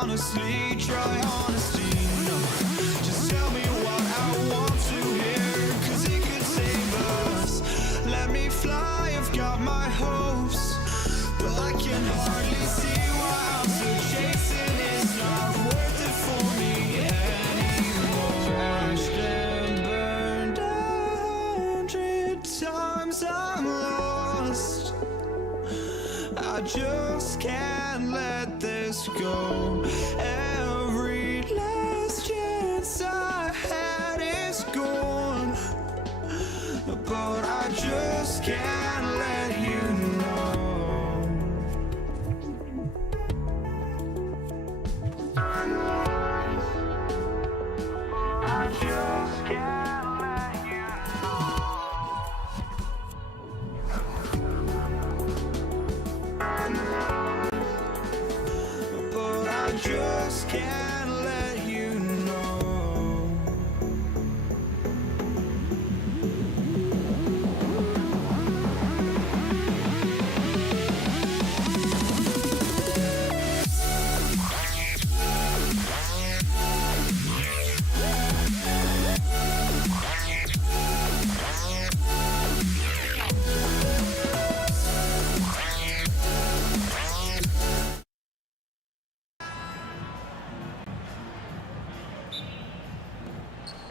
honestly, try honesty. No, just tell me what I want to hear, 'cause it could save us. Let me fly, I've got my hopes, but I can hardly see why I'm still chasing. It's not worth it for me anymore. Crashed and burned 100 times, I'm lost. I just can't let this go. Every last chance I had is gone, but I just can't let you know. I just can't let you know. But I just can't let you know.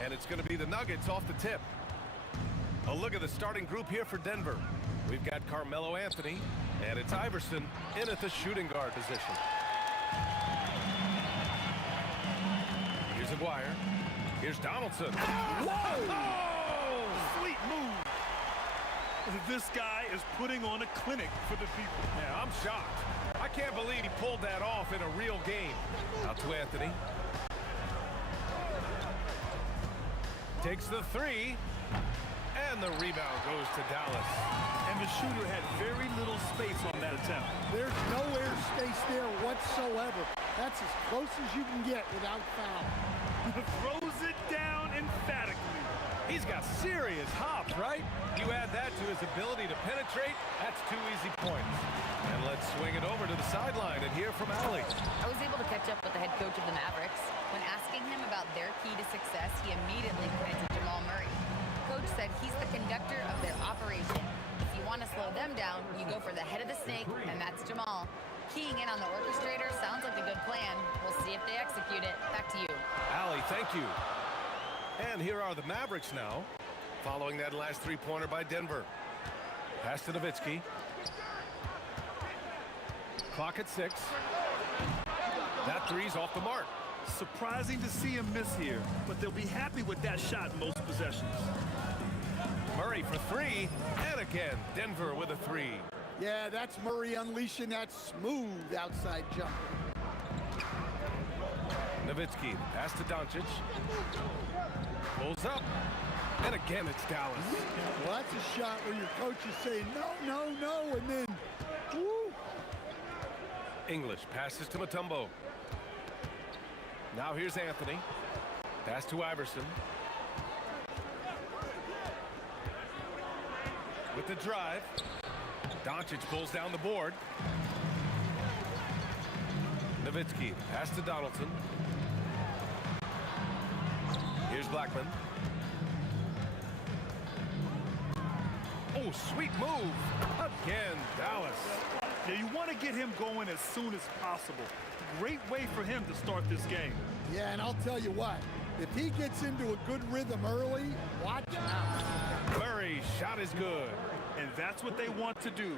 And it's going to be the Nuggets off the tip. A look at the starting group here for Denver. We've got Carmelo Anthony, and it's Iverson in at the shooting guard position. Here's Aguirre. Here's Donaldson. Whoa! Oh! Sweet move. This guy is putting on a clinic for the people. Yeah, I'm shocked. I can't believe he pulled that off in a real game. Out to Anthony. Takes the three, and the rebound goes to Dallas. And the shooter had very little space on that attempt. There's no air space there whatsoever. That's as close as you can get without foul. Throws it down emphatically. He's got serious hops, right? You add that to his ability to penetrate, that's 2 easy points. And let's swing it over to the sideline and hear from Allie. I was able to catch up with the head coach of the Mavericks. When asking him about their key to success, he immediately pointed to Jamal Murray. Coach said he's the conductor of their operation. If you want to slow them down, you go for the head of the snake, and that's Jamal. Keying in on the orchestrator sounds like a good plan. We'll see if they execute it. Back to you. Allie, thank you. And here are the Mavericks now, following that last three-pointer by Denver. Pass to Nowitzki. Clock at 6. That three's off the mark. Surprising to see him miss here, but they'll be happy with that shot most possessions. Murray for three, and again, Denver with a three. Yeah, that's Murray unleashing that smooth outside jump. Nowitzki, pass to Doncic. Pulls up, and again it's Dallas. Well, that's a shot where your coach is saying, no, no, no, and then, woo. English passes to Mutombo. Now here's Anthony. Pass to Iverson. With the drive. Doncic pulls down the board. Nowitzki, pass to Donaldson. Here's Blackman. Oh, sweet move. Again, Dallas. Now you want to get him going as soon as possible. Great way for him to start this game. Yeah, and I'll tell you what, if he gets into a good rhythm early, watch out. Murray's shot is good. And that's what they want to do.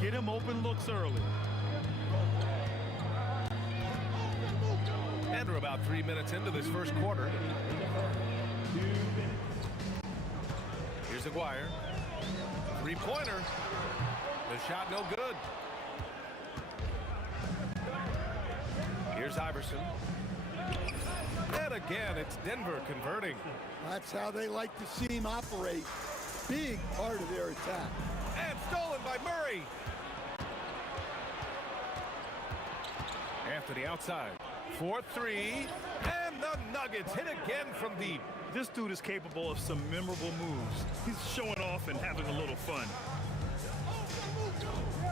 Get him open looks early. And we're about 3 minutes into this first quarter. Here's Aguirre. Three-pointer. The shot no good. Here's Iverson. And again, it's Denver converting. That's how they like to see him operate. Big part of their attack. And stolen by Murray. Anthony outside. 4-3. And the Nuggets hit again from deep. This dude is capable of some memorable moves. He's showing off and having a little fun.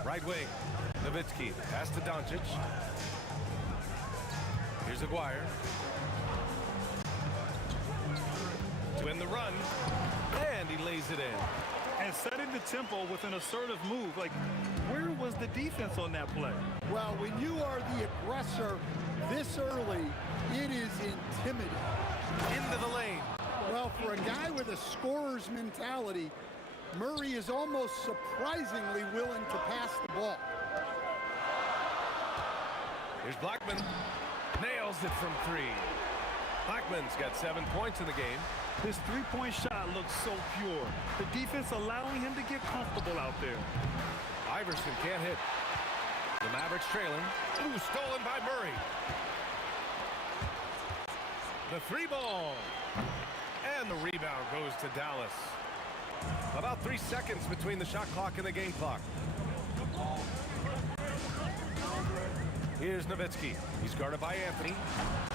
Right wing. Nowitzki. Pass to Doncic. Here's Aguirre. To end the run. And he lays it in. And setting the tempo with an assertive move. Like, where was the defense on that play? Well, when you are the aggressor this early, it is intimidating. Into the lane. Well, for a guy with a scorer's mentality, Murray is almost surprisingly willing to pass the ball. Here's Blackman. Nails it from 3. Blackman's got 7 points in the game. His three-point shot looks so pure. The defense allowing him to get comfortable out there. Iverson can't hit. The Mavericks trailing. Ooh, stolen by Murray. The 3 ball. And the rebound goes to Dallas. About 3 seconds between the shot clock and the game clock. Here's Nowitzki. He's guarded by Anthony.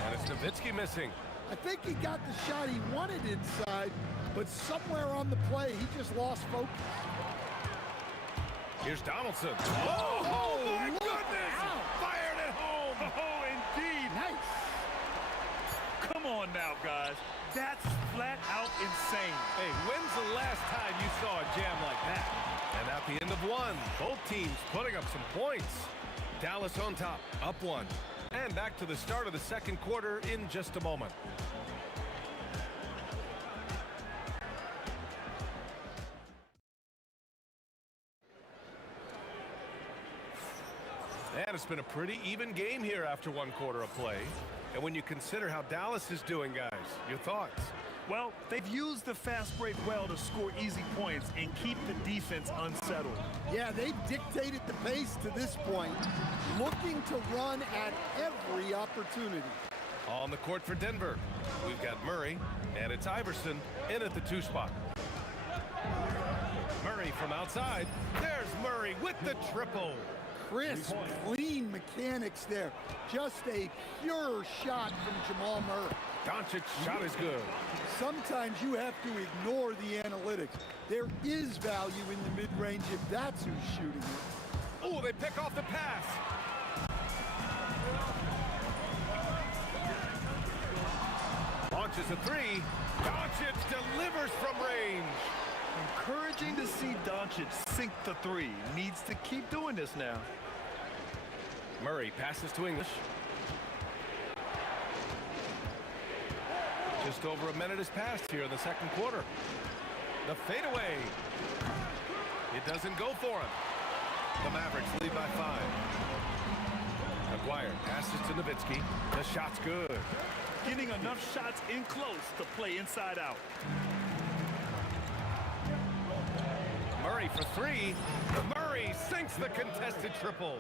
And it's Nowitzki missing. I think he got the shot he wanted inside, but somewhere on the play, he just lost focus. Here's Donaldson. Oh, my look goodness! out. Fired it home! Oh, indeed. Nice. Come on now, guys. That's flat out insane. Hey, when's the last time you saw a jam like that? And at the end of 1, both teams putting up some points. Dallas on top, up 1. And back to the start of the second quarter in just a moment. And it's been a pretty even game here after 1 quarter of play. And when you consider how Dallas is doing, guys, your thoughts? Well, they've used the fast break well to score easy points and keep the defense unsettled. Yeah, they've dictated the pace to this point, looking to run at every opportunity. On the court for Denver, we've got Murray, and it's Iverson in at the 2 spot. Murray from outside. There's Murray with the triple. Crisp, clean mechanics there. Just a pure shot from Jamal Murray. Doncic's shot is good. Sometimes you have to ignore the analytics. There is value in the mid-range if that's who's shooting it. Oh, they pick off the pass. Launches a 3. Doncic delivers from range. Encouraging to see Doncic sink the 3. Needs to keep doing this now. Murray passes to English. Just over a minute has passed here in the second quarter. The fadeaway. It doesn't go for him. The Mavericks lead by 5. Aguirre passes to Nowitzki. The shot's good. Getting enough shots in close to play inside out. Murray for 3. Murray sinks the contested triple.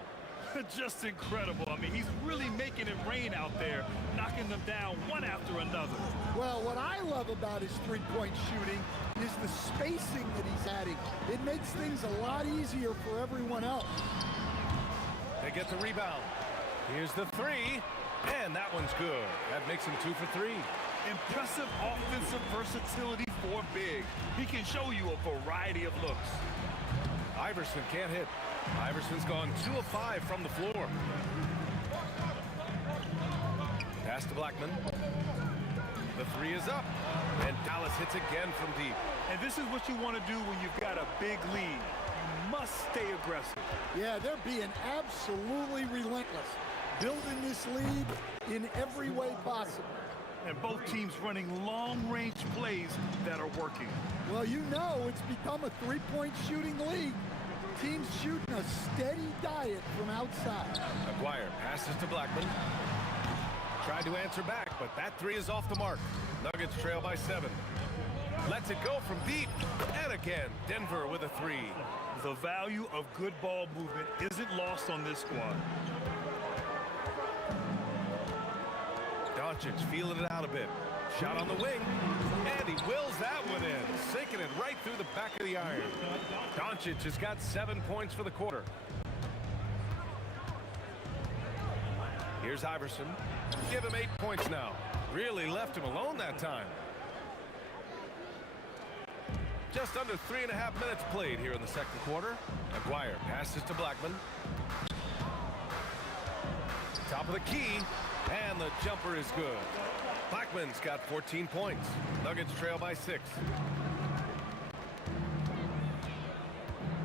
Just incredible. I mean, he's really making it rain out there, knocking them down one after another. Well, what I love about his three-point shooting is the spacing that he's adding. It makes things a lot easier for everyone else. They get the rebound. Here's the 3. And that one's good. That makes him 2 for 3. Impressive offensive versatility for big. He can show you a variety of looks. Iverson can't hit. Iverson's gone 2 of 5 from the floor. Pass to Blackman. The 3 is up. And Dallas hits again from deep. And this is what you want to do when you've got a big lead. You must stay aggressive. Yeah, they're being absolutely relentless, building this lead in every way possible. And both teams running long-range plays that are working. Well, you know it's become a three-point shooting league. Teams shooting a steady diet from outside. Aguirre passes to Blackman. Tried to answer back, but that 3 is off the mark. Nuggets trail by 7. Lets it go from deep. And again, Denver with a 3. The value of good ball movement isn't lost on this squad. Doncic feeling it out a bit. Shot on the wing. And he wills that one in. Sinking it right through the back of the iron. Doncic has got 7 points for the quarter. Here's Iverson. Give him 8 points now. Really left him alone that time. Just under 3.5 minutes played here in the second quarter. Aguirre passes to Blackman. Top of the key. And And the jumper is good. Blackman's got 14 points. Nuggets trail by 6.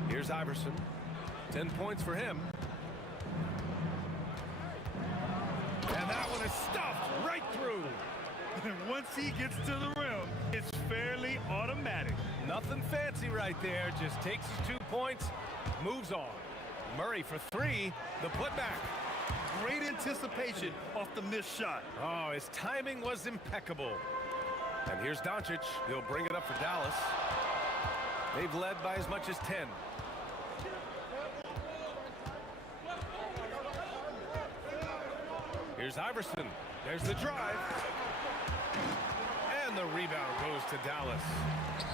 Here's Iverson. 10 points for him. And that one is stuffed right through. And once he gets to the rim, it's fairly automatic. Nothing fancy right there. Just takes his 2 points, moves on. Murray for 3, the putback. Great anticipation off the missed shot. Oh, his timing was impeccable. And here's Doncic. He'll bring it up for Dallas. They've led by as much as 10. Here's Iverson. There's the drive. And the rebound goes to Dallas.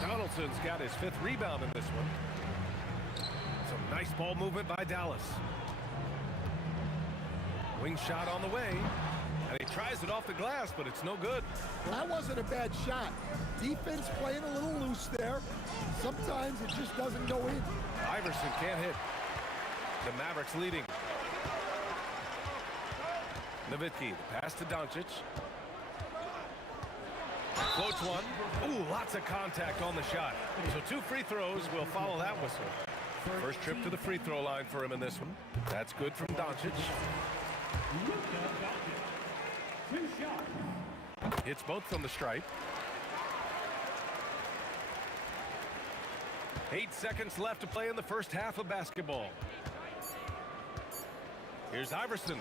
Donaldson's got his 5th rebound in this one. Some nice ball movement by Dallas. Wing shot on the way. And he tries it off the glass, but it's no good. Well, that wasn't a bad shot. Defense playing a little loose there. Sometimes it just doesn't go in. Iverson can't hit. The Mavericks leading. Nowitzki, the pass to Doncic. Floats one. Ooh, lots of contact on the shot. So 2 free throws will follow that whistle. First trip to the free throw line for him in this one. That's good from Doncic. Hits both from the stripe. 8 seconds left to play in the first half of basketball. Here's Iverson.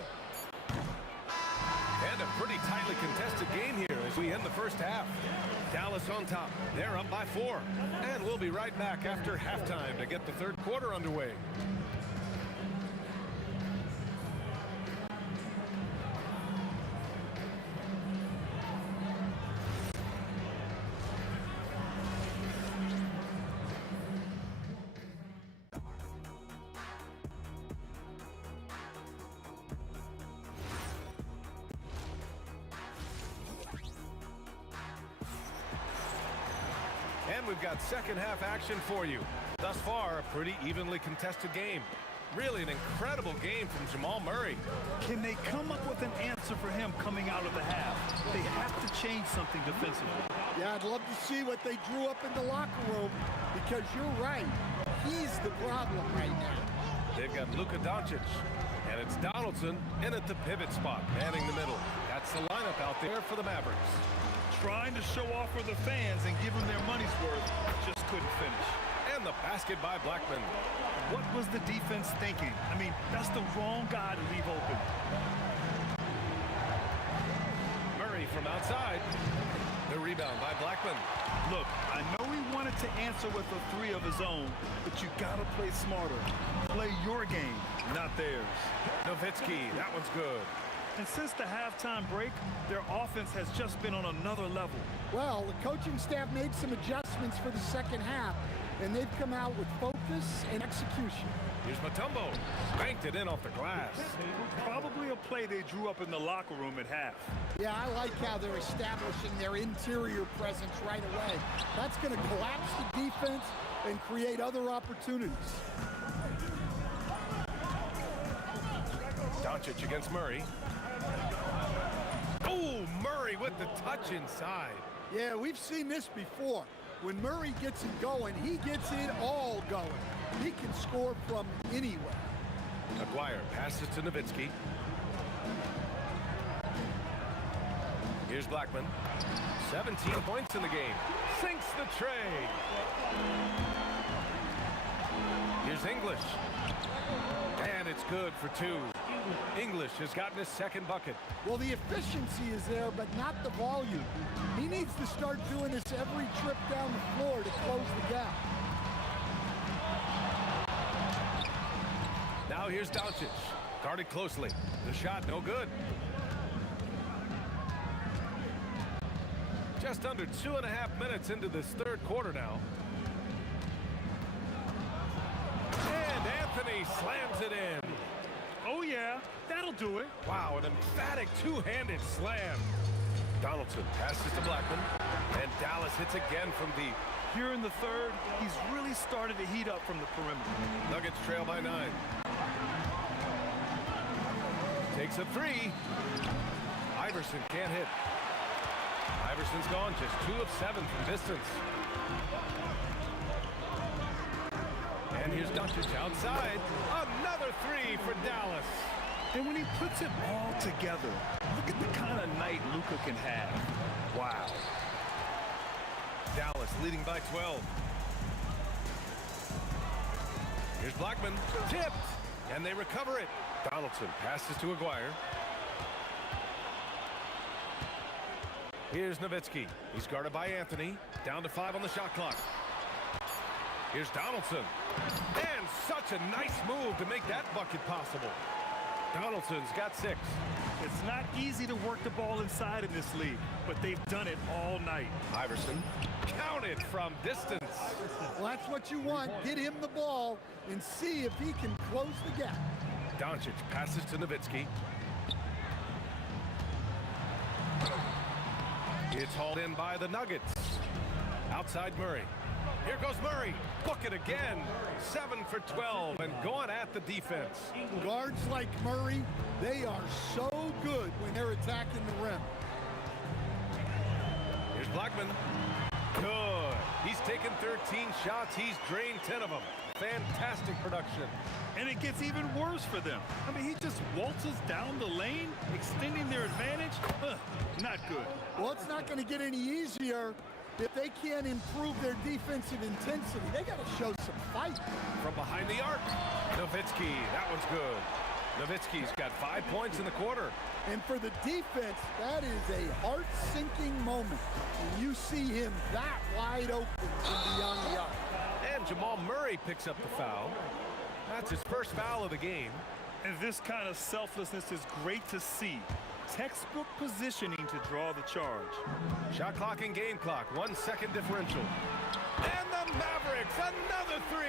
And a pretty tightly contested game here as we end the first half. Dallas on top. They're up by 4. And we'll be right back after halftime to get the third quarter underway. And we've got second half action for you. Thus far, a pretty evenly contested game. Really an incredible game from Jamal Murray. Can they come up with an answer for him coming out of the half? They have to change something defensively. Yeah, I'd love to see what they drew up in the locker room, because you're right. He's the problem right now. They've got Luka Doncic, and it's Donaldson in at the pivot spot, manning the middle. That's the lineup out there for the Mavericks. Trying to show off for the fans and give them their money's worth, just couldn't finish. And the basket by Blackman. What was the defense thinking? I mean, that's the wrong guy to leave open. Murray from outside. The rebound by Blackman. Look, I know he wanted to answer with a 3 of his own, but you gotta play smarter. Play your game, not theirs. Nowitzki, that one's good. And since the halftime break, their offense has just been on another level. Well, the coaching staff made some adjustments for the second half, and they've come out with focus and execution. Here's Mutombo. Banked it in off the glass. Probably a play they drew up in the locker room at half. Yeah, I like how they're establishing their interior presence right away. That's going to collapse the defense and create other opportunities. Doncic against Murray. Oh, Murray with the touch inside. Yeah, we've seen this before. When Murray gets it going, he gets it all going. He can score from anywhere. Aguirre passes to Nowitzki. Here's Blackman. 17 points in the game. Sinks the tray. Here's English. And it's good for 2. English has gotten his second bucket. Well, the efficiency is there, but not the volume. He needs to start doing this every trip down the floor to close the gap. Now here's Doncic. Guarded closely. The shot no good. Just under 2.5 minutes into this third quarter now. And Anthony slams it in. Oh, yeah, that'll do it. Wow, an emphatic two-handed slam. Donaldson passes to Blackman, and Dallas hits again from deep. Here in the third, he's really started to heat up from the perimeter. Nuggets trail by 9. Takes a 3. Iverson can't hit. Iverson's gone just 2 of 7 from distance. And here's Doncic outside. Another 3 for Dallas. And when he puts it all together, look at the kind of night Luka can have. Wow. Dallas leading by 12. Here's Blackman, tipped, and they recover it. Donaldson passes to Aguirre. Here's Nowitzki. He's guarded by Anthony. Down to 5 on the shot clock. Here's Donaldson. And such a nice move to make that bucket possible. Donaldson's got 6. It's not easy to work the ball inside in this league, but they've done it all night. Iverson counted from distance. Well, that's what you want. Get him the ball and see if he can close the gap. Doncic passes to Nowitzki. It's hauled in by the Nuggets. Outside Murray. Here goes Murray. Book it again. 7 for 12 and going at the defense. Guards like Murray, they are so good when they're attacking the rim. Here's Blackman. Good. He's taken 13 shots. He's drained 10 of them. Fantastic production. And it gets even worse for them. I mean, he just waltzes down the lane, extending their advantage. Not good. Well, it's not going to get any easier if they can't improve their defensive intensity. They got to show some fight. From behind the arc, Nowitzki. That one's good. Nowitzki's got 5 points in the quarter. And for the defense, that is a heart-sinking moment when you see him that wide open from beyond the arc. And Jamal Murray picks up the foul. That's his first foul of the game. And this kind of selflessness is great to see. Textbook positioning to draw the charge. Shot clock and game clock, 1 second differential. And the Mavericks, another 3.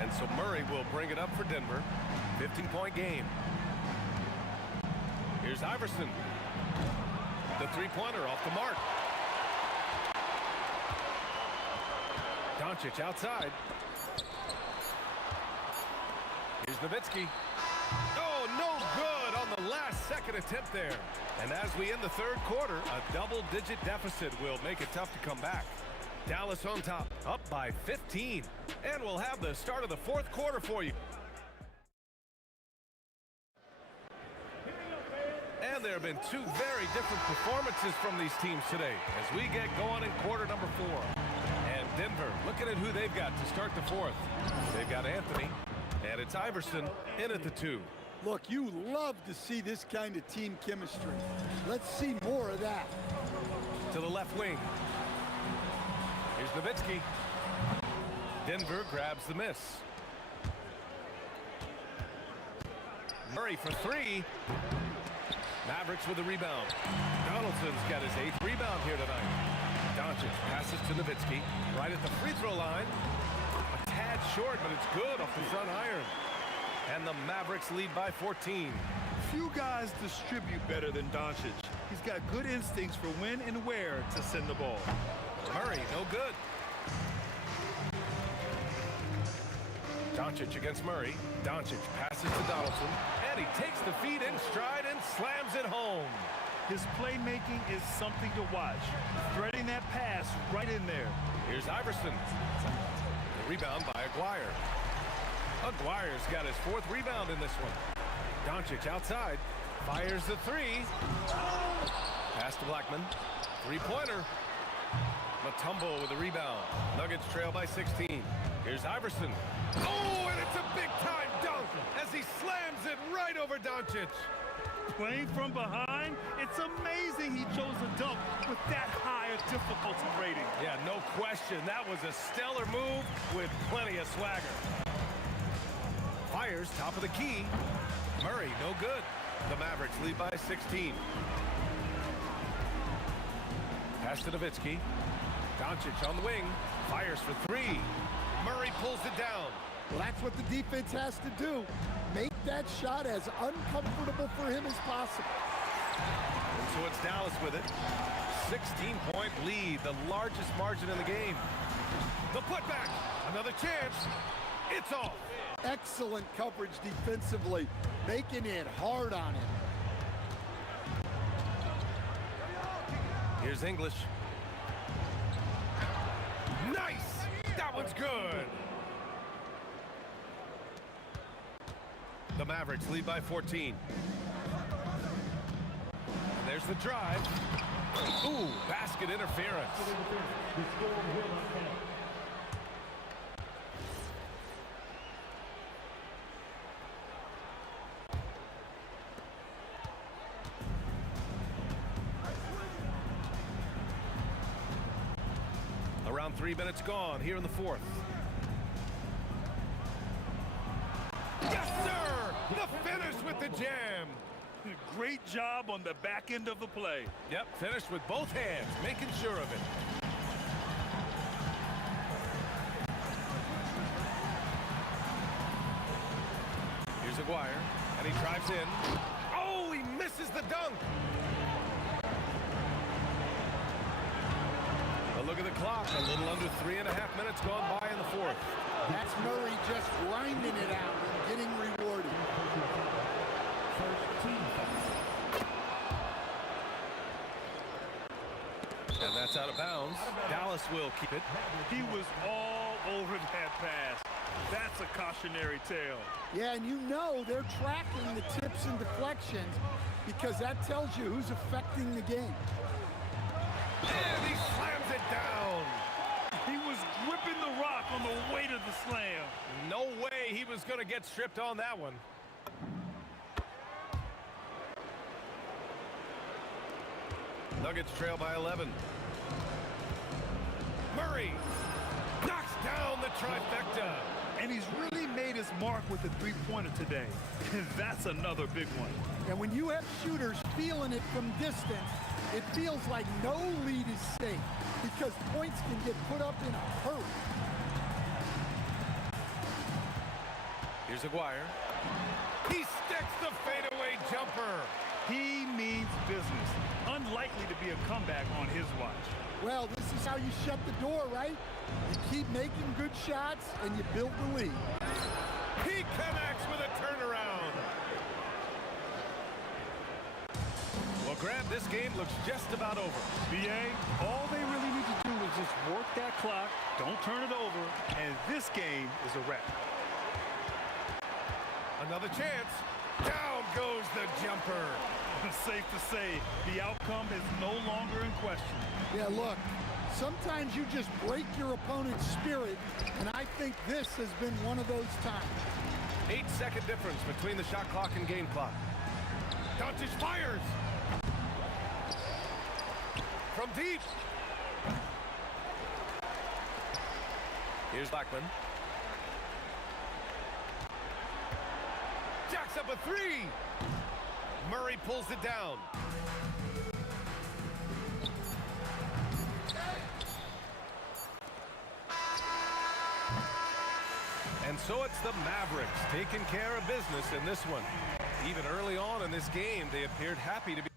And so Murray will bring it up for Denver. 15-point game. Here's Iverson. The three-pointer off the mark. Doncic outside. Here's Nowitzki. Oh, no good on the last second attempt there. And as we end the third quarter, a double-digit deficit will make it tough to come back. Dallas on top, up by 15. And we'll have the start of the fourth quarter for you. And there have been 2 very different performances from these teams today as we get going in quarter number 4. And Denver, looking at who they've got to start the fourth. They've got Anthony, and it's Iverson in at the 2. Look, you love to see this kind of team chemistry. Let's see more of that. To the left wing. Here's Nowitzki. Denver grabs the miss. Murray for 3. Mavericks with a rebound. Donaldson's got his 8th rebound here tonight. Doncic passes to Nowitzki. Right at the free throw line. A tad short, but it's good off the front iron. And the Mavericks lead by 14. Few guys distribute better than Doncic. He's got good instincts for when and where to send the ball. Murray, no good. Doncic against Murray. Doncic passes to Donaldson. And he takes the feed in stride and slams it home. His playmaking is something to watch. Threading that pass right in there. Here's Iverson. The rebound by Aguirre. Aguirre's got his 4th rebound in this one. Doncic outside. Fires the 3. Pass to Blackman. 3-pointer. Mutombo with the rebound. Nuggets trail by 16. Here's Iverson. Oh, and it's a big-time dunk as he slams it right over Doncic. Playing from behind, it's amazing he chose a dunk with that high a difficulty rating. Yeah, no question. That was a stellar move with plenty of swagger. Fires, top of the key. Murray, no good. The Mavericks lead by 16. Pass to Nowitzki. Doncic on the wing. Fires for 3. Murray pulls it down. Well, that's what the defense has to do. Make that shot as uncomfortable for him as possible. And so it's Dallas with it. 16-point lead, the largest margin in the game. The putback, another chance. It's off. Excellent coverage defensively, making it hard on him. Here's English. Nice! That one's good. The Mavericks lead by 14. And there's the drive. Ooh, basket interference. Around 3 minutes gone here in the fourth. Yes, sir! The finish with the jam. Great job on the back end of the play. Yep, finished with both hands, making sure of it. Here's Aguirre, and he drives in. Oh, he misses the dunk. A look at the clock, a little under 3.5 minutes gone by in the fourth. That's Murray just grinding it out and getting rewarded. And that's out of bounds. Dallas will keep it. He was all over that pass. That's a cautionary tale. Yeah, and you know they're tracking the tips and deflections because that tells you who's affecting the game. And he slams it down. He was gripping the rock on the weight of the slam. No way he was going to get stripped on that one. Nuggets trail by 11. Murray knocks down the trifecta. And he's really made his mark with the three-pointer today. That's another big one. And when you have shooters feeling it from distance, it feels like no lead is safe because points can get put up in a hurry. Here's Aguirre. He sticks the fadeaway jumper. He means business. Unlikely to be a comeback on his watch. Well, this is how you shut the door, right? You keep making good shots and you build the lead. He connects with a turnaround. Well, Grant, this game looks just about over. BA, all they really need to do is just work that clock, don't turn it over, and this game is a wrap. Another chance. Down goes the jumper. Safe to say, the outcome is no longer in question. Yeah, look, sometimes you just break your opponent's spirit, and I think this has been one of those times. 8-second difference between the shot clock and game clock. Doncic fires. From deep. Here's Blackman. Jacks up a three. Murray pulls it down. And so it's the Mavericks taking care of business in this one. Even early on in this game, they appeared happy to be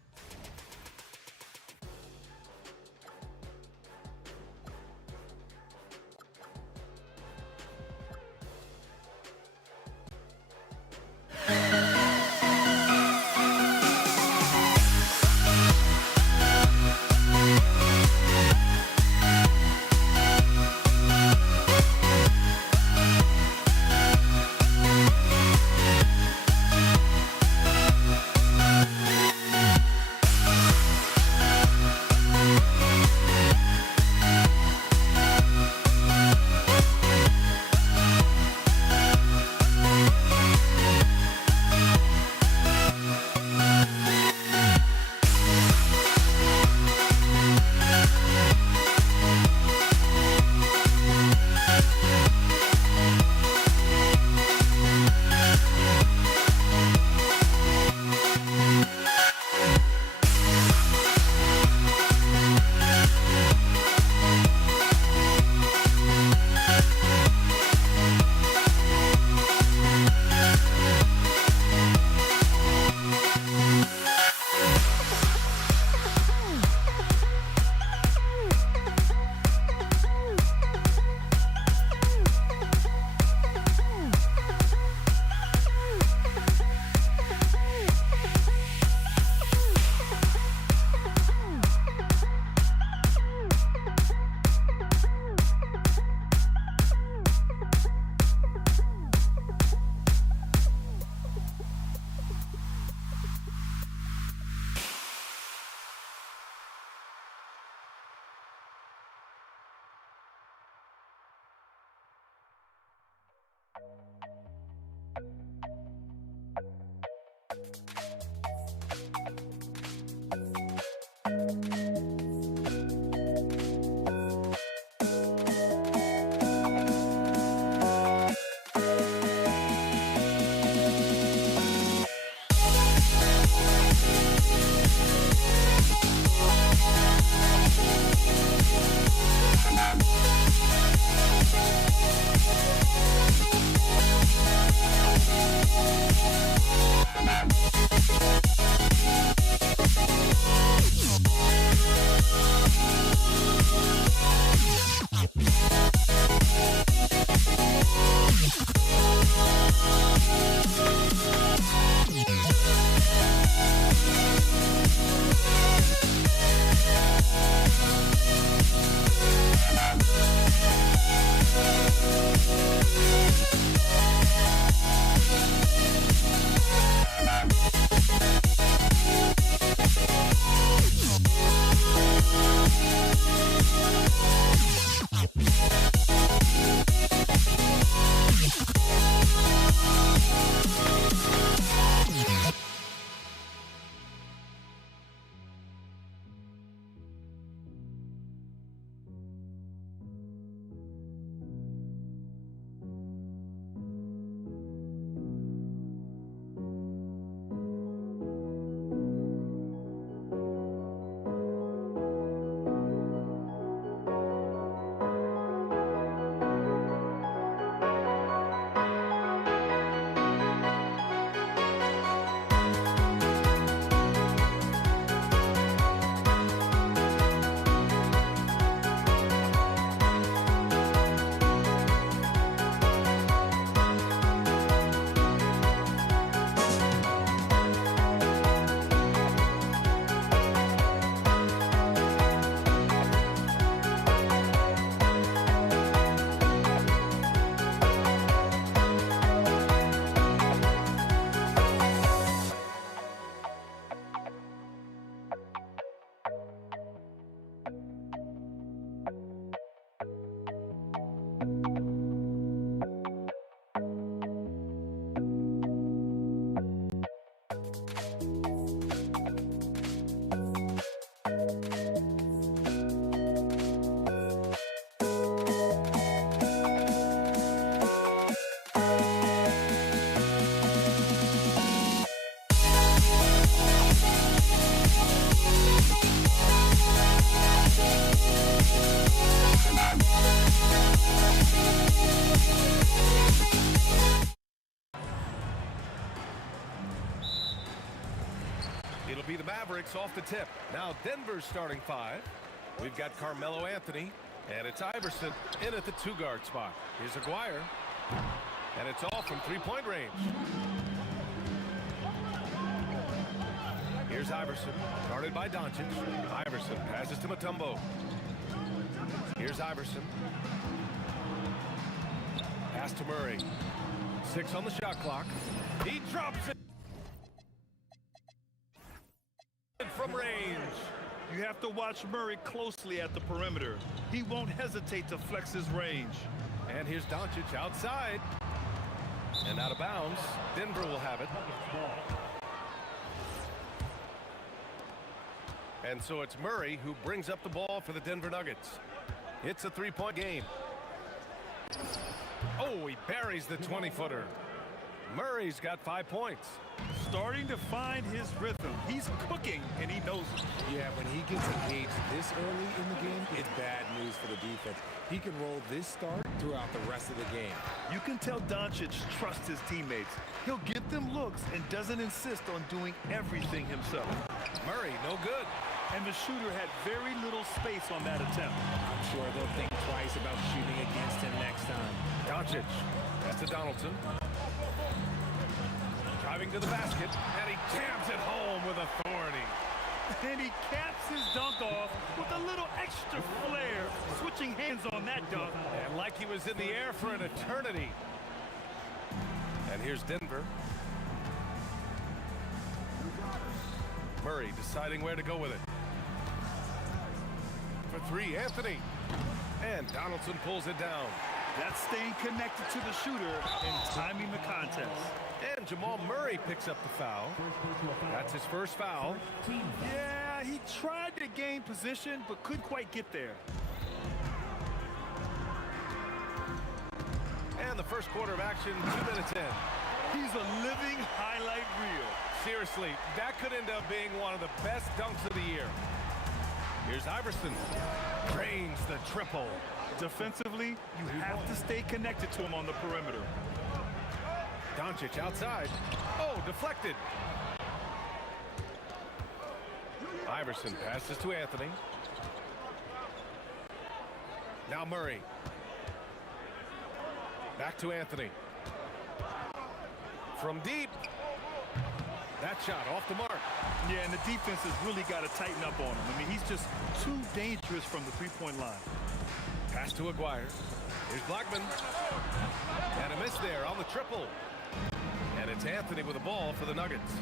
It'll be the Mavericks off the tip. Now Denver's starting five. We've got Carmelo Anthony, and it's Iverson in at the two-guard spot. Here's Aguirre, and it's off from three-point range. Here's Iverson, guarded by Doncic. Iverson passes to Mutombo. Here's Iverson. Pass to Murray. 6 on the shot clock. He drops it from range. You have to watch Murray closely at the perimeter. He won't hesitate to flex his range. And here's Doncic outside. And out of bounds. Denver will have it. And so it's Murray who brings up the ball for the Denver Nuggets. It's a three-point game. Oh, he buries the 20-footer. Murray's got 5 points. Starting to find his rhythm. He's cooking, and he knows it. Yeah, when he gets engaged this early in the game, it's bad news for the defense. He can roll this start throughout the rest of the game. You can tell Doncic trusts his teammates. He'll give them looks and doesn't insist on doing everything himself. Murray, no good. And the shooter had very little space on that attempt. I'm sure they'll think twice about shooting against him next time. Doncic. That's to Donaldson. Driving to the basket, and he jams it home with authority. And he caps his dunk off with a little extra flair, switching hands on that dunk. And like he was in the air for an eternity. And here's Denver. Murray deciding where to go with it. For three, Anthony. And Donaldson pulls it down. That's staying connected to the shooter and timing the contest. And Jamal Murray picks up the foul. That's his first foul. Yeah, he tried to gain position, but couldn't quite get there. And the first quarter of action, 2 minutes in. He's a living highlight reel. Seriously, that could end up being one of the best dunks of the year. Here's Iverson. Drains the triple. Defensively, you have to stay connected to him on the perimeter. Doncic outside. Oh, deflected. Iverson passes to Anthony. Now Murray. Back to Anthony. From deep. That shot off the mark. Yeah, and the defense has really got to tighten up on him. I mean, he's just too dangerous from the three-point line. Pass to Aguirre. Here's Blackman. And a miss there on the triple. And it's Anthony with the ball for the Nuggets.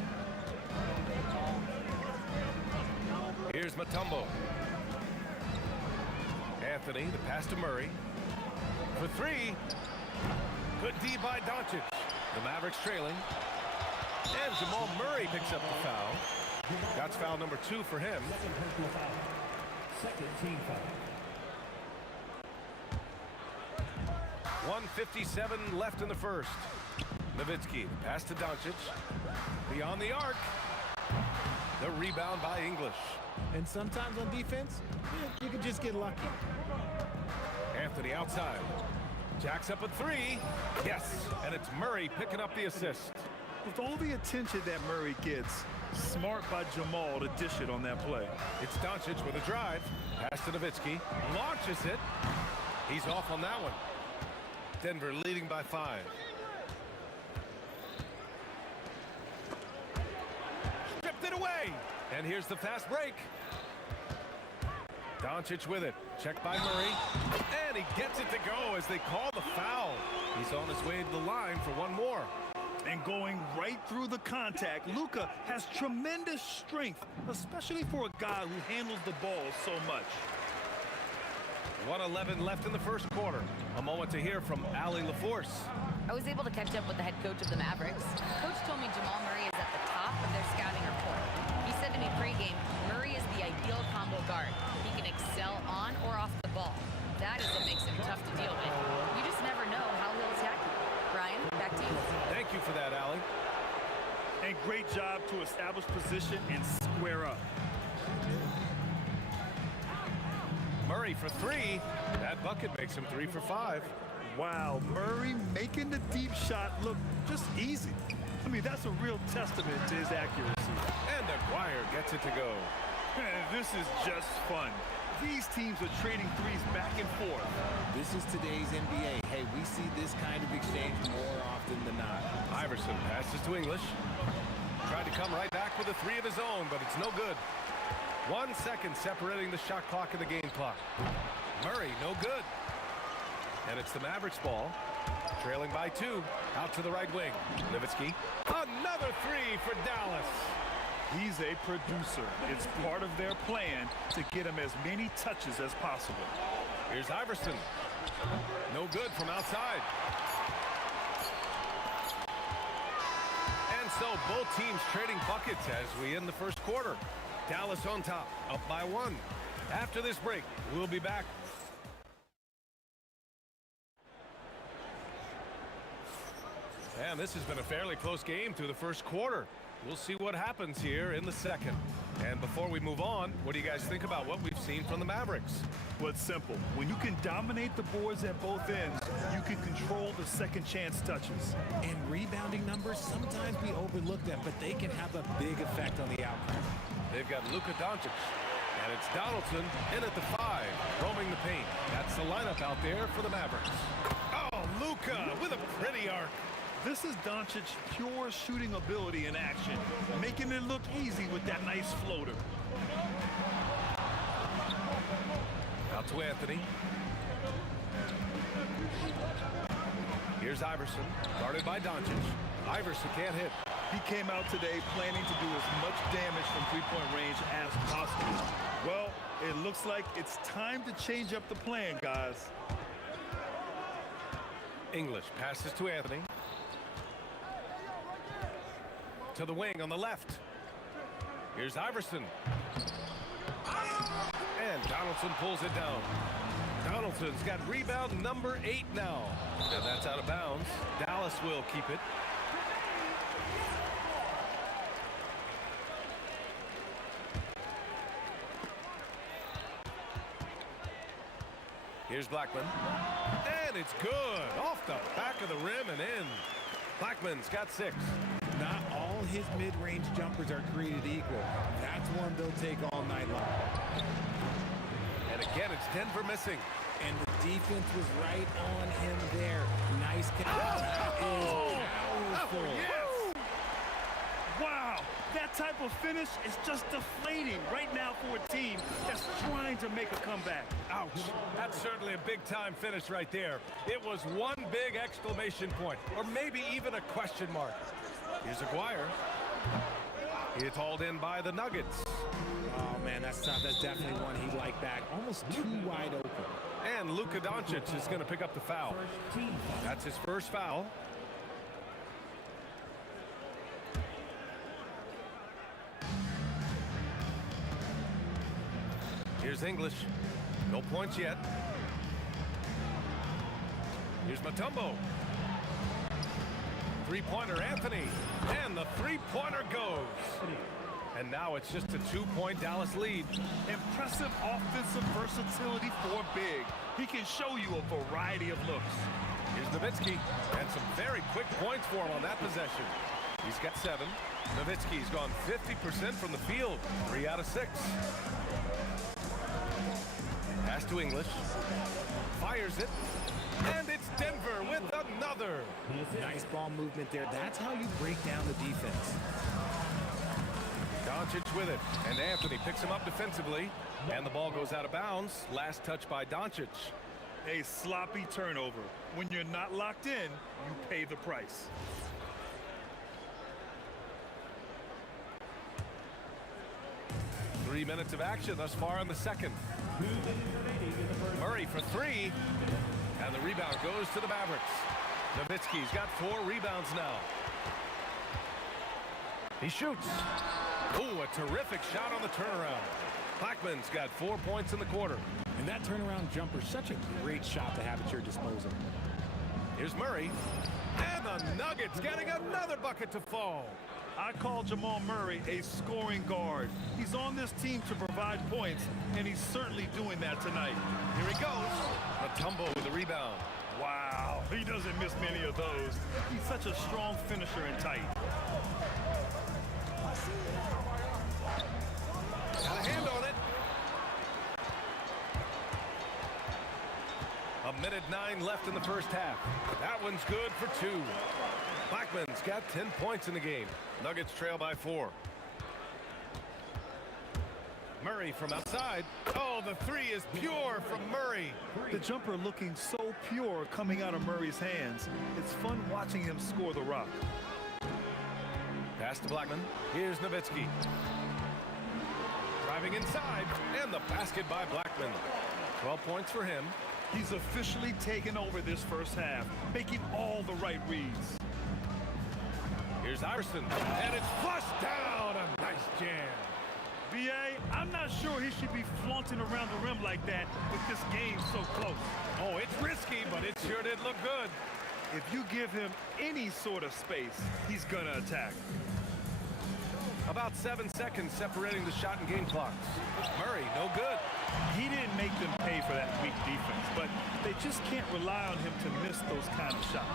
Here's Mutombo. Anthony, the pass to Murray. For three. Good D by Doncic. The Mavericks trailing. And Jamal Murray picks up the foul. That's foul number 2 for him. Second team foul. 1:57 left in the first. Nowitzki, pass to Doncic. Beyond the arc. The rebound by English. And sometimes on defense, you can just get lucky. Anthony outside. Jacks up a 3. Yes, and it's Murray picking up the assist. With all the attention that Murray gets, smart by Jamal to dish it on that play. It's Doncic with a drive. Pass to Nowitzki. Launches it. He's off on that one. Denver leading by 5. Stripped it away. And here's the fast break. Doncic with it. Checked by Murray. And he gets it to go as they call the foul. He's on his way to the line for one more. And going right through the contact, Luka has tremendous strength, especially for a guy who handles the ball so much. 1:11 left in the first quarter. A moment to hear from Allie LaForce. I was able to catch up with the head coach of the Mavericks. Coach told me Jamal Murray is at the top of their scouting report. He said to me pregame, Murray is the ideal combo guard. He can excel on or off the ball. That is what makes him tough to deal with. You just never know how he'll attack you. Brian, back to you. Thank you for that, Allie. And great job to establish position and square up. Murray for 3. That bucket makes him 3 for 5. Wow, Murray making the deep shot look just easy. I mean, that's a real testament to his accuracy. And Aguirre gets it to go. This is just fun. These teams are trading threes back and forth. This is today's NBA. Hey, we see this kind of exchange more often than not. Iverson passes to English. Tried to come right back with a 3 of his own, but it's no good. 1 second separating the shot clock and the game clock. Murray, no good. And it's the Mavericks ball. Trailing by 2. Out to the right wing. Nowitzki. Another 3 for Dallas. He's a producer. It's part of their plan to get him as many touches as possible. Here's Iverson. No good from outside. And so both teams trading buckets as we end the first quarter. Dallas on top, up by 1. After this break, we'll be back. And this has been a fairly close game through the first quarter. We'll see what happens here in the second. And before we move on, what do you guys think about what we've seen from the Mavericks? Well, it's simple. When you can dominate the boards at both ends, you can control the second chance touches. And rebounding numbers sometimes we overlook them, but they can have a big effect on the outcome. They've got Luka Doncic, and it's Donaldson in at the 5, roaming the paint. That's the lineup out there for the Mavericks. Oh, Luka with a pretty arc. This is Doncic's pure shooting ability in action, making it look easy with that nice floater. Out to Anthony. Here's Iverson, guarded by Doncic. Iverson can't hit. He came out today planning to do as much damage from three-point range as possible. Well, it looks like it's time to change up the plan, guys. English passes to Anthony. To the wing on the left. Here's Iverson. And Donaldson pulls it down. Donaldson's got rebound number 8 now. And that's out of bounds. Dallas will keep it. Here's Blackman. And it's good. Off the back of the rim and in. Blackman's got 6. Not all his mid-range jumpers are created equal. That's one they'll take all night long. And again, it's Denver missing. And the defense was right on him there. Nice catch. That is powerful. Yes! Wow, that type of finish is just deflating right now for a team that's trying to make a comeback. Ouch. That's certainly a big-time finish right there. It was one big exclamation point, or maybe even a question mark. Here's Aguirre. It's hauled in by the Nuggets. Oh, man, that's tough. That's definitely one he'd like back. Almost too wide open. And Luka Doncic is going to pick up the foul. That's his first foul. Here's English. No points yet. Here's Mutombo. Three-pointer Anthony. And the three-pointer goes. And now it's just a 2-point Dallas lead. Impressive offensive versatility for big. He can show you a variety of looks. Here's Nowitzki. And some very quick points for him on that possession. He's got 7. Nowitzki's gone 50% from the field. 3 out of 6. Pass to English. Fires it. And it's Denver with another. Nice ball movement there. That's how you break down the defense. Doncic with it. And Anthony picks him up defensively. And the ball goes out of bounds. Last touch by Doncic. A sloppy turnover. When you're not locked in, you pay the price. Three minutes of action thus far in the second. Murray for 3. And the rebound goes to the Mavericks. Nowitzki's got 4 rebounds now. He shoots. Ooh, a terrific shot on the turnaround. Blackman's got 4 points in the quarter. And that turnaround jumper, such a great shot to have at your disposal. Here's Murray. And the Nuggets getting another bucket to fall. I call Jamal Murray a scoring guard. He's on this team to provide points, and he's certainly doing that tonight. Here he goes. Mutombo with the rebound. Wow, he doesn't miss many of those. He's such a strong finisher and tight. Got a hand on it. A minute 9 left in the first half. That one's good for 2. Blackman's got 10 points in the game. Nuggets trail by 4. Murray from outside. Oh, the 3 is pure from Murray. The jumper looking so pure coming out of Murray's hands. It's fun watching him score the rock. Pass to Blackman. Here's Nowitzki. Driving inside, and the basket by Blackman. 12 points for him. He's officially taken over this first half, making all the right reads. Here's Iverson, and it's flushed down. A nice jam. B.A., I'm not sure he should be flaunting around the rim like that with this game so close. Oh, it's risky, but it sure did look good. If you give him any sort of space, he's gonna attack. About 7 seconds separating the shot and game clocks. Murray, no good. He didn't make them pay for that weak defense, but they just can't rely on him to miss those kind of shots.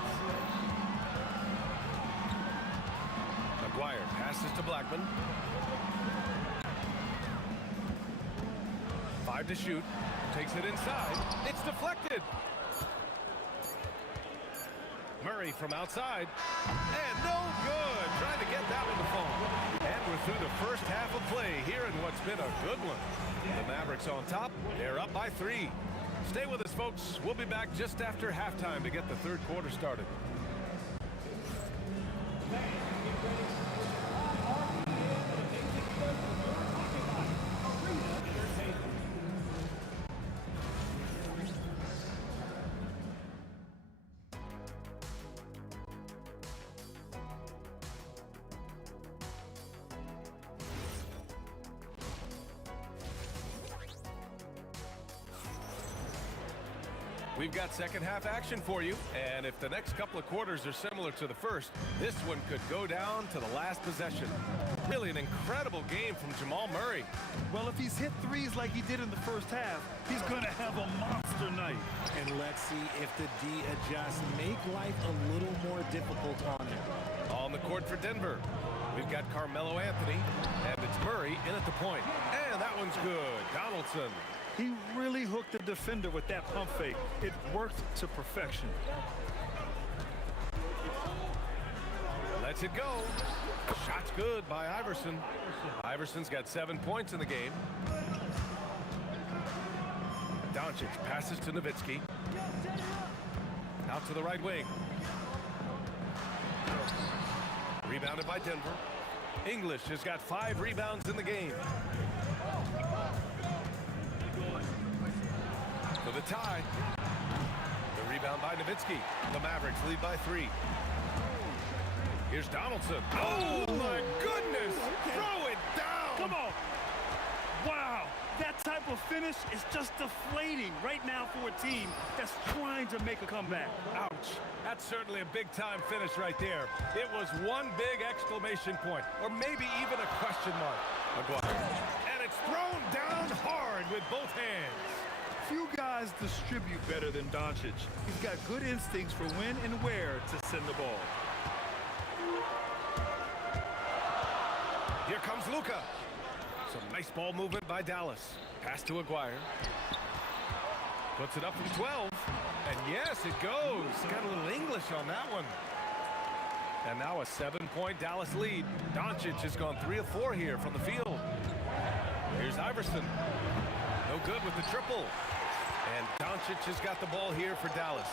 Aguirre passes to Blackman. 5 to shoot. Takes it inside. It's deflected. Murray from outside. And no good. Trying to get that one to fall. And we're through the first half of play here in what's been a good one. The Mavericks on top. They're up by 3. Stay with us, folks. We'll be back just after halftime to get the third quarter started. We've got second half action for you, and if the next couple of quarters are similar to the first, this one could go down to the last possession. Really an incredible game from Jamal Murray. Well, if he's hit threes like he did in the first half, he's going to have a monster night. And let's see if the D adjusts, make life a little more difficult on him. On the court for Denver, we've got Carmelo Anthony, and it's Murray in at the point. And that one's good. Donaldson. He really hooked the defender with that pump fake. It worked to perfection. Lets it go. Shot's good by Iverson. Iverson's got 7 points in the game. Doncic passes to Nowitzki. Out to the right wing. Rebounded by Denver. English has got 5 rebounds in the game. For the tie. The rebound by Nowitzki. The Mavericks lead by 3. Here's Donaldson. Oh, my goodness! Throw it down! Come on! Wow! That type of finish is just deflating right now for a team that's trying to make a comeback. Ouch. That's certainly a big-time finish right there. It was one big exclamation point, or maybe even a question mark. McGuire. And it's thrown down hard with both hands. Few guys distribute better than Doncic. He's got good instincts for when and where to send the ball. Here comes Luka. Some nice ball movement by Dallas. Pass to Aguirre. Puts it up from 12. And yes, it goes. Got a little English on that one. And now a 7-point Dallas lead. Doncic has gone 3 of 4 here from the field. Here's Iverson. No good with the triple. And Doncic has got the ball here for Dallas.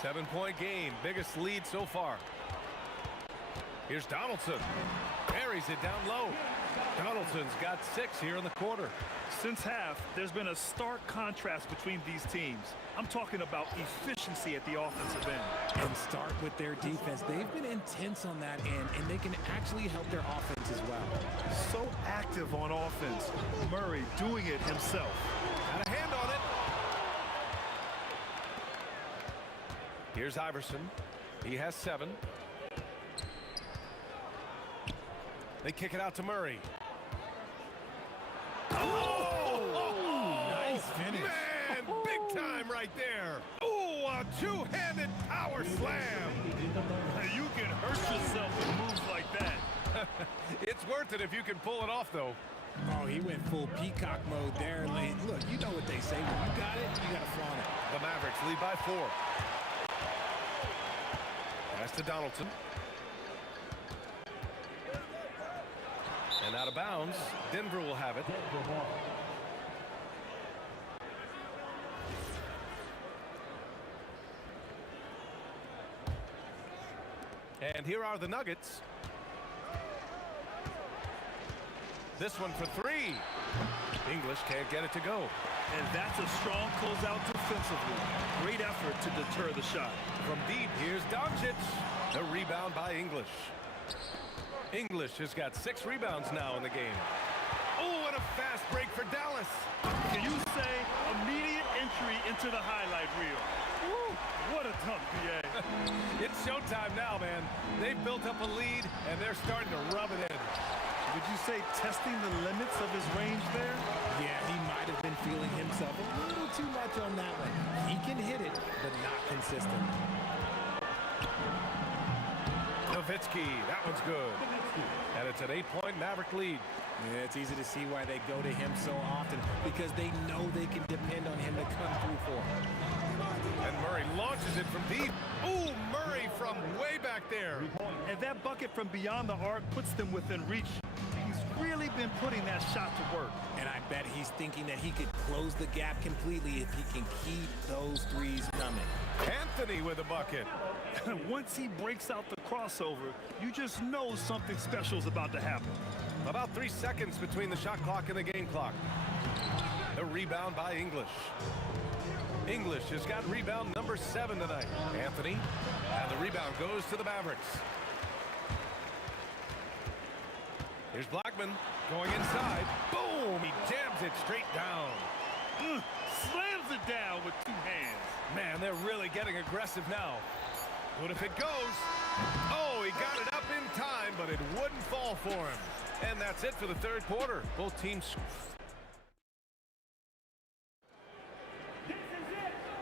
7-point game. Biggest lead so far. Here's Donaldson. Buries it down low. Donaldson's got 6 here in the quarter. Since half, there's been a stark contrast between these teams. I'm talking about efficiency at the offensive end. And start with their defense. They've been intense on that end, and they can actually help their offense as well. So active on offense. Murray doing it himself. Got a hand on it. Here's Iverson. He has 7. They kick it out to Murray. Oh! Nice finish. Man, big time right there. Oh, a two-handed power slam. You can hurt yourself with moves like that. It's worth it if you can pull it off, though. Oh, he went full peacock mode there. Look, you know what they say. When you got it, you got to flaunt it. The Mavericks lead by 4. Pass to Donaldson. And out of bounds, Denver will have it. And here are the Nuggets. This one for 3. English can't get it to go. And that's a strong closeout defensively. Great effort to deter the shot. From deep, here's Doncic. The rebound by English. English has got 6 rebounds now in the game. Oh, and a fast break for Dallas. Can you say immediate entry into the highlight reel? Woo, what a dunk, B.A. It's showtime now, man. They've built up a lead, and they're starting to rub it in. Would you say testing the limits of his range there? Yeah, he might have been feeling himself a little too much on that one. He can hit it, but not consistent. Nowitzki, that one's good. And it's an 8-point Maverick lead. Yeah, it's easy to see why they go to him so often, because they know they can depend on him to come through for them. And Murray launches it from deep. Ooh, Murray from way back there. And that bucket from beyond the arc puts them within reach. He's really been putting that shot to work. And I bet he's thinking that he could close the gap completely if he can keep those threes coming. Anthony with a bucket. Once he breaks out the crossover, you just know something special is about to happen. About 3 seconds between the shot clock and the game clock. The rebound by English. English has got rebound number 7 tonight. Anthony, and the rebound goes to the Mavericks. Here's Blackman going inside. Boom! He jams it straight down. Slams it down with two hands. Man, they're really getting aggressive now. What if it goes? Oh, he got it up in time, but it wouldn't fall for him. And that's it for the third quarter. Both teams.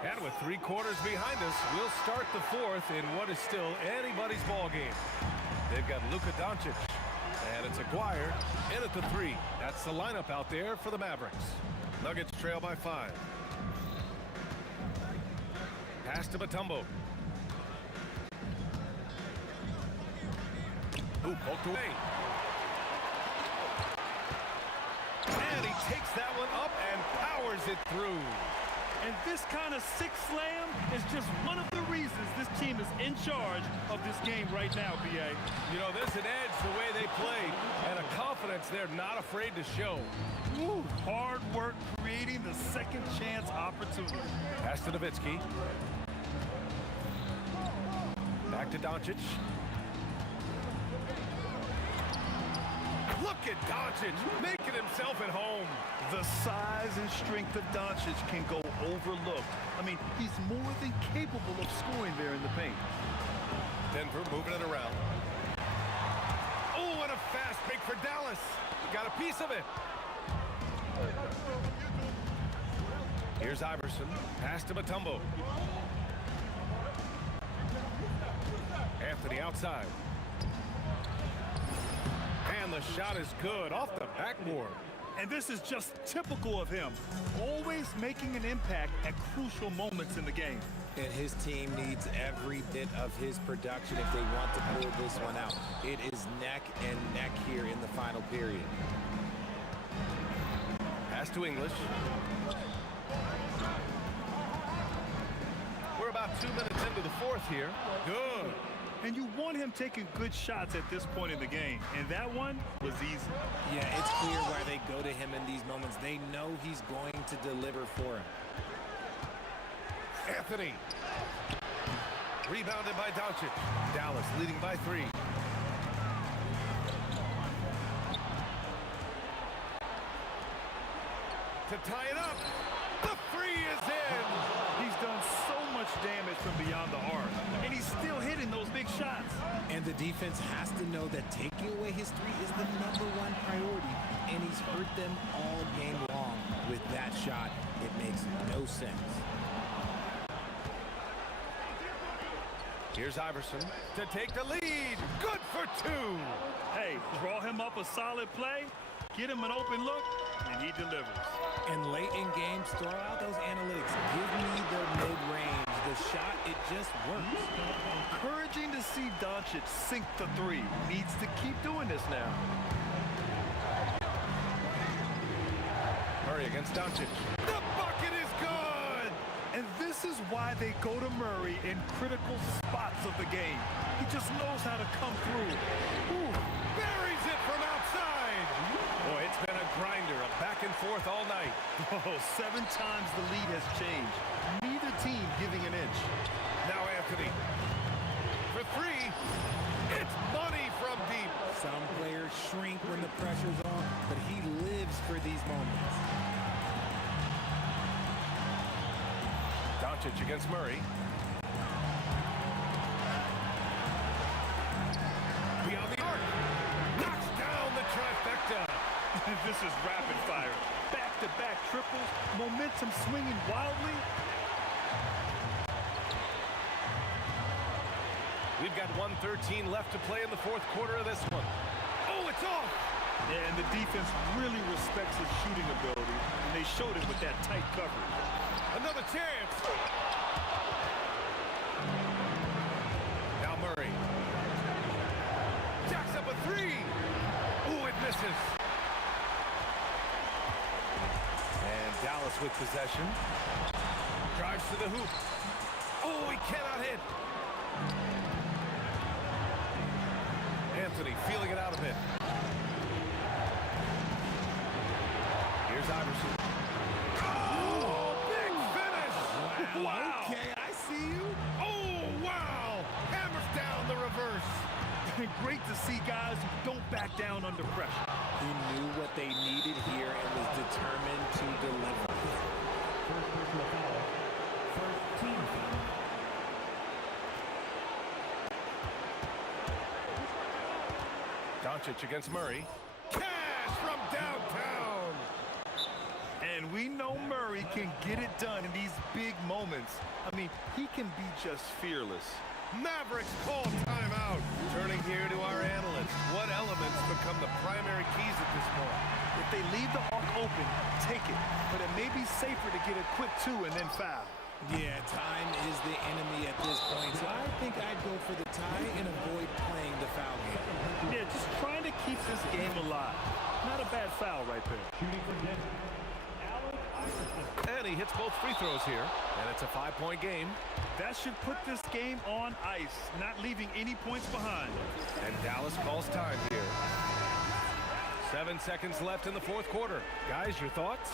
And with 3 quarters behind us, we'll start the fourth in what is still anybody's ball game. They've got Luka Doncic, and it's Aguirre in at the 3. That's the lineup out there for the Mavericks. Nuggets trail by 5. Pass to Mutombo. Ooh, poked away. And he takes that one up and powers it through. And this kind of sick slam is just one of the reasons this team is in charge of this game right now, B.A. You know, there's an edge the way they play and a confidence they're not afraid to show. Woo, hard work creating the second chance opportunity. Pass to Nowitzki. Back to Doncic. Look at Doncic making himself at home. The size and strength of Doncic can go overlooked. I mean, he's more than capable of scoring there in the paint. Denver moving it around. Oh, and a fast break for Dallas. Got a piece of it. Here's Iverson. Pass to Mutombo. Anthony outside. And the shot is good off the backboard. And this is just typical of him. Always making an impact at crucial moments in the game. And his team needs every bit of his production if they want to pull this one out. It is neck and neck here in the final period. Pass to English. We're about 2 minutes into the fourth here. Good. And you want him taking good shots at this point in the game. And that one was easy. Yeah, it's clear why they go to him in these moments. They know he's going to deliver for him. Anthony. Rebounded by Doncic. Dallas leading by 3. To tie it up. The 3 is in. He's done so much damage from beyond the arc. And he's still hitting those big shots. And the defense has to know that taking away his 3 is the #1 priority. And he's hurt them all game long. With that shot, it makes no sense. Here's Iverson to take the lead. Good for 2. Hey, draw him up a solid play, get him an open look, and he delivers. And late in games, throw out those analytics. Give me the mid-range. The shot, it just works. Encouraging to see Doncic sink the 3. Needs to keep doing this now. Murray against Doncic. The bucket is good. And this is why they go to Murray in critical spots of the game. He just knows how to come through. Ooh, buries it from outside. Boy, it's been a grinder, a back and forth all night. Oh, 7 times the lead has changed. Neither team giving an inch. Now Anthony. For 3. It's money from deep. Some players shrink when the pressure's on, but he lives for these moments. Doncic against Murray. Beyond the arc. Knocks down the trifecta. This is rapid fire. Back-to-back triples. Momentum swinging wildly. We've got 1:13 left to play in the fourth quarter of this one. Oh, it's off. Yeah, and the defense really respects his shooting ability, and they showed it with that tight coverage. Another chance. Now Murray. Jacks up a 3. Ooh, it misses. And Dallas with possession. Drives to the hoop. Oh, he cannot hit. Anthony feeling it out a bit. Here's Iverson. Oh, big finish! Wow! Okay, I see you. Oh, wow! Hammers down the reverse. Great to see guys who don't back down under pressure. He knew what they needed here and was determined to deliver. Doncic against Murray. Cash from downtown. And we know Murray can get it done in these big moments. I mean, he can be just fearless. Mavericks call timeout. Turning here to our analysts. What elements become the primary keys at this point? If they leave the arc open, take it. But it may be safer to get a quick 2 and then foul. Yeah, time is the enemy at this point, so I think I'd go for the tie and avoid playing the foul game. Yeah, just trying to keep this game alive. Not a bad foul right there. And he hits both free throws here, and it's a 5-point game. That should put this game on ice, not leaving any points behind. And Dallas calls time here. 7 seconds left in the fourth quarter. Guys, your thoughts?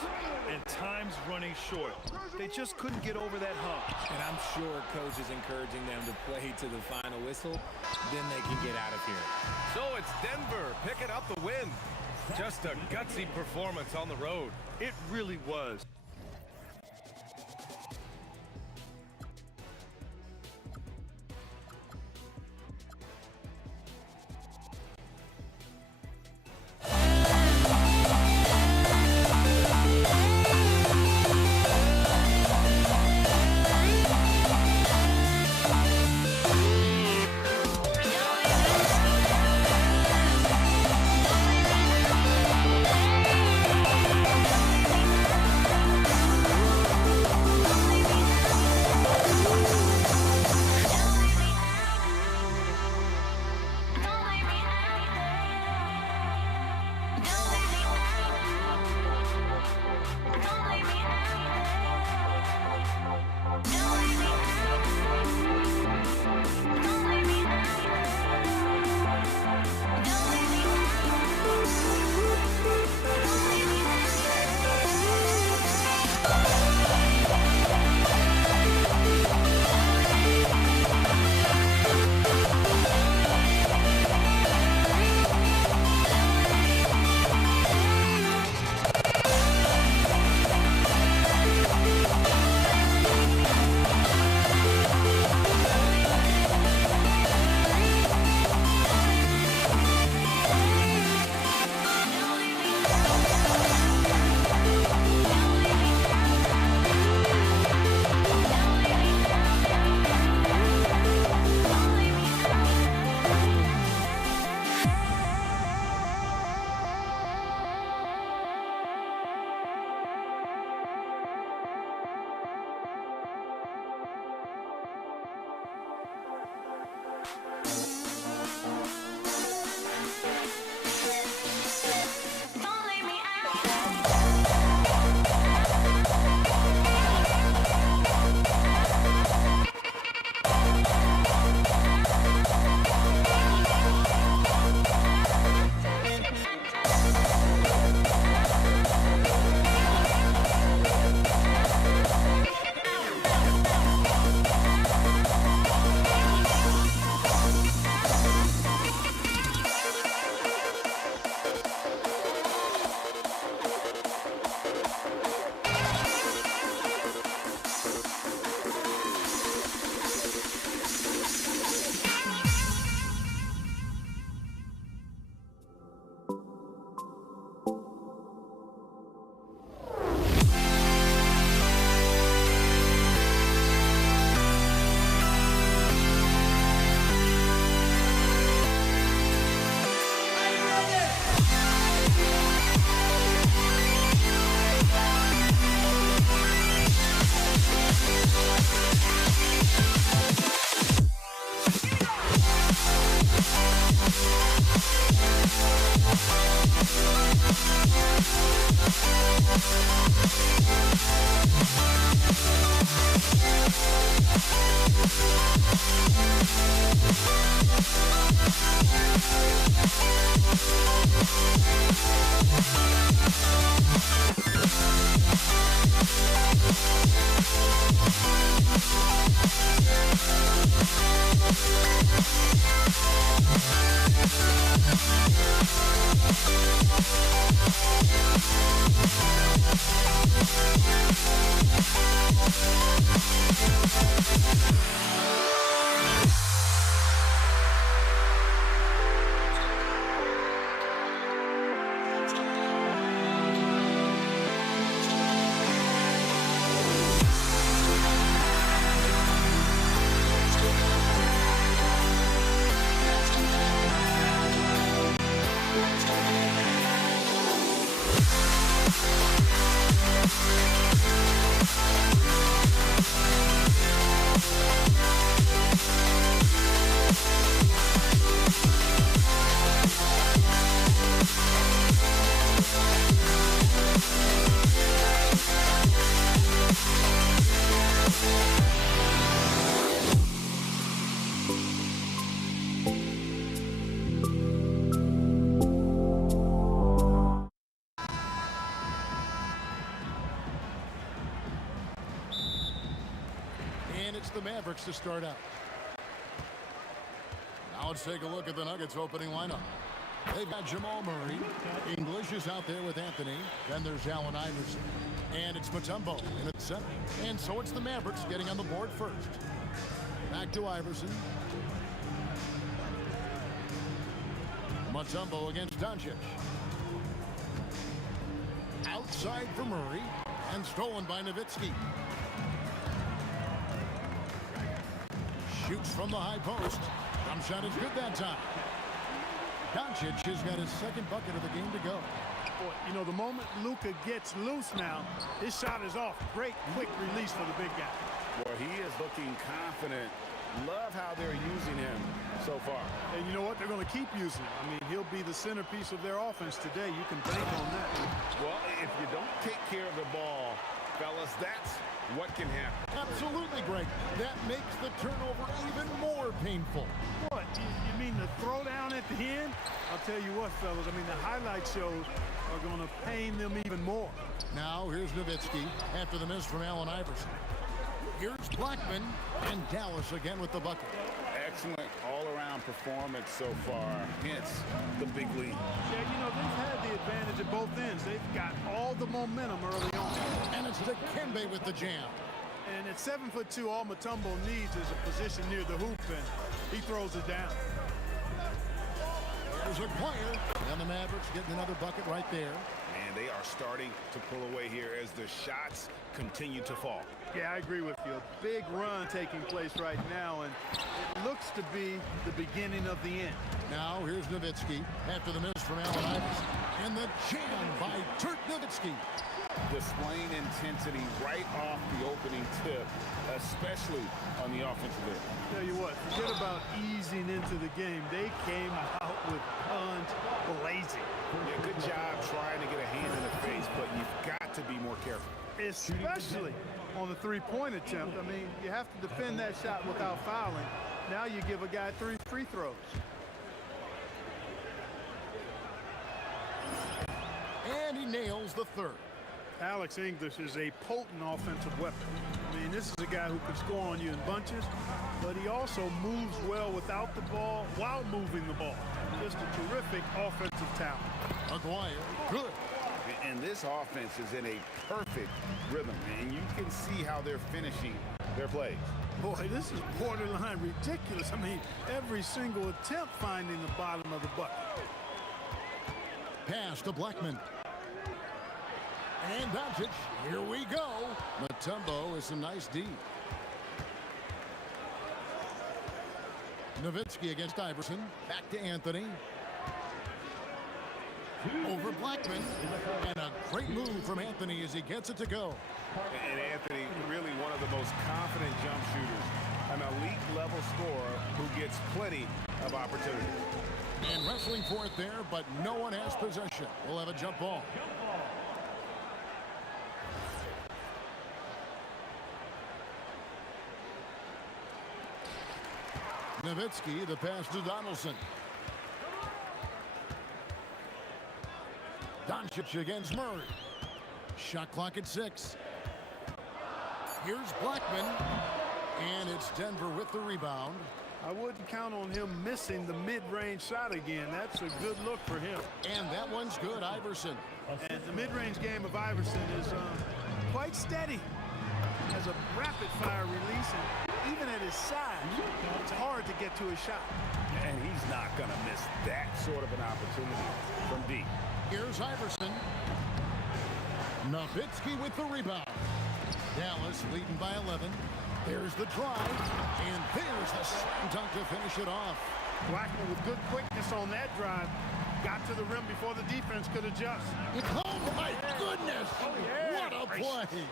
And time's running short. They just couldn't get over that hump. And I'm sure coach is encouraging them to play to the final whistle. Then they can get out of here. So it's Denver picking up the win. Just a gutsy performance on the road. It really was. Mavericks to start out. Now let's take a look at the Nuggets opening lineup. They've got Jamal Murray. English is out there with Anthony. Then there's Allen Iverson. And it's Mutombo in at center. And so it's the Mavericks getting on the board first. Back to Iverson. Mutombo against Doncic. Outside for Murray. And stolen by Nowitzki. Shoots from the high post. Jump shot is good that time. Doncic has got his second bucket of the game to go. Boy, you know, the moment Luka gets loose now, his shot is off. Great quick release for the big guy. Well, he is looking confident. Love how they're using him so far. And you know what? They're going to keep using him. I mean, he'll be the centerpiece of their offense today. You can bank on that. Well, if you don't take care of the ball, fellas, that's what can happen. Absolutely, Greg. That makes the turnover even more painful. What? You mean the throwdown at the end? I'll tell you what, fellas. I mean, the highlight shows are going to pain them even more. Now, here's Nowitzki after the miss from Allen Iverson. Here's Blackman, and Dallas again with the bucket. Excellent all-around performance so far, hence the big lead. Yeah, you know, they've had the advantage at both ends. They've got all the momentum early on. And it's Dikembe with the jam. And at 7'2", all Mutombo needs is a position near the hoop, and he throws it down. There's Aguirre, and the Mavericks getting another bucket right there. And they are starting to pull away here as the shots continue to fall. Yeah, I agree with you. A big run taking place right now, and it looks to be the beginning of the end. Now here's Nowitzki after the miss from Allen Iverson. And the jam by Dirk Nowitzki. Displaying intensity right off the opening tip, especially on the offensive end. Tell you what, forget about easing into the game. They came out with guns blazing. Yeah, good job trying to get a hand in the face, but you've got to be more careful. Especially on the three-point attempt. I mean, you have to defend that shot without fouling. Now you give a guy 3 free throws. And he nails the third. Alex English is a potent offensive weapon. I mean, this is a guy who can score on you in bunches, but he also moves well without the ball while moving the ball. Just a terrific offensive talent. Aguirre, good. And this offense is in a perfect rhythm, and you can see how they're finishing their plays. Boy, this is borderline ridiculous. I mean, every single attempt finding the bottom of the bucket. Pass to Blackman. And Doncic, here we go. Mutombo is some nice D. Nowitzki against Iverson. Back to Anthony. Over Blackman. And a great move from Anthony as he gets it to go. And Anthony, really one of the most confident jump shooters. An elite level scorer who gets plenty of opportunity. And wrestling for it there, but no one has possession. We'll have a jump ball. Nowitzki, the pass to Donaldson. Doncic against Murray. Shot clock at 6. Here's Blackman. And it's Denver with the rebound. I wouldn't count on him missing the mid-range shot again. That's a good look for him. And that one's good, Iverson. And the mid-range game of Iverson is quite steady. Has a rapid-fire release, and even at his size, it's hard to get to his shot. And he's not going to miss that sort of an opportunity from deep. Here's Iverson. Nowitzki with the rebound. Dallas leading by 11. There's the drive, and there's the slam dunk to finish it off. Blackman with good quickness on that drive. Got to the rim before the defense could adjust. Oh, my goodness! What a play!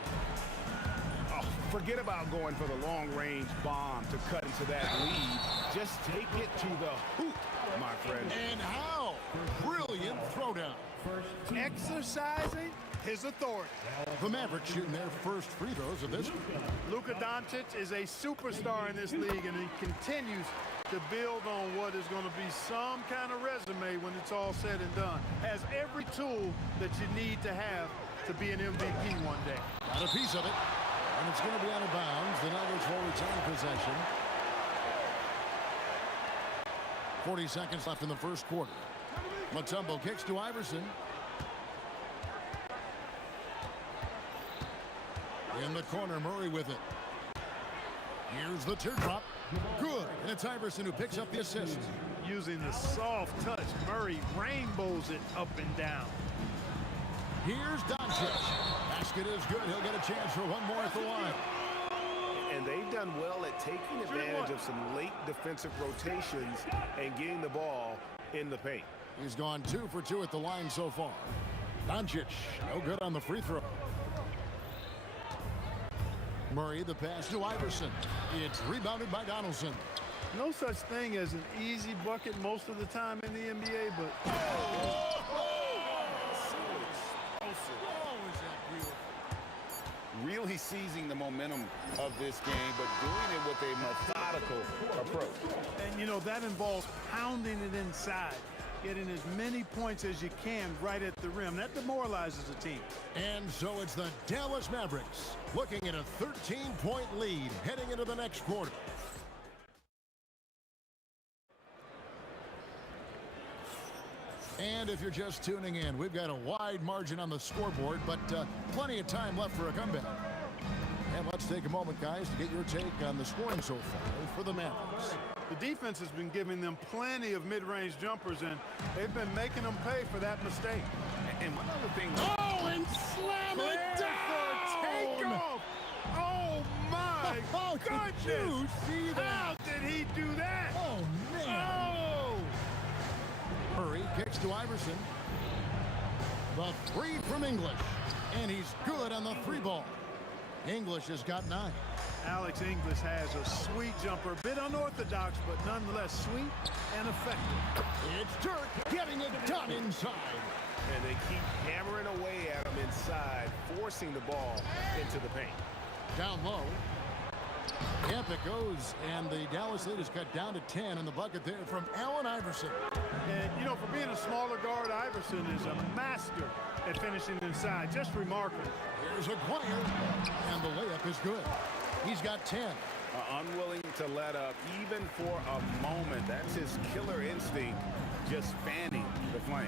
Oh, forget about going for the long-range bomb to cut into that lead. Just take it to the hoop, my friend. And how? Brilliant throwdown. Exercising his authority. The Mavericks shooting their first free throws of this game. Luka Doncic is a superstar in this league, and he continues to build on what is going to be some kind of resume when it's all said and done. Has every tool that you need to have to be an MVP one day. Got a piece of it. And it's going to be out of bounds. The Nuggets will retain possession. 40 seconds left in the first quarter. Mutombo kicks to Iverson. In the corner, Murray with it. Here's the teardrop. Good. And it's Iverson who picks up the assist. Using the soft touch, Murray rainbows it up and down. Here's Doncic. Basket is good. He'll get a chance for one more at the line. And they've done well at taking advantage of some late defensive rotations and getting the ball in the paint. He's gone 2 for 2 at the line so far. Doncic, no good on the free throw. Murray, the pass to Iverson. It's rebounded by Donaldson. No such thing as an easy bucket most of the time in the NBA, but really seizing the momentum of this game, but doing it with a methodical approach. And, you know, that involves pounding it inside, getting as many points as you can right at the rim. That demoralizes a team. And so it's the Dallas Mavericks looking at a 13-point lead heading into the next quarter. And if you're just tuning in, we've got a wide margin on the scoreboard, but plenty of time left for a comeback. And let's take a moment, guys, to get your take on the scoring so far for the Mavericks. The defense has been giving them plenty of mid-range jumpers, and they've been making them pay for that mistake. And one other thing. Oh, and slam it down! Takeoff! Oh, my Oh, goodness! did you see that? How did he do that? Oh, man! Oh! Murray kicks to Iverson. The three from English. And he's good on the three ball. English has got 9. Alex English has a sweet jumper, a bit unorthodox, but nonetheless sweet and effective. It's Dirk getting it done inside. And they keep hammering away at him inside, forcing the ball into the paint. Down low. Up it goes, and the Dallas lead is cut down to 10 in the bucket there from Allen Iverson. And, you know, for being a smaller guard, Iverson is a master at finishing inside. Just remarkable. Here's Aguirre, and the layup is good. He's got 10. Unwilling to let up even for a moment. That's his killer instinct, just fanning the flame.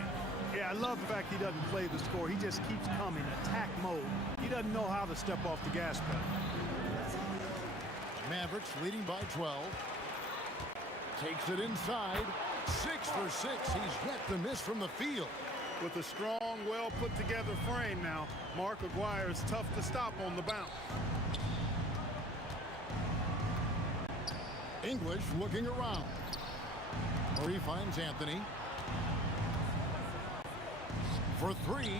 Yeah, I love the fact he doesn't play the score. He just keeps coming, attack mode. He doesn't know how to step off the gas pedal. Mavericks leading by 12. Takes it inside. 6 for 6. He's yet to miss from the field. With a strong, well-put-together frame now, Mark Aguirre is tough to stop on the bounce. English looking around. Murray finds Anthony. For 3.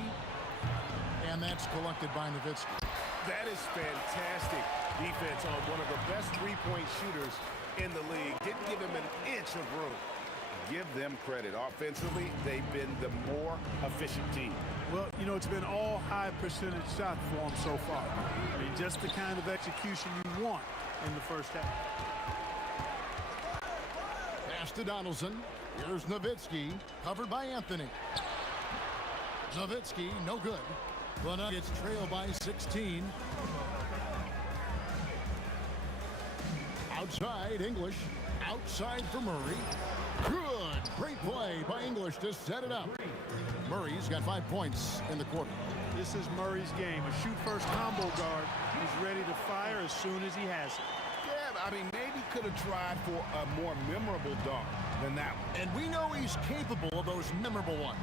And that's collected by Nowitzki. That is fantastic defense on one of the best three-point shooters in the league. Didn't give him an inch of room. Give them credit. Offensively, they've been the more efficient team. Well, you know, it's been all high percentage shots for them so far. I mean, just the kind of execution you want in the first half. Pass to Donaldson. Here's Nowitzki, covered by Anthony. Nowitzki, no good. The Nuggets trail by 16. Outside, English. Outside for Murray. Good. Great play by English to set it up. Murray's got 5 points in the quarter. This is Murray's game. A shoot-first combo guard who's ready to fire as soon as he has it. Yeah, I mean, maybe could have tried for a more memorable dunk than that one. And we know he's capable of those memorable ones.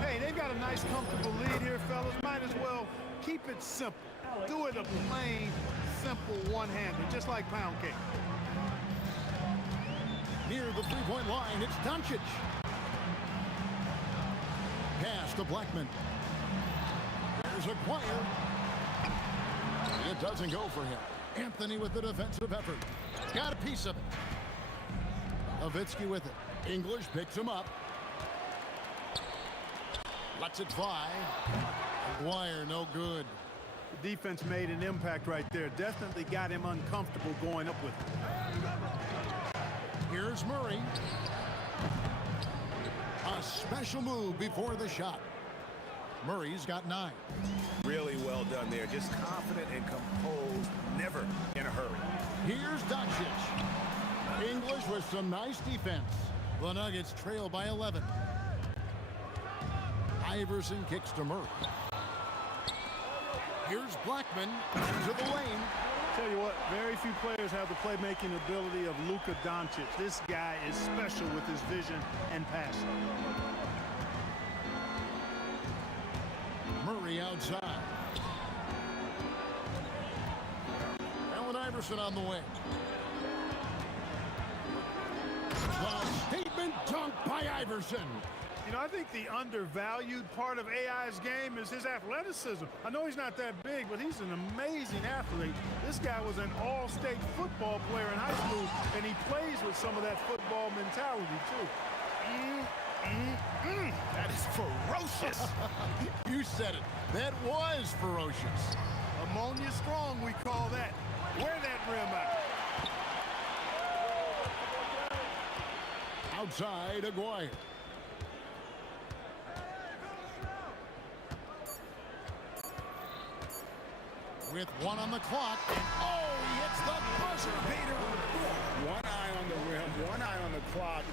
Hey, they've got a nice, comfortable lead here, fellas. Might as well keep it simple. Do it a plain, simple one-hander, just like pound cake. Near the three-point line, it's Doncic. Pass to Blackman. There's Aguirre. It doesn't go for him. Anthony with the defensive effort. Got a piece of it. Nowitzki with it. English picks him up. Lets it fly. Aguirre, no good. The defense made an impact right there. Definitely got him uncomfortable going up with it. Here's Murray. A special move before the shot. Murray's got 9. Really well well done there. Just confident and composed, never in a hurry. Here's Doncic. English with some nice defense. The Nuggets trail by 11. Iverson kicks to Murray. Here's Blackman into the lane. Tell you what, very few players have the playmaking ability of Luka Doncic. This guy is special with his vision and passing. Murray outside. Allen Iverson on the wing. The statement dunk by Iverson. You know, I think the undervalued part of AI's game is his athleticism. I know he's not that big, but he's an amazing athlete. This guy was an all-state football player in high school, and he plays with some of that football mentality, too. That is ferocious. You said it. That was ferocious. Ammonia strong, we call that. Wear that rim out. Outside, Aguirre. With one on the clock. Oh, he hits the buzzer beater. One eye on the rim, one eye on the clock.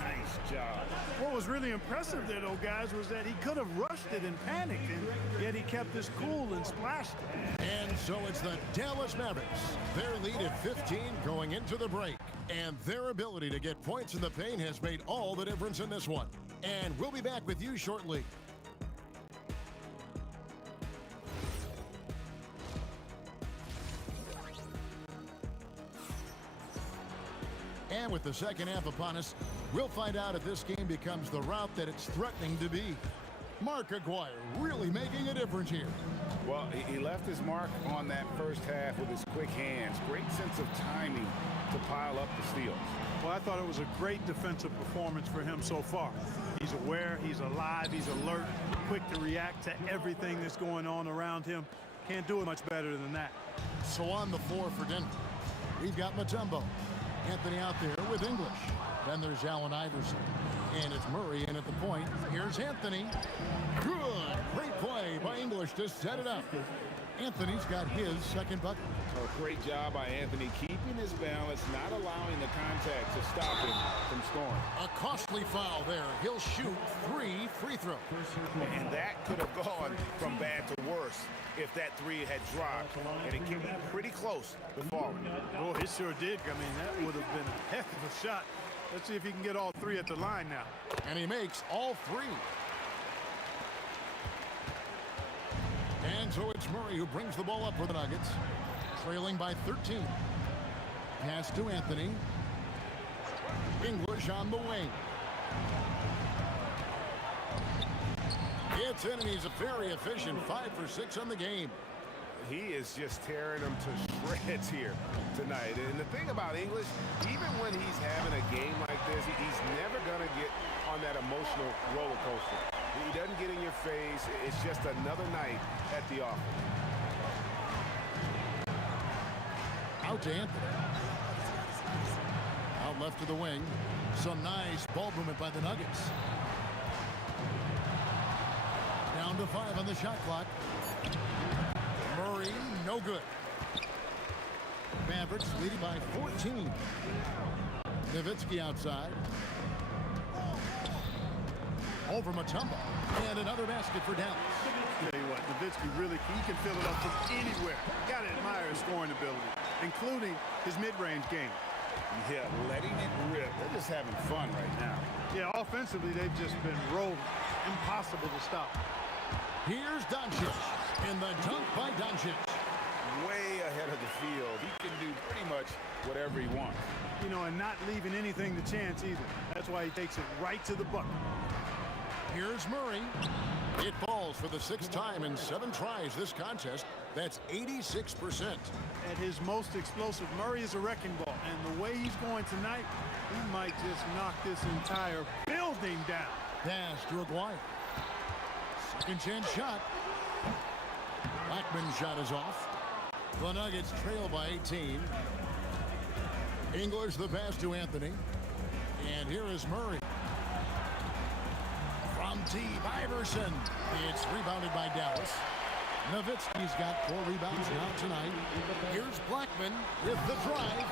Nice job. What was really impressive there, though, guys, was that he could have rushed it and panicked, and yet he kept his cool and splashed it. And so it's the Dallas Mavericks. Their lead at 15 going into the break. And their ability to get points in the paint has made all the difference in this one. And we'll be back with you shortly. And with the second half upon us, we'll find out if this game becomes the route that it's threatening to be. Mark Aguirre really making a difference here. Well, he left his mark on that first half with his quick hands. Great sense of timing to pile up the steals. Well, I thought it was a great defensive performance for him so far. He's aware, he's alive, he's alert, quick to react to everything that's going on around him. Can't do it much better than that. So on the floor for Denver, we've got Mutombo. Anthony out there with English. Then there's Allen Iverson. And it's Murray in at the point. Here's Anthony. Good. Great play by English to set it up. Anthony's got his second bucket. Oh, great job by Anthony, keeping his balance, not allowing the contact to stop him from scoring. A costly foul there. He'll shoot 3 free throws. And that could have gone from bad to worse if that three had dropped. And it came pretty close to falling. Oh, it sure did. I mean, that would have been a heck of a shot. Let's see if he can get all three at the line now. And he makes all 3. And so it's Murray who brings the ball up for the Nuggets. Trailing by 13. Pass to Anthony. English on the wing. It's in, and he's a very efficient 5 for 6 on the game. He is just tearing them to shreds here tonight. And the thing about English, even when he's having a game like this, he's never going to get on that emotional roller coaster. He doesn't get in your face. It's just another night at the office. Out to Anthony. Out left to the wing. Some nice ball movement by the Nuggets. Down to 5 on the shot clock. Murray, no good. Mavericks leading by 14. Nowitzki outside. Over Mutombo. And another basket for Dallas. Tell you what, Nowitzki really, he can fill it up from anywhere. Got to admire his scoring ability, including his mid-range game. Yeah, letting it rip. They're just having fun right now. Yeah, offensively, they've just been rolling. Impossible to stop. Here's Doncic. And the dunk by Doncic. Way ahead of the field. He can do pretty much whatever he wants. You know, and not leaving anything to chance either. That's why he takes it right to the bucket. Here's Murray. It falls for the 6th time in 7 tries this contest. That's 86%. At his most explosive, Murray is a wrecking ball. And the way he's going tonight, he might just knock this entire building down. Pass to Aguirre. Second chance shot. Blackman's shot is off. The Nuggets trail by 18. English the pass to Anthony. And here is Murray. From deep, Iverson. It's rebounded by Dallas. Nowitzki's got 4 rebounds now tonight. Here's Blackman with the drive.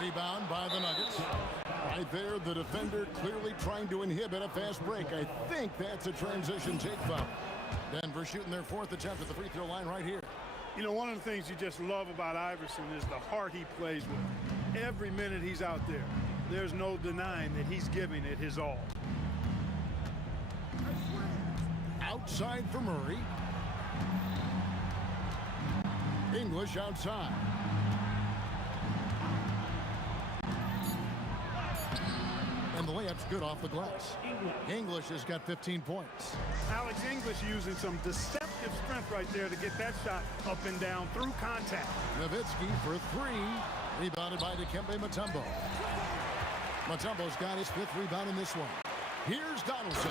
Rebound by the Nuggets. Right there, the defender clearly trying to inhibit a fast break. I think that's a transition take foul. Denver shooting their 4th attempt at the free throw line right here. You know, one of the things you just love about Iverson is the heart he plays with. Every minute he's out there, there's no denying that he's giving it his all. Outside for Murray. English outside. And the layup's good off the glass. English has got 15 points. Alex English using some deceptive strength right there to get that shot up and down through contact. Nowitzki for 3. Rebounded by Dikembe Mutombo. Mutombo's got his 5th rebound in this one. Here's Donaldson.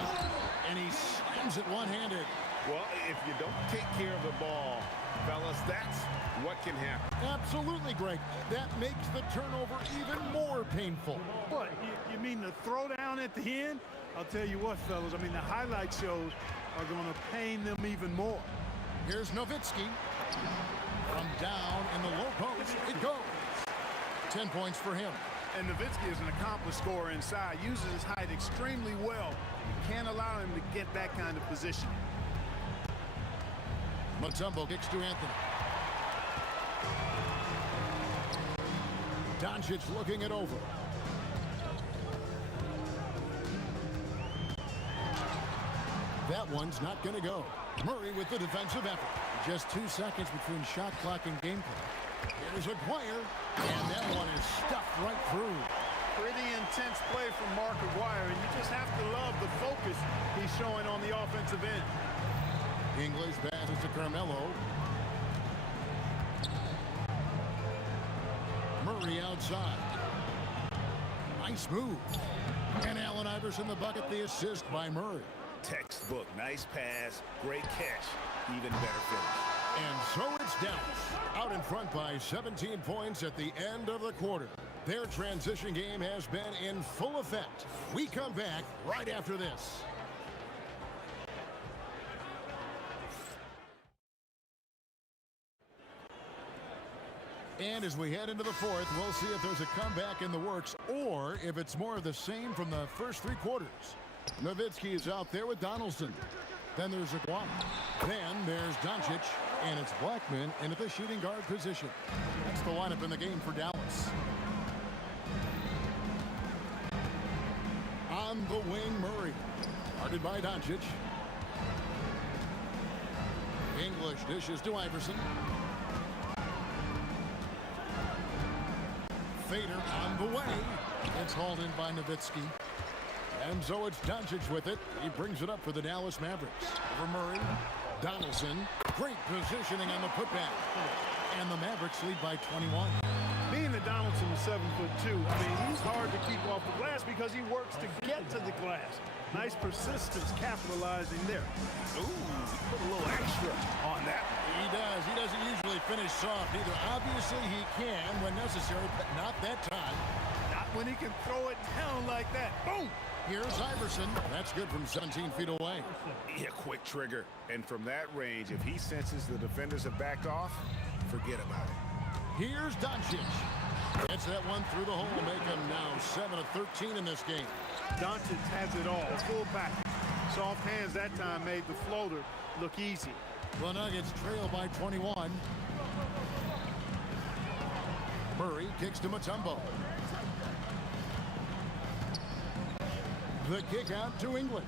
And he slams it one-handed. Well, if you don't take care of the ball, fellas, that's what can happen. Absolutely, Greg. That makes the turnover even more painful. What, you mean the throwdown at the end? I'll tell you what, fellas, I mean, the highlight shows are going to pain them even more. Here's Nowitzki. From down in the low post, it goes. 10 points for him. And Nowitzki is an accomplished scorer inside, uses his height extremely well. You can't allow him to get that kind of position. Mutombo kicks to Anthony. Doncic looking it over. That one's not going to go. Murray with the defensive effort. Just 2 seconds between shot clock and game clock. Here's Aguirre, and that one is stuffed right through. Pretty intense play from Mark Aguirre, and you just have to love the focus he's showing on the offensive end. English passes to Carmelo. Murray outside. Nice move. And Allen Iverson the bucket, the assist by Murray. Textbook, nice pass, great catch, even better finish. And so it's Dallas, out in front by 17 points at the end of the quarter. Their transition game has been in full effect. We come back right after this. And as we head into the 4th, we'll see if there's a comeback in the works or if it's more of the same from the first 3 quarters. Nowitzki is out there with Donaldson. Then there's Aguirre. Then there's Doncic, and it's Blackman into the shooting guard position. That's the lineup in the game for Dallas. On the wing, Murray. Guarded by Doncic. English dishes to Iverson. Fader on the way. It's hauled in by Nowitzki. And so it's Doncic with it. He brings it up for the Dallas Mavericks. Over Murray. Donaldson. Great positioning on the putback. And the Mavericks lead by 21. Being that Donaldson is 7'2", I mean, he's hard to keep off the glass because he works to get to the glass. Nice persistence capitalizing there. Ooh, put a little extra on that. He does. He doesn't usually finish soft either. Obviously, he can when necessary, but not that time. Not when he can throw it down like that. Boom! Here's Iverson. That's good from 17 feet away. Yeah, quick trigger. And from that range, if he senses the defenders have backed off, forget about it. Here's Doncic. Gets that one through the hole to make him now 7 of 13 in this game. Doncic has it all. Full package. Soft hands that time made the floater look easy. The Nuggets trail by 21. Murray kicks to Mutombo. The kick out to English.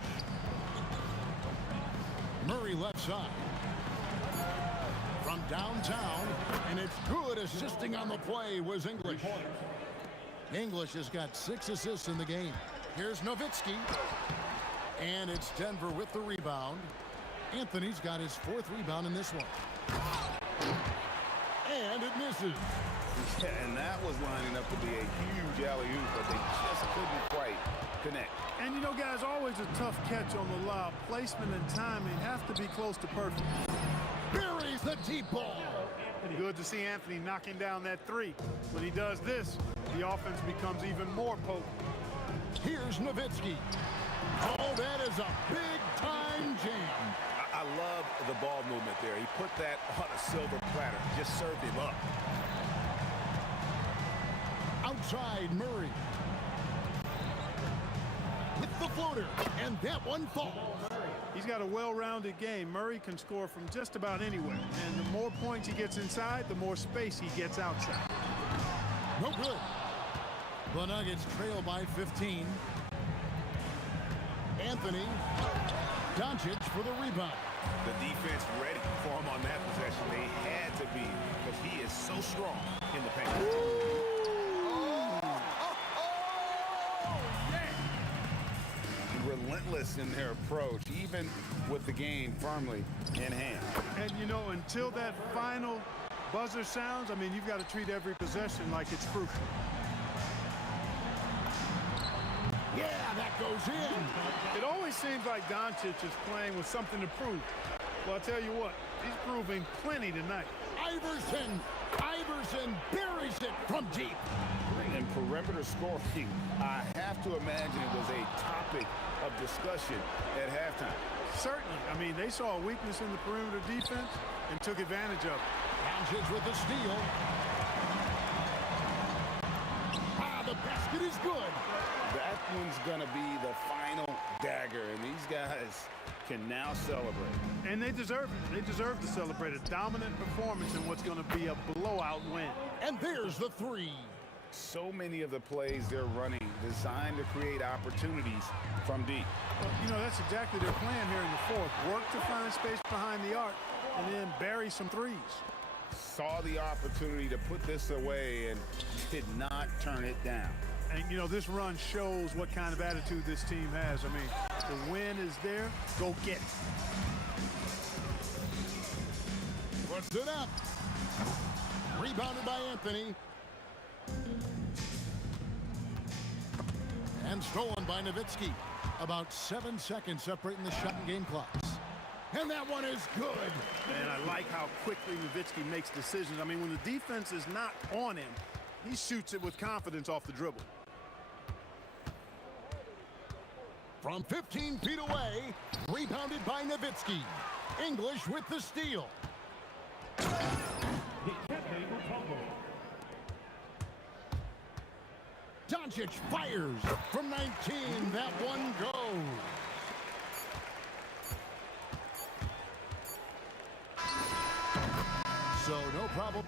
Murray left side. From downtown, and it's good. Assisting on the play was English. English has got 6 assists in the game. Here's Nowitzki. And it's Denver with the rebound. Anthony's got his 4th rebound in this one. And it misses. Yeah, and that was lining up to be a huge alley-oop, but they just couldn't quite connect. And you know, guys, always a tough catch on the lob. Placement and timing have to be close to perfect. Buries the deep ball. Good to see Anthony knocking down that 3. When he does this, the offense becomes even more potent. Here's Nowitzki. Oh, that is a big-time jam. I love the ball movement there. He put that on a silver platter. Just served him up. Outside Murray. With the floater, and that one falls. He's got a well-rounded game. Murray can score from just about anywhere. And the more points he gets inside, the more space he gets outside. No good. The Nuggets trail by 15. Anthony Doncic for the rebound. The defense ready for him on that possession. They had to be, because he is so strong in the paint. Relentless in their approach, even with the game firmly in hand. And, you know, until that final buzzer sounds, I mean, you've got to treat every possession like it's crucial. Yeah, that goes in. It always seems like Doncic is playing with something to prove. Well, I'll tell you what, he's proving plenty tonight. Iverson buries it from deep. And perimeter scoring, I have to imagine it was a topic of discussion at halftime. Certainly. I mean, they saw a weakness in the perimeter defense and took advantage of it. Doncic with the steal. The basket is good. That one's going to be the final dagger, and these guys can now celebrate. And they deserve it. They deserve to celebrate a dominant performance in what's going to be a blowout win. And there's the three. So many of the plays they're running designed to create opportunities from deep. Well, you know, that's exactly their plan here in the fourth. Work to find space behind the arc and then bury some threes. Saw the opportunity to put this away and did not turn it down. And, you know, this run shows what kind of attitude this team has. I mean, the win is there. Go get it. Puts it up. Rebounded by Anthony. And stolen by Nowitzki. About 7 seconds separating the shot and game clocks. And that one is good. And I like how quickly Nowitzki makes decisions. I mean, when the defense is not on him, he shoots it with confidence off the dribble. From 15 feet away, rebounded by Nowitzki. English with the steal. Doncic fires from 19. That one goes. So no problem.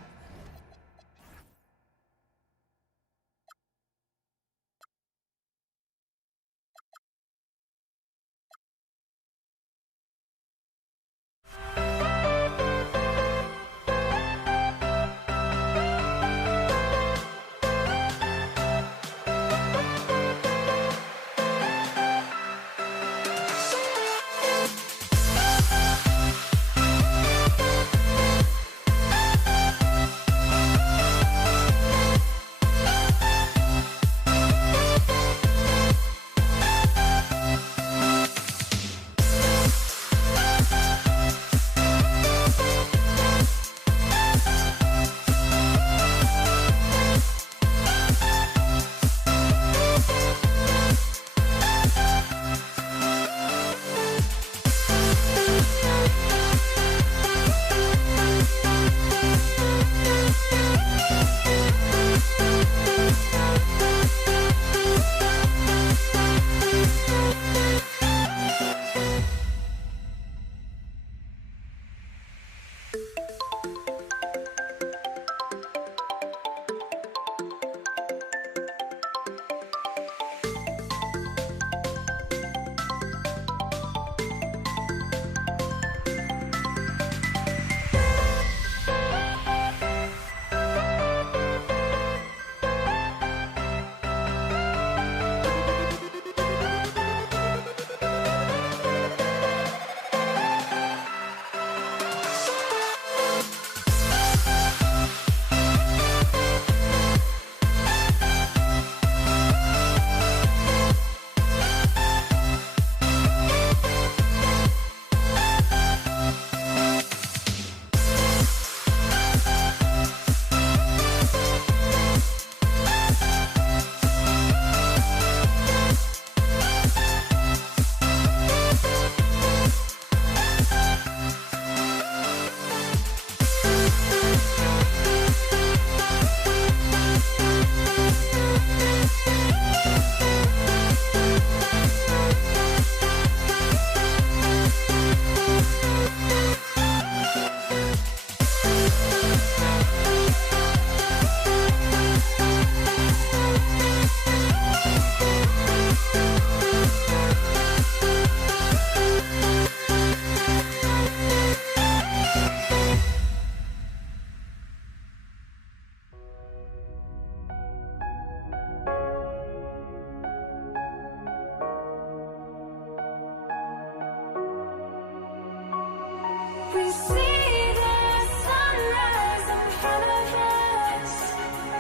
We see the sunrise in front of us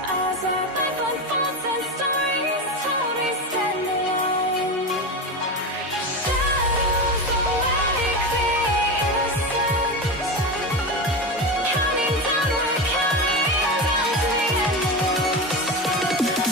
as our life unfolds and stories told. We stand alone. Shadows awake the innocent, counting down the counting down to the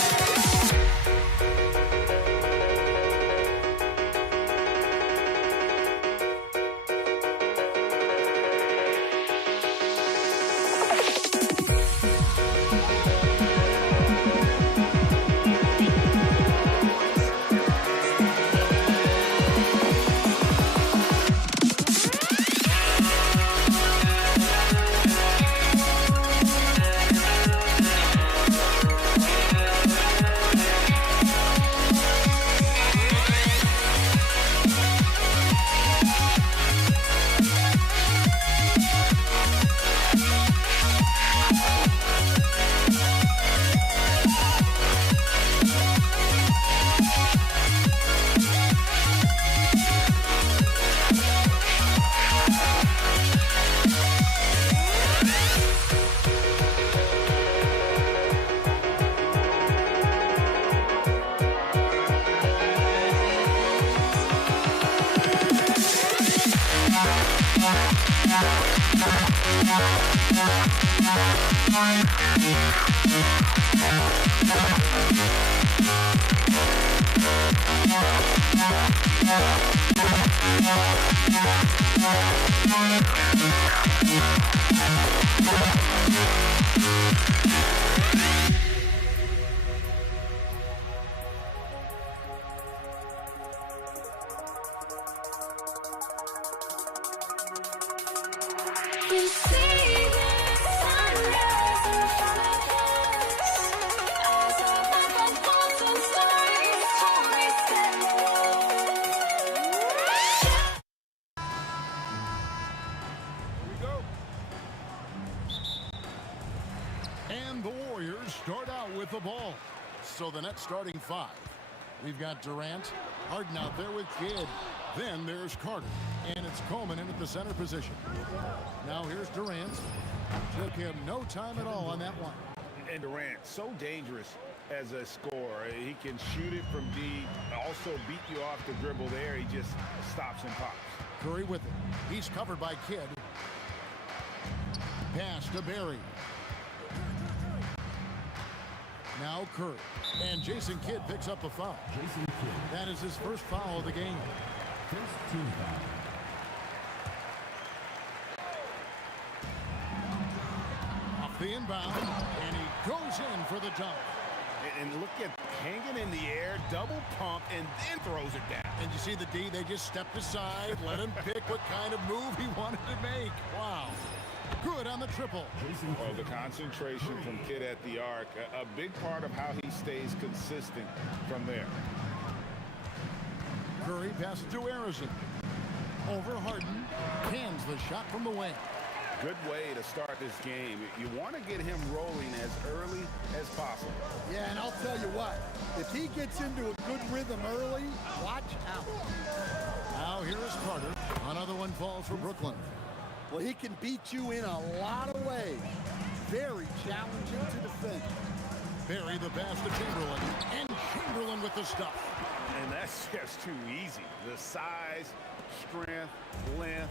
We see the sunrise in front of us as our life unfolds and stories told. We stand alone. And the Warriors start out with the ball. So the next starting five. We've got Durant, Harden out there with Kidd. Then there's Carter. And it's Coleman in at the center position. Now here's Durant. Took him no time at all on that one. And Durant, so dangerous as a scorer. He can shoot it from deep, also beat you off the dribble there. He just stops and pops. Curry with it. He's covered by Kidd. Pass to Barry. Now Curry. And Jason Kidd picks up the foul. That is his first foul of the game. First team foul. Off the inbound, and he goes in for the dunk. And look at hanging in the air, double pump, and then throws it down. And you see the D, they just stepped aside, let him pick what kind of move he wanted to make. Wow. Good on the triple. Well, the concentration from Kidd at the arc, a big part of how he stays consistent from there. Curry passes to Harrison. Over Harden, hands the shot from the wing. Good way to start this game. You want to get him rolling as early as possible. Yeah, and I'll tell you what, if he gets into a good rhythm early, watch out. Now here is Carter. Another one falls for Brooklyn. Well, he can beat you in a lot of ways. Very challenging to defend. Barry the pass to Chamberlain. And Chamberlain with the stuff. And that's just too easy. The size, strength, length.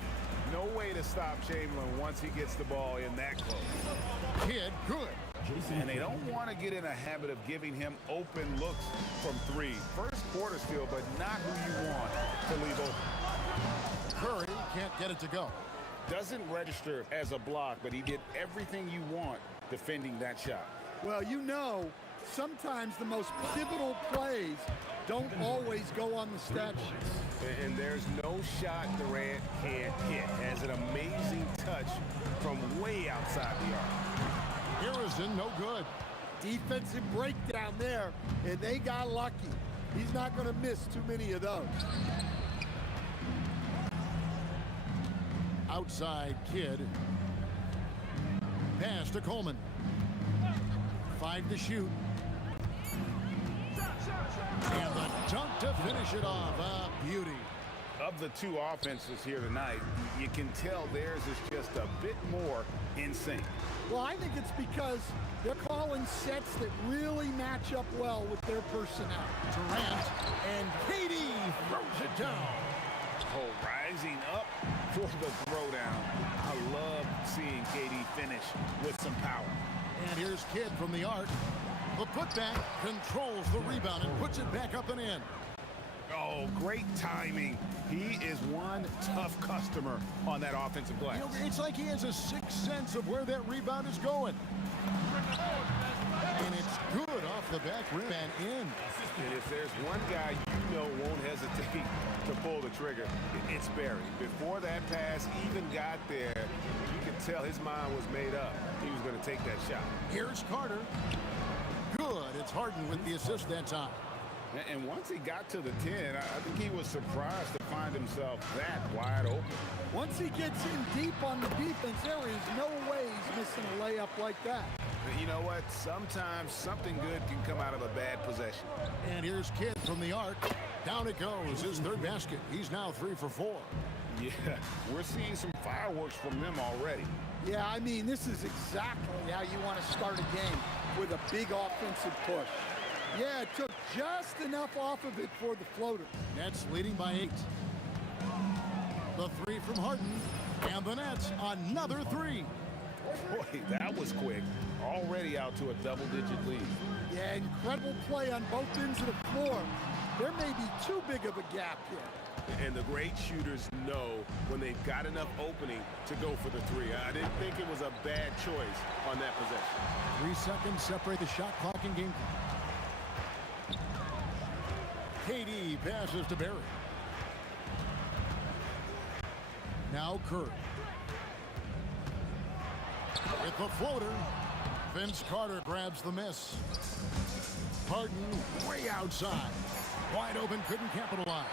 No way to stop Chamberlain once he gets the ball in that close. Kidd, good. And they don't want to get in a habit of giving him open looks from three. First quarter still, but not who you want to leave open. Curry can't get it to go. Doesn't register as a block, but he did everything you want defending that shot. Well, you know, sometimes the most pivotal plays don't always go on the stat sheet. And there's no shot Durant can't hit. Has an amazing touch from way outside the arc. Harrison, no good. Defensive breakdown there, and they got lucky. He's not going to miss too many of those. Outside Kidd. Pass to Coleman. 5 to shoot. And the dunk to finish it off. A beauty. Of the two offenses here tonight, you can tell theirs is just a bit more in sync. Well, I think it's because they're calling sets that really match up well with their personnel. Durant and Katie throws it down. Oh, rising up for the throwdown. I love seeing KD finish with some power. And here's Kidd from the arc. The putback controls the rebound and puts it back up and in. Oh, great timing. He is one tough customer on that offensive glass. You know, it's like he has a sixth sense of where that rebound is going. And it's good off the back rim and in. And if there's one guy you know won't hesitate to pull the trigger, it's Barry. Before that pass even got there, you could tell his mind was made up. He was going to take that shot. Here's Carter. Good. It's Harden with the assist that time. And once he got to the 10, I think he was surprised to find himself that wide open. Once he gets in deep on the defense, there is no way he's missing a layup like that. But you know what? Sometimes something good can come out of a bad possession. And here's Kidd from the arc. Down it goes. His third basket. He's now 3 for 4. Yeah, we're seeing some fireworks from them already. Yeah, I mean, this is exactly how you want to start a game, with a big offensive push. Yeah, it took just enough off of it for the floater. Nets leading by 8. The 3 from Harden. And the Nets, another 3. Boy, that was quick. Already out to a double-digit lead. Yeah, incredible play on both ends of the floor. There may be too big of a gap here. And the great shooters know when they've got enough opening to go for the 3. I didn't think it was a bad choice on that possession. 3 seconds separate the shot clock and game clock. KD passes to Barry. Now Curry. With the floater, Vince Carter grabs the miss. Harden way outside. Wide open, couldn't capitalize.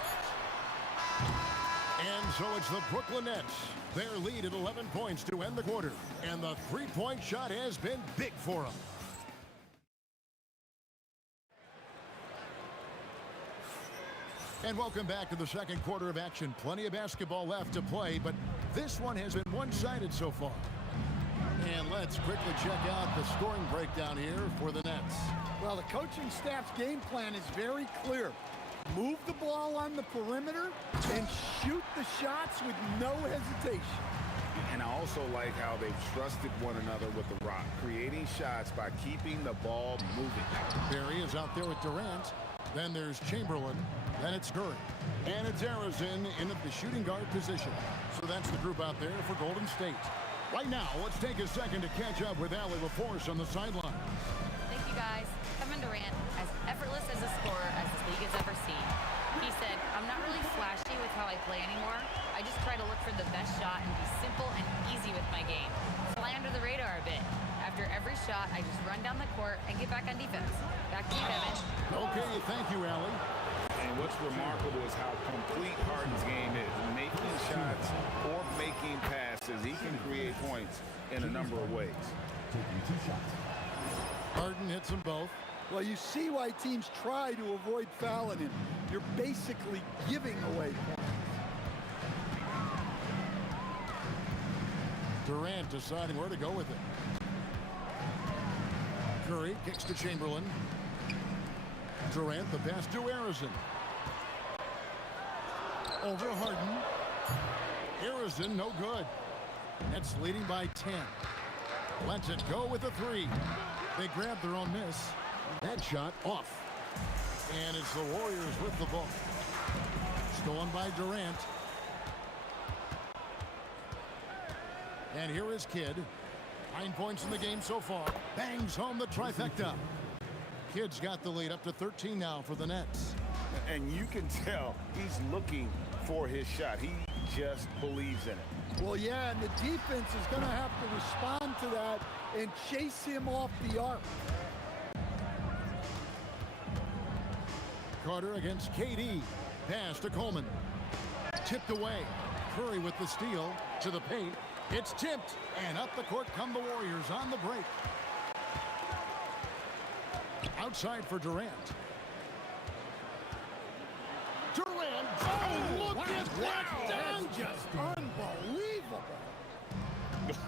And so it's the Brooklyn Nets. Their lead at 11 points to end the quarter. And the three-point shot has been big for them. And welcome back to the second quarter of action. Plenty of basketball left to play, but this one has been one-sided so far. And let's quickly check out the scoring breakdown here for the Nets. Well, the coaching staff's game plan is very clear. Move the ball on the perimeter and shoot the shots with no hesitation. And I also like how they've trusted one another with the rock, creating shots by keeping the ball moving. Barry is out there with Durant. Then there's Chamberlain. Then it's Curry. And it's Arizona in the shooting guard position. So that's the group out there for Golden State. Right now, let's take a second to catch up with Allie LaForce on the sideline. Thank you, guys. Kevin Durant, as effortless as a scorer as this league has ever seen. He said, I'm not really flashy with how I play anymore. I just try to look for the best shot and be simple and easy with my game. Fly under the radar a bit. After every shot, I just run down the court and get back on defense. Back to you, Kevin. Okay, thank you, Allie. And what's remarkable is how complete Harden's game is. Making shots or making passes. He can create points in a number of ways. Harden hits them both. Well, you see why teams try to avoid fouling him. You're basically giving away points. Durant deciding where to go with it. Curry kicks to Chamberlain. Durant, the pass to Arizona. Over Harden. Arizona, no good. Nets leading by 10. Lets it go with a 3. They grab their own miss. That shot off. And it's the Warriors with the ball. Stolen by Durant. And here is Kidd. 9 points in the game so far. Bangs home the trifecta. Kidd's got the lead up to 13 now for the Nets. And you can tell he's looking for his shot. He just believes in it. Well, yeah, and the defense is going to have to respond to that and chase him off the arc. Carter against KD. Pass to Coleman. Tipped away. Curry with the steal to the paint. It's tipped, and up the court come the Warriors on the break. Outside for Durant. Durant, oh, look at That's down, just unbelievable.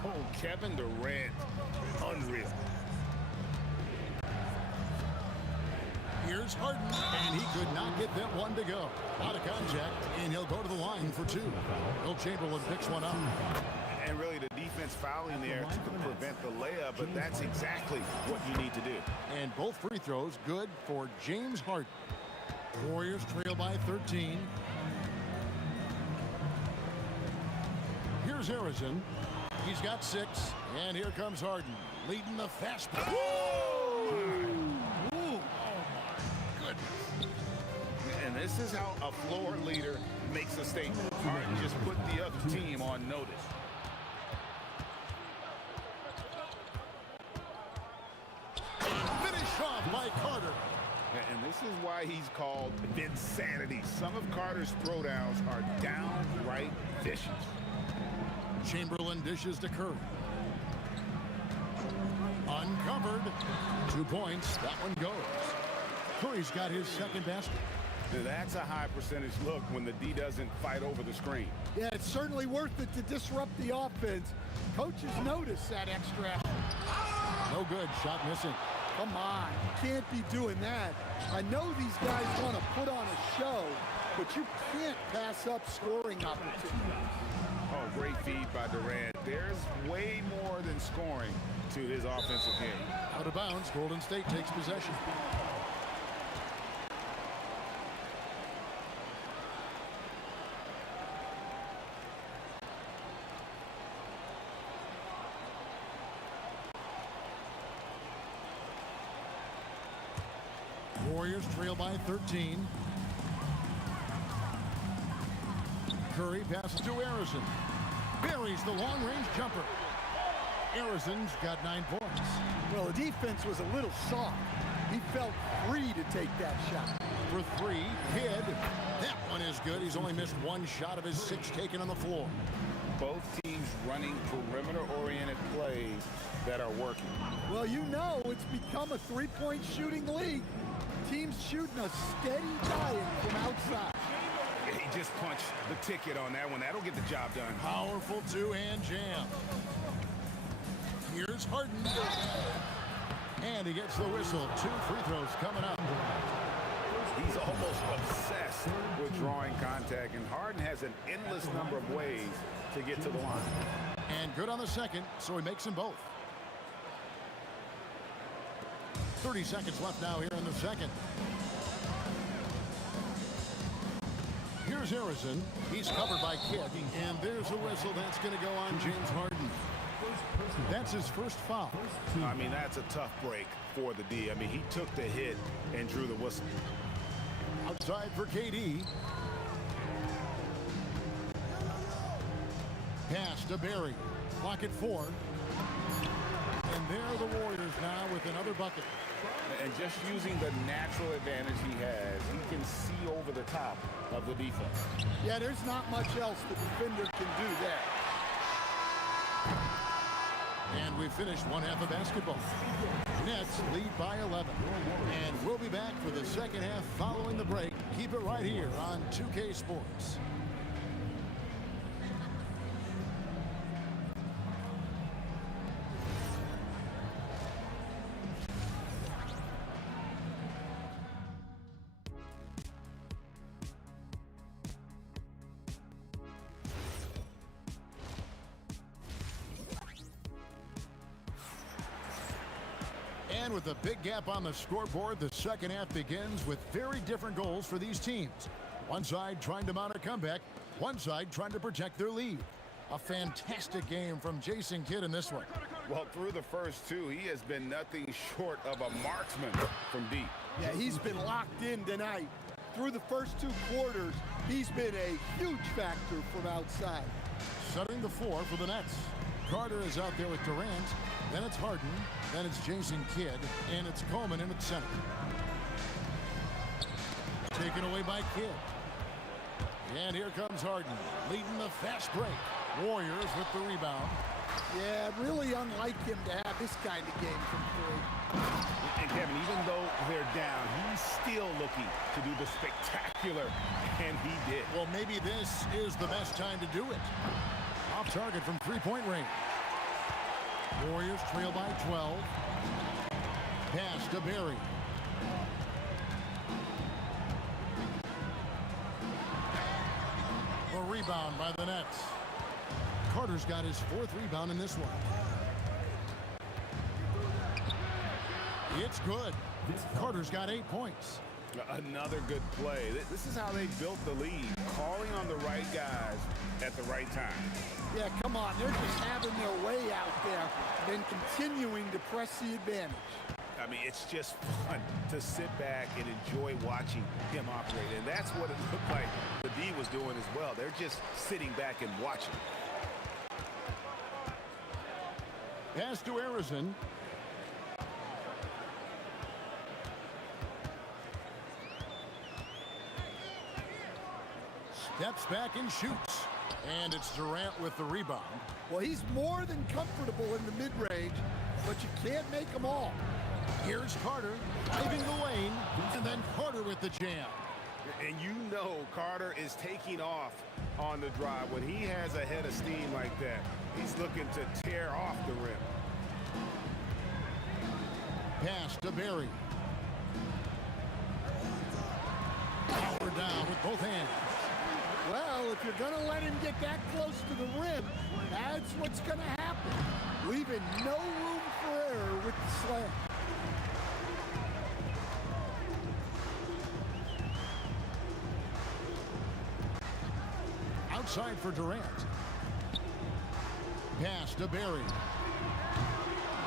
Oh, Kevin Durant. Unreal. Here's Harden, and he could not get that one to go. Out of contact, and he'll go to the line for two. Will Chamberlain picks one up. And really the defense fouling there to prevent the layup, but that's exactly what you need to do. And both free throws good for James Harden. Warriors trail by 13. Here's Harrison. He's got 6, and here comes Harden, leading the fast break. And this is how a floor leader makes a statement. Harden just put the other team on notice. Finish off by Carter. And this is why he's called Vinsanity. Some of Carter's throwdowns are downright vicious. Chamberlain dishes to Curry. Uncovered. 2 points. That one goes. Curry's got his second basket. That's a high percentage look when the D doesn't fight over the screen. Yeah, it's certainly worth it to disrupt the offense. Coaches notice that extra effort. No good. Shot missing. Come on, you can't be doing that. I know these guys want to put on a show, but you can't pass up scoring opportunities. Oh, great feed by Durant. There's way more than scoring to his offensive game. Out of bounds. Golden State takes possession. Warriors trail by 13. Curry passes to Harrison. Buries the long-range jumper. Harrison's got 9 points. Well, the defense was a little soft. He felt free to take that shot. For 3, Kidd. That one is good. He's only missed 1 shot of his 6 taken on the floor. Both teams running perimeter-oriented plays that are working. Well, you know it's become a three-point shooting league. Teams shooting a steady diet from outside. He just punched the ticket on that one. That'll get the job done. Powerful two-hand jam. Here's Harden. And he gets the whistle. 2 free throws coming up. He's almost obsessed with drawing contact, and Harden has an endless number of ways to get to the line. And good on the second, so he makes them both. 30 seconds left now here in the second. Here's Harrison. He's covered by Kidd. And there's a whistle that's going to go on James Harden. That's his first foul. I mean, that's a tough break for the D. I mean, he took the hit and drew the whistle. Outside for KD. Pass to Barry. Clock at 4. And there are the Warriors now with another bucket. And just using the natural advantage he has, he can see over the top of the defense. Yeah, there's not much else the defender can do there. And we finished one half of basketball. Nets lead by 11. And we'll be back for the second half following the break. Keep it right here on 2K Sports. And with a big gap on the scoreboard, the second half begins with very different goals for these teams. One side trying to mount a comeback, one side trying to protect their lead. A fantastic game from Jason Kidd in this one. Well, through the first 2, he has been nothing short of a marksman from deep. Yeah, he's been locked in tonight. Through the first 2 quarters, he's been a huge factor from outside. Setting the floor for the Nets. Carter is out there with Durant. Then it's Harden. Then it's Jason Kidd. And it's Coleman in at center. Taken away by Kidd. And here comes Harden, leading the fast break. Warriors with the rebound. Yeah, really unlike him to have this kind of game from three. And Kevin, even though they're down, he's still looking to do the spectacular, and he did. Well, maybe this is the best time to do it. Off target from three-point range. Warriors trail by 12. Pass to Barry. The rebound by the Nets. Carter's got his fourth rebound in this one. It's good. Carter's got 8 points. Another good play. This is how they built the lead, calling on the right guys at the right time. Yeah, come on. They're just having their way out there, then continuing to press the advantage. I mean, it's just fun to sit back and enjoy watching him operate. And that's what it looked like the D was doing as well. They're just sitting back and watching. Pass to Arizon. Steps back and shoots. And it's Durant with the rebound. Well, he's more than comfortable in the mid-range, but you can't make them all. Here's Carter driving the lane, and then Carter with the jam. And you know Carter is taking off on the drive. When he has a head of steam like that, he's looking to tear off the rim. Pass to Barry. Power down with both hands. Well, if you're going to let him get that close to the rim, that's what's going to happen. Leaving no room for error with the slam. Outside for Durant. Pass to Barry.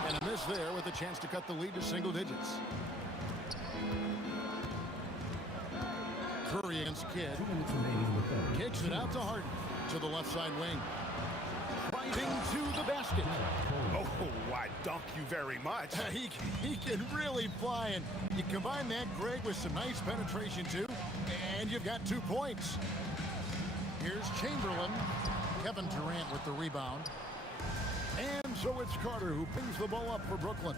And a miss there with a chance to cut the lead to single digits. Curry against Kidd. Kicks it out to Harden. To the left side wing. Driving to the basket. Oh, why, dunk you very much. He can really fly, and you combine that, Greg, with some nice penetration, too, and you've got 2 points. Here's Chamberlain. Kevin Durant with the rebound. And so it's Carter who pings the ball up for Brooklyn.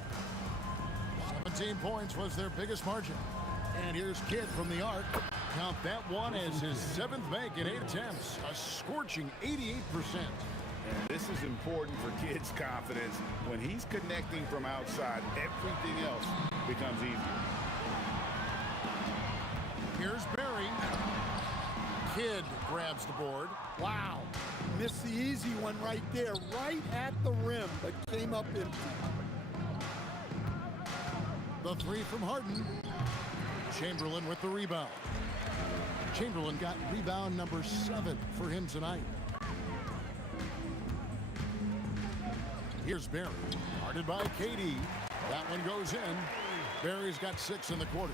17 points was their biggest margin. And here's Kidd from the arc. Count that one as his 7th make in 8 attempts. A scorching 88%. And this is important for Kidd's confidence. When he's connecting from outside, everything else becomes easier. Here's Barry. Kidd grabs the board. Wow. Missed the easy one right there, right at the rim, but came up empty. The three from Harden. Chamberlain with the rebound. Chamberlain got rebound number 7 for him tonight. Here's Barry. Guarded by KD. That one goes in. Barry's got 6 in the quarter.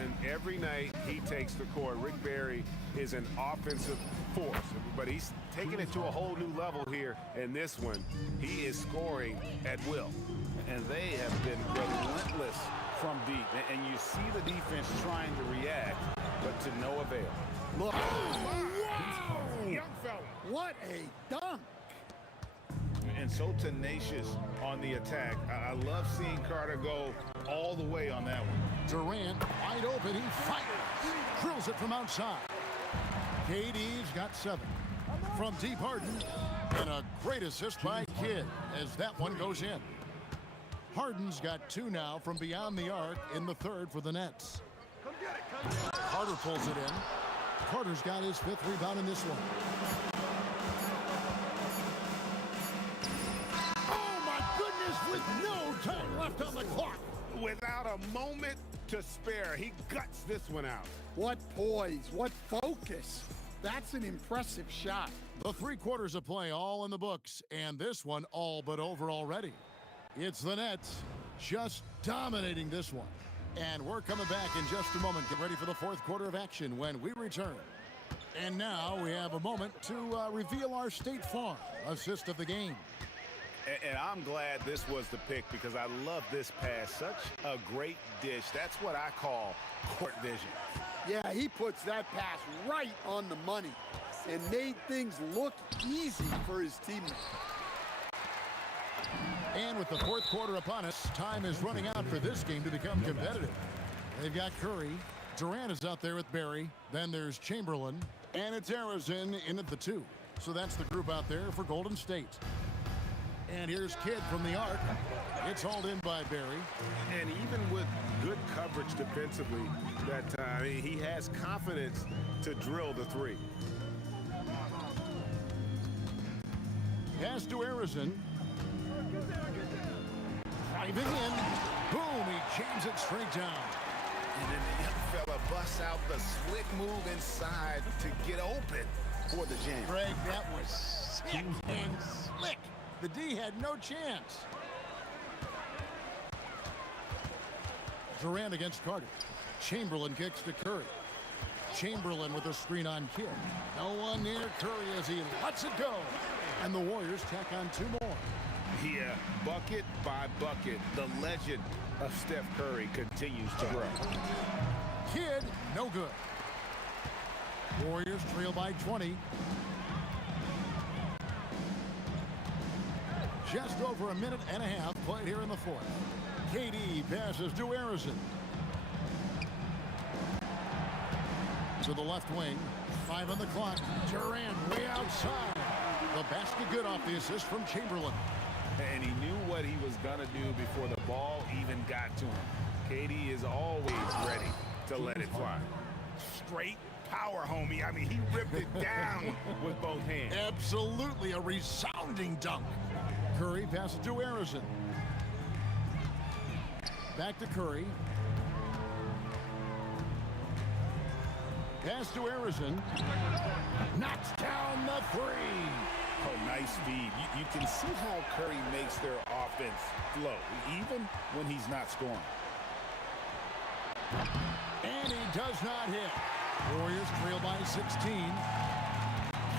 And every night he takes the court. Rick Barry is an offensive force, but he's taking it to a whole new level here. In this one, he is scoring at will. And they have been relentless from deep. And you see the defense trying to react, but to no avail. Look. Whoa! Young fella. What a dunk. And so tenacious on the attack. I love seeing Carter go all the way on that one. Durant wide open. He fires. Drills it from outside. KD's got 7. From deep, Harden. And a great assist by Kidd as that one goes in. Harden's got 2 now from beyond the arc in the 3rd for the Nets. Carter pulls it in. Carter's got his 5th rebound in this one. Oh, my goodness, with no time left on the clock. Without a moment to spare, he guts this one out. What poise, what focus. That's an impressive shot. The 3 quarters of play all in the books, and this one all but over already. It's the Nets just dominating this one. And we're coming back in just a moment. Get ready for the 4th quarter of action when we return. And now we have a moment to reveal our State Farm assist of the game. And I'm glad this was the pick because I love this pass. Such a great dish. That's what I call court vision. Yeah, he puts that pass right on the money and made things look easy for his teammates. And with the fourth quarter upon us, time is running out for this game to become competitive. They've got Curry. Durant is out there with Barry. Then there's Chamberlain. And it's Harrison in at the 2. So that's the group out there for Golden State. And here's Kidd from the arc. It's hauled in by Barry. And even with good coverage defensively, he has confidence to drill the 3. Pass to Harrison. Driving in. Boom, he jams it straight down. And then the young fella busts out the slick move inside to get open for the jam. Greg, that was sick and slick. The D had no chance. Durant against Carter. Chamberlain kicks to Curry. Chamberlain with a screen on Kidd. No one near Curry as he lets it go. And the Warriors tack on 2 more. Yeah, bucket by bucket, the legend of Steph Curry continues to grow. Kidd, no good. Warriors trail by 20. Just over a minute and a half played here in the fourth. KD passes to Harrison. To the left wing. 5 on the clock. Durant way outside. The basket good off the assist from Chamberlain. And he knew what he was going to do before the ball even got to him. KD is always ready to let it fly. Straight power, homie. I mean, he ripped it down with both hands. Absolutely a resounding dunk. Curry passes to Harrison. Back to Curry. Pass to Harrison. Knocks down the 3. Oh, nice speed. You can see how Curry makes their offense flow, even when he's not scoring. And he does not hit. Warriors trail by 16.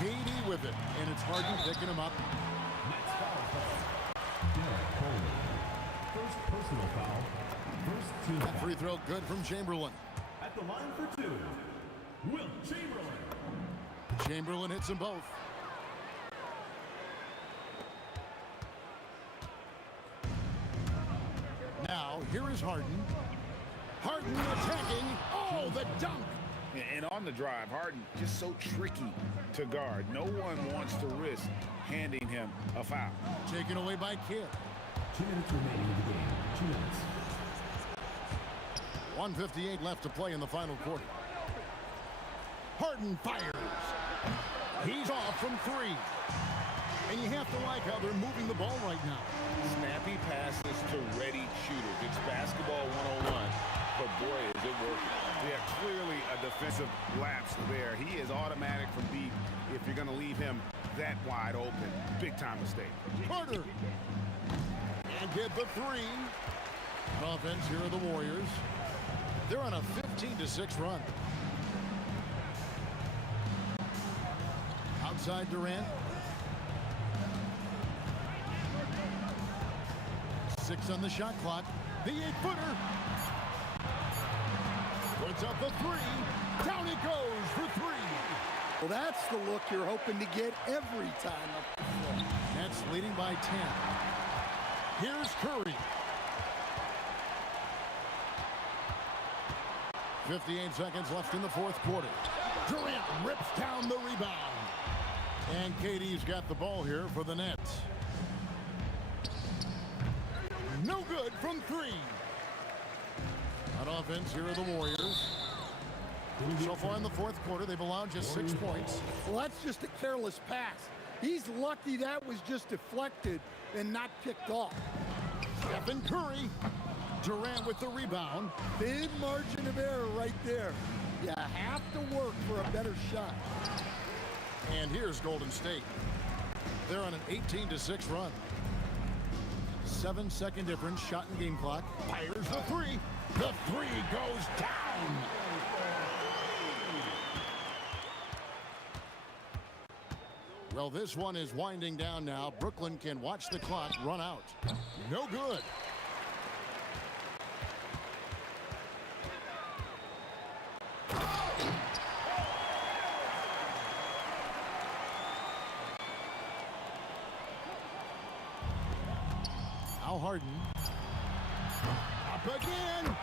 KD with it, and it's Harden picking him up. Next foul call. Derek Coleman. First personal foul. First team foul. Free throw good from Chamberlain. At the line for 2, Will Chamberlain. Chamberlain hits them both. Now, here is Harden. Harden attacking. Oh, the dunk. And on the drive, Harden just so tricky to guard. No one wants to risk handing him a foul. Taken away by Kidd. 2 minutes remaining in the game. 2 minutes. 1:58 left to play in the final quarter. Harden fires. He's off from 3. And you have to like how they're moving the ball right now. Snappy passes to ready shooters. It's basketball 101, but boy, is it working. Yeah, clearly a defensive lapse there. He is automatic from deep if you're going to leave him that wide open. Big time mistake. Carter. And get the 3. Offense here are the Warriors. They're on a 15-6 run. Outside Durant. 6 on the shot clock. The 8-footer. Puts up the 3. Down it goes for 3. Well, that's the look you're hoping to get every time up the floor. Nets leading by 10. Here's Curry. 58 seconds left in the fourth quarter. Durant rips down the rebound. And KD's got the ball here for the Nets. No good from 3. On offense, here are the Warriors. So far in the fourth quarter, they've allowed just 6 points. Well, that's just a careless pass. He's lucky that was just deflected and not picked off. Stephen Curry. Durant with the rebound. Big margin of error right there. You have to work for a better shot. And here's Golden State. They're on an 18-6 run. 7-second difference, shot and game clock. Fires the 3. The 3 goes down. Well, this one is winding down now. Brooklyn can watch the clock run out. No good. Now Harden. Up again.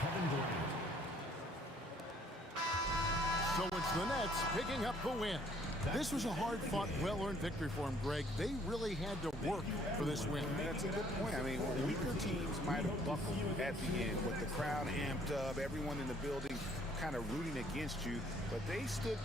Kevin Durant. So it's the Nets picking up the win. This was a hard-fought, well-earned victory for them, Greg. They really had to work for this win. That's a good point. I mean, weaker teams might have buckled at the end with the crowd amped up, everyone in the building kind of rooting against you, but they stood.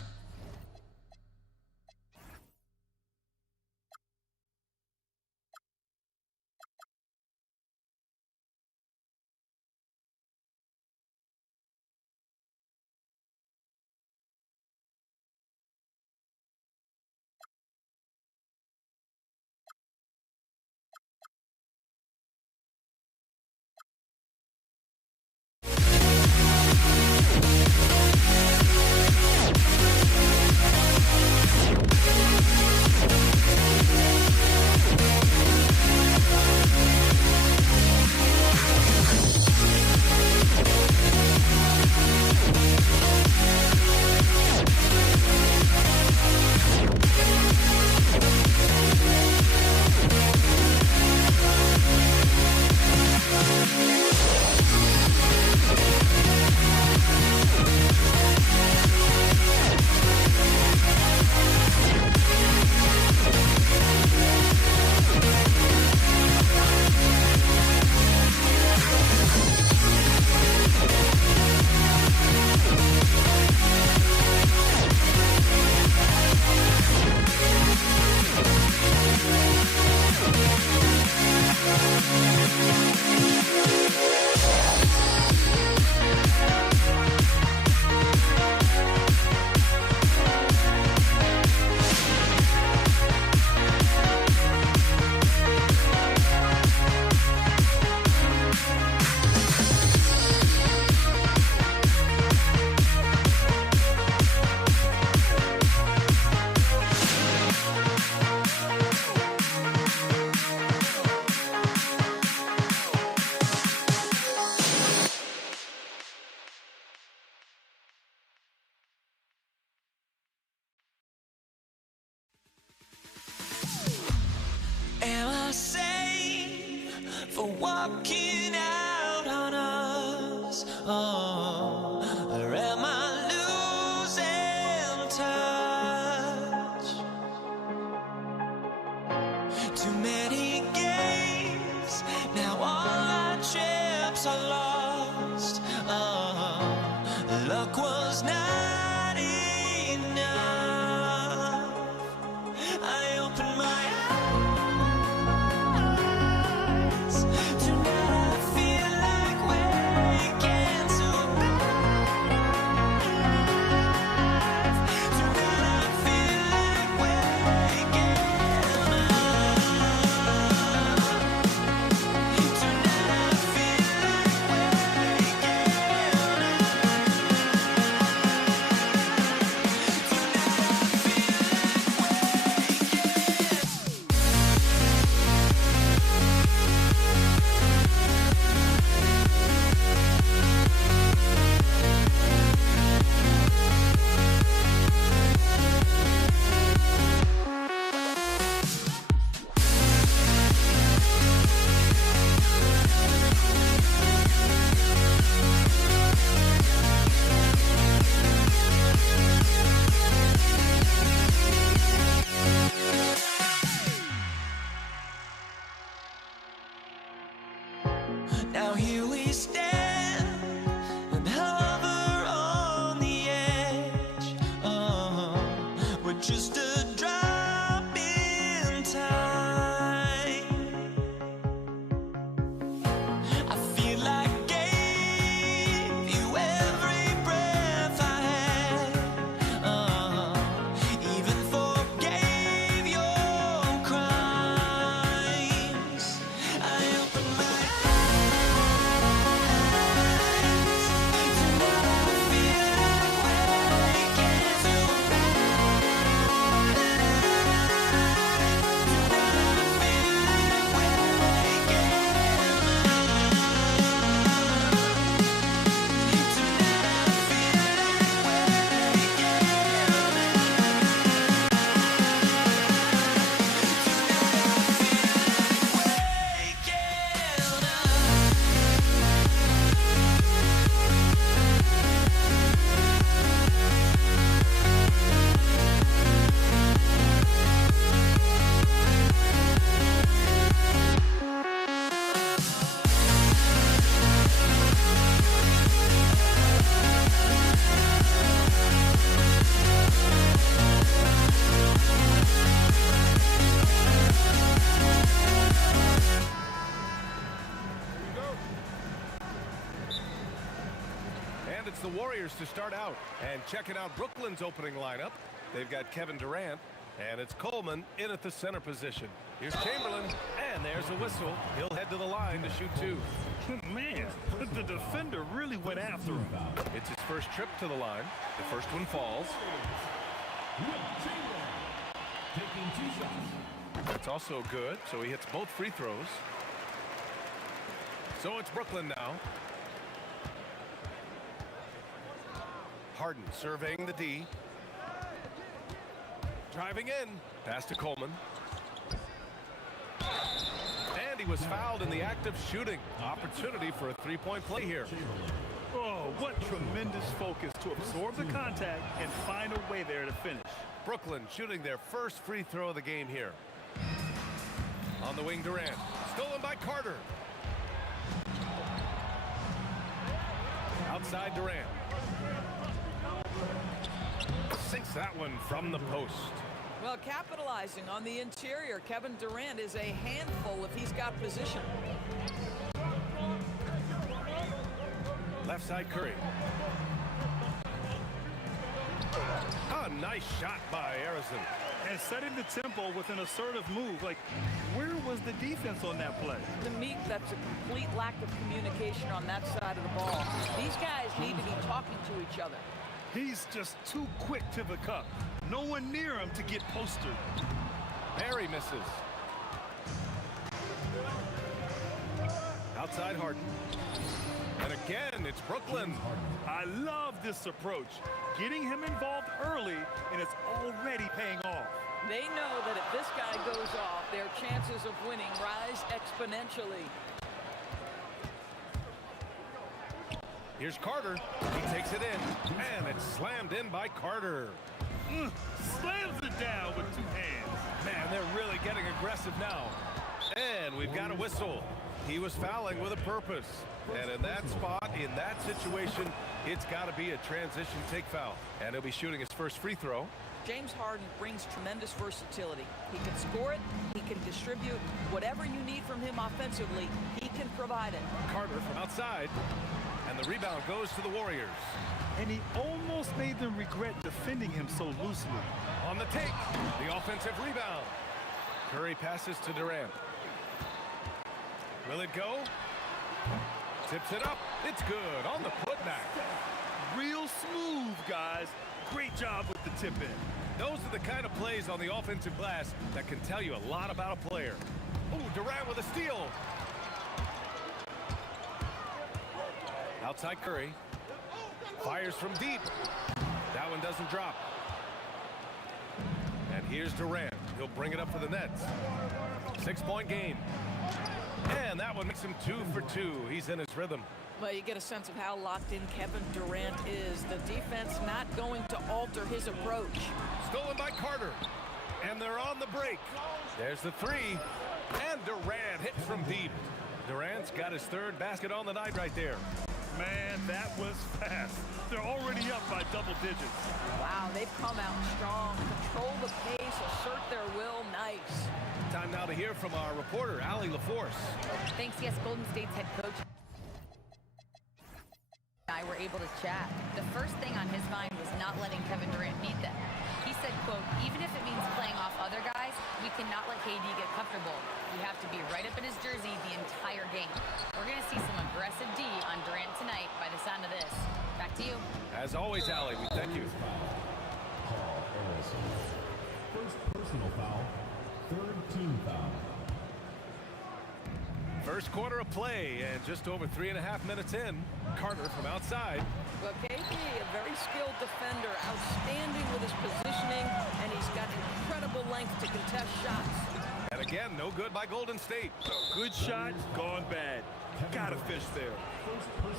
Am I sane for walking out on us? Oh, or am I losing touch? Too many games, now all our chips are lost. Oh, luck was not enough. I opened my eyes. Tonight I feel like waking to life. Tonight I feel like waking up. Tonight I feel like waking Now here we stand and hover on the edge. Oh, we're just a drop in time. I feel like I gave you every breath I had. Even forgave your crimes. I opened my eyes. Warriors to start out. And checking out Brooklyn's opening lineup, they've got Kevin Durant, and it's Coleman in at the center position. Here's Chamberlain, and there's a whistle. He'll head to the line to shoot 2. Man, the defender really went after him. It's his first trip to the line. The first one falls. Taking 2 shots. That's also good, so he hits both free throws. So it's Brooklyn now. Harden surveying the D. Driving in. Pass to Coleman. And he was fouled in the act of shooting. Opportunity for a three-point play here. Oh, what tremendous focus to absorb the contact and find a way there to finish. Brooklyn shooting their first free throw of the game here. On the wing, Durant. Stolen by Carter. Outside Durant. Sinks that one from the post. Well, capitalizing on the interior, Kevin Durant is a handful if he's got position. Left side Curry. A nice shot by Harrison. And setting the tempo with an assertive move. Like, where was the defense on that play? To me, that's a complete lack of communication on that side of the ball. These guys need to be talking to each other. He's just too quick to the cup. No one near him to get posted. Barry misses. Outside Harden. And again, it's Brooklyn. I love this approach. Getting him involved early, and it's already paying off. They know that if this guy goes off, their chances of winning rise exponentially. Here's Carter. He takes it in, and it's slammed in by Carter. Slams it down with 2 hands. Man, they're really getting aggressive now. And we've got a whistle. He was fouling with a purpose. And in that spot, in that situation, it's got to be a transition take foul. And he'll be shooting his first free throw. James Harden brings tremendous versatility. He can score it, he can distribute. Whatever you need from him offensively, he can provide it. Carter from outside. And the rebound goes to the Warriors. And he almost made them regret defending him so loosely. On the take, the offensive rebound. Curry passes to Durant. Will it go? Tips it up. It's good on the putback. Real smooth, guys. Great job with the tip in. Those are the kind of plays on the offensive glass that can tell you a lot about a player. Ooh, Durant with a steal. Outside Curry. Fires from deep. That one doesn't drop. And here's Durant. He'll bring it up for the Nets. 6-point game. And that one makes him 2 for 2. He's in his rhythm. Well, you get a sense of how locked in Kevin Durant is. The defense not going to alter his approach. Stolen by Carter. And they're on the break. There's the 3. And Durant hits from deep. Durant's got his 3rd basket on the night right there. Man, that was fast. They're already up by double digits. Wow, they've come out strong. Control the pace, assert their will. Nice. Time now to hear from our reporter, Allie LaForce. Thanks, yes, Golden State's head coach and I were able to chat. The first thing on his mind was not letting Kevin Durant beat them. He said, quote, even if it means playing off other guys, we cannot let KD get comfortable. We have to be right up in his jersey the entire game. We're going to see some aggressive D on Durant tonight by the sound of this. Back to you. As always, Allie, we thank you. Paul Harrison. First personal foul. 3rd team foul. First quarter of play, and just over 3.5 minutes in. Carter from outside. Well, KD, a very skilled defender, outstanding with his positioning, and he's got incredible length to contest shots. And again, no good by Golden State. Good shot, gone bad. Gotta fish there.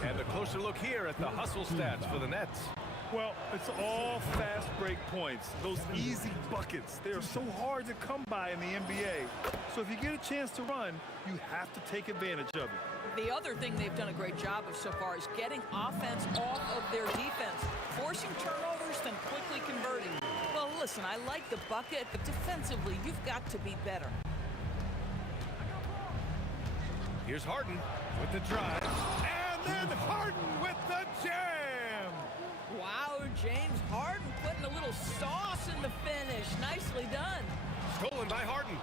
And a closer look here at the hustle stats for the Nets. Well, it's all fast break points. Those easy buckets. They are so hard to come by in the NBA. So if you get a chance to run, you have to take advantage of it. The other thing they've done a great job of so far is getting offense off of their defense, forcing turnovers, then quickly converting. Well, listen, I like the bucket, but defensively, you've got to be better. Here's Harden with the drive. And then Harden with the jam. Wow, James Harden putting a little sauce in the finish. Nicely done. Stolen by Harden.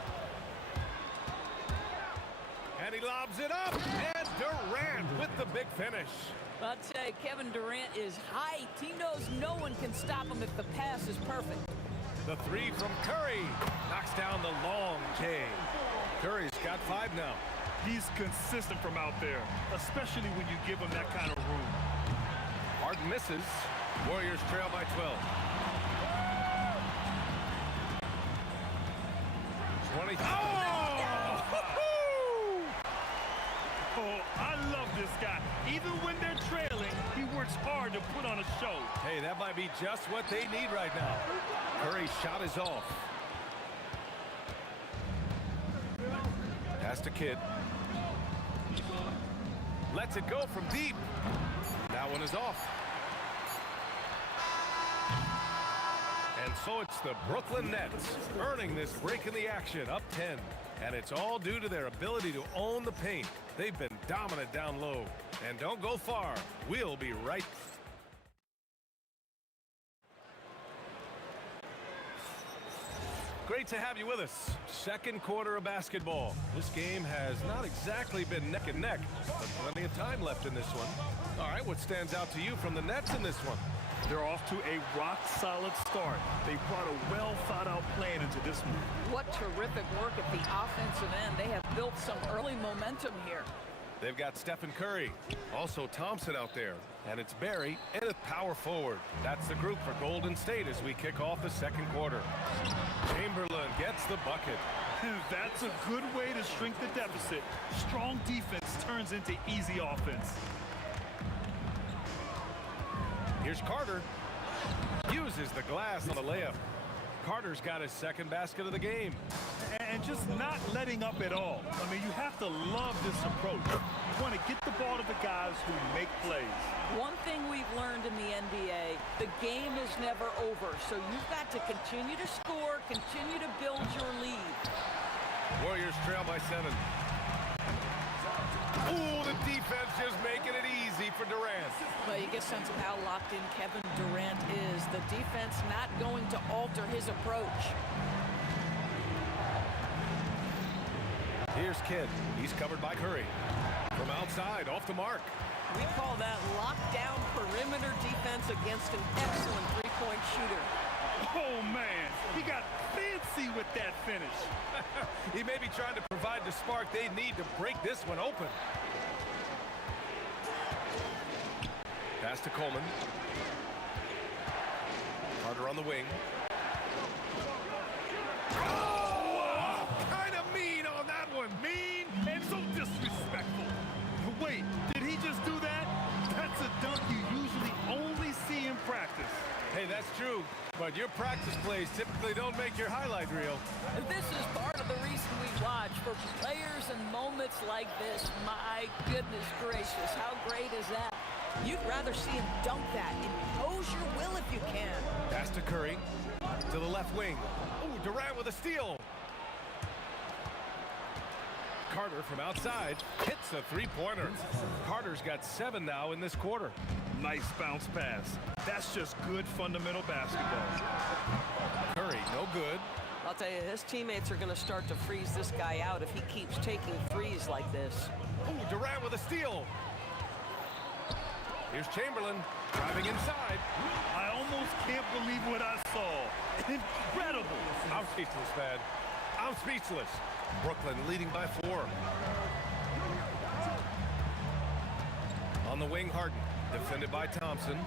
And he lobs it up. And Durant with the big finish. I'll tell you, Kevin Durant is hyped. He knows no one can stop him if the pass is perfect. The three from Curry knocks down the long J. Curry's got 5 now. He's consistent from out there, especially when you give him that kind of room. Harden misses. Warriors trail by 12. 20. Oh, I love this guy. Even when they're trailing, he works hard to put on a show. Hey, that might be just what they need right now. Curry's shot is off. Pass to Kidd. Lets it go from deep. That one is off. And so it's the Brooklyn Nets earning this break in the action, up 10. And it's all due to their ability to own the paint. They've been dominant down low. And don't go far. We'll be right. Great to have you with us. Second quarter of basketball. This game has not exactly been neck and neck, but plenty of time left in this one. All right, what stands out to you from the Nets in this one? They're off to a rock-solid start. They brought a well-thought-out plan into this one. What terrific work at the offensive end. They have built some early momentum here. They've got Stephen Curry, also Thompson out there, and it's Barry and a power forward. That's the group for Golden State as we kick off the second quarter. Chamberlain gets the bucket. That's a good way to shrink the deficit. Strong defense turns into easy offense. Here's Carter. Uses the glass on the layup. Carter's got his second basket of the game. And just not letting up at all. I mean, you have to love this approach. You want to get the ball to the guys who make plays. One thing we've learned in the NBA, the game is never over. So you've got to continue to score, continue to build your lead. Warriors trail by 7. Ooh, the defense just making it easy for Durant. Well, you get a sense of how locked in Kevin Durant is. The defense not going to alter his approach. Here's Kidd. He's covered by Curry. From outside, off the mark. We call that lockdown perimeter defense against an excellent three-point shooter. Oh, man. He got fancy with that finish. He may be trying to provide the spark they need to break this one open. Pass to Coleman. Carter on the wing. Oh, kind of mean on that one. Mean and so disrespectful. Wait, did he just do that? That's a dunk you usually only see in practice. Hey, that's true, but your practice plays typically don't make your highlight reel. This is part of the reason we watch. For players and moments like this, my goodness gracious, how great is that? You'd rather see him dunk that. Impose your will if you can. Pass to Curry, to the left wing. Ooh, Durant with a steal. Carter from outside hits a three-pointer. Carter's got 7 now in this quarter. Nice bounce pass. That's just good fundamental basketball. Curry, no good. I'll tell you, his teammates are going to start to freeze this guy out if he keeps taking threes like this. Ooh, Durant with a steal. Here's Chamberlain driving inside. I almost can't believe what I saw. Incredible. I'm speechless, man. I'm speechless. Brooklyn leading by 4. On the wing, Harden. Defended by Thompson.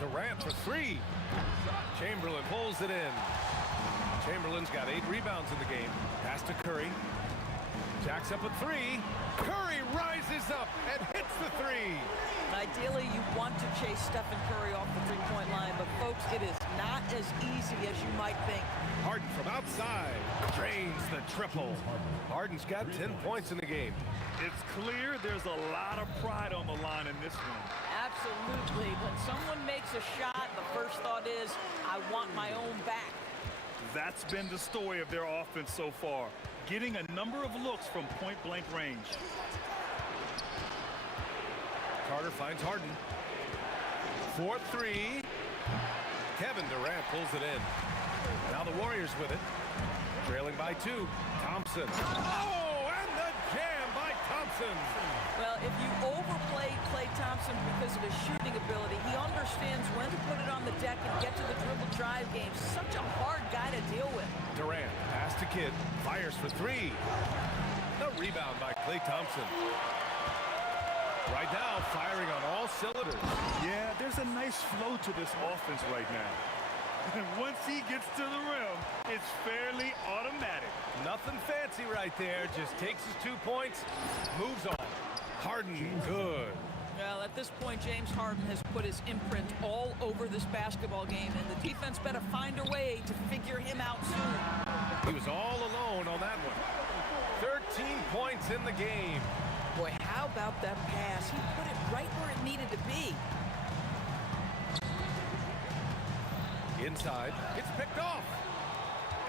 Durant for 3. Chamberlain pulls it in. Chamberlain's got 8 rebounds in the game. Pass to Curry. Jacks up a 3. Curry rises up and hits the 3. Ideally, you want to chase Stephen Curry off the three-point line, but folks, it is not as easy as you might think. Harden from outside drains the triple. Harden's got 10 points in the game. It's clear there's a lot of pride on the line in this one. Absolutely. When someone makes a shot, the first thought is, I want my own back. That's been the story of their offense so far, getting a number of looks from point-blank range. Carter finds Harden. 4-3. Kevin Durant pulls it in. Now the Warriors with it. Trailing by 2. Thompson. Oh, and the jam by Thompson. Well, if you overplay Klay Thompson because of his shooting ability, he understands when to put it on the deck and get to the dribble drive game. Such a hard guy to deal with. Durant, pass to Kidd, fires for 3. The rebound by Klay Thompson. Right now, firing on all cylinders. Yeah, there's a nice flow to this offense right now. And once he gets to the rim, it's fairly automatic. Nothing fancy right there. Just takes his 2 points, moves on. Harden, good. Well, at this point, James Harden has put his imprint all over this basketball game, and the defense better find a way to figure him out soon. He was all alone on that one. 13 points in the game. Boy, how about that pass? He put it right where it needed to be. Inside, it's picked off.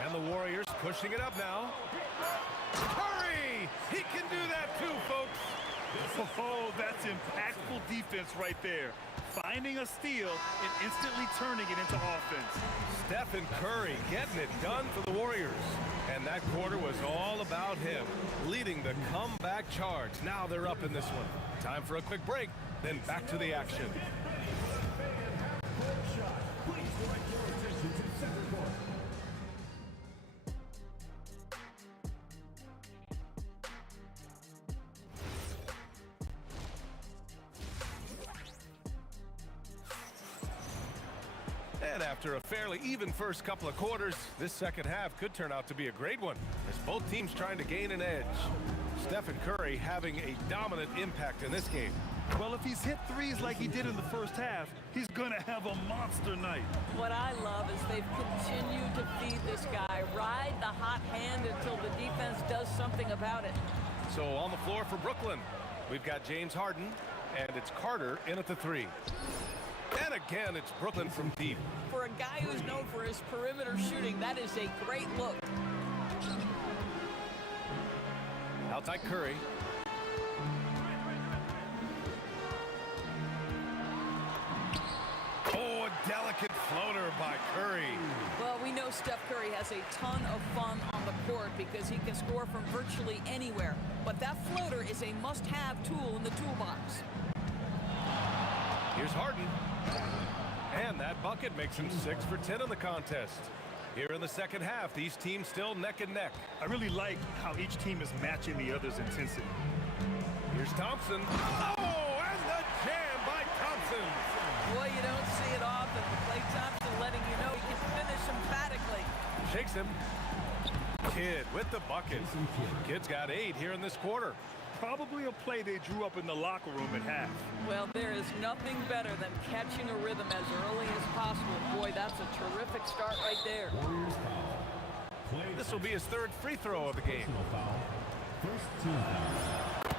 And the Warriors pushing it up now. Curry! He can do that too, folks. Oh, that's impactful defense right there. Finding a steal and instantly turning it into offense. Stephen Curry getting it done for the Warriors. And that quarter was all about him, leading the comeback charge. Now they're up in this one. Time for a quick break, then back to the action. And after a fairly even first couple of quarters, this second half could turn out to be a great one, as both teams trying to gain an edge. Stephen Curry having a dominant impact in this game. Well, if he's hit threes like he did in the first half, he's going to have a monster night. What I love is they've continued to feed this guy, ride the hot hand until the defense does something about it. So on the floor for Brooklyn, we've got James Harden, and it's Carter in at the 3. And again, it's Brooklyn from deep. For a guy who's known for his perimeter shooting, that is a great look. Outside Curry. Oh, a delicate floater by Curry. Well, we know Steph Curry has a ton of fun on the court because he can score from virtually anywhere. But that floater is a must-have tool in the toolbox. Here's Harden. And that bucket makes him 6 for 10 in the contest. Here in the second half, these teams still neck and neck. I really like how each team is matching the other's intensity. Here's Thompson. Oh, and the jam by Thompson. Boy, you don't see it often. Klay Thompson letting you know he can finish emphatically. Shakes him. Kidd with the bucket. Kidd's got 8 here in this quarter. Probably a play they drew up in the locker room at half. Well, there is nothing better than catching a rhythm as early as possible. Boy, that's a terrific start right there. This will be his 3rd free throw of the game.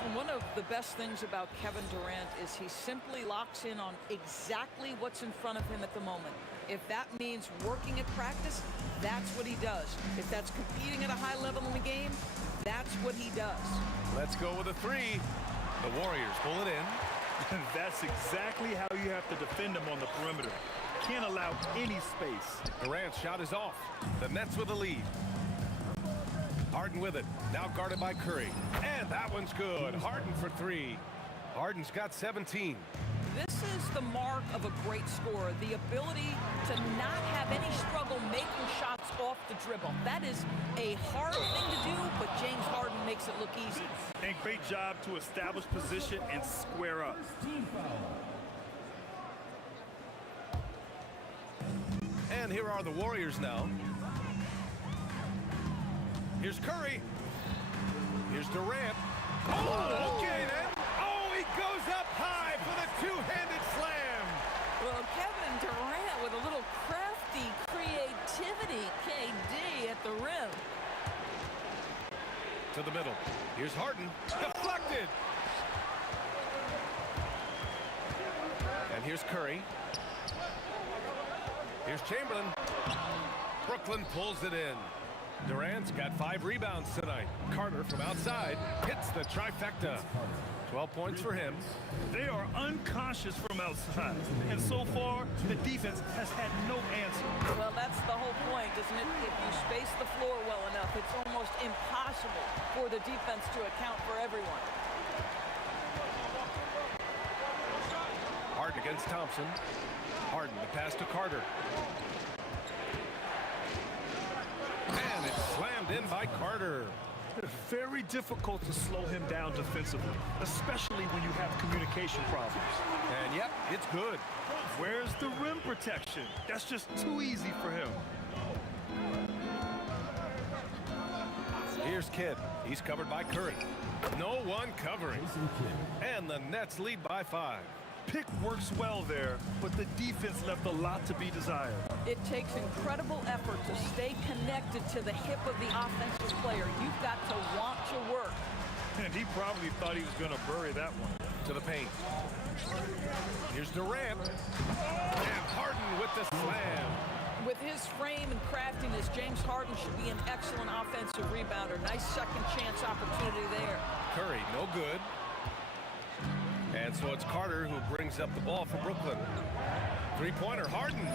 And one of the best things about Kevin Durant is he simply locks in on exactly what's in front of him at the moment. If that means working at practice, that's what he does. If that's competing at a high level in the game, that's what he does. Let's go with a 3. The Warriors pull it in. That's exactly how you have to defend him on the perimeter. Can't allow any space. Durant's shot is off. The Nets with the lead. Harden with it. Now guarded by Curry. And that one's good. Harden for 3. Harden's got 17. This is the mark of a great scorer, the ability to not have any struggle making shots off the dribble. That is a hard thing to do, but James Harden makes it look easy. And great job to establish position and square up. And here are the Warriors now. Here's Curry. Here's Durant. Oh, okay then. Oh, he goes up high for the two-handed slam. Well, Kevin Durant with a little crafty creativity, KD at the rim. To the middle. Here's Harden. Deflected. And here's Curry. Here's Chamberlain. Brooklyn pulls it in. Durant's got 5 rebounds tonight. Carter from outside hits the trifecta. 12 points for him. They are unconscious from outside. And so far, the defense has had no answer. Well, that's the whole point, isn't it? If you space the floor well enough, it's almost impossible for the defense to account for everyone. Harden against Thompson. Harden, the pass to Carter. And it's slammed in by Carter. Very difficult to slow him down defensively, especially when you have communication problems. And yep, it's good. Where's the rim protection? That's just too easy for him. Here's Kidd. He's covered by Curry. No one covering. And the Nets lead by 5. Pick works well there, but the defense left a lot to be desired. It takes incredible effort to stay connected to the hip of the offensive player. You've got to want to work. And he probably thought he was going to bury that one. To the paint. Here's Durant. And Harden with the slam. With his frame and craftiness, James Harden should be an excellent offensive rebounder. Nice second chance opportunity there. Curry, no good. And so it's Carter who brings up the ball for Brooklyn. Three-pointer, Harden.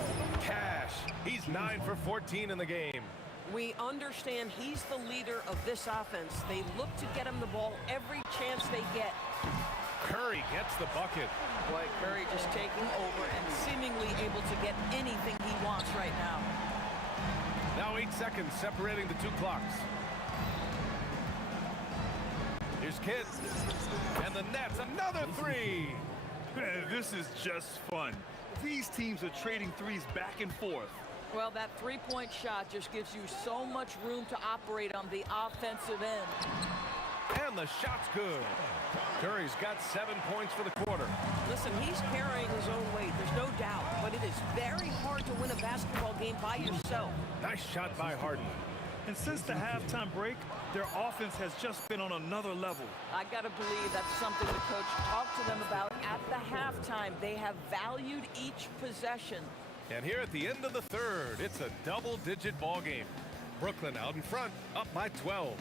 Cash. He's 9 for 14 in the game. We understand he's the leader of this offense. They look to get him the ball every chance they get. Curry gets the bucket. Boy, Curry just taking over and seemingly able to get anything he wants right now. Now 8 seconds separating the 2 clocks. Here's Kidd. And the Nets, another 3. This is just fun. These teams are trading threes back and forth. Well, that three-point shot just gives you so much room to operate on the offensive end. And the shot's good. Curry's got 7 points for the quarter. Listen, he's carrying his own weight, there's no doubt, but it is very hard to win a basketball game by yourself. Nice shot by Harden. And since the halftime break, their offense has just been on another level. I got to believe that's something the coach talked to them about at the halftime. They have valued each possession. And here at the end of the third, it's a double-digit ball game. Brooklyn out in front, up by 12.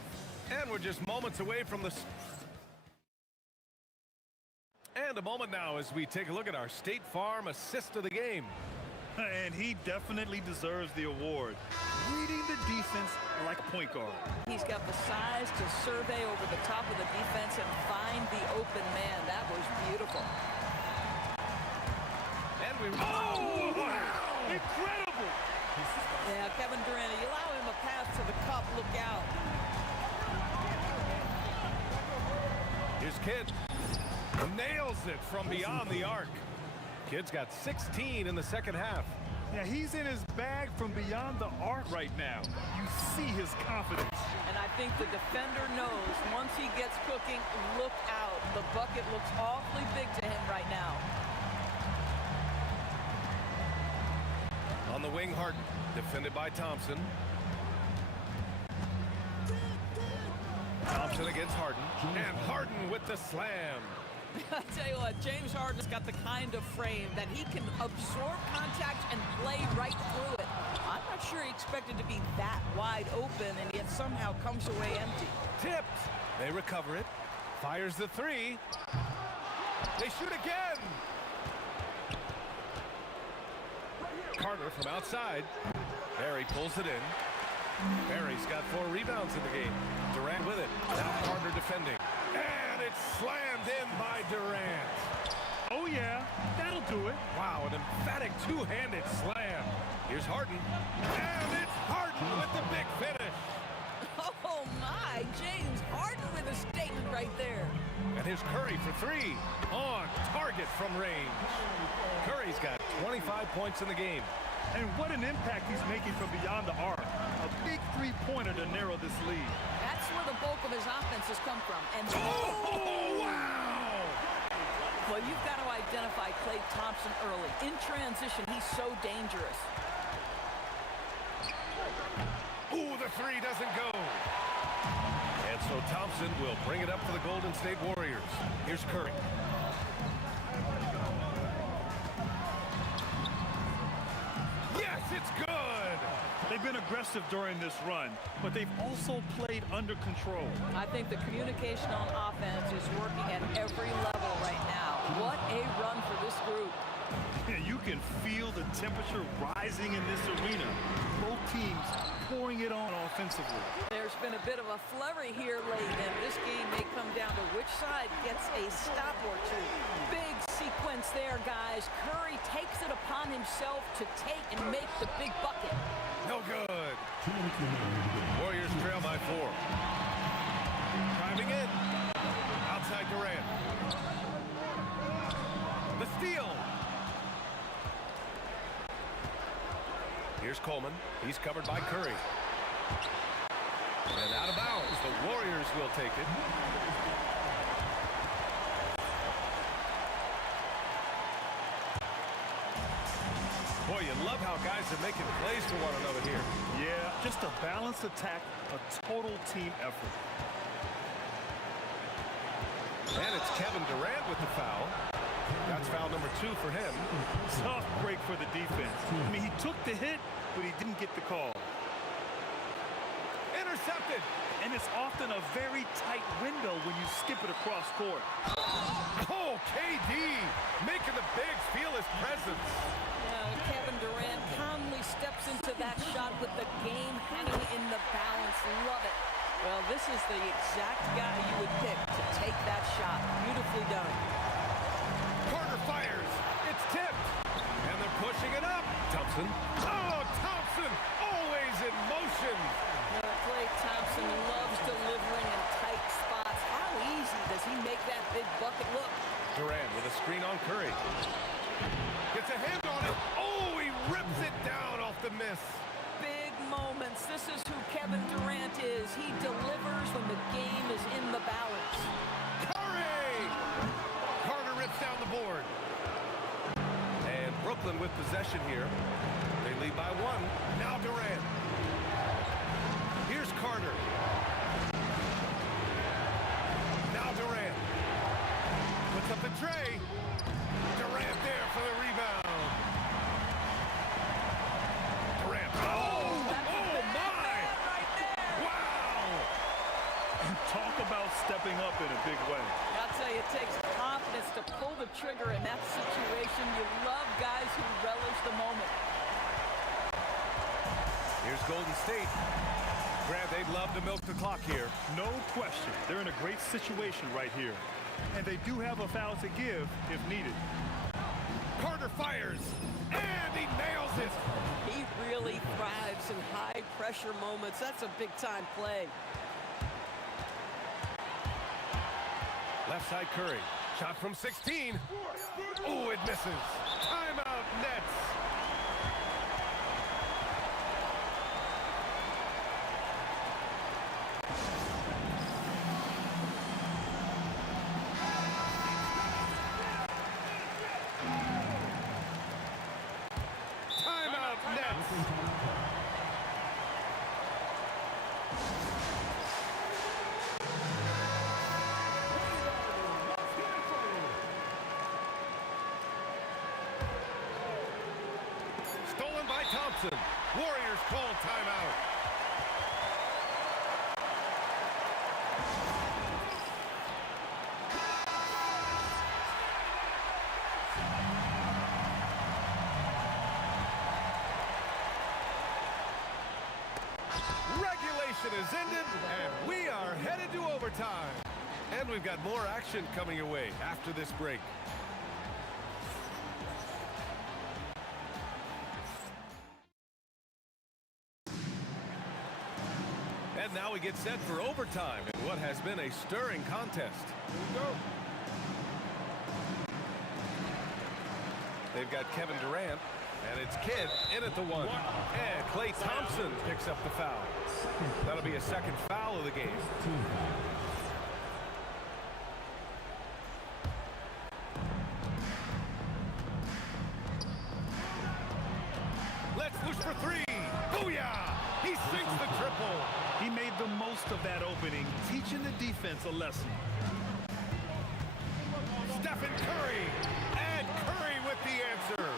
And we're just moments away from the... And a moment now as we take a look at our State Farm assist of the game. And he definitely deserves the award. Reading the defense like a point guard. He's got the size to survey over the top of the defense and find the open man. That was beautiful. And we... Oh, wow! Incredible! Yeah, Kevin Durant, you allow him a path to the cup, look out. Here's Kidd. Nails it from beyond the arc. Kidd's got 16 in the second half. Yeah, he's in his bag from beyond the arc right now. You see his confidence. And I think the defender knows once he gets cooking, look out. The bucket looks awfully big to him right now. On the wing, Harden, defended by Thompson. Thompson against Harden. And Harden with the slam. I tell you what, James Harden's got the kind of frame that he can absorb contact and play right through it. I'm not sure he expected to be that wide open, and yet somehow comes away empty. Tipped. They recover it. Fires the 3. They shoot again. Carter from outside. Barry pulls it in. Barry's got 4 rebounds in the game. Durant with it. Now Carter defending. And it's slammed in by Durant. Oh, yeah. That'll do it. Wow, an emphatic two-handed slam. Here's Harden. And it's Harden with the big finish. Oh, my. James Harden with a statement right there. And here's Curry for 3. On target from range. Curry's got 25 points in the game. And what an impact he's making from beyond the arc. A big three-pointer to narrow this lead. That's where the bulk of his offense has come from. And oh, wow! Well, you've got to identify Klay Thompson early. In transition, he's so dangerous. Ooh, the 3 doesn't go. And so Thompson will bring it up for the Golden State Warriors. Here's Curry. Yes, it's good. They've been aggressive during this run, but they've also played under control. I think the communication on offense is working at every level right now. What a run for this group. Yeah, you can feel the temperature rising in this arena. Both teams pouring it on offensively. There's been a bit of a flurry here late, and this game may come down to which side gets a stop or two. Big sequence there, guys. Curry takes it upon himself to take and make the big bucket. No good. Warriors trail by 4. Driving in. Outside Durant. The steal. Here's Coleman. He's covered by Curry. And out of bounds. The Warriors will take it. Boy, you love how guys are making plays for one another here. Yeah, just a balanced attack, a total team effort. And it's Kevin Durant with the foul. That's foul number 2 for him. Tough break for the defense. I mean, he took the hit, but he didn't get the call. Intercepted. And it's often a very tight window when you skip it across court. Oh, KD making the Bigs feel his presence. Kevin Durant calmly steps into that shot with the game hanging in the balance. Love it. Well, this is the exact guy you would pick to take that shot. Beautifully done. Carter fires. It's tipped. And they're pushing it up. Thompson. Oh, Thompson always in motion. Klay Thompson loves delivering in tight spots. How easy does he make that big bucket look? Durant with a screen on Curry. Gets a hand on it. Oh, he rips it down off the miss. Big moments. This is who Kevin Durant is. He delivers when the game is in the balance. Curry! Carter rips down the board. And Brooklyn with possession here. They lead by 1. Now Durant. Here's Carter. Now Durant. Puts up the tray. Durant there for the rebound. Durant. Oh my! Right there. Wow! Talk about stepping up in a big way. I'll tell you, it takes confidence to pull the trigger in that situation. You love guys who relish the moment. Here's Golden State. Grant, they'd love to milk the clock here. No question. They're in a great situation right here. And they do have a foul to give if needed. Carter fires, and he nails it. He really thrives in high-pressure moments. That's a big-time play. Left side Curry. Shot from 16. Oh, it misses. Timeout Nets. Timeout Nets. Stolen by Thompson. Warriors call timeout. Regulation is ended, and we are headed to overtime. And we've got more action coming your way after this break. And now we get set for overtime in what has been a stirring contest. Here we go. They've got Kevin Durant, and it's Kidd in at the 1. And Klay Thompson picks up the foul. That'll be a second foul of the game. Let's push for 3. Booyah! He sinks the triple. He made the most of that opening, teaching the defense a lesson. Stephen Curry, and Curry with the answer.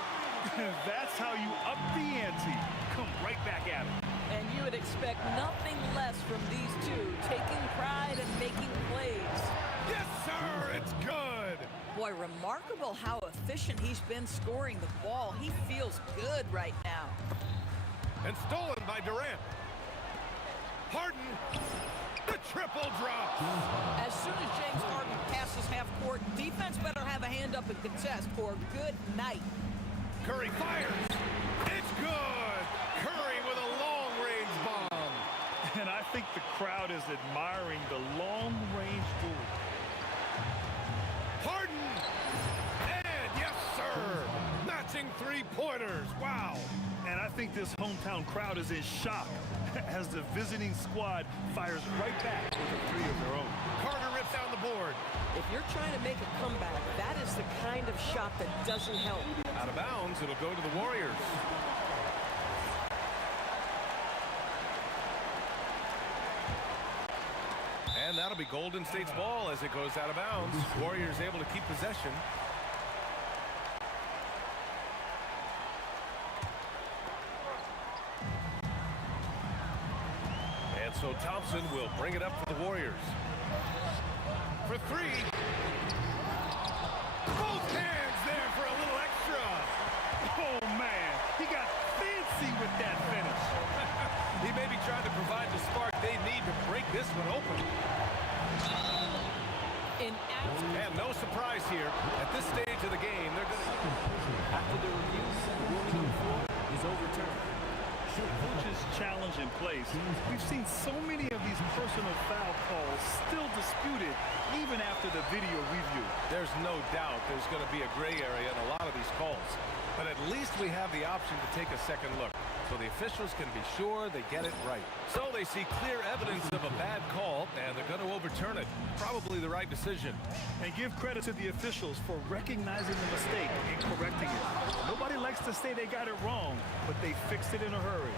That's how you up the ante. Come right back at him. And you would expect nothing less from these two, taking pride and making plays. Yes, sir, it's good. Boy, remarkable how efficient he's been scoring the ball. He feels good right now. And stolen by Durant. Harden, the triple drop. As soon as James Harden passes half court, defense better have a hand up and contest for a good night. Curry fires. It's good. Curry with a long-range bomb. And I think the crowd is admiring the long-range duel. Harden. And yes, sir. Matching three-pointers. Wow. And I think this hometown crowd is in shock as the visiting squad fires right back with a three of their own. Carter rips down the board. If you're trying to make a comeback, that is the kind of shot that doesn't help. Out of bounds, it'll go to the Warriors. And that'll be Golden State's ball as it goes out of bounds. Warriors able to keep possession. And so Thompson will bring it up for the Warriors. For three. Both hands there for a little extra. Oh, man. He got fancy with that finish. He may be trying to provide the spark they need to break this one open. And no surprise here. At this stage of the game, they're going to... After the review, ruling on the floor is overturned. Coach's challenge in place. We've seen so many of these personal foul calls still disputed even after the video review. There's no doubt there's going to be a gray area in a lot of these calls. But at least we have the option to take a second look, so the officials can be sure they get it right. So they see clear evidence of a bad call, and they're going to overturn it. Probably the right decision. And give credit to the officials for recognizing the mistake and correcting it. Nobody likes to say they got it wrong, but they fixed it in a hurry.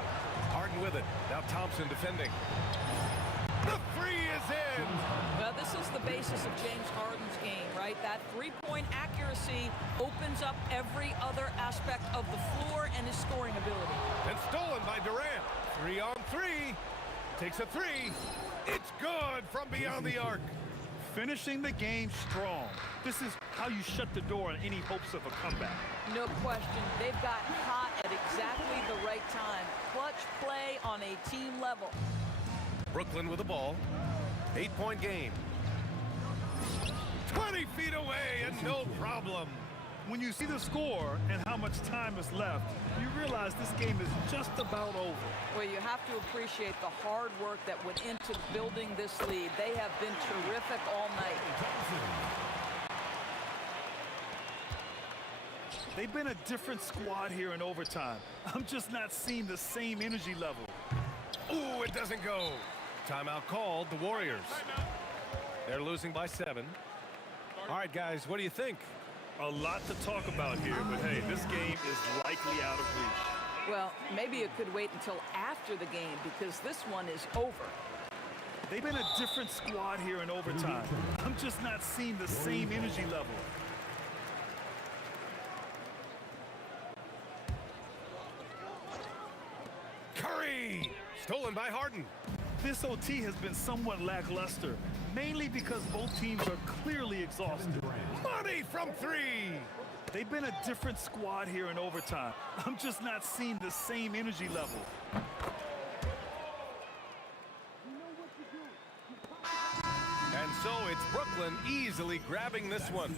Harden with it. Now Thompson defending. The three is in. Well, this is the basis of James Harden's game, right? That three-point accuracy opens up every other aspect of the floor and his scoring ability. And stolen by Durant. 3 on 3. Takes a three. It's good from beyond the arc. Finishing the game strong. This is how you shut the door on any hopes of a comeback. No question. They've got hot at exactly the right time. Clutch play on a team level. Brooklyn with the ball. 8-point game. 20 feet away and no problem. When you see the score and how much time is left, you realize this game is just about over. Well, you have to appreciate the hard work that went into building this lead. They have been terrific all night. They've been a different squad here in overtime. I'm just not seeing the same energy level. Ooh, it doesn't go. Timeout called, the Warriors. They're losing by 7. All right, guys, what do you think? A lot to talk about here, but hey, this game is likely out of reach. Well, maybe it could wait until after the game because this one is over. They've been a different squad here in overtime. I'm just not seeing the same energy level. Curry! Stolen by Harden. This OT has been somewhat lackluster, mainly because both teams are clearly exhausted. Money from 3! They've been a different squad here in overtime. I'm just not seeing the same energy level. And so it's Brooklyn easily grabbing this one.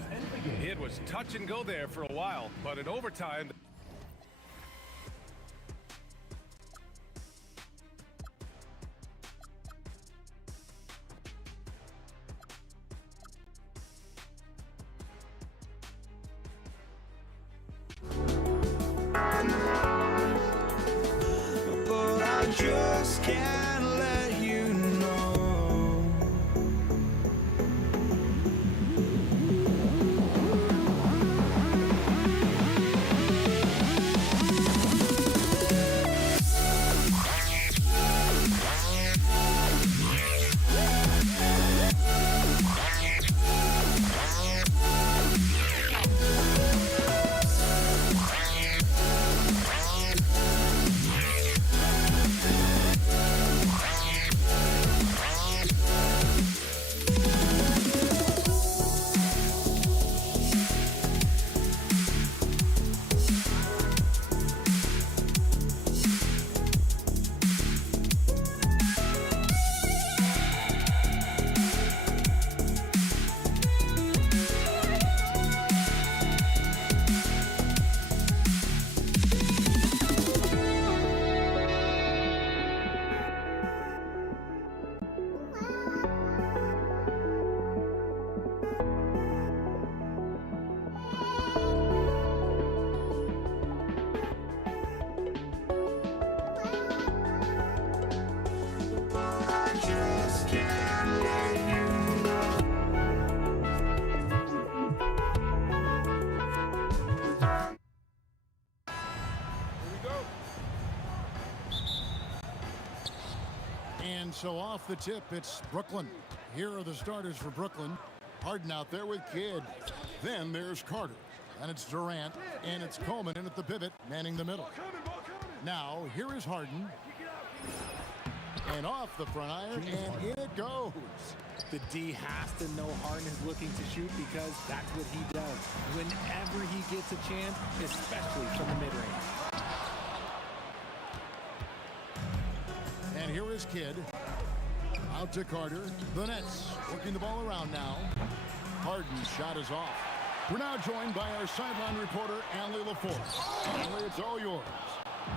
It was touch and go there for a while, but in overtime... But I just can't let you know. And so off the tip, it's Brooklyn. Here are the starters for Brooklyn. Harden out there with Kidd. Then there's Carter. And it's Durant. And it's Coleman in at the pivot, manning the middle. Now, here is Harden. And off the front iron, and in it goes. The D has to know Harden is looking to shoot because that's what he does. Whenever he gets a chance, especially from the mid-range. And here is Kidd. Out to Carter. The Nets working the ball around now. Harden's shot is off. We're now joined by our sideline reporter, Allie LaForce. Allie, it's all yours.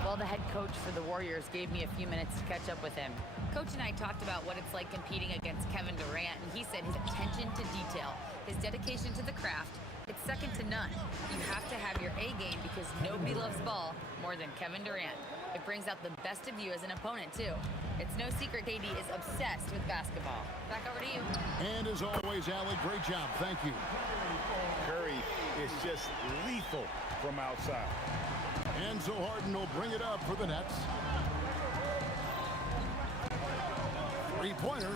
Well, the head coach for the Warriors gave me a few minutes to catch up with him. Coach and I talked about what it's like competing against Kevin Durant, and he said his attention to detail, his dedication to the craft, it's second to none. You have to have your A game because nobody loves ball more than Kevin Durant. It brings out the best of you as an opponent, too. It's no secret KD is obsessed with basketball. Back over to you. And as always, Allie, great job. Thank you. Curry is just lethal from outside. And so Harden will bring it up for the Nets. Three-pointer.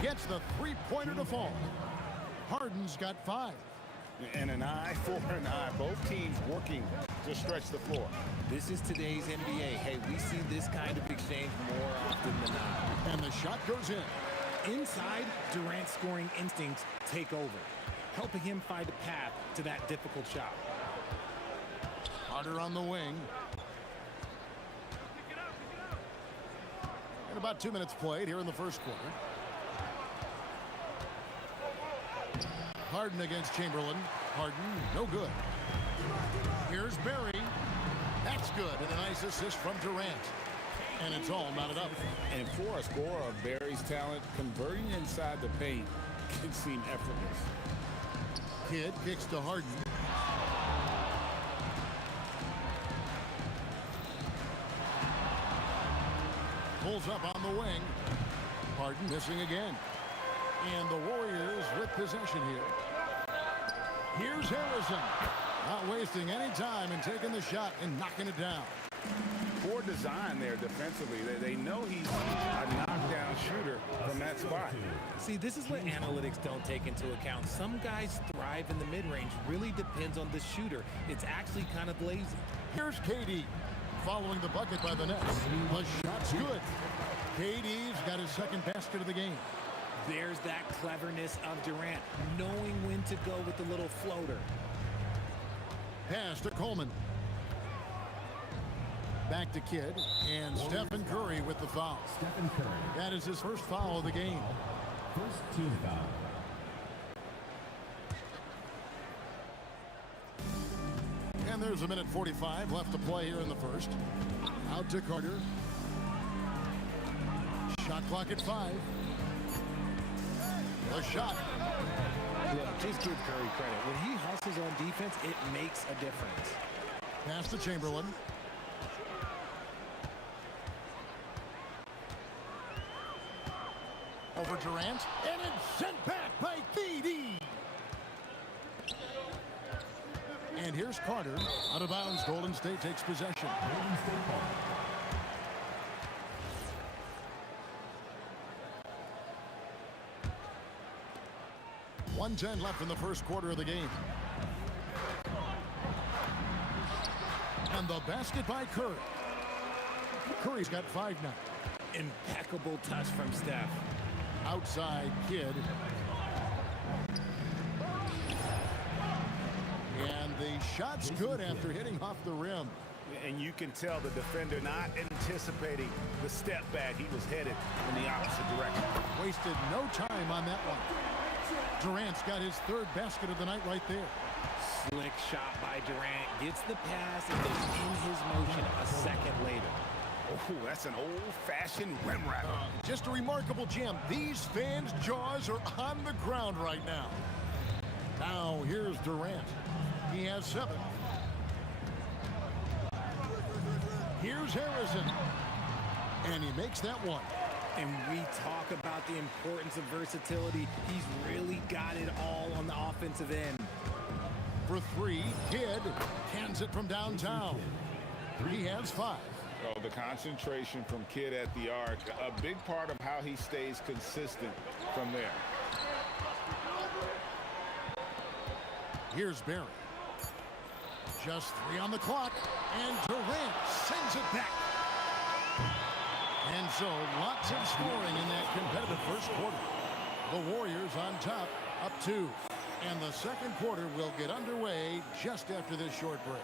Gets the three-pointer to fall. Harden's got 5. And an eye for an eye. Both teams working to stretch the floor. This is today's NBA. Hey, we see this kind of exchange more often than not. And the shot goes in. Inside, Durant's scoring instincts take over, helping him find a path to that difficult shot. Carter on the wing. And about 2 minutes played here in the first quarter. Harden against Chamberlain. Harden, no good. Here's Barry. That's good. And a nice assist from Durant. And it's all knotted up. And for a scorer of Barry's talent, converting inside the paint can seem effortless. Kidd kicks to Harden. Pulls up on the wing. Harden missing again. And the Warriors with possession here. Here's Harrison. Not wasting any time and taking the shot and knocking it down. Poor design there defensively. They know he's a knockdown shooter from that spot. See, this is what analytics don't take into account. Some guys thrive in the mid-range. Really depends on the shooter. It's actually kind of lazy. Here's KD. Following the bucket by the Nets. The shot's good. KD's got his second basket of the game. There's that cleverness of Durant, knowing when to go with the little floater. Pass to Coleman. Back to Kidd. And Stephen Curry with the foul. Stephen Curry. That is his first foul of the game. First team foul. And there's a minute 45 left to play here in the first. Out to Carter. Shot clock at 5. The shot. Look, just give Curry credit. When he hustles on defense, it makes a difference. Pass to Chamberlain. Over Durant. And it's sent back by KD. And here's Carter. Out of bounds. Golden State takes possession. Golden State ball. 1:10 left in the first quarter of the game. And the basket by Curry. Curry's got 5 now. Impeccable touch from Steph. Outside Kidd. And the shot's good after hitting off the rim. And you can tell the defender not anticipating the step back. He was headed in the opposite direction. Wasted no time on that one. Durant's got his 3rd basket of the night right there. Slick shot by Durant. Gets the pass and is in his motion a second later. Oh, that's an old-fashioned rim wrap. Just a remarkable jam. These fans' jaws are on the ground right now. Now here's Durant. He has 7. Here's Harrison. And he makes that one. And we talk about the importance of versatility. He's really got it all on the offensive end. For 3, Kidd cans it from downtown. He has 5. Oh, the concentration from Kidd at the arc, a big part of how he stays consistent from there. Here's Barry. Just 3 on the clock, and Durant sends it back. And so, lots of scoring in that competitive first quarter. The Warriors on top, up 2. And the second quarter will get underway just after this short break.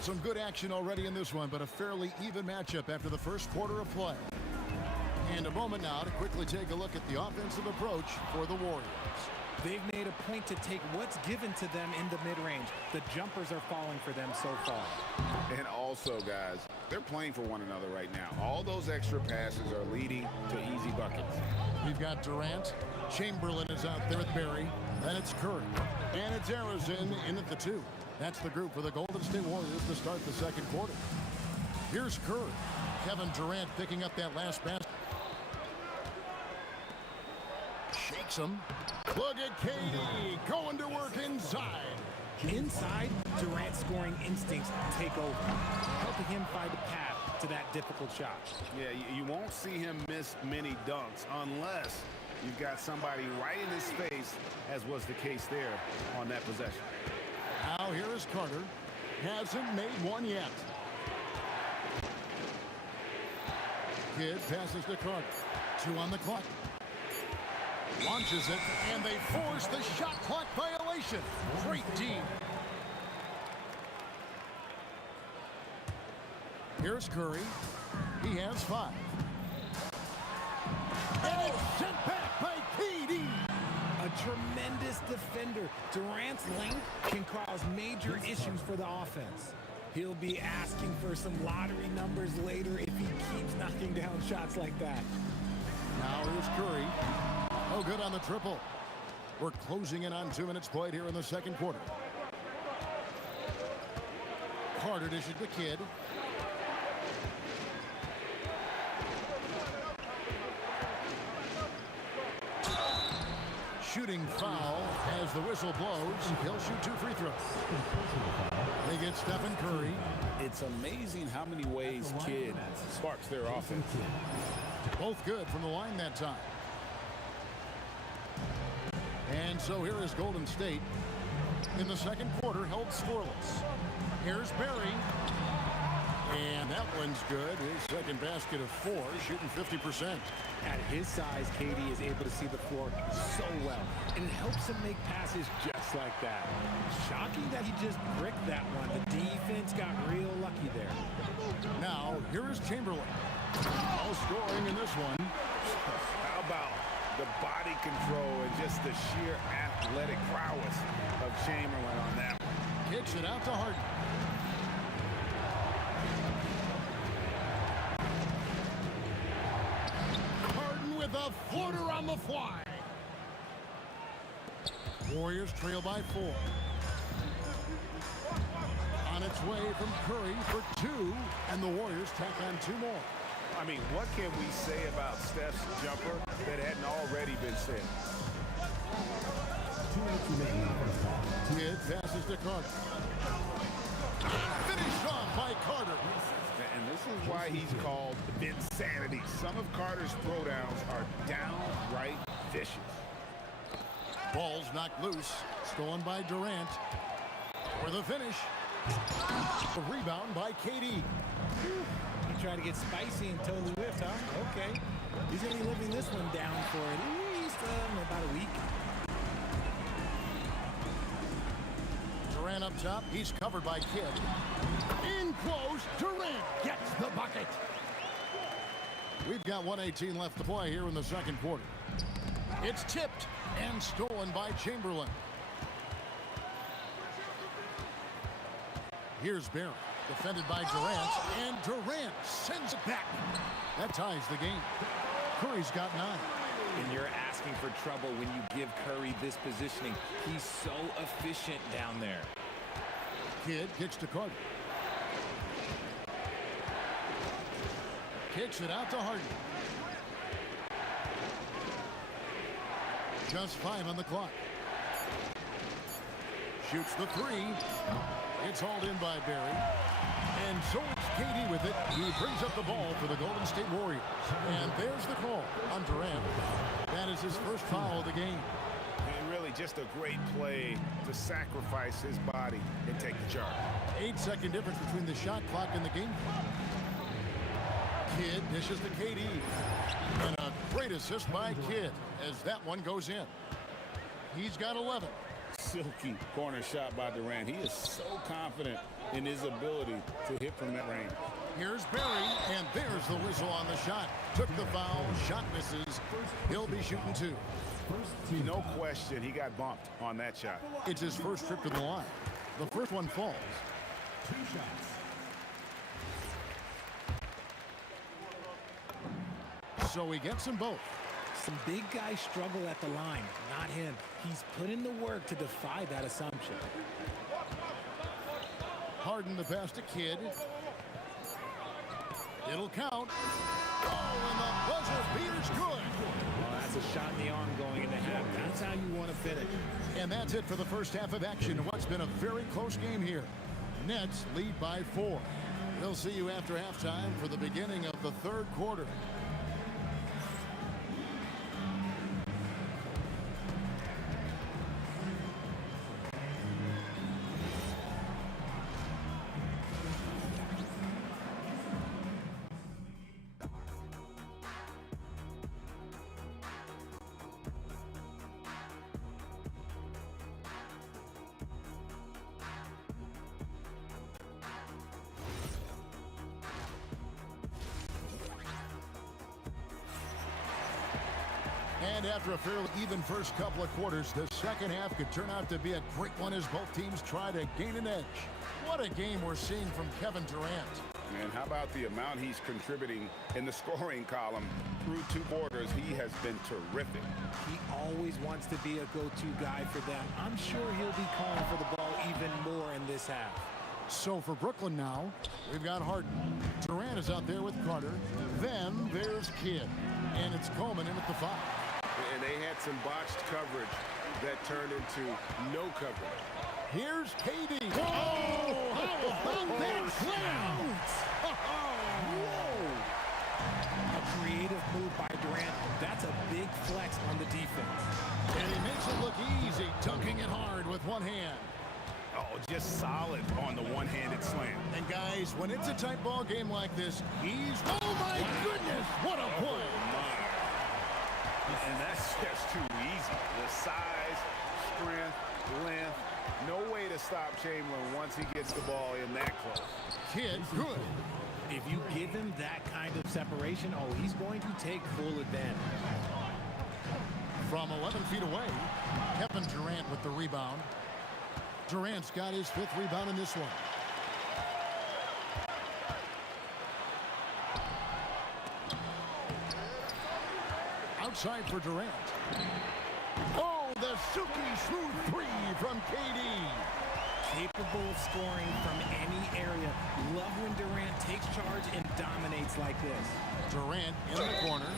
Some good action already in this one, but a fairly even matchup after the first quarter of play. And a moment now to quickly take a look at the offensive approach for the Warriors. They've made a point to take what's given to them in the mid-range. The jumpers are falling for them so far. And also, guys, they're playing for one another right now. All those extra passes are leading to easy buckets. We've got Durant. Chamberlain is out there with Barry. Then it's Curry. And it's Arizin in at the 2. That's the group for the Golden State Warriors to start the second quarter. Here's Curry. Kevin Durant picking up that last basket. Shakes him. Look at KD going to work inside. Inside, Durant's scoring instincts take over, helping him find a path to that difficult shot. Yeah, you won't see him miss many dunks unless you've got somebody right in his face, as was the case there on that possession. Now here is Carter. Hasn't made one yet. Kidd passes to Carter. 2 on the clock. Launches it, and they force the shot clock violation. Great D. Here's Curry. He has 5. And it's sent back by KD. A tremendous defender. Durant's length can cause major issues for the offense. He'll be asking for some lottery numbers later if he keeps knocking down shots like that. Now here's Curry. Oh, good on the triple. We're closing in on 2 minutes played here in the second quarter. Carter dishes to Kidd. Shooting foul as the whistle blows. He'll shoot 2 free throws. They get Stephen Curry. It's amazing how many ways Kidd sparks their offense. Both good from the line that time. And so here is Golden State in the second quarter, held scoreless. Here's Barry. And that one's good. His second basket of 4, shooting 50%. At his size, KD is able to see the floor so well, and it helps him make passes just like that. Shocking that he just bricked that one. The defense got real lucky there. Now, here is Chamberlain. All scoring in this one. How about the body control and just the sheer athletic prowess of Chamberlain on that one? Kicks it out to Harden. The floater on the fly. Warriors trail by 4. On its way from Curry for 2, and the Warriors tack on 2 more. I mean, what can we say about Steph's jumper that hadn't already been said? 2 minutes remaining in the first half. Kidd passes to Carter. Finished off by Carter. And this is why he's called Vinsanity. Some of Carter's throwdowns are downright vicious. Ball's knocked loose. Stolen by Durant. For the finish. The rebound by KD. He tried to get spicy and totally whiffed, huh? Okay. He's going to be living this one down for at least about a week. Durant up top. He's covered by Kidd. In close. Durant gets the bucket. We've got 1:18 left to play here in the second quarter. It's tipped and stolen by Chamberlain. Here's Barry, defended by Durant, and Durant sends it back. That ties the game. Curry's got 9. And you're asking for trouble when you give Curry this positioning. He's so efficient down there. Kidd kicks to Carter. Kicks it out to Harden. Just 5 on the clock. Shoots the 3. It's hauled in by Barry. And so it's KD with it. He brings up the ball for the Golden State Warriors. And there's the call on Durant. That is his first foul of the game. And really just a great play to sacrifice his body and take the charge. 8-second difference between the shot clock and the game clock. Kidd dishes to KD. And a great assist by Kidd as that one goes in. He's got 11. Silky corner shot by Durant. He is so confident in his ability to hit from that range. Here's Barry, and there's the whistle on the shot. Took the foul, shot misses. He'll be shooting 2. No question, he got bumped on that shot. It's his first trip to the line. The first one falls. 2 shots. So he gets them both. Some big guys struggle at the line, not him. He's put in the work to defy that assumption. Harden the pass to Kidd. It'll count. Oh, and the buzzer beater's good. Well, that's a shot in the arm going into half. That's how you want to finish. And that's it for the first half of action in what's been a very close game here. Nets lead by 4. We'll see you after halftime for the beginning of the third quarter. And after a fairly even first couple of quarters, the second half could turn out to be a great one as both teams try to gain an edge. What a game we're seeing from Kevin Durant. And how about the amount he's contributing in the scoring column through 2 quarters? He has been terrific. He always wants to be a go-to guy for them. I'm sure he'll be calling for the ball even more in this half. So for Brooklyn now, we've got Harden. Durant is out there with Carter. Then there's Kidd. And it's Coleman in at the 5. And they had some botched coverage that turned into no coverage. Here's KD. Oh, how about that slam? Whoa! A creative move by Durant. That's a big flex on the defense. And he makes it look easy, dunking it hard with one hand. Oh, just solid on the one-handed slam. And guys, when it's a tight ball game like this, oh my goodness, what a play. And that's just too easy. The size, strength, length, no way to stop Chamberlain once he gets the ball in that close. Kidd, good. If you give him that kind of separation, oh, he's going to take full advantage. From 11 feet away, Kevin Durant with the rebound. Durant's got his 5th rebound in this one. Outside for Durant. Oh, the silky smooth 3 from KD. Capable of scoring from any area. Love when Durant takes charge and dominates like this. Durant in the corner,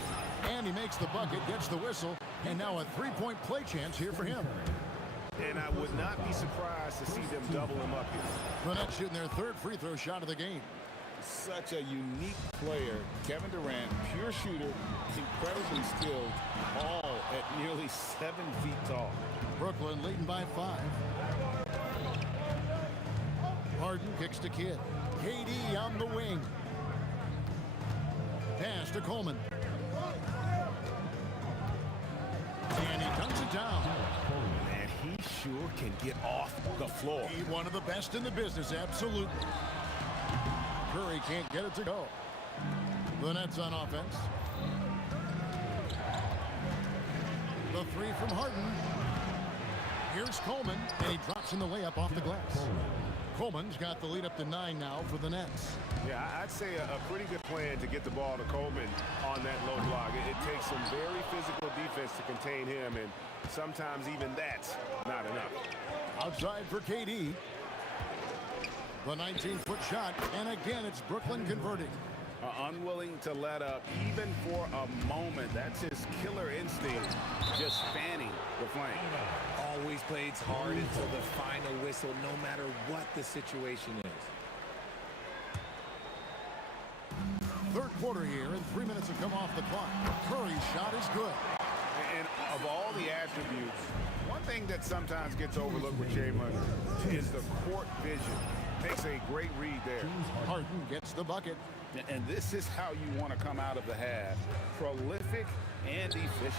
and he makes the bucket, gets the whistle, and now a 3-point play chance here for him. And I would not be surprised to see them double him up here. The Nets shooting their 3rd free throw shot of the game. Such a unique player. Kevin Durant, pure shooter, incredibly skilled, all at nearly 7 feet tall. Brooklyn leading by 5. Harden kicks to Kidd. KD on the wing. Pass to Coleman. And he dunks it down. Man, he sure can get off the floor. He's one of the best in the business, absolutely. Curry can't get it to go. The Nets on offense. The 3 from Harden. Here's Coleman, and he drops in the layup off the glass. Coleman's got the lead up to 9 now for the Nets. Yeah, I'd say a pretty good plan to get the ball to Coleman on that low block. It takes some very physical defense to contain him, and sometimes even that's not enough. Outside for KD. The 19-foot shot, and again it's Brooklyn converting. unwilling to let up even for a moment. That's his killer instinct, just fanning the flame. Always plays hard until the final whistle, no matter what the situation is. Third quarter here, and 3 minutes have come off the clock. Curry's shot is good. And of all the attributes, one thing that sometimes gets overlooked with Jalen is the court vision. Makes a great read there. Harden gets the bucket. And this is how you want to come out of the half. Prolific and efficient.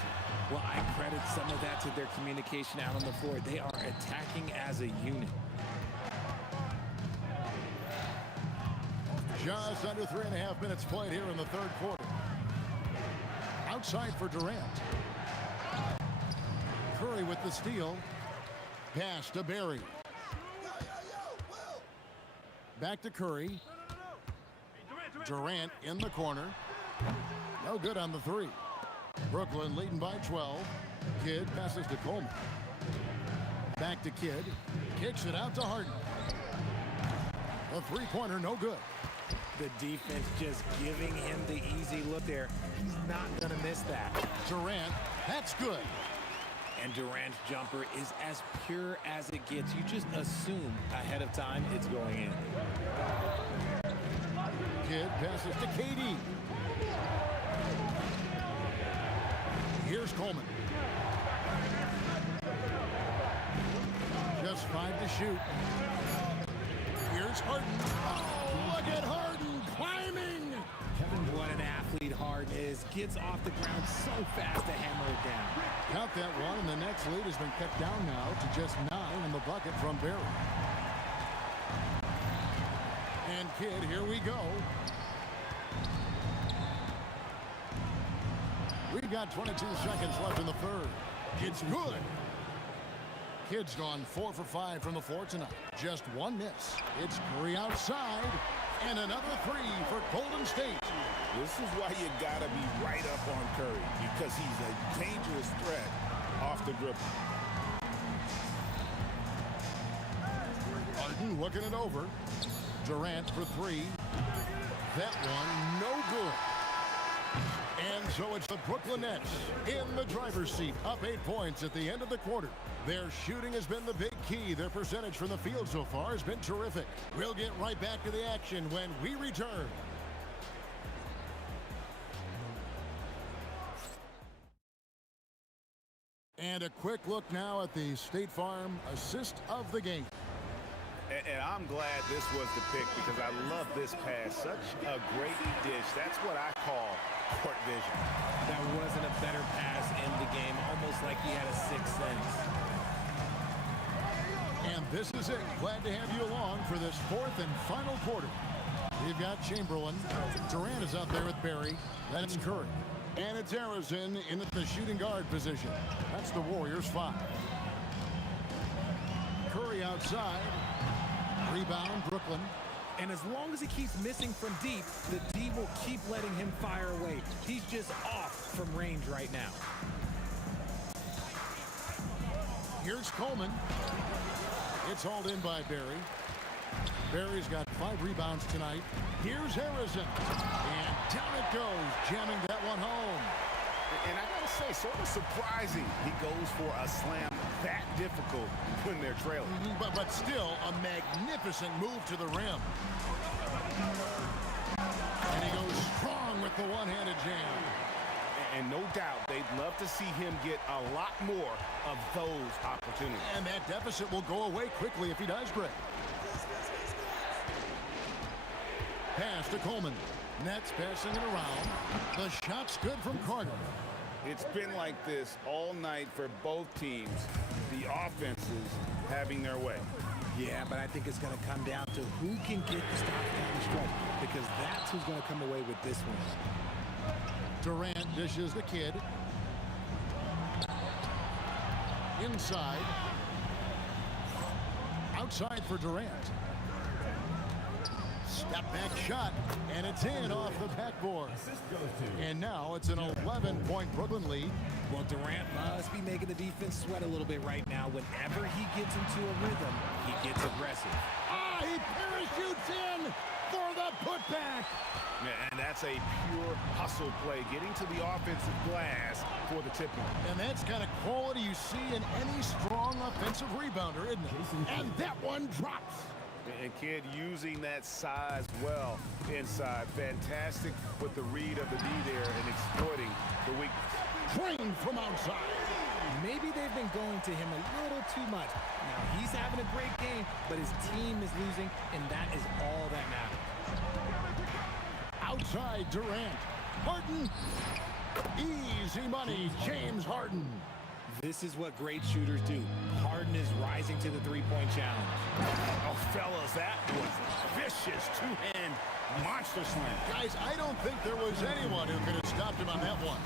Well, I credit some of that to their communication out on the floor. They are attacking as a unit. Just under 3.5 minutes played here in the third quarter. Outside for Durant. Curry with the steal. Pass to Barry. Back to Curry. Durant in the corner. No good on the three. Brooklyn leading by 12. Kidd passes to Coleman. Back to Kidd. Kicks it out to Harden. A three-pointer, no good. The defense just giving him the easy look there. He's not going to miss that. Durant, that's good. And Durant's jumper is as pure as it gets. You just assume ahead of time it's going in. Kidd passes to KD. Here's Coleman. Just 5 to shoot. Here's Harden. Oh, look at Harden climbing. What an athlete Harden is. Gets off the ground so fast to hammer it down. Count that one, and the next lead has been cut down now to just 9 in the bucket from Barry. And Kidd, here we go. We've got 22 seconds left in the third. It's good. Kidd's gone 4 for 5 from the floor tonight. Just one miss. It's Curry outside, and another three for Golden State. This is why you gotta be right up on Curry, because he's a dangerous threat off the dribble. Harden looking it over. Durant for three. That one, no good. And so it's the Brooklyn Nets in the driver's seat, up 8 points at the end of the quarter. Their shooting has been the big key. Their percentage from the field so far has been terrific. We'll get right back to the action when we return. And a quick look now at the State Farm assist of the game. And I'm glad this was the pick because I love this pass. Such a great dish. That's what I call court vision. That wasn't a better pass in the game. Almost like he had a sixth sense. And this is it. Glad to have you along for this fourth and final quarter. We've got Chamberlain. Durant is out there with Barry. That's Curry. And it's Harrison in the shooting guard position. That's the Warriors 5. Curry outside. Rebound, Brooklyn. And as long as he keeps missing from deep, the D will keep letting him fire away. He's just off from range right now. Here's Coleman. It's hauled in by Barry. Barry's got 5 rebounds tonight. Here's Harrison. And down it goes, jamming that one home. And I gotta say, sort of surprising he goes for a slam that difficult when they're trailing. But still a magnificent move to the rim. And he goes strong with the one-handed jam. And no doubt they'd love to see him get a lot more of those opportunities. And that deficit will go away quickly if he does, Greg. Pass to Coleman. Nets passing it around. The shot's good from Carter. It's been like this all night for both teams. The offenses having their way. Yeah, but I think it's going to come down to who can get the stop down the stretch, because that's who's going to come away with this one. Durant dishes the Kidd. Inside. Outside for Durant. Step back shot, and it's in off the backboard. And now it's an 11-point Brooklyn lead. Well, Durant must be making the defense sweat a little bit right now. Whenever he gets into a rhythm, he gets aggressive. Ah, he parachutes in for the putback. Yeah, and that's a pure hustle play, getting to the offensive glass for the tip-in. And that's kind of quality you see in any strong offensive rebounder, isn't it? And that one drops. And Kidd using that size well inside. Fantastic with the read of the D there and exploiting the weakness. Trained from outside. Maybe they've been going to him a little too much. Now, he's having a great game, but his team is losing, and that is all that matters. Outside Durant. Harden. Easy money, James Harden. This is what great shooters do. Harden is rising to the three-point challenge. Oh, fellas, that was a vicious two-hand monster slam. Guys, I don't think there was anyone who could have stopped him on that one.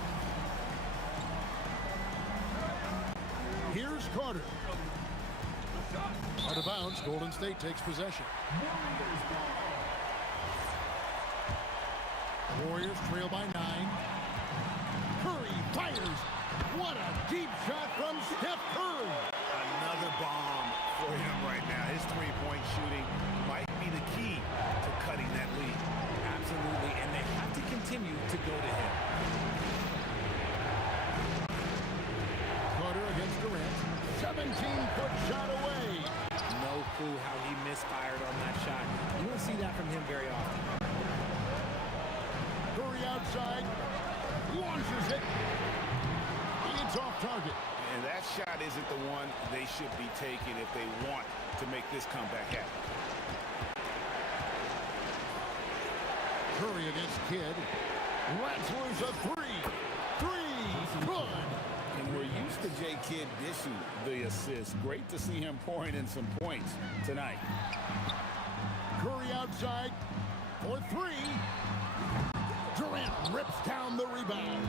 Here's Carter. Out of bounds, Golden State takes possession. Warriors trail by 9. Curry fires. What a deep shot from Steph Curry. Another bomb for him right now. His three-point shooting might be the key to cutting that lead. Absolutely, and they have to continue to go to him. Carter against Durant. 17-foot shot away. No clue how he misfired on that shot. You don't see that from him very often. Curry outside. Launches it. It's off target. And that shot isn't the one they should be taking if they want to make this comeback happen. Curry against Kidd. Rattler's a 3. 3. Good. And we're used to J. Kidd dishing the assist. Great to see him pouring in some points tonight. Curry outside for 3. Durant rips down the rebound.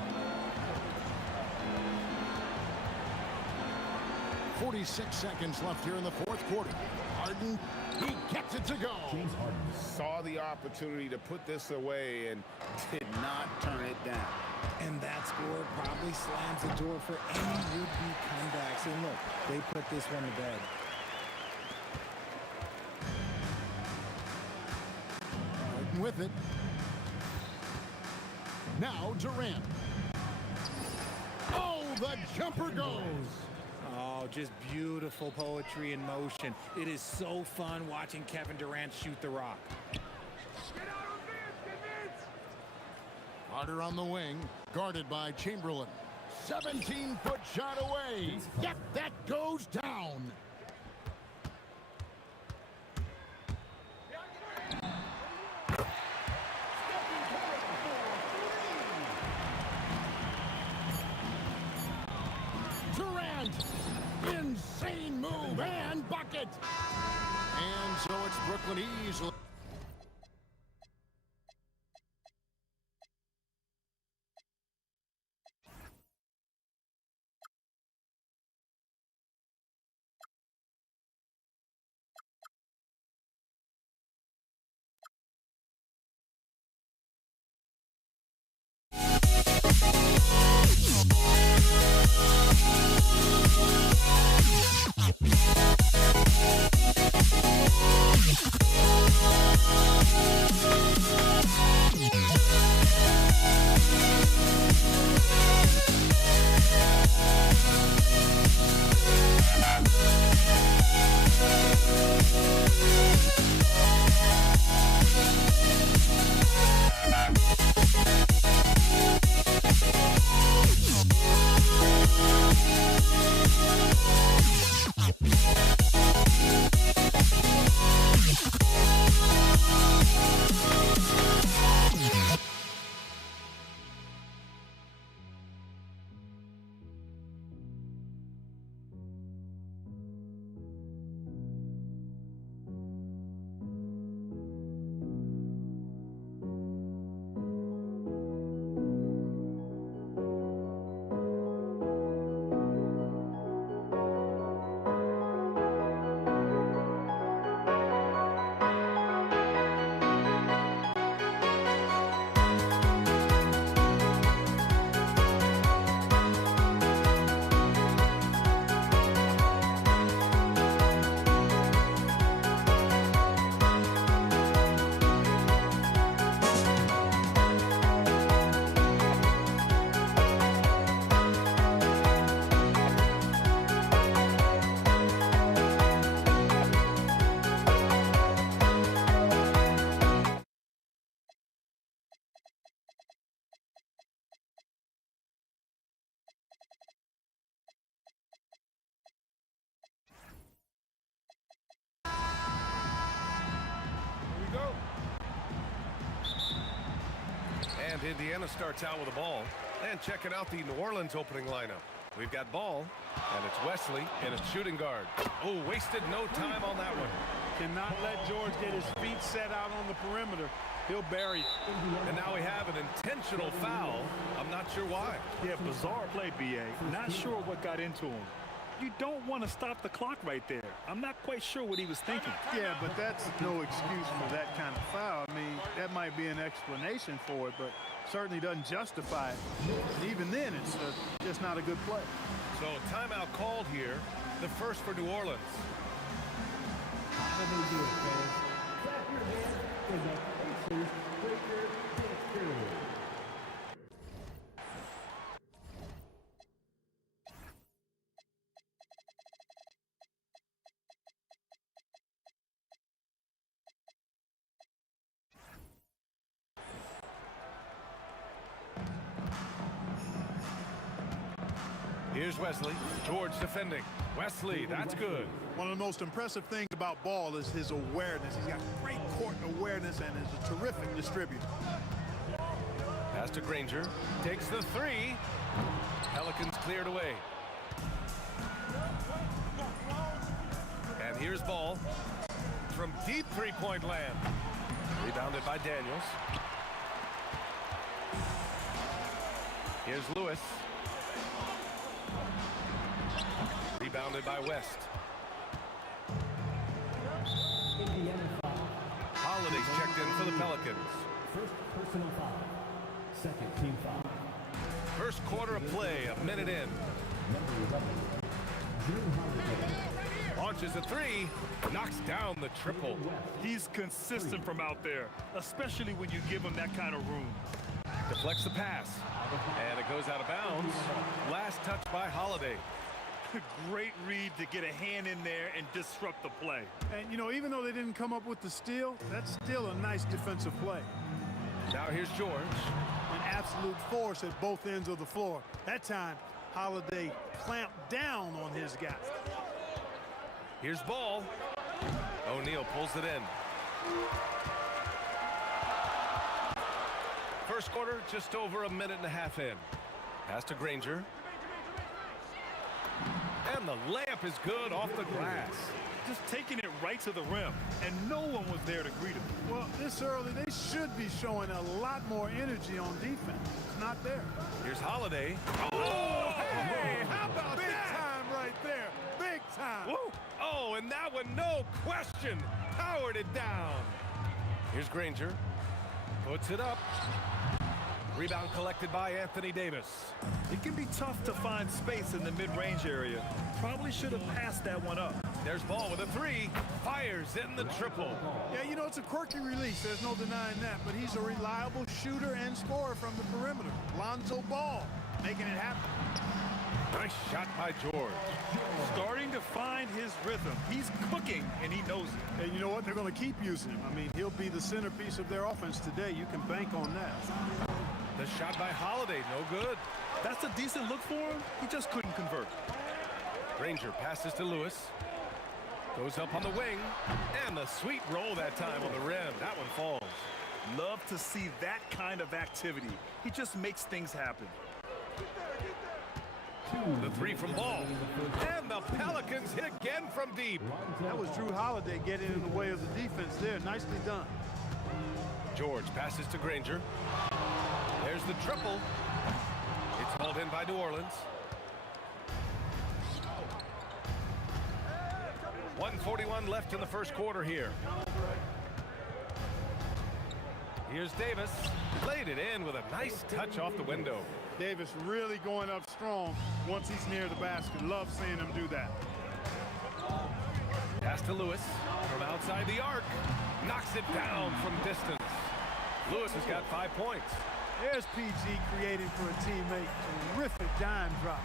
46 seconds left here in the fourth quarter. Harden, he gets it to go. James Harden saw the opportunity to put this away and did not turn it down. And that score probably slams the door for any would-be comebacks. And look, they put this one to bed. Harden with it. Now Durant. Oh, the jumper goes. Oh, just beautiful poetry in motion. It is so fun watching Kevin Durant shoot the rock. Carter on the wing, guarded by Chamberlain. 17-foot shot away. Yep, that goes down. Durant, insane move and bucket. And so it's Brooklyn easily. Yeah. And Indiana starts out with a ball. And checking out the New Orleans opening lineup. We've got ball, and it's Wesley in a shooting guard. Oh, wasted no time on that one. Cannot let George get his feet set out on the perimeter. He'll bury it. And now we have an intentional foul. I'm not sure why. Yeah, bizarre play, B.A. Not sure what got into him. You don't want to stop the clock right there. I'm not quite sure what he was thinking. Yeah, but that's no excuse for that kind of foul. I mean, that might be an explanation for it, but certainly doesn't justify it. And even then, it's just not a good play. So timeout called here, the first for New Orleans. How do you do it, fans? Clap your hands for the Pacers breaker dance period. Here's Wesley. George defending. Wesley, that's good. One of the most impressive things about Ball is his awareness. He's got great court awareness and is a terrific distributor. Pass to Granger. Takes the three. Pelicans cleared away. And here's Ball from deep three-point land. Rebounded by Daniels. Here's Lewis. Rebounded by West. Indiana foul. Holiday's checked in for the Pelicans. First personal foul. Second team foul. First quarter of play, a minute in. Number 11, Drew Holiday. Launches a three, knocks down the triple. He's consistent from out there, especially when you give him that kind of room. Deflects the pass, and it goes out of bounds. Last touch by Holiday. Great read to get a hand in there and disrupt the play. And, you know, even though they didn't come up with the steal, that's still a nice defensive play. Now here's George. An absolute force at both ends of the floor. That time, Holiday clamped down on his guy. Here's Ball. O'Neal pulls it in. First quarter, just over a minute and a half in. Pass to Granger. And the layup is good off the glass. Just taking it right to the rim, and no one was there to greet him. Well, this early, they should be showing a lot more energy on defense. It's not there. Here's Holiday. Oh, hey, how about big time right there? Big time. Woo. Oh, and that one, no question, powered it down. Here's Granger. Puts it up. Rebound collected by Anthony Davis. It can be tough to find space in the mid-range area. Probably should have passed that one up. There's Ball with a three. Fires in the triple. Yeah, you know, it's a quirky release. There's no denying that. But he's a reliable shooter and scorer from the perimeter. Lonzo Ball making it happen. Nice shot by George. Starting to find his rhythm. He's cooking, and he knows it. And you know what? They're going to keep using him. I mean, he'll be the centerpiece of their offense today. You can bank on that. The shot by Holiday, no good. That's a decent look for him. He just couldn't convert. Granger passes to Lewis. Goes up on the wing. And the sweet roll that time on the rim. That one falls. Love to see that kind of activity. He just makes things happen. The three from Ball. And the Pelicans hit again from deep. That was Drew Holiday getting in the way of the defense there. Nicely done. George passes to Granger. There's the triple. It's hauled in by New Orleans. 1:41 left in the first quarter here. Here's Davis. Laid it in with a nice touch off the window. Davis really going up strong once he's near the basket. Love seeing him do that. Pass to Lewis from outside the arc. Knocks it down from distance. Lewis has got 5 points. There's PG creating for a teammate. Terrific dime drop.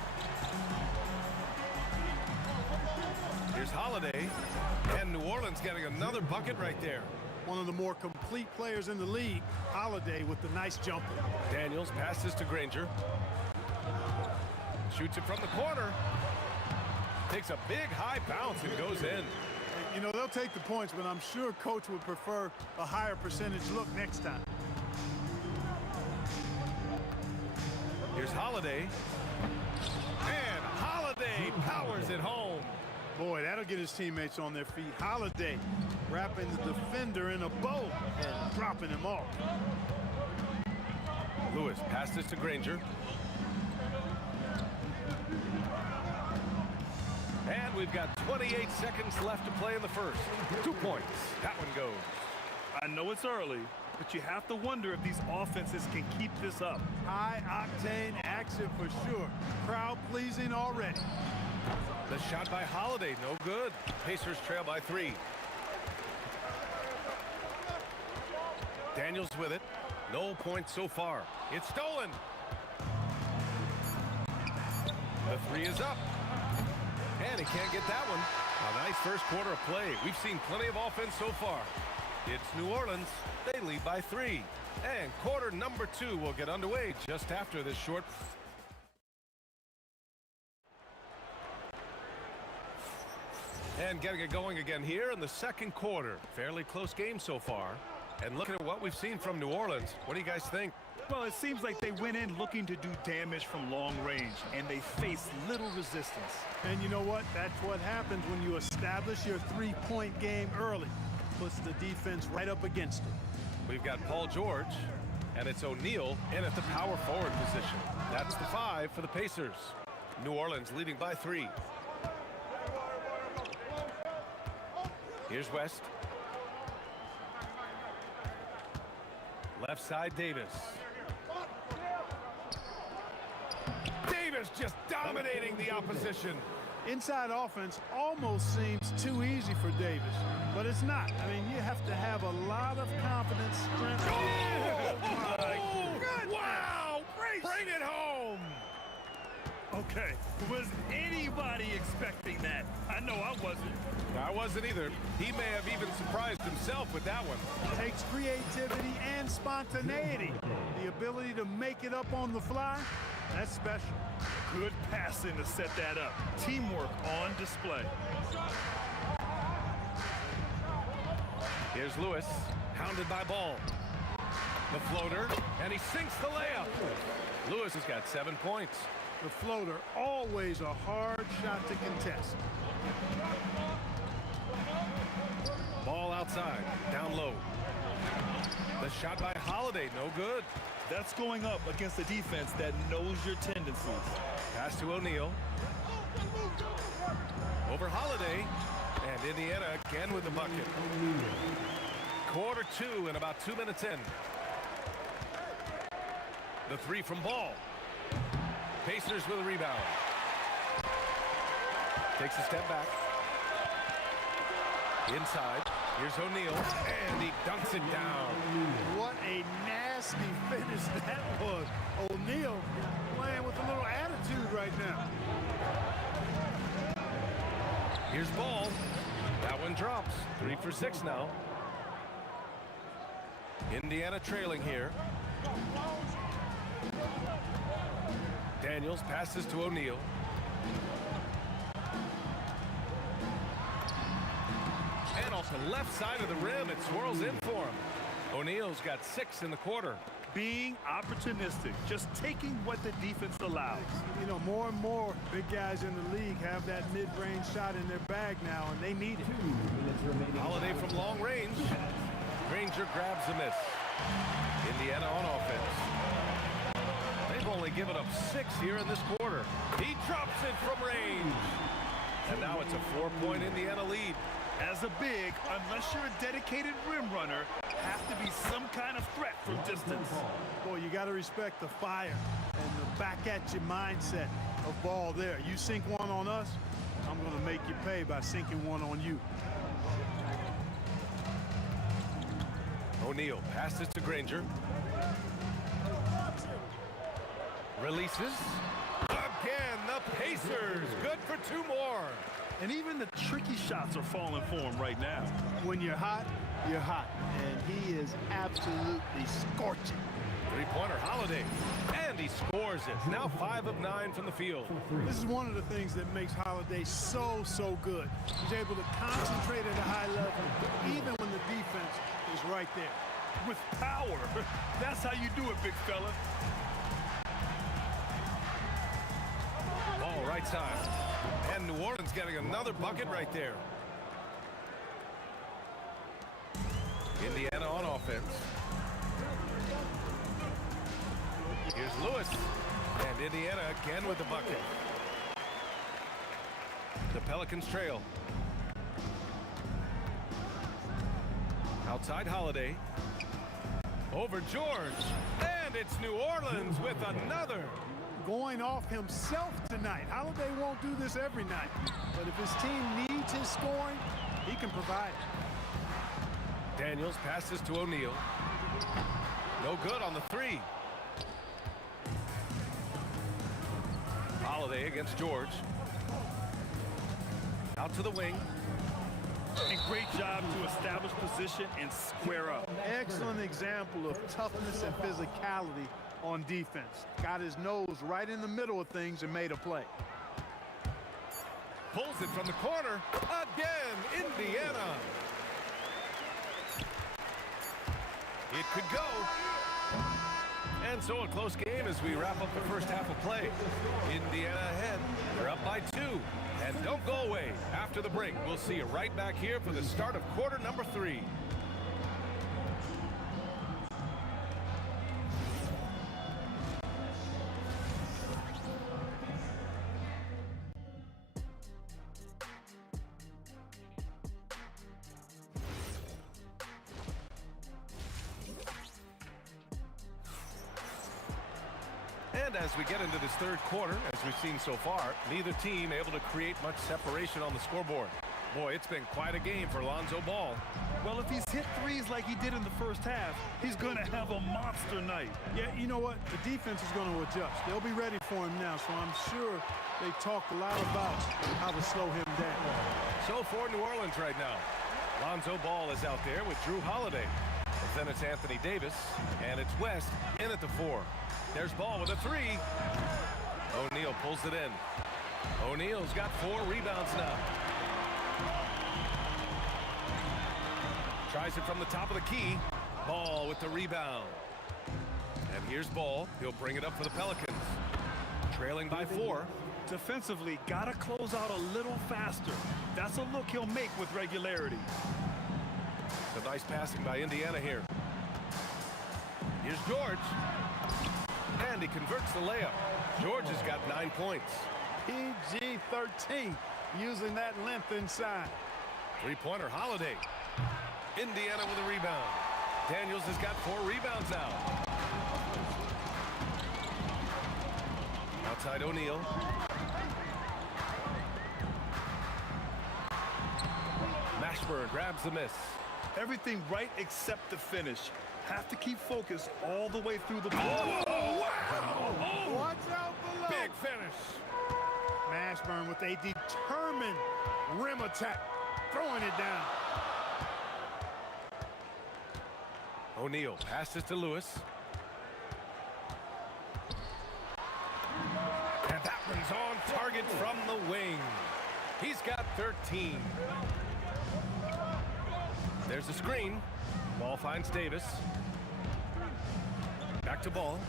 Here's Holiday. And New Orleans getting another bucket right there. One of the more complete players in the league. Holiday with the nice jumper. Daniels passes to Granger. Shoots it from the corner. Takes a big high bounce and goes in. You know, they'll take the points, but I'm sure coach would prefer a higher percentage look next time. Here's Holiday. And Holiday powers it home. Boy, that'll get his teammates on their feet. Holiday wrapping the defender in a bow and dropping him off. Lewis passes to Granger. And we've got 28 seconds left to play in the first. 2 points. That one goes. I know it's early, but you have to wonder if these offenses can keep this up. High-octane action for sure. Crowd-pleasing already. The shot by Holiday, no good. Pacers trail by 3. Daniels with it. No points so far. It's stolen. The 3 is up. And he can't get that one. A nice first quarter of play. We've seen plenty of offense so far. It's New Orleans. They lead by 3. And quarter number 2 will get underway just after this short. And getting it going again here in the second quarter. Fairly close game so far. And looking at what we've seen from New Orleans, what do you guys think? Well, it seems like they went in looking to do damage from long range, and they faced little resistance. And you know what? That's what happens when you establish your three-point game early. Puts the defense right up against it. We've got Paul George, and it's O'Neal in at the power forward position. That's the 5 for the Pacers. New Orleans leading by 3. Here's West. Left side, Davis. Davis just dominating the opposition. Inside offense almost seems too easy for Davis, but it's not. I mean, you have to have a lot of confidence, strength. Oh, my goodness. Wow! Bring it home! Okay, was anybody expecting that? I know I wasn't. I wasn't either. He may have even surprised himself with that one. It takes creativity and spontaneity. The ability to make it up on the fly, that's special. Good passing to set that up. Teamwork on display. Here's Lewis, hounded by Ball. The floater, and he sinks the layup. Lewis has got 7 points. The floater, always a hard shot to contest. Ball outside, down low. The shot by Holiday, no good. That's going up against a defense that knows your tendencies. Pass to O'Neal. Over Holiday. And Indiana again with the bucket. Quarter 2 and about 2 minutes in. The 3 from Ball. Pacers with a rebound. Takes a step back. Inside. Here's O'Neal. And he dunks it down. What a nasty finish that was. O'Neal playing with a little attitude right now. Here's Ball. That one drops. 3 for 6 now. Indiana trailing here. Daniels passes to O'Neal. And off the left side of the rim, it swirls in for him. O'Neal's got 6 in the quarter. Being opportunistic, just taking what the defense allows. You know, more and more big guys in the league have that mid-range shot in their bag now, and they need it. Holiday from long range. Granger grabs the miss. Indiana on offense. They've only given up 6 here in this quarter. He drops it from range. And now it's a 4-point Indiana lead. As a big, unless you're a dedicated rim runner, have to be some kind of threat from distance. Boy, you got to respect the fire and the back-at-you mindset of Ball there. You sink one on us, I'm going to make you pay by sinking one on you. O'Neal passes to Granger. Releases. Again, the Pacers. Good for 2 more. And even the tricky shots are falling for him right now. When you're hot, you're hot. And he is absolutely scorching. 3-pointer Holiday. And he scores it. Now 5 of 9 from the field. This is one of the things that makes Holiday so good. He's able to concentrate at a high level, even when the defense is right there. With power. That's how you do it, big fella. right side. And New Orleans getting another bucket right there. Indiana on offense. Here's Lewis. And Indiana again with the bucket. The Pelicans trail. Outside Holiday. Over George. And it's New Orleans with another. Going off himself tonight. Holiday won't do this every night. But if his team needs his scoring, he can provide it. Daniels passes to O'Neal. No good on the three. Holiday against George. Out to the wing. And great job to establish position and square up. Excellent example of toughness and physicality on defense. Got his nose right in the middle of things and made a play. Pulls it from the corner. Again, Indiana. It could go. And so a close game as we wrap up the first half of play. Indiana ahead. They're up by 2. And don't go away. After the break, we'll see you right back here for the start of quarter number 3. And as we get into this third quarter, as we've seen so far, neither team able to create much separation on the scoreboard. Boy, it's been quite a game for Lonzo Ball. Well, if he's hit threes like he did in the first half, he's going to have a monster night. Yeah, you know what? The defense is going to adjust. They'll be ready for him now, so I'm sure they talked a lot about how to slow him down. So for New Orleans right now, Lonzo Ball is out there with Drew Holiday. And then it's Anthony Davis, and it's West in at the 4. There's Ball with a 3. O'Neal pulls it in. O'Neal's got 4 rebounds now. Tries it from the top of the key. Ball with the rebound. And here's Ball. He'll bring it up for the Pelicans. Trailing by 4. Defensively, got to close out a little faster. That's a look he'll make with regularity. It's a nice passing by Indiana here. Here's George. And he converts the layup. George has got 9 points. PG-13, using that length inside. Three-pointer Holiday. Indiana with a rebound. Daniels has got 4 rebounds now. Outside O'Neal. Mashburn grabs the miss. Everything right except the finish. Have to keep focused all the way through the ball. Oh, wow! Oh, Watch out below. big finish. Mashburn with a determined rim attack, throwing it down. O'Neal passes to Lewis. And that one's on target from the wing. He's got 13. There's a screen. Ball finds Davis. Back to Ball.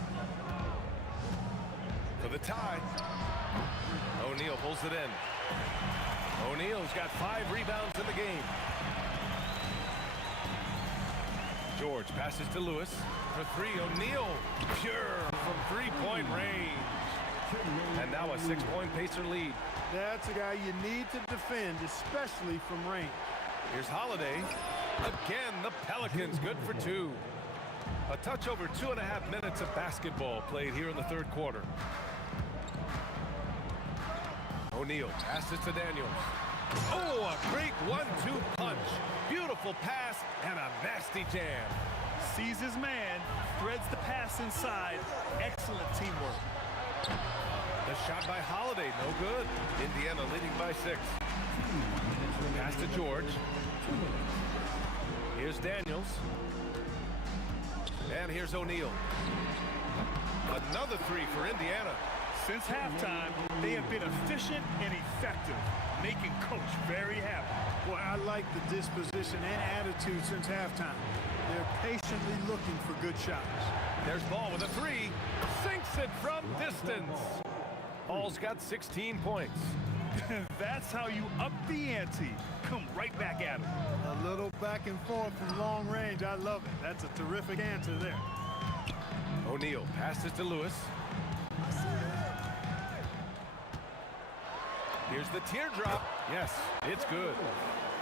For the tie. O'Neal pulls it in. O'Neal's got 5 rebounds in the game. George passes to Lewis for 3. O'Neal pure from 3-point range. And now a 6-point Pacer lead. That's a guy you need to defend, especially from range. Here's Holiday. Again, the Pelicans good for 2. A touch over 2.5 minutes of basketball played here in the third quarter. O'Neal passes to Daniels. Oh, a great 1-2 punch. Beautiful pass and a nasty jam. Sees his man, threads the pass inside. Excellent teamwork. The shot by Holiday, no good. Indiana leading by 6. Pass to George. Here's Daniels. And here's O'Neal. Another 3 for Indiana. Since halftime, they have been efficient and effective, making Coach very happy. Boy, I like the disposition and attitude since halftime. They're patiently looking for good shots. There's Ball with a 3. Sinks it from distance. Ball's got 16 points. That's how you up the ante. Come right back at him. A little back and forth from long range. I love it. That's a terrific answer there. O'Neal passes to Lewis. Here's the teardrop. Yes, it's good.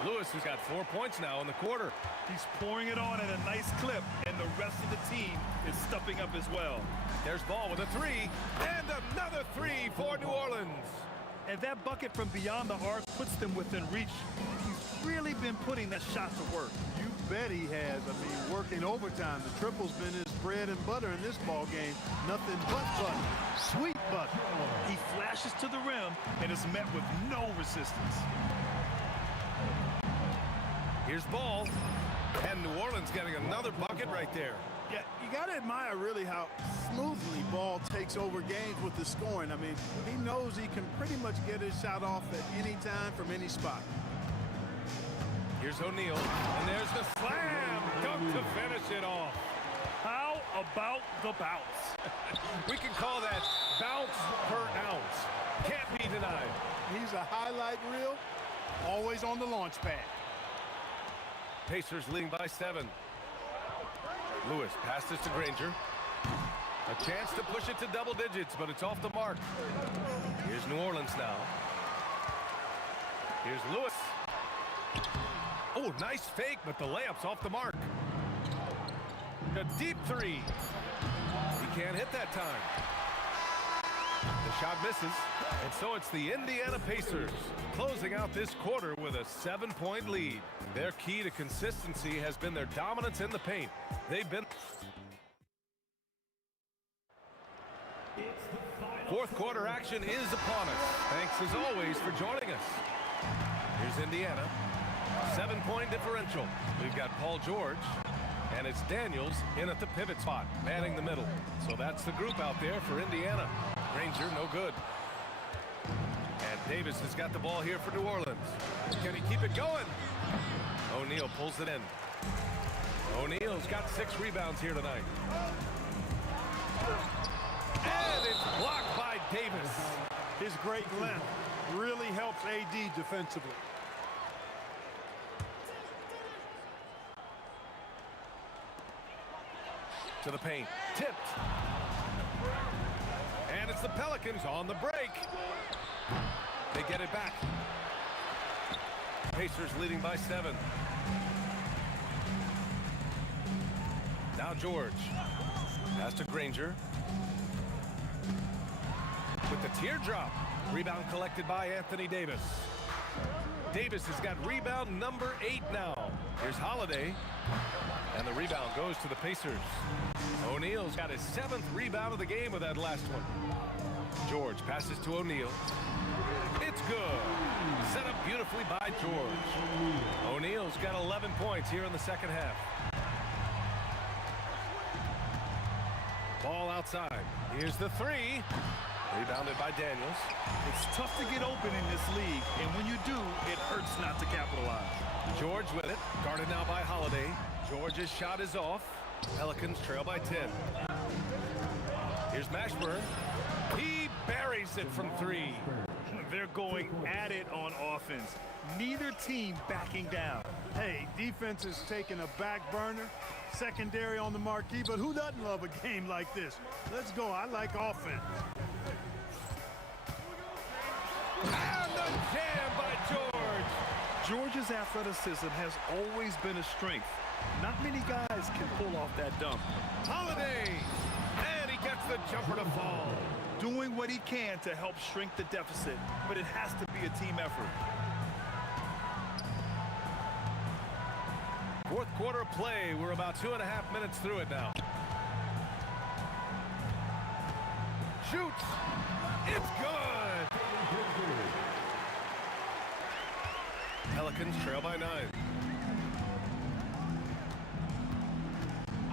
Lewis has got 4 points now in the quarter. He's pouring it on at a nice clip, and the rest of the team is stepping up as well. There's Ball with a three, and another three for New Orleans. And that bucket from beyond the arc puts them within reach. He's really been putting that shot to work. You bet he has. I mean, working overtime. The triple's been his bread and butter in this ball game. Nothing but butter. Sweet butter. He flashes to the rim and is met with no resistance. Here's Ball, and New Orleans getting another bucket right there. Yeah, you got to admire really how smoothly Ball takes over games with the scoring. I mean, he knows he can pretty much get his shot off at any time from any spot. Here's O'Neal, and there's the slam dunk to finish it off. How about the bounce? We can call that bounce per ounce. Can't be denied. He's a highlight reel, always on the launch pad. Pacers leading by 7. Lewis passes to Granger. A chance to push it to double digits, but it's off the mark. Here's New Orleans now. Here's Lewis. Oh, nice fake, but the layup's off the mark. A deep three. He can't hit that time. The shot misses, and so it's the Indiana Pacers closing out this quarter with a 7-point lead. Their key to consistency has been their dominance in the paint. They've been... Fourth quarter action is upon us. Thanks as always for joining us. Here's Indiana. 7-point differential. We've got Paul George, and it's Daniels in at the pivot spot, manning the middle. So that's the group out there for Indiana. Granger, no good. And Davis has got the ball here for New Orleans. Can he keep it going? O'Neal pulls it in. O'Neal's got 6 rebounds here tonight. And it's blocked by Davis. His great length really helps AD defensively. To the paint. Tipped. And it's the Pelicans on the break. They get it back. Pacers leading by 7. Now George. Pass to Granger. With the teardrop. Rebound collected by Anthony Davis. Davis has got rebound number 8 now. Here's Holiday. And the rebound goes to the Pacers. O'Neal's got his 7th rebound of the game with that last one. George passes to O'Neal. It's good. Set up beautifully by George. O'Neal's got 11 points here in the second half. Ball outside. Here's the 3. Rebounded by Daniels. It's tough to get open in this league, and when you do, it hurts not to capitalize. George with it. Guarded now by Holiday. George's shot is off. Pelicans trail by 10. Here's Mashburn. He buries it from 3. They're going at it on offense. Neither team backing down. Hey, defense is taking a back burner. Secondary on the marquee, but who doesn't love a game like this? Let's go. I like offense. And the jam by George. George's athleticism has always been a strength. Not many guys can pull off that dunk. Holiday. And he gets the jumper to fall. Doing what he can to help shrink the deficit, but it has to be a team effort. Fourth quarter play. We're about 2.5 minutes through it now. Shoots. It's good. Pelicans trail by 9.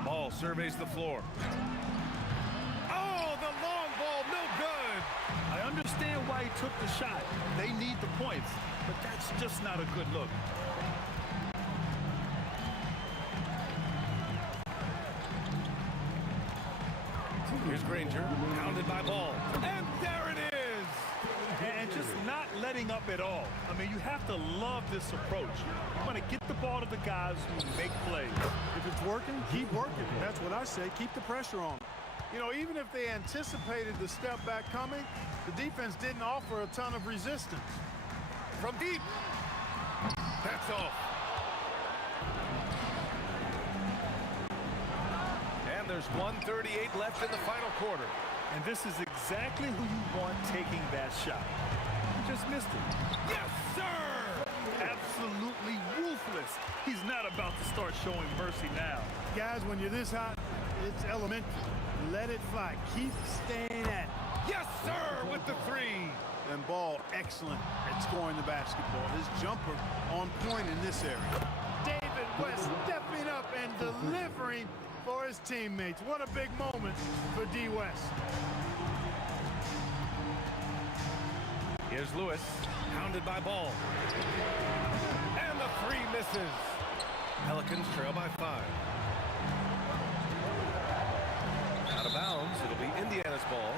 Ball surveys the floor. Oh, the long ball, no good. I understand why he took the shot. They need the points, but that's just not a good look. Here's Granger, pounded by Ball. And there it is! not letting up at all. I mean, you have to love this approach. You want to get the ball to the guys who make plays. If it's working, keep working. That's what I say. Keep the pressure on. You know, even if they anticipated the step back coming, the defense didn't offer a ton of resistance. From deep. That's off. And there's 1:38 left in the final quarter. And this is exactly who you want taking that shot. You just missed it. Yes, sir! Absolutely ruthless. He's not about to start showing mercy now. Guys, when you're this hot, it's elementary. Let it fly. Keep staying at it. Yes, sir, with the three. And Ball excellent at scoring the basketball. His jumper on point in this area. David West stepping up and delivering for his teammates. What a big moment for D. West. Here's Lewis, hounded by Ball. And the three misses. Pelicans trail by 5. Out of bounds, it'll be Indiana's ball.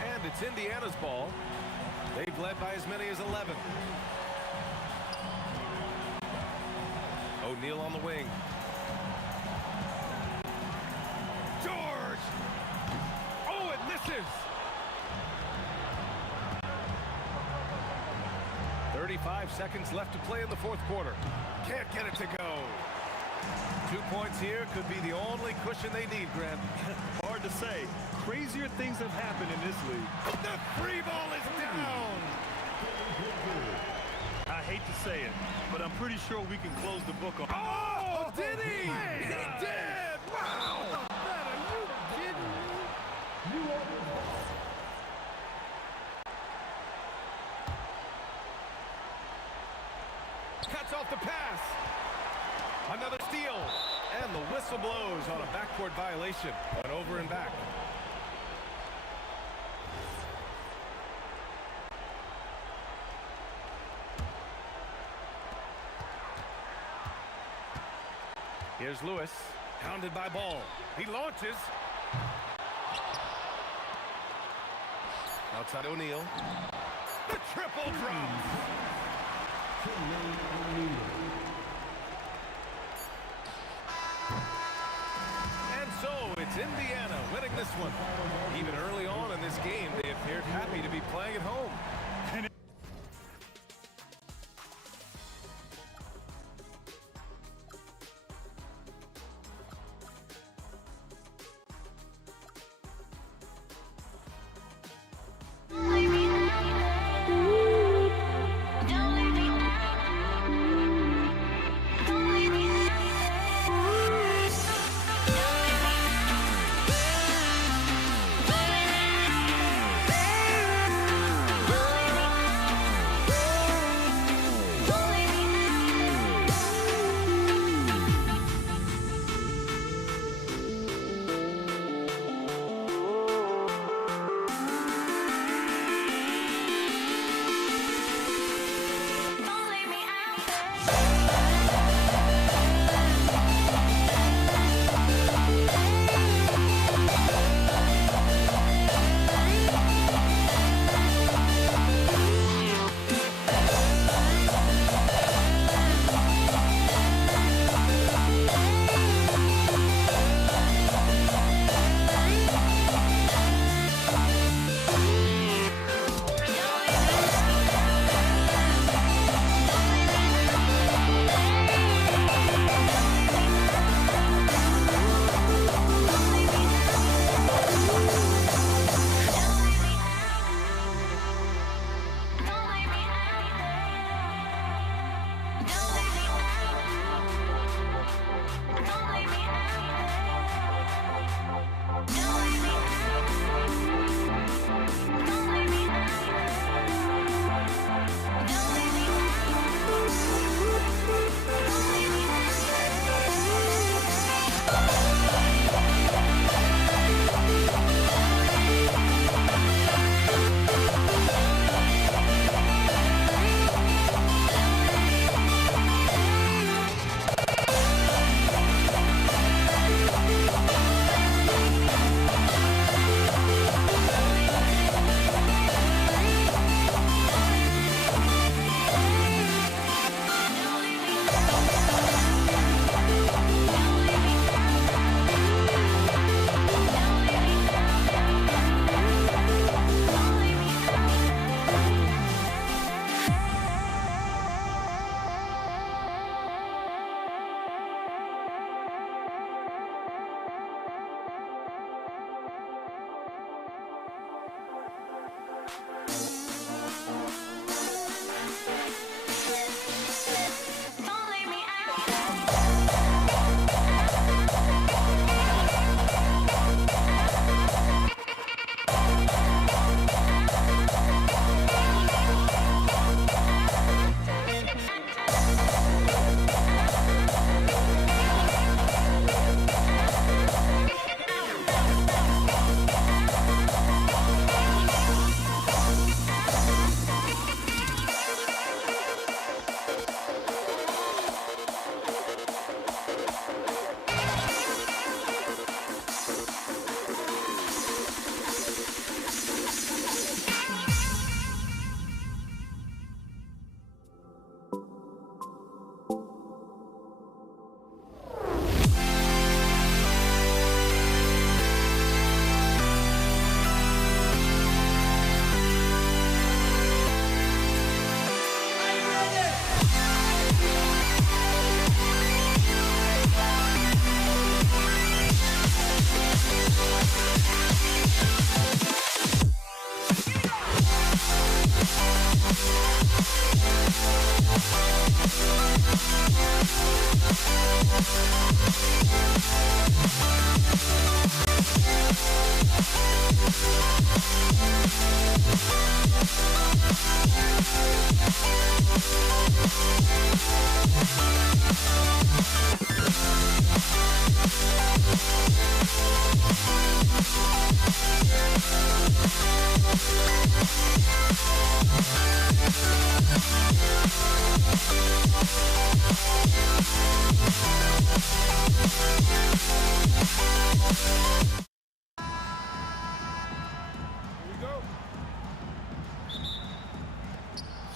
And it's Indiana's ball. They've led by as many as 11. O'Neal on the wing. George! Oh, it misses! 35 seconds left to play in the fourth quarter. Can't get it to go. 2 points here could be the only cushion they need, Grant. Hard to say. Crazier things have happened in this league. The three ball is down! I hate to say it, but I'm pretty sure we can close the book on. Oh, did he? He did! Wow! Are you kidding me? Cuts off the pass. Another steal. And the whistle blows on a backcourt violation. Went over and back. Here's Lewis, hounded by Ball. He launches. Outside O'Neal. The triple drop. And so it's Indiana winning this one. Even early on in this game, they appeared happy to be playing at home.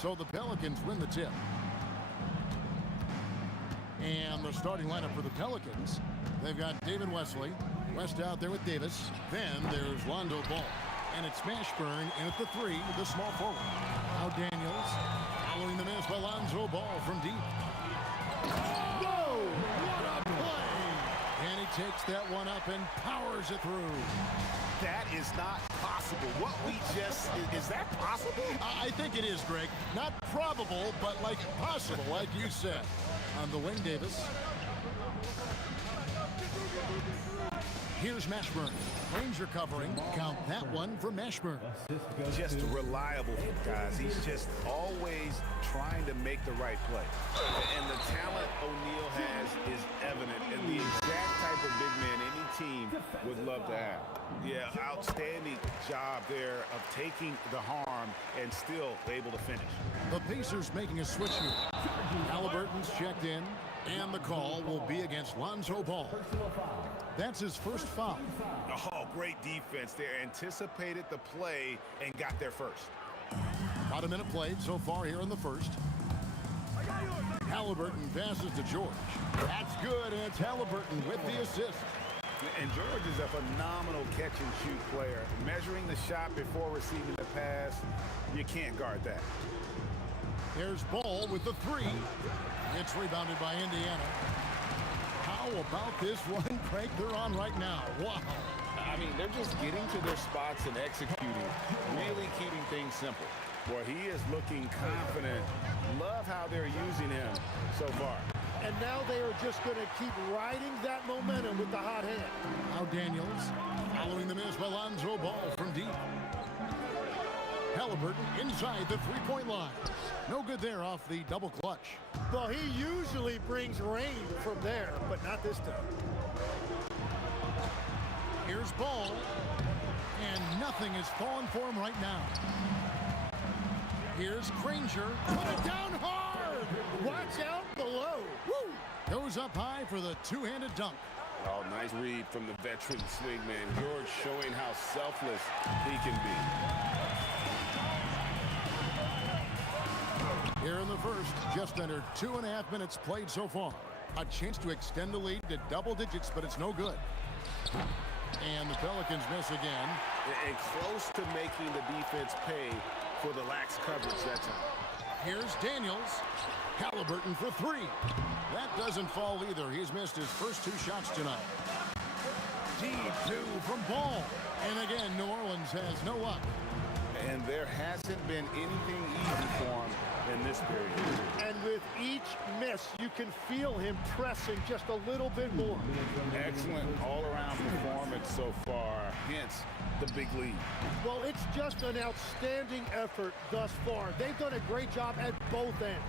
So the Pelicans win the tip. And the starting lineup for the Pelicans, they've got David Wesley, West out there with Davis. Then there's Londo Ball. And it's Mashburn in at the 3, the small forward. Now Daniels following the miss by Lonzo Ball from deep. Whoa! What a play! And he takes that one up and powers it through. That is not possible. What we just, is that possible? I think it is, Greg. Not probable, but like possible, like you said. On the wing, Davis. Here's Mashburn. Ranger covering. Count that one for Mashburn. Just reliable, guys. He's just always trying to make the right play. And the talent O'Neal has is evident, and the exact type of big man any team would love to have. Yeah, outstanding job there of taking the harm and still able to finish. The Pacers making a switch here. Halliburton's checked in, and the call will be against Lonzo Ball. That's his first foul. Oh, great defense there. Anticipated the play and got there first. About a minute played so far here in the first. Halliburton passes to George. That's good, and it's Halliburton with the assist. And George is a phenomenal catch-and-shoot player. Measuring the shot before receiving the pass, you can't guard that. There's Ball with the 3. It's rebounded by Indiana. How about this one, Craig? They're on right now. Wow. I mean, they're just getting to their spots and executing, really keeping things simple. Boy, he is looking confident. Love how they're using him so far. And now they are just going to keep riding that momentum with the hot hand. Now Daniels following the miss by Lonzo Ball from deep. Halliburton inside the three-point line. No good there off the double clutch. Well, he usually brings rain from there, but not this time. Here's Ball, and nothing is falling for him right now. Here's Granger, put it down hard. Watch out below. Woo! Goes up high for the two-handed dunk. Oh, nice read from the veteran swingman. George showing how selfless he can be. Here in the first, just under 2.5 minutes played so far. A chance to extend the lead to double digits, but it's no good. And the Pelicans miss again. And close to making the defense pay for the lax coverage that time. Here's Daniels. Halliburton for 3. That doesn't fall either. He's missed his first 2 shots tonight. Deep 2 from Ball. And again, New Orleans has no luck. And there hasn't been anything easy for him in this period. And with each miss, you can feel him pressing just a little bit more. Excellent all-around performance so far, hence the big lead. Well, it's just an outstanding effort thus far. They've done a great job at both ends.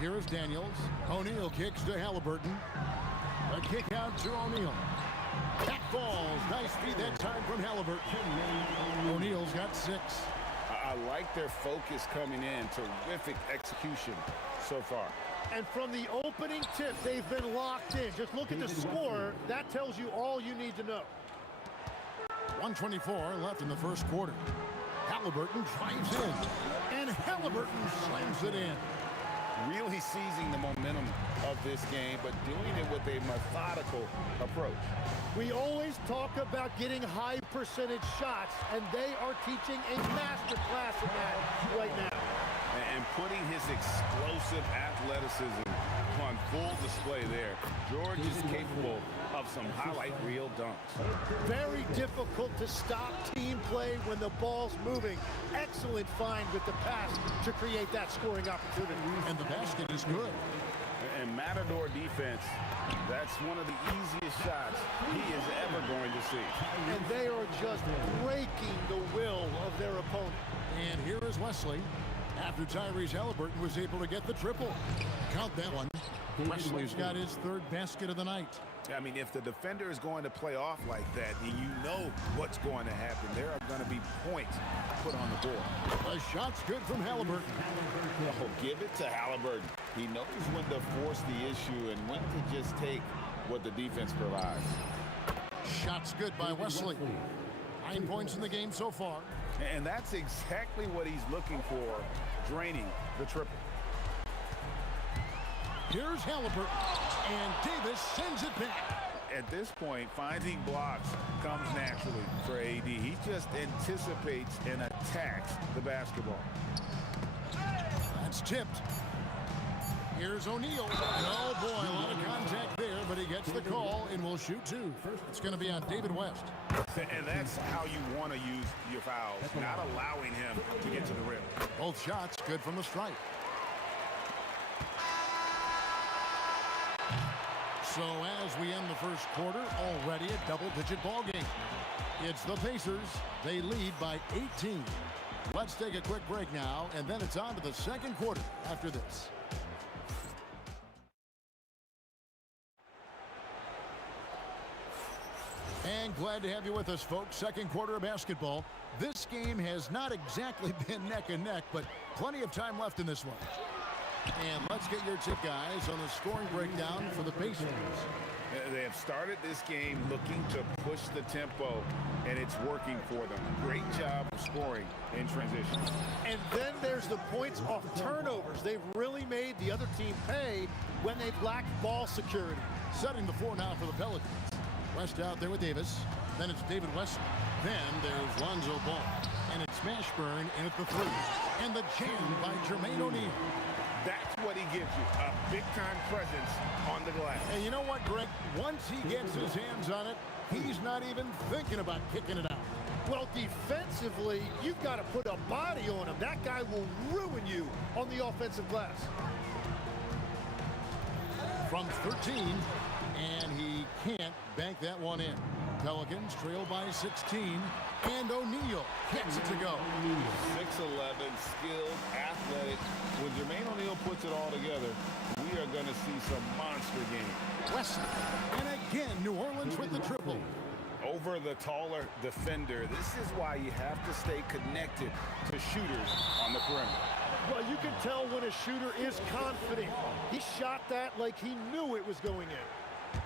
Here is Daniels. O'Neal kicks to Halliburton. A kick out to O'Neal. That falls. Nice feed that time from Halliburton. O'Neal's got 6. I like their focus coming in. Terrific execution so far. And from the opening tip, they've been locked in. Just look at the score. That tells you all you need to know. 1:24 left in the first quarter. Halliburton drives in. And Halliburton slams it in. Really seizing the momentum of this game, but doing it with a methodical approach. We always talk about getting high percentage shots, and they are teaching a master class in that right now. And putting his explosive athleticism on full display there. George is capable of some highlight reel dunks. Very difficult to stop team play when the ball's moving. Excellent find with the pass to create that scoring opportunity. And the basket is good. And Matador defense, that's one of the easiest shots he is ever going to see. And they are just breaking the will of their opponent. And here is Wesley. after Tyrese Halliburton was able to get the triple. Count that one. Wesley's got his third basket of the night. I mean, if the defender is going to play off like that, then you know what's going to happen. There are going to be points put on the board. The shot's good from Halliburton. Oh, give it to Halliburton. He knows when to force the issue and when to just take what the defense provides. Shot's good by Wesley. 9 points in the game so far. And that's exactly what he's looking for, draining the triple. Here's Halliburton, and Davis sends it back. At this point, finding blocks comes naturally for AD. He just anticipates and attacks the basketball. That's tipped. Here's O'Neal. Oh, boy, a lot of contact there, but he gets the call and will shoot two. It's going to be on David West. And that's how you want to use your fouls, not allowing him to get to the rim. Both shots good from the stripe. So as we end the first quarter, already a double-digit ball game. It's the Pacers. They lead by 18. Let's take a quick break now, and then it's on to the second quarter after this. And glad to have you with us, folks. Second quarter of basketball. This game has not exactly been neck and neck, but plenty of time left in this one. And let's get your tip, guys, on the scoring breakdown for the Pacers. They have started this game looking to push the tempo, and it's working for them. Great job of scoring in transition. And then there's the points off turnovers. They've really made the other team pay when they've lacked ball security. Setting the floor now for the Pelicans. West out there with Davis. Then it's David Wesley. Then there's Lonzo Ball. And it's Mashburn in at the three. And the jam by Jermaine O'Neal. That's what he gives you, a big-time presence on the glass. And you know what, Greg? Once he gets his hands on it, he's not even thinking about kicking it out. Well, defensively, you've got to put a body on him. That guy will ruin you on the offensive glass. From 13, and he can't bank that one in. Pelicans trail by 16, and O'Neal gets it to go. 6'11", skilled, athletic. When Jermaine O'Neal puts it all together, we are going to see some monster game. Wesley, and again, New Orleans with the triple. Over the taller defender. This is why you have to stay connected to shooters on the perimeter. Well, you can tell when a shooter is confident. He shot that like he knew it was going in.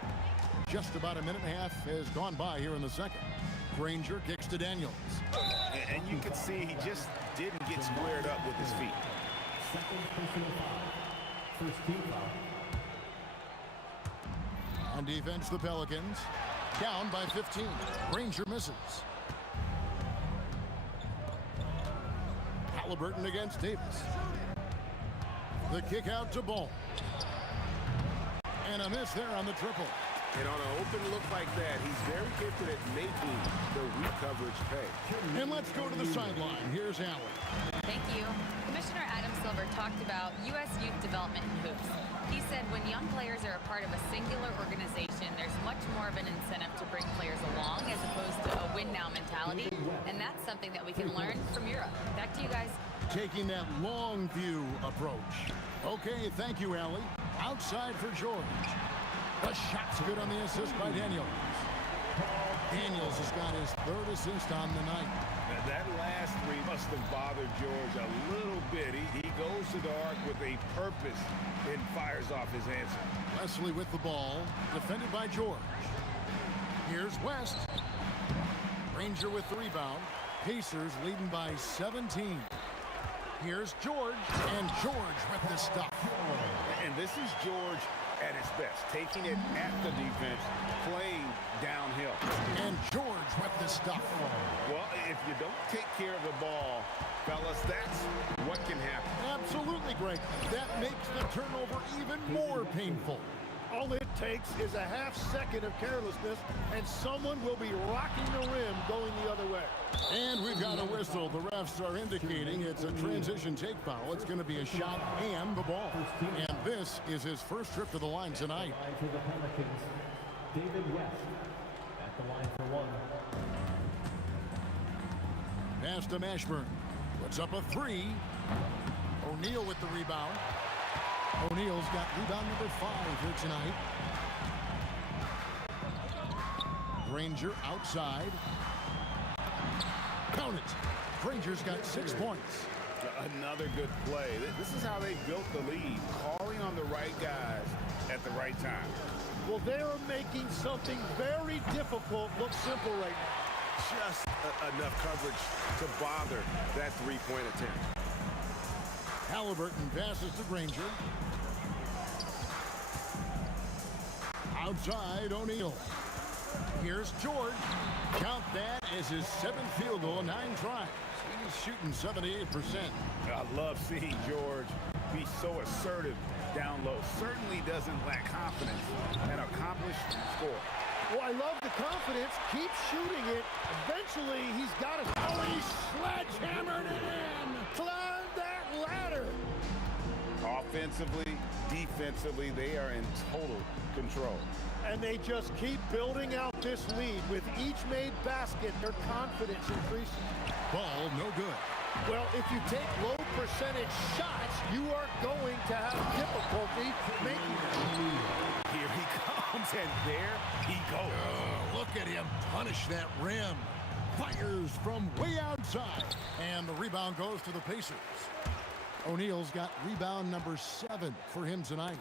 Just about a minute and a half has gone by here in the second. Granger kicks to Daniels. And you can see he just didn't get squared up with his feet. Second personal foul. First team foul. On defense, the Pelicans. Down by 15. Granger misses. Halliburton against Davis. The kick out to Ball. And a miss there on the triple. And on an open look like that, he's very gifted at making the weak coverage pay. And let's go to the sideline. Here's Allen. Thank you. Commissioner Adam Silver talked about U.S. youth development in hoops. He said when young players are a part of a singular organization, there's much more of an incentive to bring players along as opposed to a win-now mentality. And that's something that we can learn from Europe. Back to you guys. Taking that long view approach. Okay, thank you, Allie. Outside for George. The shot's good on the assist by Daniels. Daniels has got his third assist on the night. That last three must have bothered George a little bit. He goes to the arc with a purpose and fires off his answer. Wesley with the ball, defended by George. Here's West. Granger with the rebound. Pacers leading by 17. Here's George, and George with the stuff. And this is George at his best, taking it at the defense, playing downhill. And George with the stuff. Well, if you don't take care of the ball, fellas, that's what can happen. Absolutely, Greg. That makes the turnover even more painful. All it takes is a half second of carelessness, and someone will be rocking the rim going the other way. And we've got a whistle. The refs are indicating it's a transition take foul. It's going to be a shot and the ball. And this is his first trip to the line tonight. For the Pelicans, David West at the line for one. Pass to Mashburn. Puts up a three. O'Neal with the rebound. O'Neal's got rebound number 5 here tonight. Granger outside. Count it. Granger's got 6 points. Another good play. This is how they built the lead, calling on the right guys at the right time. Well, they are making something very difficult look simple right now. Just enough coverage to bother that three-point attempt. Halliburton passes to Granger. Outside, O'Neal. Here's George. Count that as his 7th field goal in 9 tries. He's shooting 78%. I love seeing George be so assertive down low. Certainly doesn't lack confidence. An accomplished score. Well, I love the confidence. Keep shooting it. Eventually, he's got it. Oh, he sledgehammered it in. Climb that ladder. Offensively, defensively, they are in total control. And they just keep building out this lead. With each made basket, their confidence increases. Ball no good. Well, if you take low percentage shots, you are going to have difficulty making them. Here he comes, and there he goes. Oh, look at him punish that rim. Fires from way outside. And the rebound goes to the Pacers. O'Neal's got rebound number 7 for him tonight.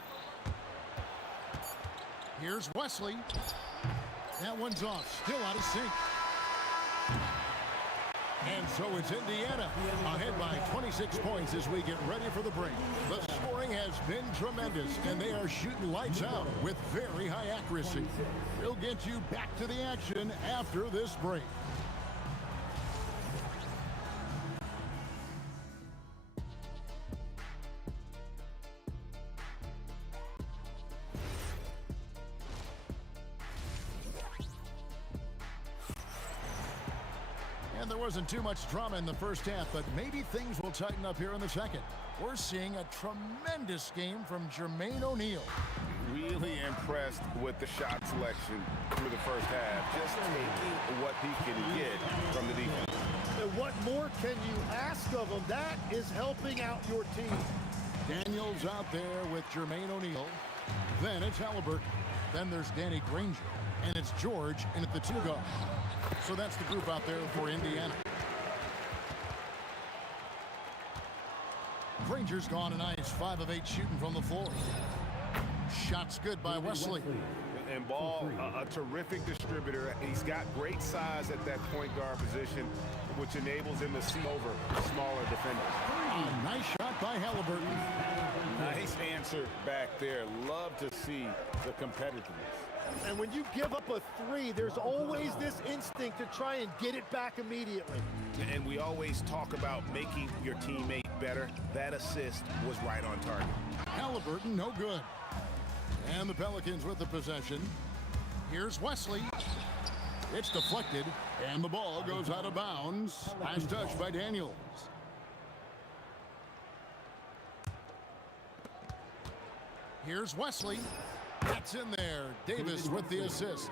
Here's Wesley. That one's off. Still out of sync. And so it's Indiana ahead by 26 points as we get ready for the break. The scoring has been tremendous, and they are shooting lights out with very high accuracy. We'll get you back to the action after this break. And there wasn't too much drama in the first half, but maybe things will tighten up here in the second. We're seeing a tremendous game from Jermaine O'Neal. Really impressed with the shot selection through the first half. Just taking what he can get from the defense. And what more can you ask of him? That is helping out your team. Daniels out there with Jermaine O'Neal. Then it's Halliburton. Then there's Danny Granger. And it's George in at the 2 guard. So that's the group out there for Indiana. Granger's gone tonight. 5 of 8 shooting from the floor. Shots good by Wesley. And Ball, a terrific distributor. He's got great size at that point guard position, which enables him to see over smaller defenders. A nice shot by Halliburton. Nice answer back there. Love to see the competitiveness. And when you give up a 3, there's always this instinct to try and get it back immediately. And we always talk about making your teammate better. That assist was right on target. Halliburton, no good. And the Pelicans with the possession. Here's Wesley. It's deflected, and the ball goes out of bounds. Last touch by Daniels. Here's Wesley. That's in there. Davis with the assist.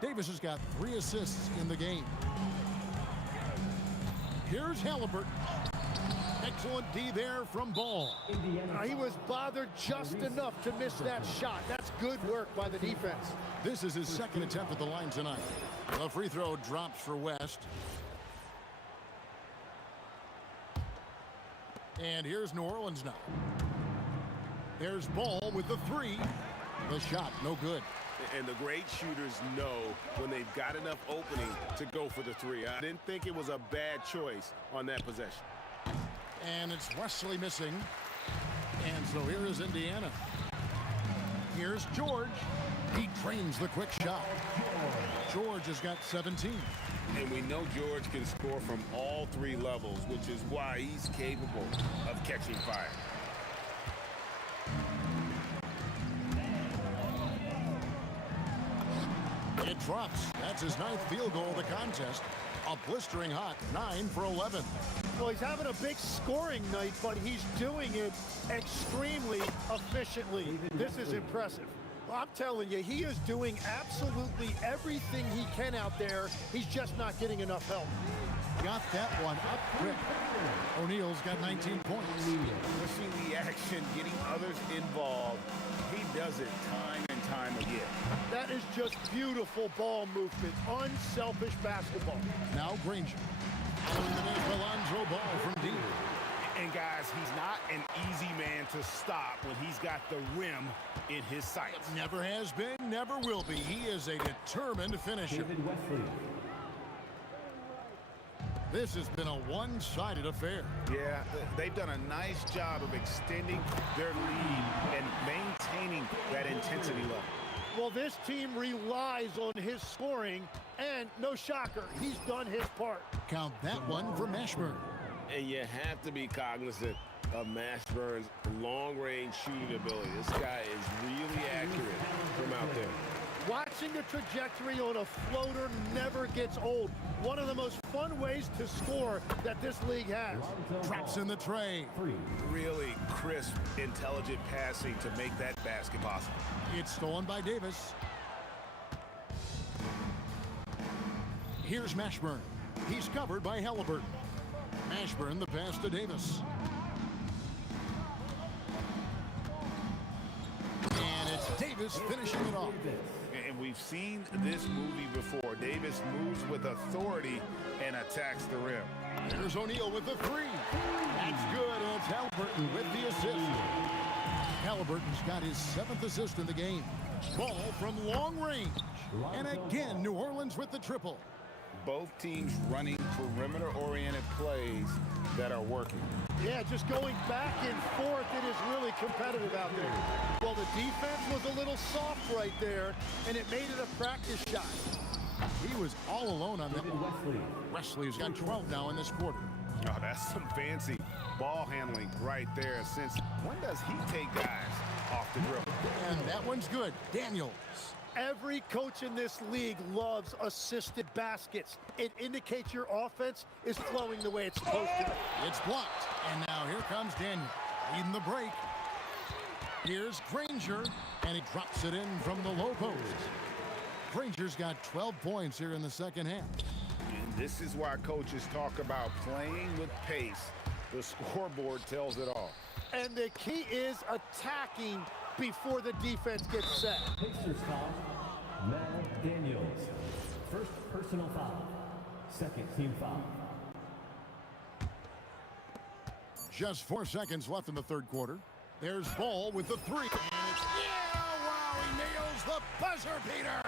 Davis has got 3 assists in the game. Here's Halliburton. Excellent D there from Ball. He was bothered just enough to miss that shot. That's good work by the defense. This is his 2nd attempt at the line tonight. The free throw drops for West. And here's New Orleans now. There's Ball with the 3. The shot, no good. And the great shooters know when they've got enough opening to go for the 3. I didn't think it was a bad choice on that possession. And it's Wesley missing. And so here is Indiana. Here's George. He trains the quick shot. George has got 17. And we know George can score from all 3 levels, which is why he's capable of catching fire. It drops. That's his 9th field goal of the contest. A blistering hot 9 for 11. Well, he's having a big scoring night, but he's doing it extremely efficiently. This is impressive. Well, I'm telling you, he is doing absolutely everything he can out there. He's just not getting enough help. got that one up quick. O'Neal's got 19 points. Pushing the action, getting others involved. He does it time and time again. That is just beautiful ball movement, unselfish basketball. Now Granger. Following the net, Alonzo Ball from deep. And guys, he's not an easy man to stop when he's got the rim in his sights. Never has been, never will be. He is a determined finisher. David Wesley. This has been a one-sided affair. Yeah, they've done a nice job of extending their lead and maintaining that intensity level. Well, this team relies on his scoring, and no shocker, he's done his part. Count that one for Mashburn. And you have to be cognizant of Mashburn's long-range shooting ability. This guy is really accurate from out there. Watching the trajectory on a floater never gets old. One of the most fun ways to score that this league has. Drops in the tray. Really crisp, intelligent passing to make that basket possible. It's stolen by Davis. Here's Mashburn. He's covered by Halliburton. Mashburn, the pass to Davis. And it's Davis finishing it off. And we've seen this movie before. Davis moves with authority and attacks the rim. There's O'Neal with the three. That's good, and it's Halliburton with the assist. Halliburton's got his 7th assist in the game. Ball from long range. And again, New Orleans with the triple. Both teams running perimeter-oriented plays that are working. Yeah, just going back and forth, it is really competitive out there. Well, the defense was a little soft right there, and it made it a practice shot. He was all alone on that one. Wesley's got 12 now in this quarter. Oh, that's some fancy ball handling right there. Since when does he take guys off the dribble? And that one's good. Daniels. Every coach in this league loves assisted baskets. It indicates your offense is flowing the way it's supposed to. It's blocked. And now here comes Daniel. Leading the break. Here's Granger. And he drops it in from the low post. Granger's got 12 points here in the second half. And this is why coaches talk about playing with pace. The scoreboard tells it all. And the key is attacking before the defense gets set. Pacers foul. Mel Daniels. First personal foul. Second team foul. Just 4 seconds left in the third quarter. There's Ball with the three. And it's, yeah, wow, he nails the buzzer beater.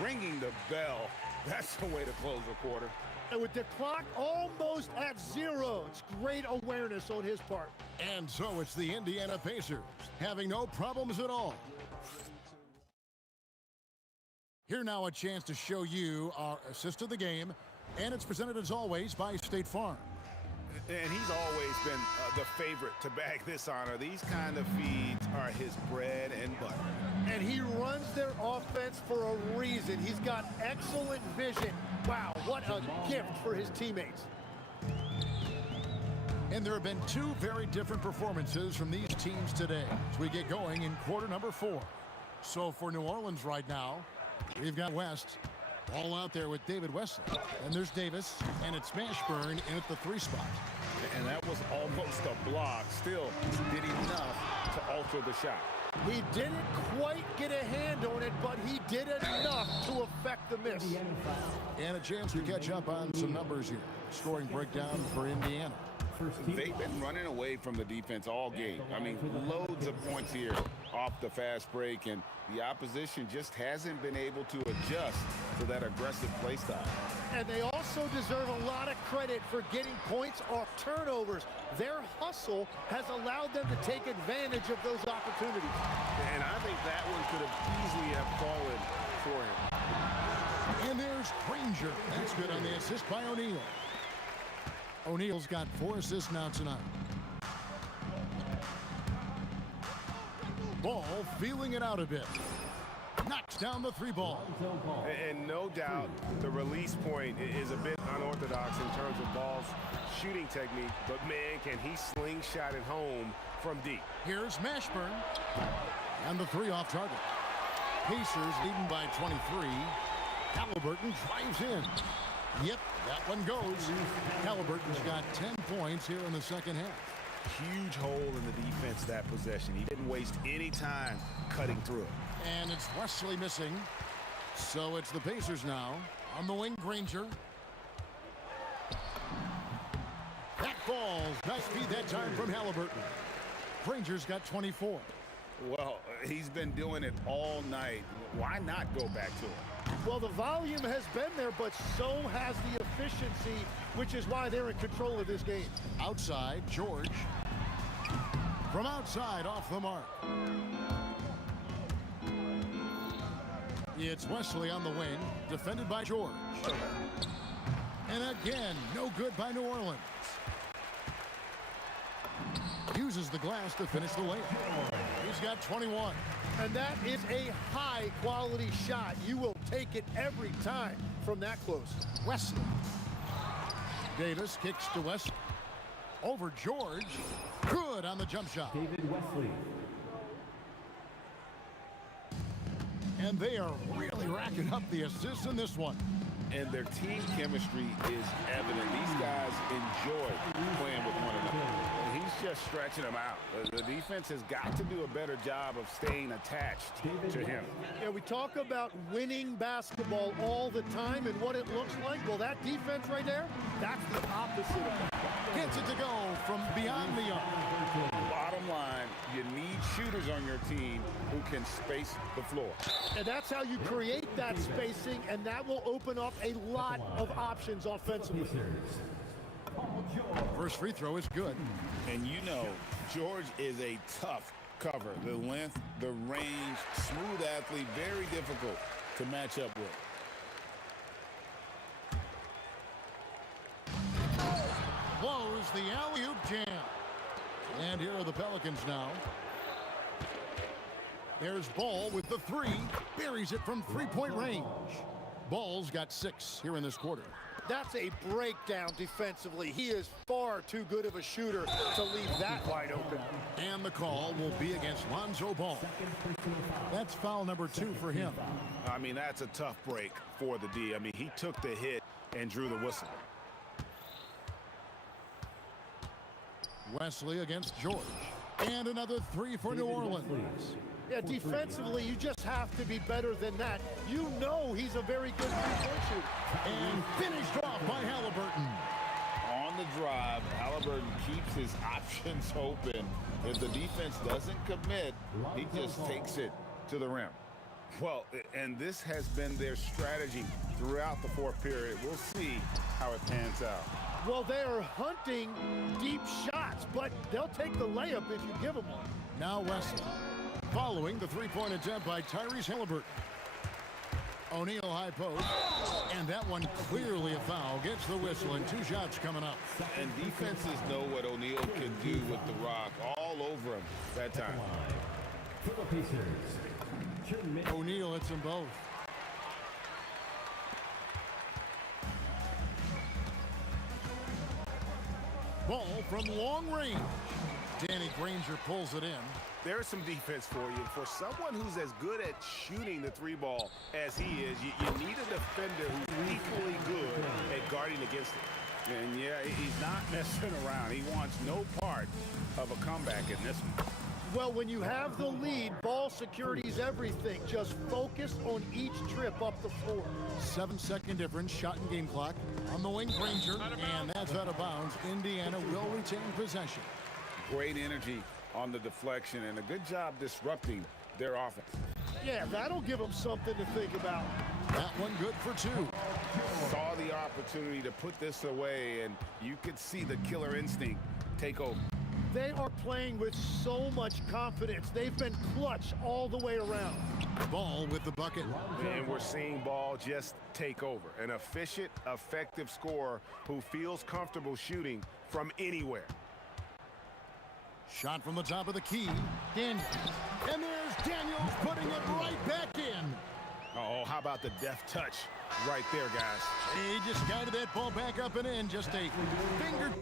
Ringing the bell. That's the way to close a quarter. And with the clock almost at 0, it's great awareness on his part. And so it's the Indiana Pacers, having no problems at all. Here now a chance to show you our assist of the game, and it's presented as always by State Farm. And he's always been the favorite to bag this honor. These kind of feeds are his bread and butter. And he runs their offense for a reason. He's got excellent vision. Wow, what a gift for his teammates. And there have been 2 very different performances from these teams today as we get going in quarter number 4. So for New Orleans right now, we've got West all out there with David Wesley. And there's Davis, and it's Mashburn in at the 3 spot. And that was almost a block. Still did enough to alter the shot. He didn't quite get a hand on it, but he did enough to affect the miss. And a chance to catch up on some numbers here. Scoring breakdown for Indiana. They've been running away from the defense all game. I mean, loads of points here off the fast break, and the opposition just hasn't been able to adjust to that aggressive play style. And they also deserve a lot of credit for getting points off turnovers. Their hustle has allowed them to take advantage of those opportunities. And I think that one could have easily have fallen for him. And there's Granger. That's good on the assist by O'Neal. O'Neal's got 4 assists now tonight. Ball feeling it out a bit. Knocks down the 3 ball. And no doubt the release point is a bit unorthodox in terms of Ball's shooting technique, but man, can he slingshot it home from deep. Here's Mashburn. And the 3 off target. Pacers leading by 23. Halliburton drives in. Yep, that one goes. Halliburton's got 10 points here in the second half. Huge hole in the defense that possession. He didn't waste any time cutting through it. And it's Wesley missing. So it's the Pacers now. On the wing, Granger. That falls. Nice feed that time from Halliburton. Granger's got 24. Well, he's been doing it all night. Why not go back to it? Well, the volume has been there, but so has the efficiency, which is why they're in control of this game. Outside, George. From outside, off the mark. It's Wesley on the wing, defended by George. And again, no good by New Orleans. Uses the glass to finish the layup. He's got 21. And that is a high-quality shot. You will take it every time from that close. Wesley. Davis kicks to Wesley. Over George. Good on the jump shot. David Wesley. And they are really racking up the assists in this one. And their team chemistry is evident. These guys enjoy playing with one another. And he's just stretching them out. The defense has got to do a better job of staying attached to him. Yeah, we talk about winning basketball all the time and what it looks like. Well, that defense right there, that's the opposite of that. Gets it to go from beyond the arc. Bottom line, you need shooters on your team who can space the floor. And that's how you create that spacing, and that will open up a lot of options offensively. First free throw is good. And you know, George is a tough cover. The length, the range, smooth athlete, very difficult to match up with. Blows the alley-oop jam. And here are the Pelicans now. There's Ball with the three. Buries it from three-point range. Ball's got 6 here in this quarter. That's a breakdown defensively. He is far too good of a shooter to leave that wide open. And the call will be against Lonzo Ball. That's foul number 2 for him. I mean, that's a tough break for the D. I mean, he took the hit and drew the whistle. Wesley against George. And another 3 for New Orleans. Yeah, defensively, you just have to be better than that. You know he's a very good three-point shooter. And finished off by Halliburton. On the drive, Halliburton keeps his options open. If the defense doesn't commit, he just takes it to the rim. Well, and this has been their strategy throughout the fourth period. We'll see how it pans out. Well, they're hunting deep shots, but they'll take the layup if you give them one. Now Wesley. Following the three-point attempt by Tyrese Halliburton. O'Neal high post. And that one clearly a foul. Gets the whistle and 2 shots coming up. And defenses know what O'Neal can do with the rock all over him that time. O'Neal hits them both. Ball from long range. Danny Granger pulls it in. There's some defense for you. For someone who's as good at shooting the 3-ball as he is, you need a defender who's equally good at guarding against it. And yeah, he's not messing around. He wants no part of a comeback in this one. Well, when you have the lead, ball security is everything. Just focus on each trip up the floor. 7-second difference, shot and game clock. On the wing, Granger, and that's out of bounds. Indiana will retain possession. Great energy on the deflection and a good job disrupting their offense. Yeah, that'll give them something to think about. That one good for 2. Saw the opportunity to put this away, and you could see the killer instinct take over. They are playing with so much confidence. They've been clutch all the way around. Ball with the bucket. And we're seeing Ball just take over. An efficient, effective scorer who feels comfortable shooting from anywhere. Shot from the top of the key. Daniels. And there's Daniels putting it right back in. Oh, how about the deft touch right there, guys? He just guided that ball back up and in. Just a finger.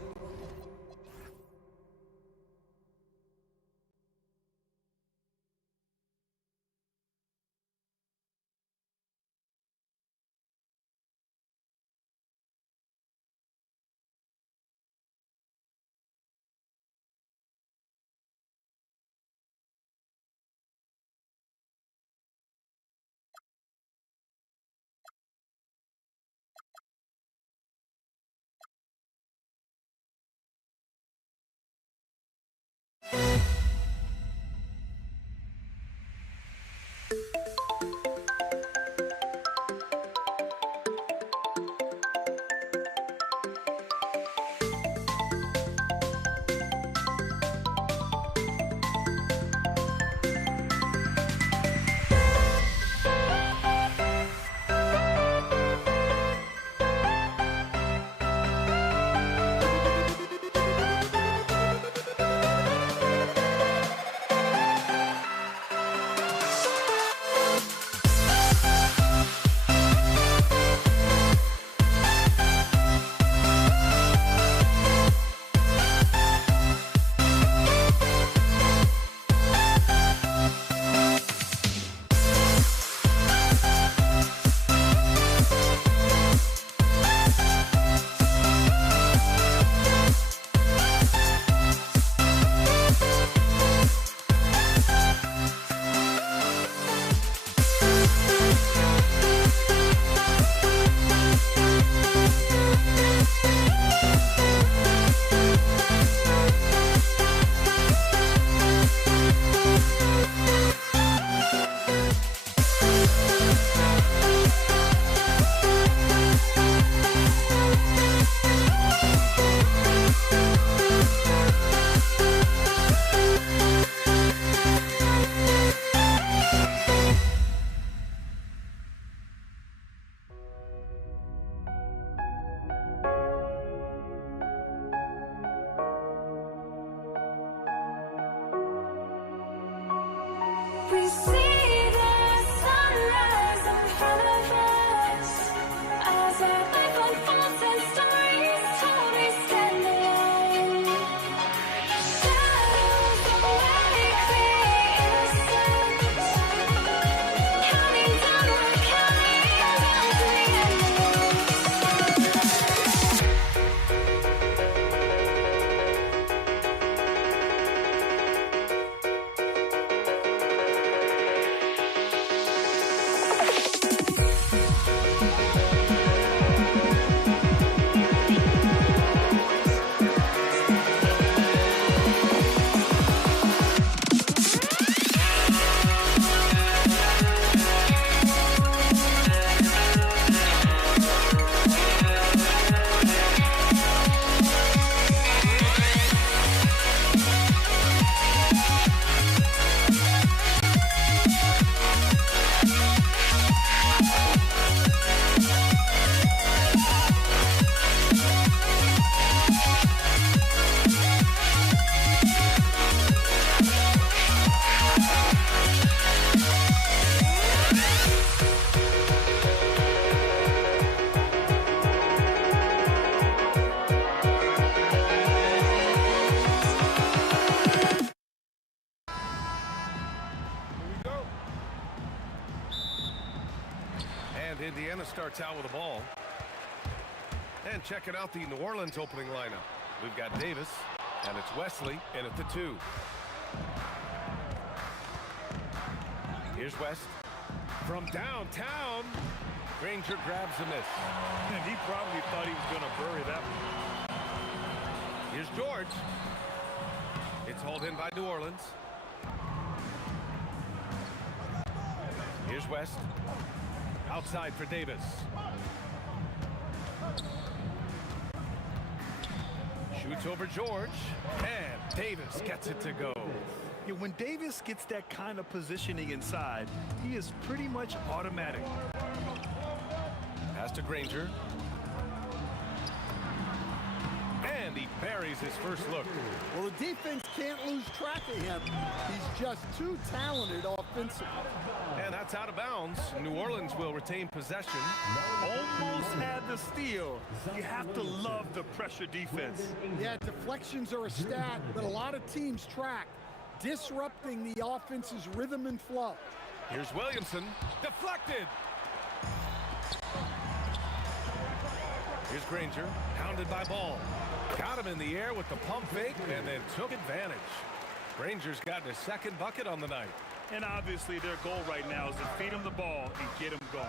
starts out with the ball. And checking out the New Orleans opening lineup. We've got Davis, and it's Wesley in at the 2. Here's West. From downtown, Granger grabs a miss. And he probably thought he was going to bury that one. Here's George. It's hauled in by New Orleans. Here's West. Outside for Davis. Shoots over George. And Davis gets it to go. Yeah, when Davis gets that kind of positioning inside, he is pretty much automatic. Pass to Granger. And he buries his first look. Well, the defense can't lose track of him. He's just too talented offensively. And that's out of bounds. New Orleans will retain possession. Almost had the steal. You have to love the pressure defense. Yeah, deflections are a stat that a lot of teams track, disrupting the offense's rhythm and flow. Here's Williamson. Deflected. Here's Granger. Pounded by Ball. Got him in the air with the pump fake and then took advantage. Granger's gotten his second bucket on the night. And obviously their goal right now is to feed him the ball and get him going.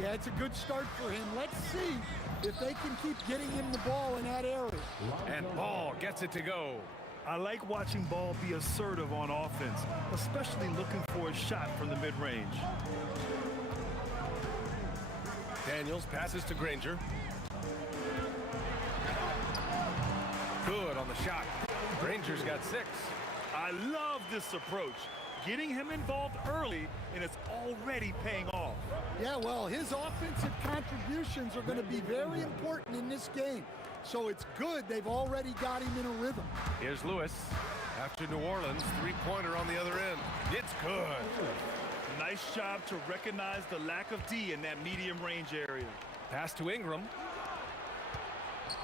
Yeah, it's a good start for him. Let's see if they can keep getting him the ball in that area. And Ball gets it to go. I like watching Ball be assertive on offense, especially looking for a shot from the mid-range. Daniels passes to Granger. Good on the shot. Granger's got 6. I love this approach. Getting him involved early, and it's already paying off. Yeah, well, his offensive contributions are going to be very important in this game. So it's good they've already got him in a rhythm. Here's Lewis. After New Orleans, 3-pointer on the other end. It's good. Nice job to recognize the lack of D in that medium range area. Pass to Ingram.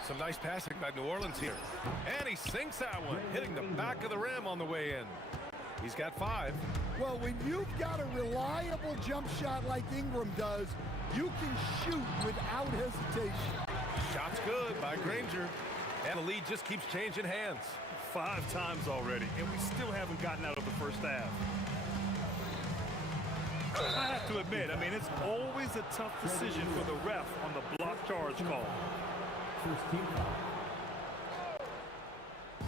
Some nice passing by New Orleans here. And he sinks that one, hitting the back of the rim on the way in. He's got 5. Well, when you've got a reliable jump shot like Ingram does, you can shoot without hesitation. Shot's good by Granger. And the lead just keeps changing hands. 5 times already, and we still haven't gotten out of the first half. I have to admit, I mean, it's always a tough decision for the ref on the block charge call.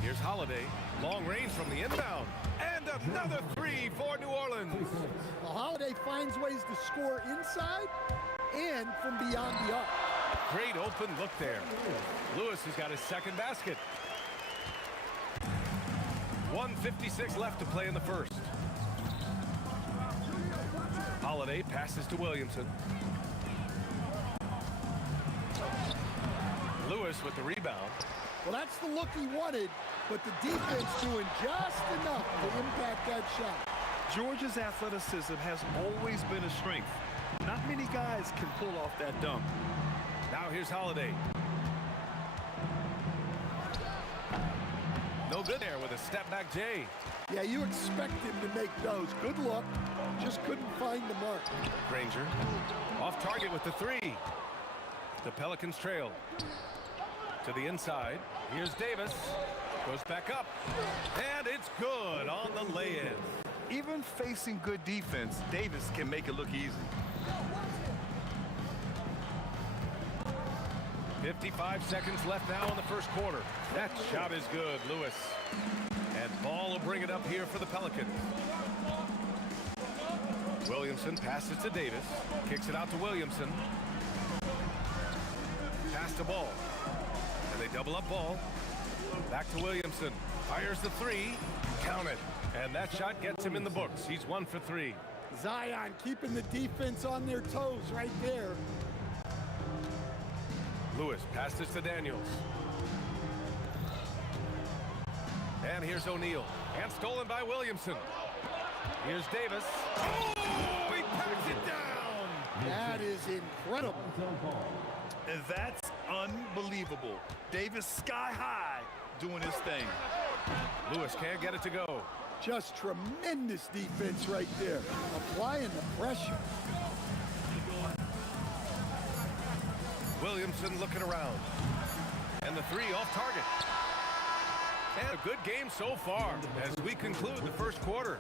Here's Holiday. Long range from the inbound. And another 3 for New Orleans. Well, Holiday finds ways to score inside and from beyond the arc. Great open look there. Lewis has got his second basket. 1:56 left to play in the first. Holiday passes to Williamson. Lewis with the rebound. Well, that's the look he wanted, but the defense doing just enough to impact that shot. Georgia's athleticism has always been a strength. Not many guys can pull off that dunk. Now here's Holiday. No good there with a step-back J. Yeah, you expect him to make those. Good luck. Just couldn't find the mark. Granger off target with the 3. The Pelicans trail. To the inside. Here's Davis. Goes back up. And it's good on the lay-in. Even facing good defense, Davis can make it look easy. 55 seconds left now in the first quarter. That shot is good, Lewis. And Ball will bring it up here for the Pelicans. Williamson passes to Davis. Kicks it out to Williamson. Pass to Ball. And they double up Ball. Back to Williamson. Fires the 3. Count it. And that shot gets him in the books. He's 1 for 3. Zion keeping the defense on their toes right there. Lewis passes to Daniels. And here's O'Neal. And stolen by Williamson. Here's Davis. Oh, he packs it down. That is incredible. And that's unbelievable. Davis sky high doing his thing. Lewis can't get it to go. Just tremendous defense right there. Applying the pressure. Williamson looking around. And the three off target. And a good game so far as we conclude the first quarter.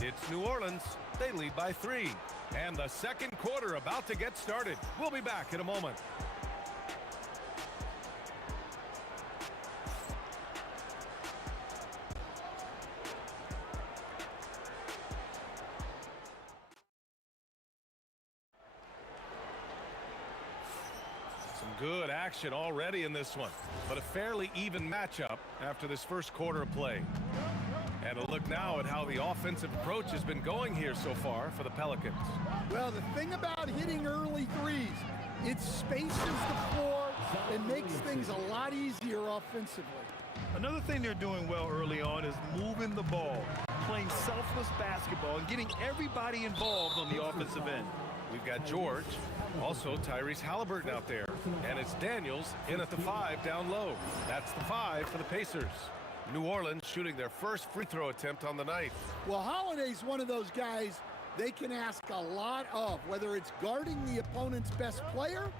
It's New Orleans. They lead by 3. And the second quarter about to get started. We'll be back in a moment. Good action already in this one, but a fairly even matchup after this first quarter of play. And a look now at how the offensive approach has been going here so far for the Pelicans. Well, the thing about hitting early threes, it spaces the floor and makes things a lot easier offensively. Another thing they're doing well early on is moving the ball, playing selfless basketball, and getting everybody involved on the offensive end. We've got George, also Tyrese Halliburton out there, and it's Daniels in at the 5 down low. That's the 5 for the Pacers. New Orleans shooting their first free throw attempt on the night. Well, Holiday's one of those guys they can ask a lot of, whether it's guarding the opponent's best player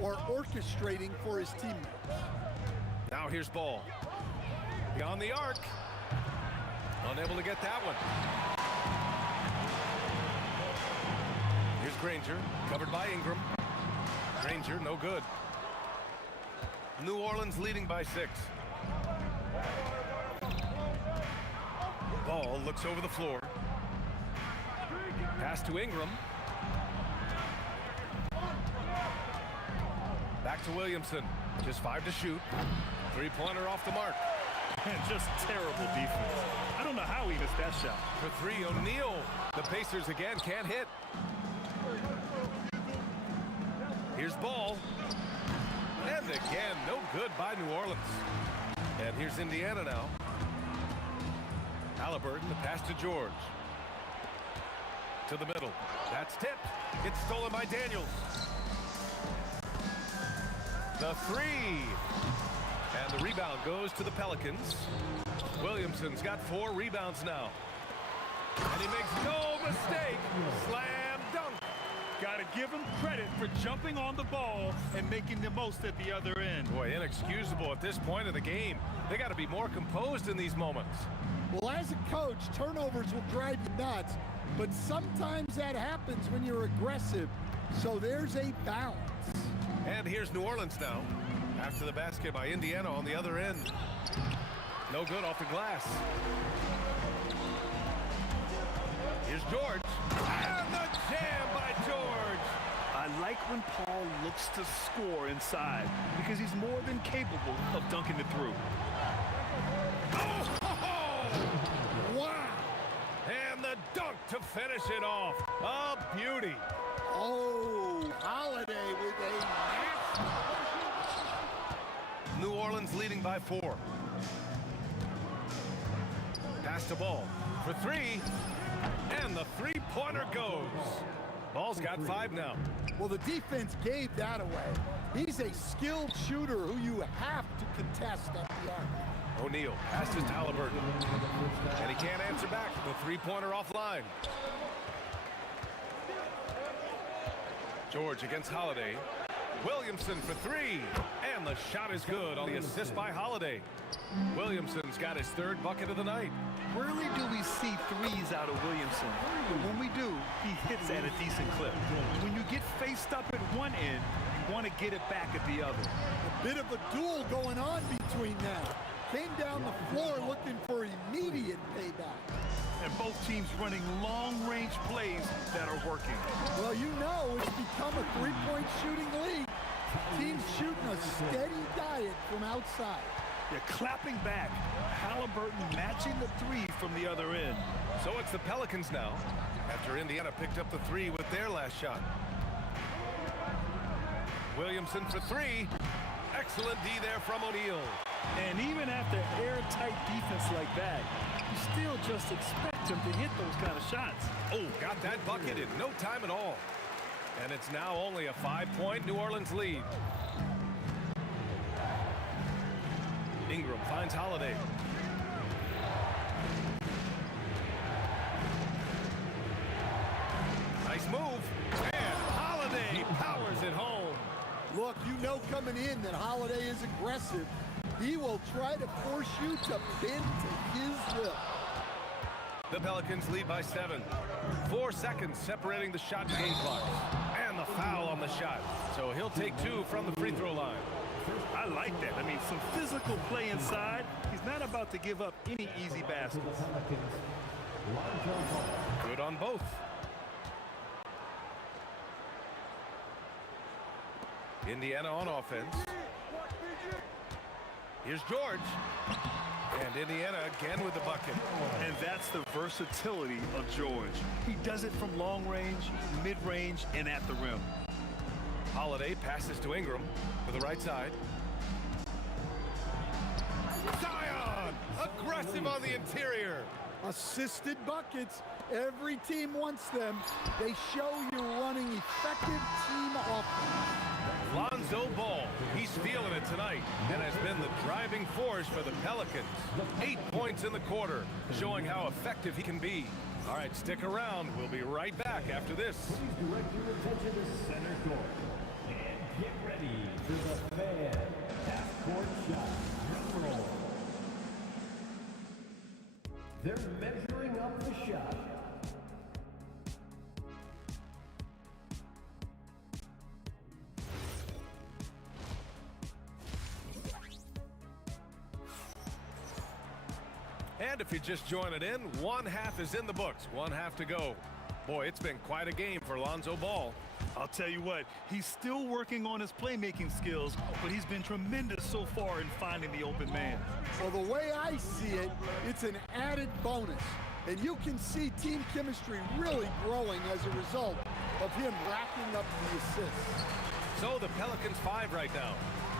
or orchestrating for his teammates. Now here's Ball. Beyond the arc. Unable to get that one. Here's Granger, covered by Ingram. Granger, no good. New Orleans leading by 6. Ball looks over the floor. Pass to Ingram. Back to Williamson. Just 5 to shoot. Three-pointer off the mark. And just terrible defense. I don't know how he missed that shot. For 3, O'Neal. The Pacers again can't hit. Here's Ball. And again, no good by New Orleans. And here's Indiana now. Halliburton, the pass to George. To the middle. That's tipped. It's stolen by Daniels. The 3. And the rebound goes to the Pelicans. Williamson's got 4 rebounds now. And he makes no mistake. Slam dunk. Got to give him credit for jumping on the ball and making the most at the other end. Boy, inexcusable at this point of the game. They got to be more composed in these moments. Well, as a coach, turnovers will drive you nuts, but sometimes that happens when you're aggressive. So there's a balance. And here's New Orleans now. After the basket by Indiana on the other end. No good off the glass. Here's George. And the jam by George. I like when Paul looks to score inside because he's more than capable of dunking it through. Oh! Wow! And the dunk to finish it off. A beauty. Oh, Holiday with a nasty. New Orleans leading by 4. Pass to Ball for 3. And the three-pointer goes. Ball's got 5 now. Well, the defense gave that away. He's a skilled shooter who you have to contest at the arc. O'Neal passes to Halliburton. And he can't answer back. The three-pointer offline. George against Holiday. Williamson for 3. And the shot is good on the assist by Holiday. Williamson's got his 3rd bucket of the night. Rarely do we see threes out of Williamson, but when we do, he hits at a decent clip. When you get faced up at one end, you want to get it back at the other. A bit of a duel going on between them. Came down the floor looking for immediate payback. And both teams running long-range plays that are working. Well, you know it's become a three-point shooting league. Teams shooting a steady diet from outside. They're clapping back. Halliburton matching the 3 from the other end. So it's the Pelicans now, after Indiana picked up the 3 with their last shot. Williamson for 3. Excellent D there from O'Neal. And even after airtight defense like that, you still just expect him to hit those kind of shots. Oh, got that bucket in no time at all. And it's now only a 5-point New Orleans lead. Ingram finds Holiday. Nice move. And Holiday powers it home. Look, you know coming in that Holiday is aggressive. He will try to force you to bend to his will. The Pelicans lead by 7. 4 seconds separating the shot and game clock. And the foul on the shot. So he'll take 2 from the free throw line. I like that. I mean, some physical play inside. He's not about to give up any easy baskets. Good on both. Indiana on offense. Here's George. And Indiana again with the bucket. And that's the versatility of George. He does it from long range, mid-range, and at the rim. Holiday passes to Ingram for the right side. Zion! Aggressive on the interior. Assisted buckets. Every team wants them. They show you're running effective team offense. Lonzo Ball, he's feeling it tonight and has been the driving force for the Pelicans. 8 points in the quarter, showing how effective he can be. All right, stick around. We'll be right back after this. Please direct your attention to center court. And get ready for the fan half-court shot. Drum roll. They're measuring up the shot. And if you're just joining in, 1 half is in the books. 1 half to go. Boy, it's been quite a game for Lonzo Ball. I'll tell you what, he's still working on his playmaking skills, but he's been tremendous so far in finding the open man. Well, the way I see it, it's an added bonus. And you can see team chemistry really growing as a result of him racking up the assists. So the Pelicans 5 right now.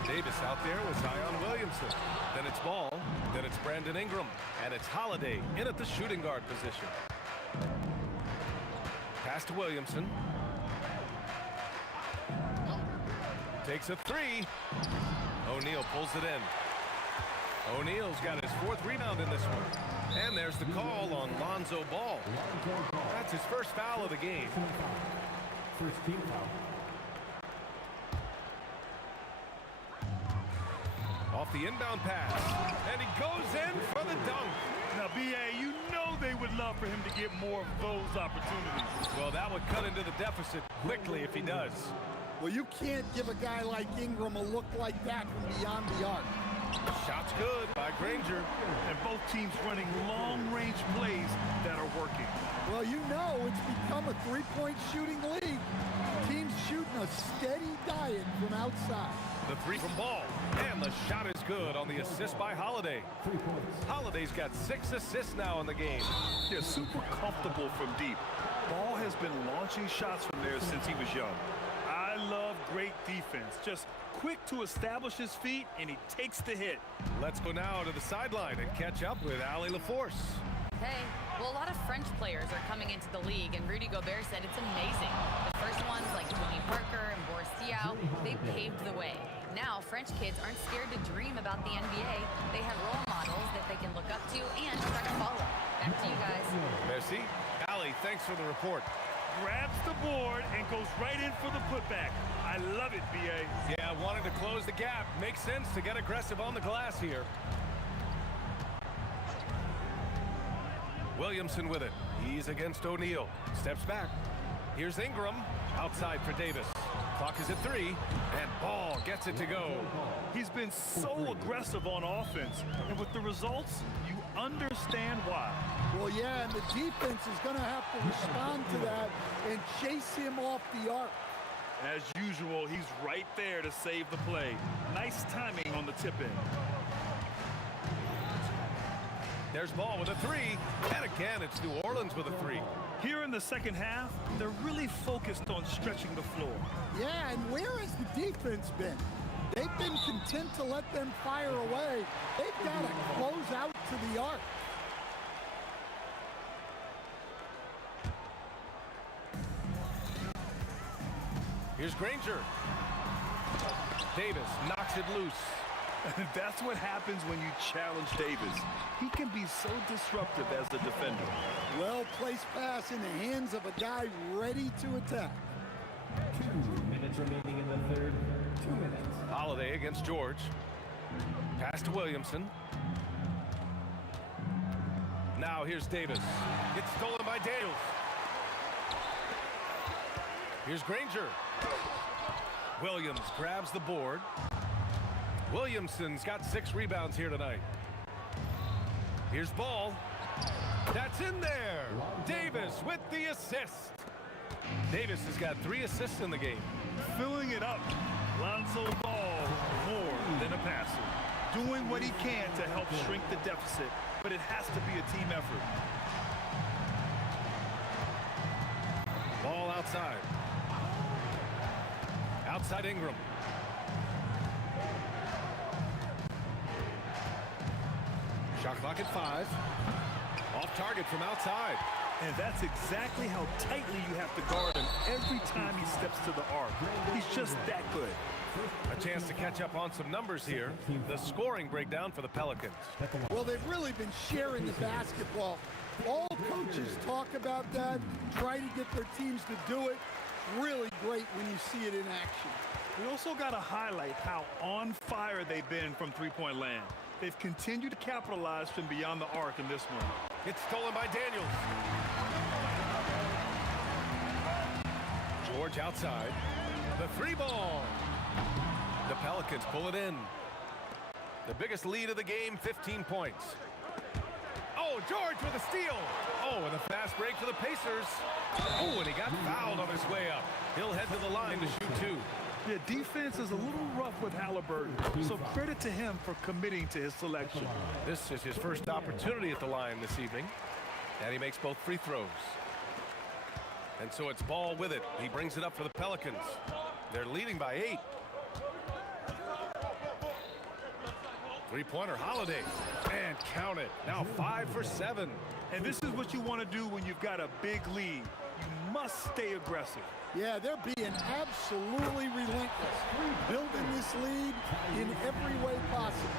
Davis out there with Zion Williamson. Then it's Ball. Then it's Brandon Ingram. And it's Holiday in at the shooting guard position. Pass to Williamson. Takes a 3. O'Neal pulls it in. O'Neal's got his 4th rebound in this one. And there's the call on Lonzo Ball. That's his first foul of the game. First team foul. Off the inbound pass. And he goes in for the dunk. Now, B.A., you know they would love for him to get more of those opportunities. Well, that would cut into the deficit quickly if he does. Well, you can't give a guy like Ingram a look like that from beyond the arc. Shot's good by Granger. And both teams running long-range plays that are working. Well, you know it's become a three-point shooting league. Teams shooting a steady diet from outside. The 3 from Ball. And the shot is good on the assist by Holiday. 3 points. Holiday's got 6 assists now in the game. Yeah, super comfortable from deep. Ball has been launching shots from there since he was young. I love great defense. Just quick to establish his feet, and he takes the hit. Let's go now to the sideline and catch up with Allie LaForce. Hey, well, a lot of French players are coming into the league, and Rudy Gobert said it's amazing. The first ones, like Tony Parker and Boris Diaw, they paved the way. Now, French kids aren't scared to dream about the NBA. They have role models that they can look up to and try to follow. Back to you guys. Merci. Allie, thanks for the report. Grabs the board and goes right in for the putback. I love it, B.A. Yeah, wanted to close the gap. Makes sense to get aggressive on the glass here. Williamson with it. He's against O'Neal. Steps back. Here's Ingram. Outside for Davis. Clock is at 3. And Ball gets it to go. He's been so aggressive on offense. And with the results, you understand why. Well, yeah, and the defense is going to have to respond to that and chase him off the arc. As usual, he's right there to save the play. Nice timing on the tip-in. There's Ball with a 3. And again, it's New Orleans with a 3. Here in the second half, they're really focused on stretching the floor. Yeah, and where has the defense been? They've been content to let them fire away. They've got to close out to the arc. Here's Granger. Davis knocks it loose. That's what happens when you challenge Davis. He can be so disruptive as the defender. Well-placed pass in the hands of a guy ready to attack. 2 minutes remaining in the third. 2 minutes. Holiday against George. Pass to Williamson. Now here's Davis. It's stolen by Daniels. Here's Granger. Williams grabs the board. Williamson's got 6 rebounds here tonight. Here's Ball. That's in there. Davis with the assist. Davis has got 3 assists in the game. Filling it up. Lonzo Ball, more than a passer. Doing what he can to help shrink the deficit, but it has to be a team effort. Ball outside. Outside Ingram. Shot clock at 5. Off target from outside. And that's exactly how tightly you have to guard him every time he steps to the arc. He's just that good. A chance to catch up on some numbers here. The scoring breakdown for the Pelicans. Well, they've really been sharing the basketball. All coaches talk about that, try to get their teams to do it. Really great when you see it in action. We also got to highlight how on fire they've been from three-point land. They've continued to capitalize from beyond the arc in this one. It's stolen by Daniels. George outside. The 3 ball. The Pelicans pull it in. The biggest lead of the game, 15 points. Oh, George with a steal. Oh, and a fast break for the Pacers. Oh, and he got fouled on his way up. He'll head to the line to shoot 2. Yeah, defense is a little rough with Halliburton, so credit to him for committing to his selection. This is his first opportunity at the line this evening, and he makes both free throws. And so it's Ball with it. He brings it up for the Pelicans. They're leading by 8. Three-pointer Holiday. And count it. Now 5 for 7. And this is what you want to do when you've got a big lead. You must stay aggressive. Yeah, they're being absolutely relentless, building this lead in every way possible.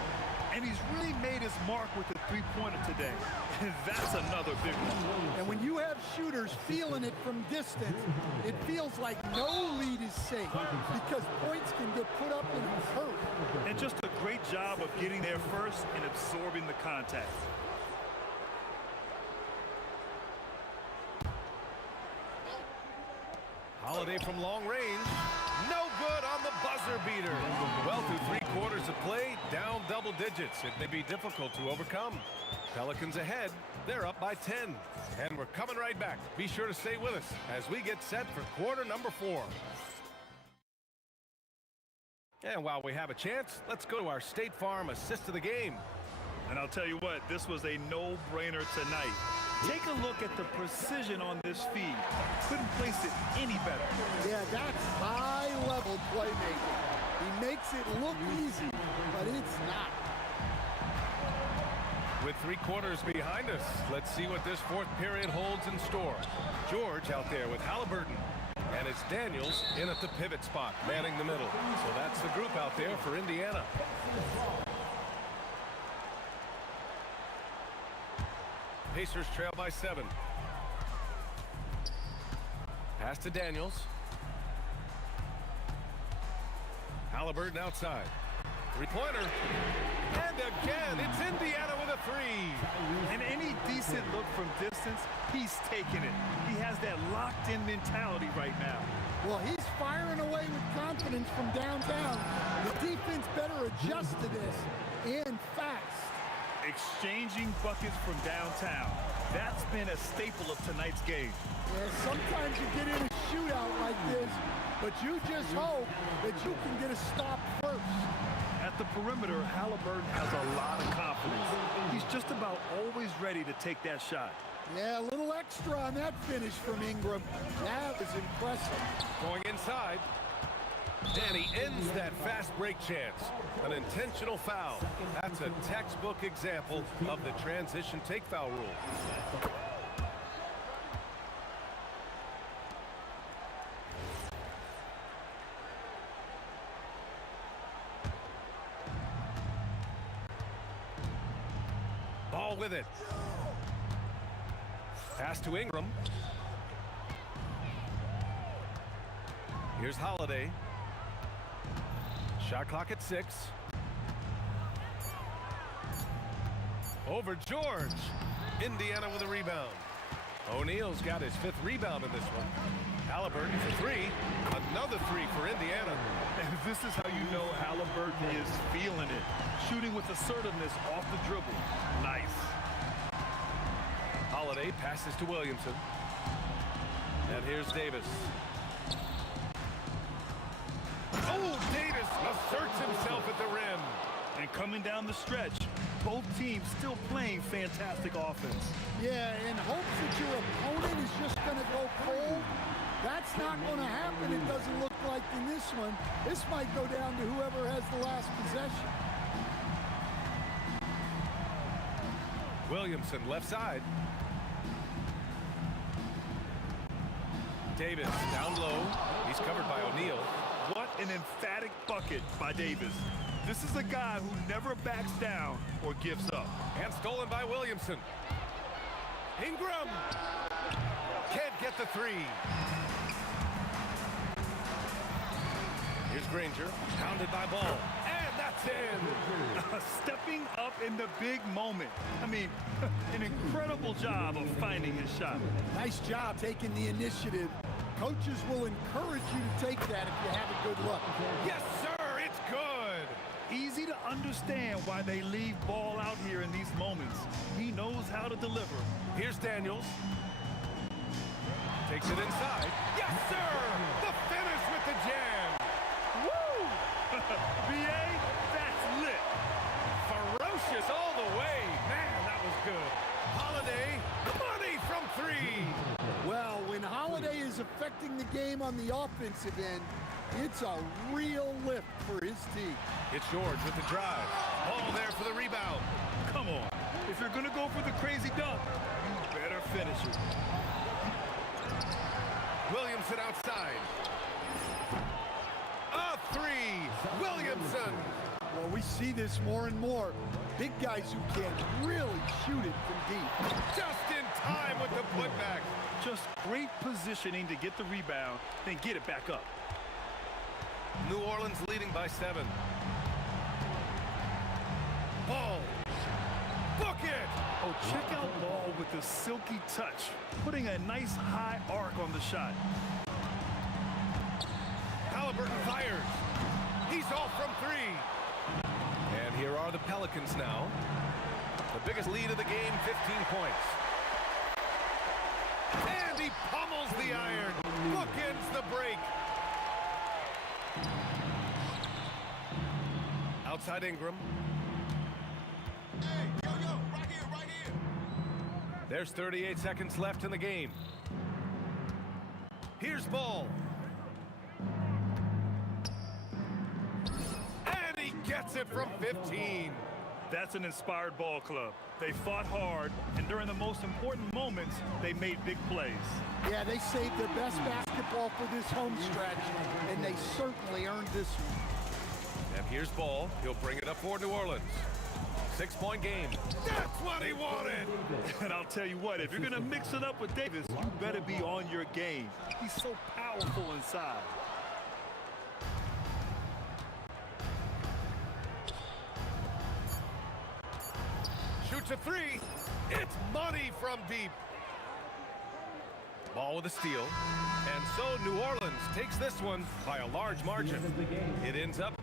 And he's really made his mark with the three-pointer today. And that's another big one. And when you have shooters feeling it from distance, it feels like no lead is safe because points can get put up in a hurry. And just a great job of getting there first and absorbing the contact. Holiday from long range. No good on the buzzer beater. Well, through 3 quarters of play, down double digits. It may be difficult to overcome. Pelicans ahead. They're up by 10. And we're coming right back. Be sure to stay with us as we get set for quarter number 4. And while we have a chance, let's go to our State Farm assist of the game. And I'll tell you what, this was a no-brainer tonight. Take a look at the precision on this feed. Couldn't place it any better. Yeah, that's high-level playmaking. He makes it look easy, but it's not. With 3 quarters behind us, let's see what this 4th period holds in store. George out there with Halliburton. And it's Daniels in at the pivot spot, manning the middle. So that's the group out there for Indiana. Pacers trail by 7. Pass to Daniels. Halliburton outside. 3-pointer. And again, it's Indiana with a 3. And any decent look from distance, he's taking it. He has that locked-in mentality right now. Well, he's firing away with confidence from downtown. The defense better adjust to this, and fast. Exchanging buckets from downtown. That's been a staple of tonight's game. Yeah, sometimes you get in a shootout like this, but you just hope that you can get a stop first. At the perimeter, Halliburton has a lot of confidence. He's just about always ready to take that shot. Yeah, a little extra on that finish from Ingram. That is impressive. Going inside. And he ends that fast break chance. An intentional foul. That's a textbook example of the transition take foul rule. Ball with it. Pass to Ingram. Here's Holiday. Shot clock at 6. Over George. Indiana with a rebound. O'Neal's got his 5th rebound in this one. Halliburton for 3. Another 3 for Indiana. And this is how you know Halliburton is feeling it. Shooting with assertiveness off the dribble. Nice. Holiday passes to Williamson. And here's Davis. Oh, Davis asserts himself at the rim. And coming down the stretch, both teams still playing fantastic offense. Yeah, in hopes that your opponent is just going to go cold. That's not going to happen, it doesn't look like in this one. This might go down to whoever has the last possession. Williamson left side. Davis down low. He's covered by O'Neal. What an emphatic bucket by Davis. This is a guy who never backs down or gives up. And stolen by Williamson. Ingram can't get the 3. Here's Granger, pounded by Ball. And that's in. Stepping up in the big moment. I mean, an incredible job of finding his shot. Nice job taking the initiative. Coaches will encourage you to take that if you have a good look. Yes, sir, it's good. Easy to understand why they leave Ball out here in these moments. He knows how to deliver. Here's Daniels. Takes it inside. Yes, sir! The finish with the jam. Woo! BA, that's lit. Ferocious all the way. Man, that was good. Holiday, money from 3. Well, when Holiday is affecting the game on the offensive end, it's a real lift for his team. It's George with the drive. Ball there for the rebound. Come on. If you're going to go for the crazy dunk, you better finish it. Williamson outside. A 3. Williamson. Well, we see this more and more. Big guys who can really shoot it from deep. Just in time with the putback. Just great positioning to get the rebound, then get it back up. New Orleans leading by 7. Ball. Book it. Oh, check out Ball with the silky touch, putting a nice high arc on the shot. Halliburton fires. He's off from 3. And here are the Pelicans now. The biggest lead of the game, 15 points. And he pummels the iron. Bookends the break. Outside Ingram. Hey, yo, right here. There's 38 seconds left in the game. Here's Ball. And he gets it from 15. That's an inspired ball club. They fought hard, and during the most important moments, they made big plays. Yeah, they saved their best basketball for this home stretch, and they certainly earned this one. And here's Ball. He'll bring it up for New Orleans. 6-point game. That's what he wanted. And I'll tell you what, if you're going to mix it up with Davis, you better be on your game. He's so powerful inside. Shoots a 3. It's money from deep. Ball with a steal. And so New Orleans takes this one by a large margin. It ends up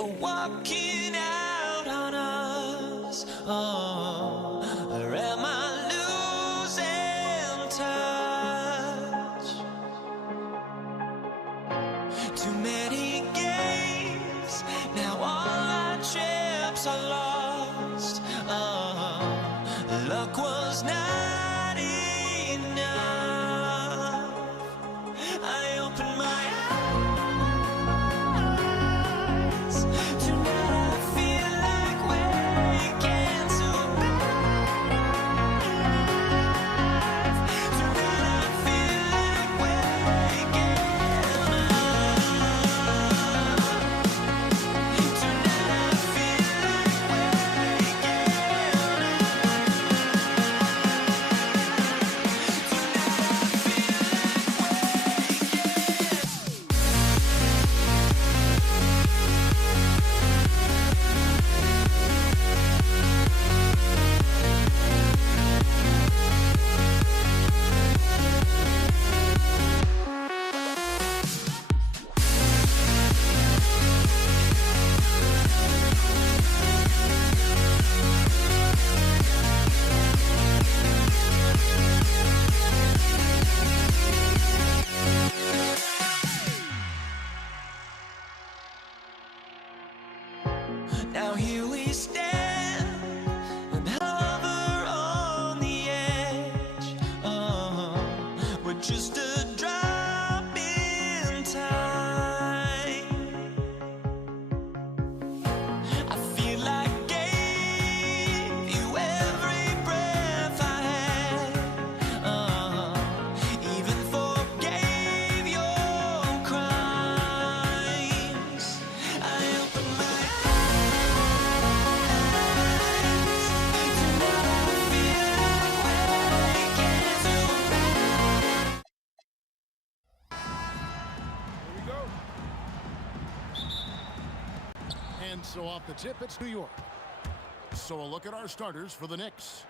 for walking out on us? Oh, or am I losing touch? Too many games, now all our chips are lost. Oh, luck was not enough. I opened my eyes. Tonight I feel like waking to life. Tonight I feel like waking up. Tonight I feel like waking Now here we stand and hover on the edge. Oh, we're just a drop in time. I feel like I gave you every breath I had. Oh, even forgave your crimes. I opened my And so off the tip, it's New York. So a look at our starters for the Knicks.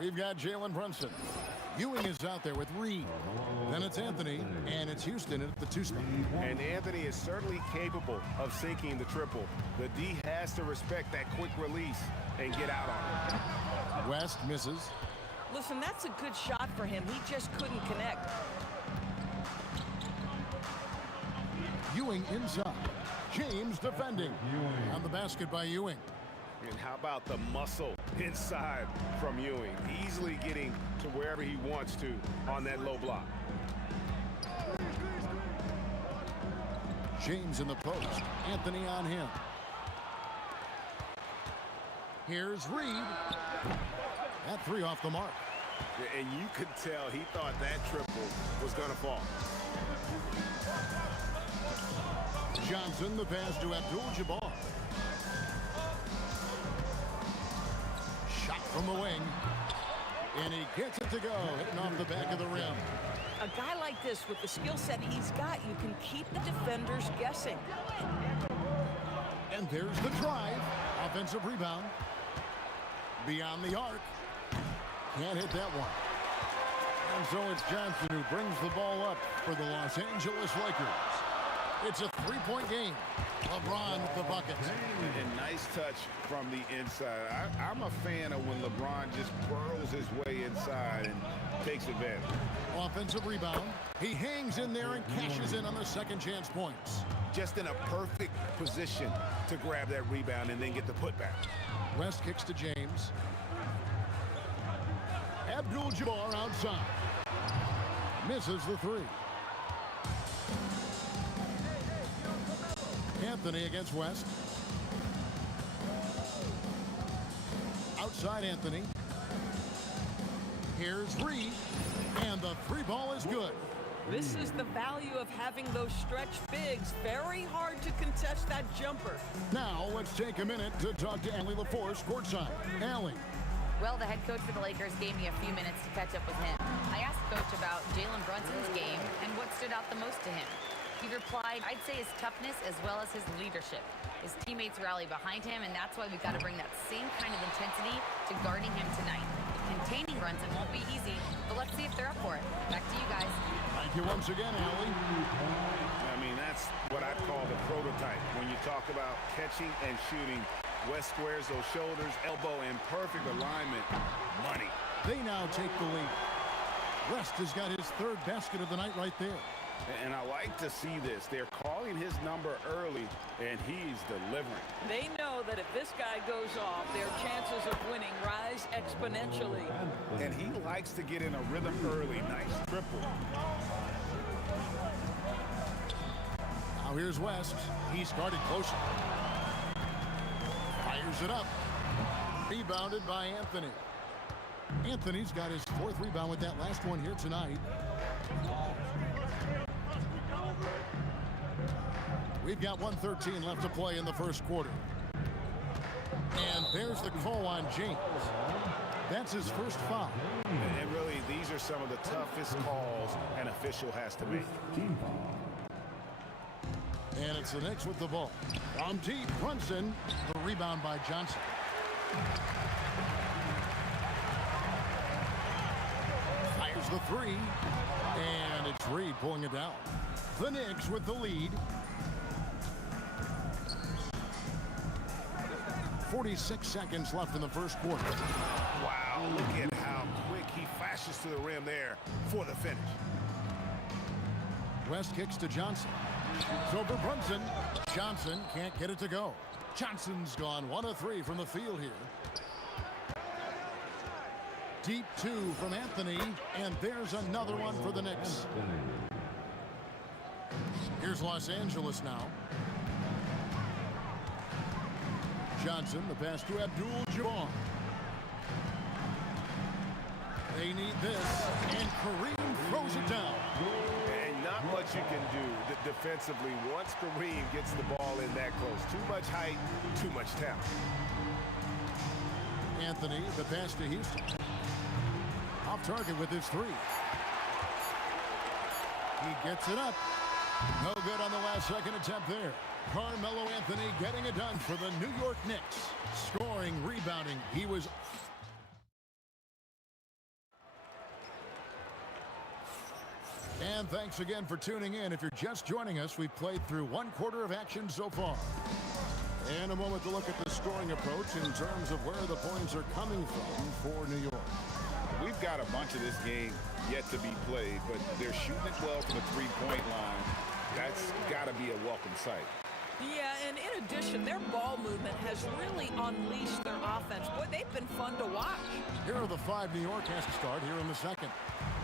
We've got Jalen Brunson. Ewing is out there with Reed. Then it's Anthony, and it's Houston at the 2 spot. And Anthony is certainly capable of sinking the triple. The D has to respect that quick release and get out on it. West misses. Listen, that's a good shot for him. He just couldn't connect. Ewing inside. James defending. On the basket by Ewing. And how about the muscle inside from Ewing? Easily getting to wherever he wants to on that low block. James in the post. Anthony on him. Here's Reed. That 3 off the mark. And you could tell he thought that triple was going to fall. Johnson, the pass to Abdul-Jabbar. Shot from the wing. And he gets it to go, hitting off the back of the rim. A guy like this, with the skill set he's got, you can keep the defenders guessing. And there's the drive. Offensive rebound. Beyond the arc. Can't hit that one. And so it's Johnson who brings the ball up for the Los Angeles Lakers. It's a 3-point game. LeBron with the bucket. And nice touch from the inside. I'm a fan of when LeBron just burrows his way inside and takes advantage. Offensive rebound. He hangs in there and cashes in on the second chance points. Just in a perfect position to grab that rebound and then get the putback. West kicks to James. Abdul-Jabbar outside. Misses the 3. Anthony against West. Outside Anthony. Here's Reed. And the 3 ball is good. This is the value of having those stretch bigs. Very hard to contest that jumper. Now let's take a minute to talk to Allie LaForce courtside. Allie. Well, the head coach for the Lakers gave me a few minutes to catch up with him. I asked Coach about Jalen Brunson's game and what stood out the most to him. He replied, I'd say his toughness as well as his leadership. His teammates rally behind him, and that's why we've got to bring that same kind of intensity to guarding him tonight. Containing Brunson won't be easy, but let's see if they're up for it. Back to you guys. Thank you once again, Allie. I mean, that's That's what I call the prototype. When you talk about catching and shooting, West squares those shoulders, elbow in perfect alignment. Money. They now take the lead. West has got his third basket of the night right there. And I like to see this. They're calling his number early, and he's delivering. They know that if this guy goes off, their chances of winning rise exponentially. And he likes to get in a rhythm early. Nice triple. Now here's West. He's guarded closer. Fires it up. Rebounded by Anthony. Anthony's got his fourth rebound with that last one here tonight. We've got 1:13 left to play in the first quarter. And there's the call on James. That's his first foul. And really, these are some of the toughest calls an official has to make. And it's the Knicks with the ball. From deep, Brunson. The rebound by Johnson. Fires the three. And it's Reed pulling it down. The Knicks with the lead. 46 seconds left in the first quarter. Wow, look at how quick he flashes to the rim there for the finish. West kicks to Johnson. Shoots over Brunson. Johnson can't get it to go. Johnson's gone 1 of 3 from the field here. Deep 2 from Anthony, and there's another one for the Knicks. Here's Los Angeles now. Johnson, the pass to Abdul-Jabbar. They need this, and Kareem throws it down. And not much you can do defensively once Kareem gets the ball in that close. Too much height, too much talent. Anthony, the pass to Houston. Off target with his three. He gets it up. No good on the last second attempt there. Carmelo Anthony getting it done for the New York Knicks. Scoring, rebounding. He was... And thanks again for tuning in. If you're just joining us, we've played through 1 quarter of action so far. And a moment to look at the scoring approach in terms of where the points are coming from for New York. We've got a bunch of this game yet to be played, but they're shooting it well from the three-point line. That's got to be a welcome sight. Yeah, and in addition, their ball movement has really unleashed their offense. Boy, they've been fun to watch. Here are the 5 New York has to start here in the second.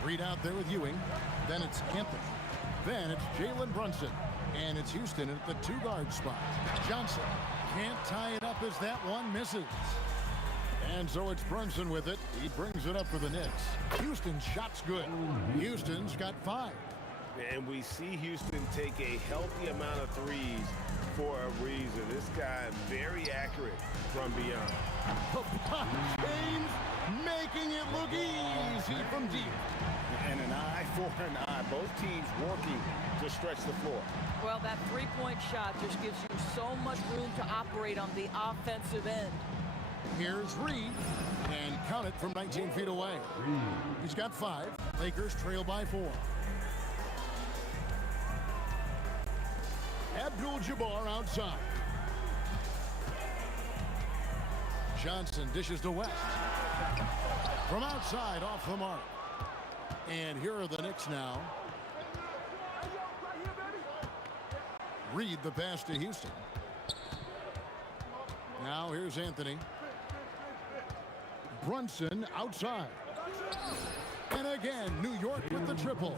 Reed out there with Ewing. Then it's Anthony. Then it's Jalen Brunson. And it's Houston at the 2-guard spot. Johnson can't tie it up as that one misses. And so it's Brunson with it. He brings it up for the Knicks. Houston's shot's good. Houston's got 5. And we see Houston take a healthy amount of threes for a reason. This guy very accurate from beyond. James making it look easy from deep. And an eye for an eye. Both teams working to stretch the floor. Well, that three-point shot just gives you so much room to operate on the offensive end. Here's Reed, and count it from 19 feet away. He's got 5. Lakers trail by 4. Abdul-Jabbar outside. Johnson dishes to West. From outside, off the mark. And here are the Knicks now. Reed the pass to Houston. Now here's Anthony. Brunson outside. And again, New York with the triple.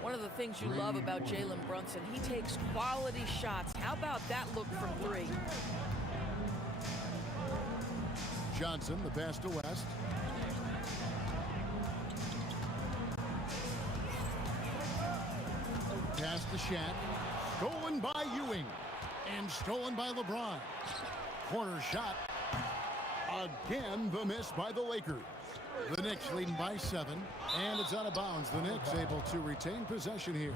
One of the things you love about Jalen Brunson, he takes quality shots. How about that look from 3? Johnson, the pass to West. Pass to Shaq. Stolen by Ewing. And stolen by LeBron. Corner shot. Again, the miss by the Lakers. The Knicks leading by 7, and it's out of bounds. The Knicks able to retain possession here.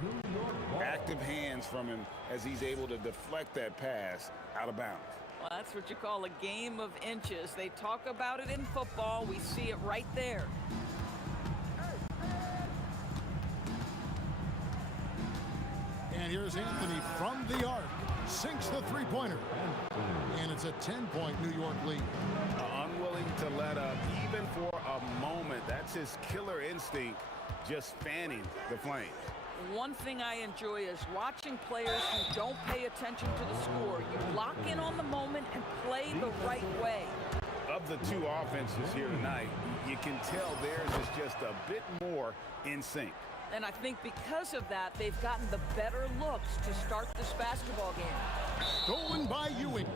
Active hands from him as he's able to deflect that pass out of bounds. Well, that's what you call a game of inches. They talk about it in football. We see it right there. And And here's Anthony from the arc. Sinks the three-pointer. And it's a 10-point New York lead. Unwilling to let up even for a moment. That's his killer instinct, just fanning the flames. One thing I enjoy is watching players who don't pay attention to the score. You lock in on the moment and play the right way. Of the two offenses here tonight, you can tell theirs is just a bit more in sync. And I think because of that, they've gotten the better looks to start this basketball game. Stolen by Ewing.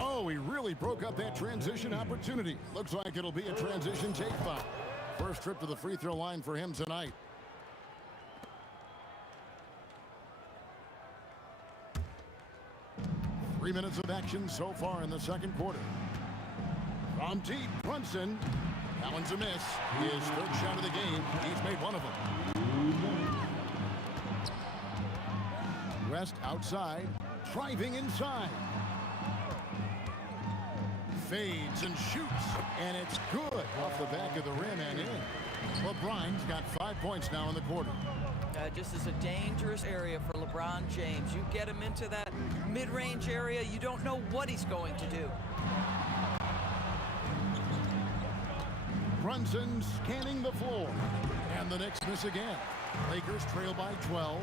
Oh, he really broke up that transition opportunity. Looks like it'll be a transition take foul. First trip to the free throw line for him tonight. Three minutes of action so far in the second quarter. From deep, Brunson. That one's a miss. His third shot of the game. He's made one of them. West outside. Driving inside. Fades and shoots. And it's good off the back of the rim and in. LeBron's got 5 points now in the quarter. Just is a dangerous area for LeBron James. You get him into that mid-range area, you don't know what he's going to do. Brunson scanning the floor. And the Knicks miss again. Lakers trail by 12.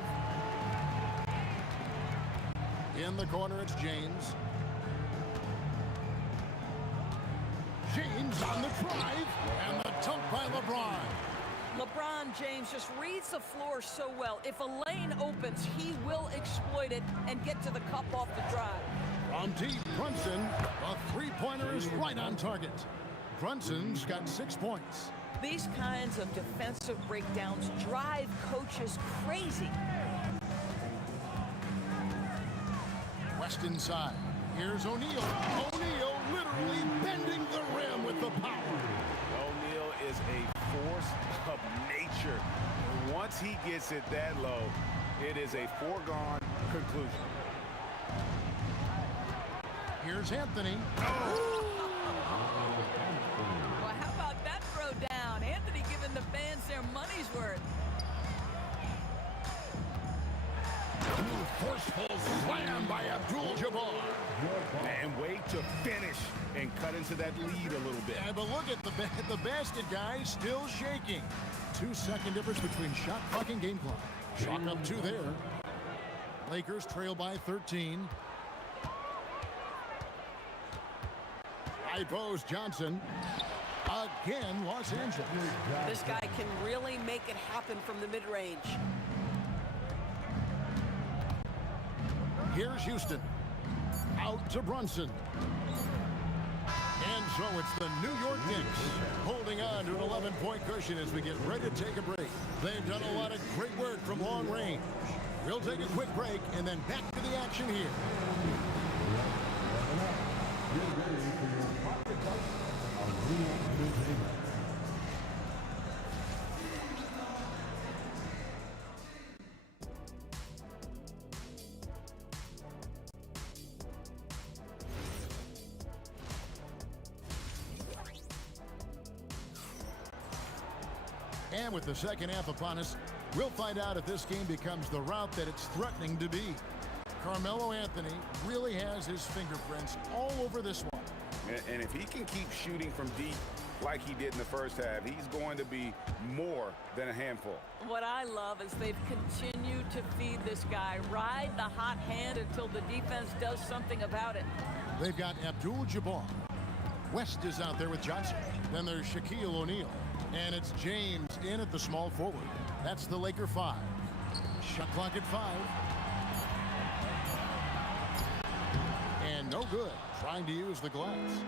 In the corner, it's James. James on the drive. And the dunk by LeBron. LeBron James just reads the floor so well. If a lane opens, he will exploit it and get to the cup off the drive. From deep, Brunson. A three-pointer is right on target. Brunson's got 6 points. These kinds of defensive breakdowns drive coaches crazy. West inside. Here's O'Neal. O'Neal literally bending the rim with the power. O'Neal is a force of nature. Once he gets it that low, it is a foregone conclusion. Here's Anthony. Well, how about that throw down? Anthony giving the fans their money's worth. Forceful slam by Abdul-Jabbar. And way to finish and cut into that lead a little bit. Yeah, but look at the basket guy still shaking. 2-second difference between shot clock and game clock. Chalk up 2 there. Lakers trail by 13. High post Johnson. Again, Los Angeles. This guy can really make it happen from the mid-range. Here's Houston. Out to Brunson. And so it's the New York Knicks holding on to an 11-point cushion as we get ready to take a break. They've done a lot of great work from long range. We'll take a quick break and then back to the action here. Get ready for your pocket cup of real entertainment. And with the second half upon us, we'll find out if this game becomes the route that it's threatening to be. Carmelo Anthony really has his fingerprints all over this one. And if he can keep shooting from deep like he did in the first half, he's going to be more than a handful. What I love is they've continued to feed this guy, ride the hot hand until the defense does something about it. They've got Abdul-Jabbar. West is out there with Johnson. Then there's Shaquille O'Neal. And it's James in at the small forward. That's the Laker 5. Shot clock at 5. And no good. Trying to use the glass.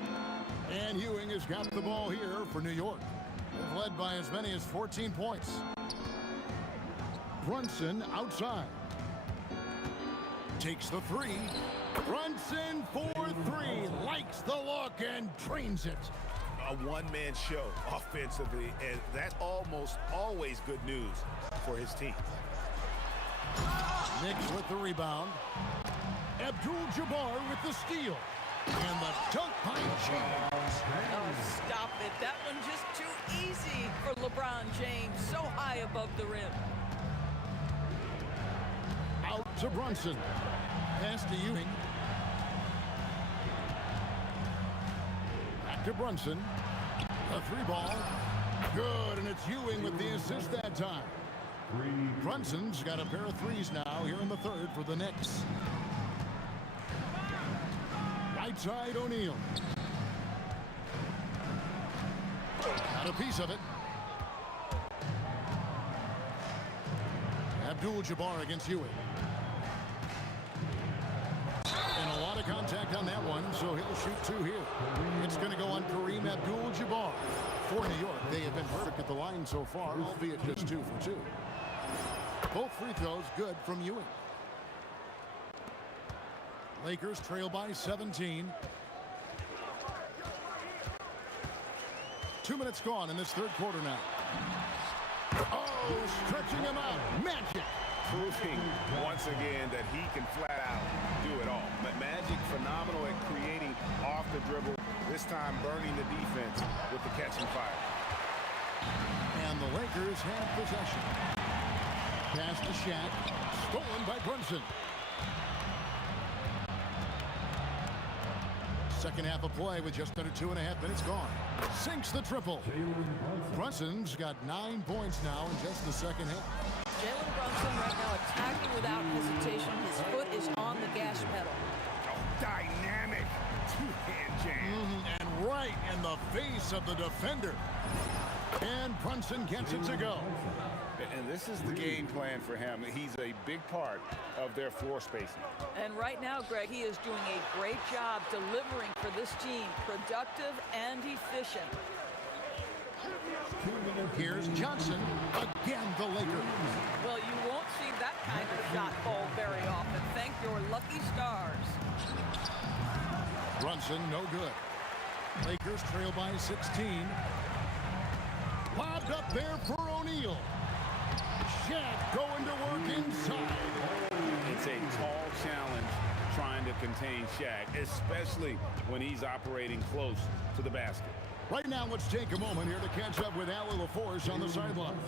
And Ewing has got the ball here for New York. They've led by as many as 14 points. Brunson outside. Takes the 3. Brunson for 3. Likes the look and drains it. A one-man show offensively, and that's almost always good news for his team. Knicks with the rebound. Abdul-Jabbar with the steal. And the dunk by James. Oh, stop it. That one just too easy for LeBron James. So high above the rim. Out to Brunson. Pass to Ewing. Back to Brunson. A 3-ball. Good, and it's Ewing with the assist that time. Brunson's got a pair of threes now here in the third for the Knicks. Right side, O'Neal. Got a piece of it. Abdul-Jabbar against Ewing. And a lot of contact on that one, so he'll shoot 2 here. It's going to go on Kareem Abdul-Jabbar. For New York, they have been perfect at the line so far, albeit just 2 for 2. Both free throws good from Ewing. Lakers trail by 17. 2 minutes gone in this third quarter now. Oh, stretching him out. Magic. Proving once again that he can flat out do it all. Magic phenomenal at creating off the dribble. This time burning the defense with the catch and fire. And the Lakers have possession. Pass to Shaq. Stolen by Brunson. Second half of play with just under 2.5 minutes gone. Sinks the triple. Brunson's got 9 points now in just the second half. Jalen Brunson right now attacking without hesitation. His foot is on the gas pedal. Oh, dynamic two-hand jam. And right in the face of the defender. And Brunson gets it to go. And this is the game plan for him. He's a big part of their floor spacing. And right now, Greg, he is doing a great job delivering for this team. Productive and efficient. Here's Johnson. Again, the Lakers. Well, you won't see that kind of shot fall very often. Thank your lucky stars. Brunson, no good. Lakers trail by 16. Lobbed up there for O'Neal. Shaq going to work inside. It's a tall challenge trying to contain Shaq, especially when he's operating close to the basket. Right now, let's take a moment here to catch up with Allie LaForce on the sidelines.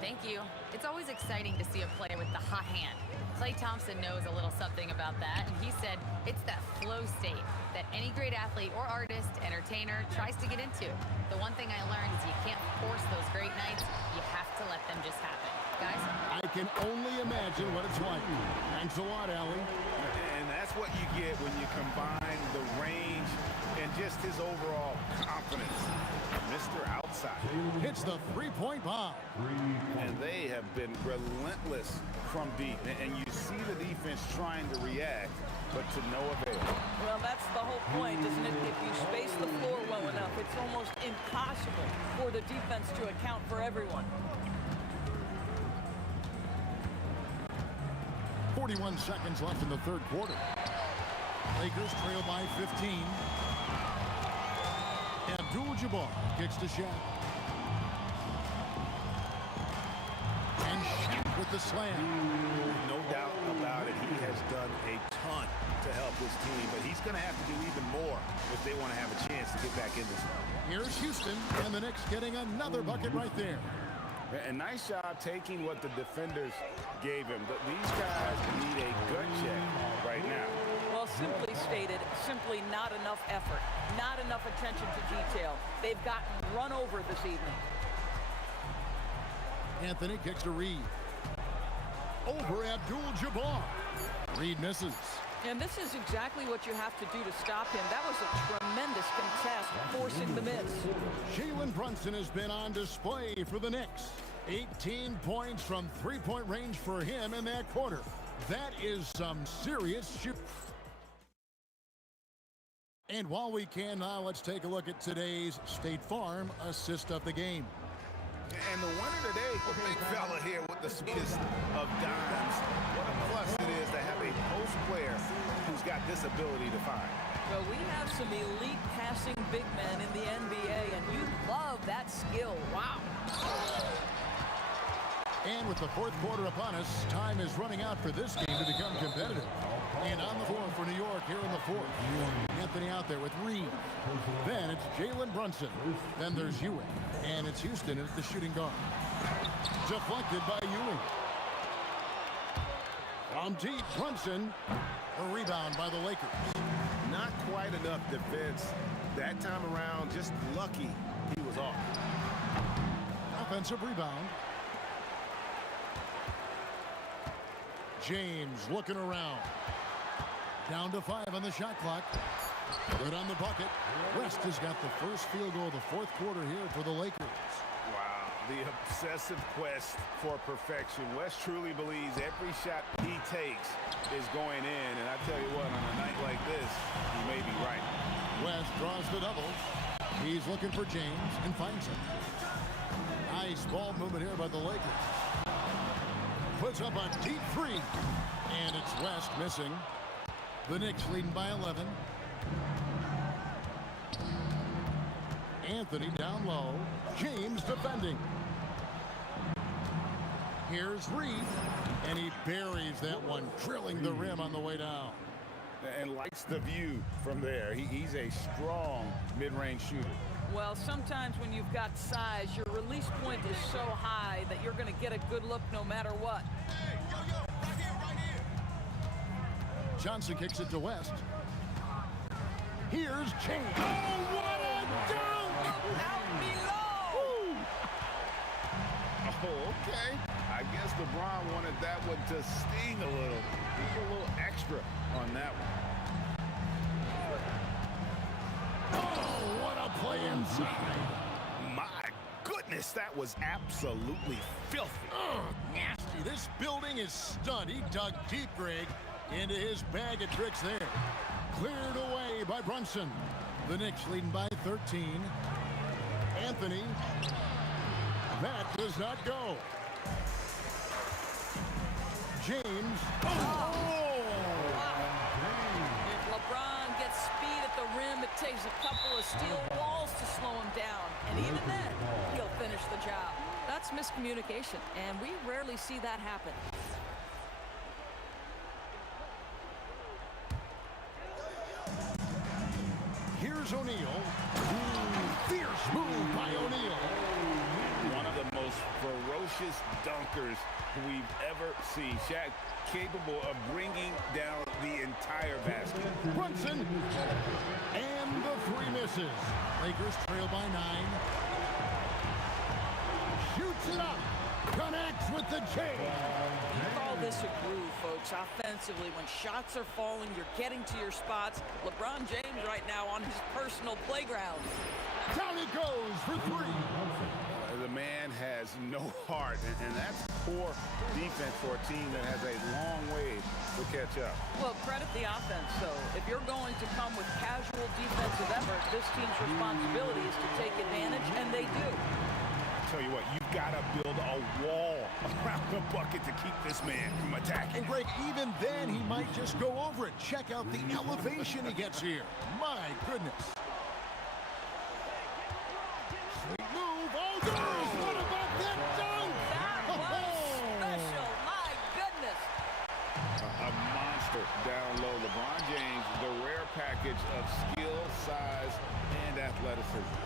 Thank you. It's always exciting to see a player with the hot hand. Klay Thompson knows a little something about that, and he said it's that flow state that any great athlete or artist, entertainer, tries to get into. The one thing I learned is you can't force those great nights. You have to let them just happen. Guys? I can only imagine what it's like. Thanks a lot, Allie. And that's what you get when you combine the range and just his overall confidence. Mr. Outside. Hits the three-point bomb. And they have been relentless from deep. And you see the defense trying to react, but to no avail. Well, that's the whole point, isn't it? If you space the floor well enough, it's almost impossible for the defense to account for everyone. 41 seconds left in the third quarter. Lakers trail by 15. Abdul-Jabbar kicks to Shaq. And Shaq with the slam. No doubt about it. He has done a ton to help this team, but he's going to have to do even more if they want to have a chance to get back in this one. Here's Houston, and the Knicks getting another bucket right there. A nice job taking what the defenders gave him. But these guys need a gut check right now. Well, simply stated, simply not enough effort, not enough attention to detail. They've gotten run over this evening. Anthony kicks to Reed. Over Abdul-Jabbar. Reed misses. And this is exactly what you have to do to stop him. That was a tremendous contest, forcing the miss. Jalen Brunson has been on display for the Knicks. 18 points from three-point range for him in that quarter. That is some serious shoot. And while we can now, let's take a look at today's State Farm assist of the game. And the winner today, a big fella here with the sweetest of dimes. What a plus it is to have a post player who's got this ability to find. Well, we have some elite passing big men in the NBA, and you love that skill. Wow. And with the fourth quarter upon us, time is running out for this game to become competitive. And on the floor for New York here in the fourth. Anthony out there with Reed. Then it's Jalen Brunson. Then there's Ewing. And it's Houston at the shooting guard. Deflected by Ewing. From deep, Brunson. A rebound by the Lakers. Not quite enough defense. That time around, just lucky he was off. Offensive rebound. James looking around. Down to 5 on the shot clock. Good on the bucket. West has got the first field goal of the fourth quarter here for the Lakers. Wow, the obsessive quest for perfection. West truly believes every shot he takes is going in. And I tell you what, on a night like this, he may be right. West draws the double. He's looking for James and finds him. Nice ball movement here by the Lakers. Puts up a deep three. And it's West missing. The Knicks leading by 11. Anthony down low. James defending. Here's Reed. And he buries that one, drilling the rim on the way down. And likes the view from there. He's a strong mid-range shooter. Well, sometimes when you've got size, your release point is so high that you're going to get a good look no matter what. Johnson kicks it to West. Here's James. Oh, what a dunk! Out below! Oh, okay. I guess LeBron wanted that one to sting a little. He put a little extra on that one. Oh, what a play inside. My goodness, that was absolutely filthy. Oh, nasty. This building is stunned. He dug deep, Greg, into his bag of tricks there. Cleared away by Brunson. The Knicks leading by 13. Anthony. That does not go. James. Oh! If LeBron gets speed at the rim, it takes a couple of steel walls to slow him down. And even then, he'll finish the job. That's miscommunication, and we rarely see that happen. Here's O'Neal. Fierce move by O'Neal. One of the most ferocious dunkers we've ever seen. Shaq capable of bringing down the entire basket. Brunson. And the three misses. Lakers trail by 9. Shoots it up. Connects with the J. We call this a groove, folks. Offensively, when shots are falling, you're getting to your spots. LeBron James right now on his personal playground. Down he goes for 3. The man has no heart, and that's poor defense for a team that has a long way to catch up. Well, credit the offense, though. If you're going to come with casual defensive effort, this team's responsibility is to take advantage, and they do. Tell you what, you've got to build a wall around the bucket to keep this man from attacking. And Greg, even then, he might just go over it. Check out the elevation he gets here. My goodness. Sweet move. Oh, gosh, what about that dunk? That was special. My goodness. A monster down low. LeBron James, the rare package of skill, size, and athleticism.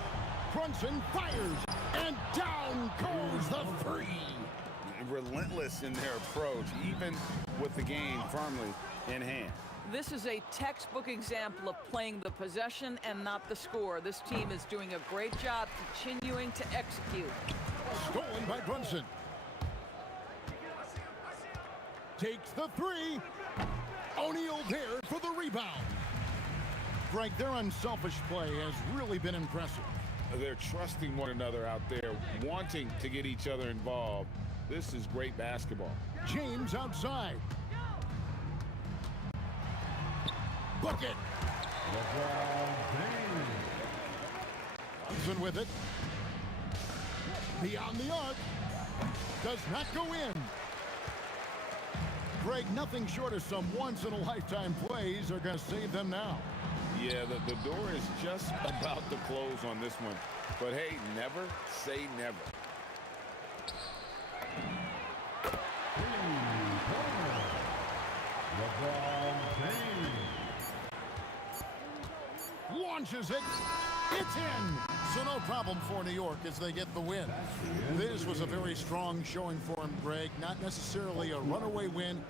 Brunson fires, and down goes the free. Relentless in their approach, even with the game firmly in hand. This is a textbook example of playing the possession and not the score. This team is doing a great job continuing to execute. Stolen by Brunson. Takes the 3. O'Neal there for the rebound. Greg, their unselfish play has really been impressive. They're trusting one another out there, wanting to get each other involved. This is great basketball. James outside. Bucket. Brunson with it. Beyond the arc. Does not go in. Greg, nothing short of some once-in-a-lifetime plays are going to save them now. Yeah, the door is just about to close on this one. But hey, never say never. Launches it. It's in. So no problem for New York as they get the win. This was a very strong showing for him, Greg. Not necessarily a runaway win,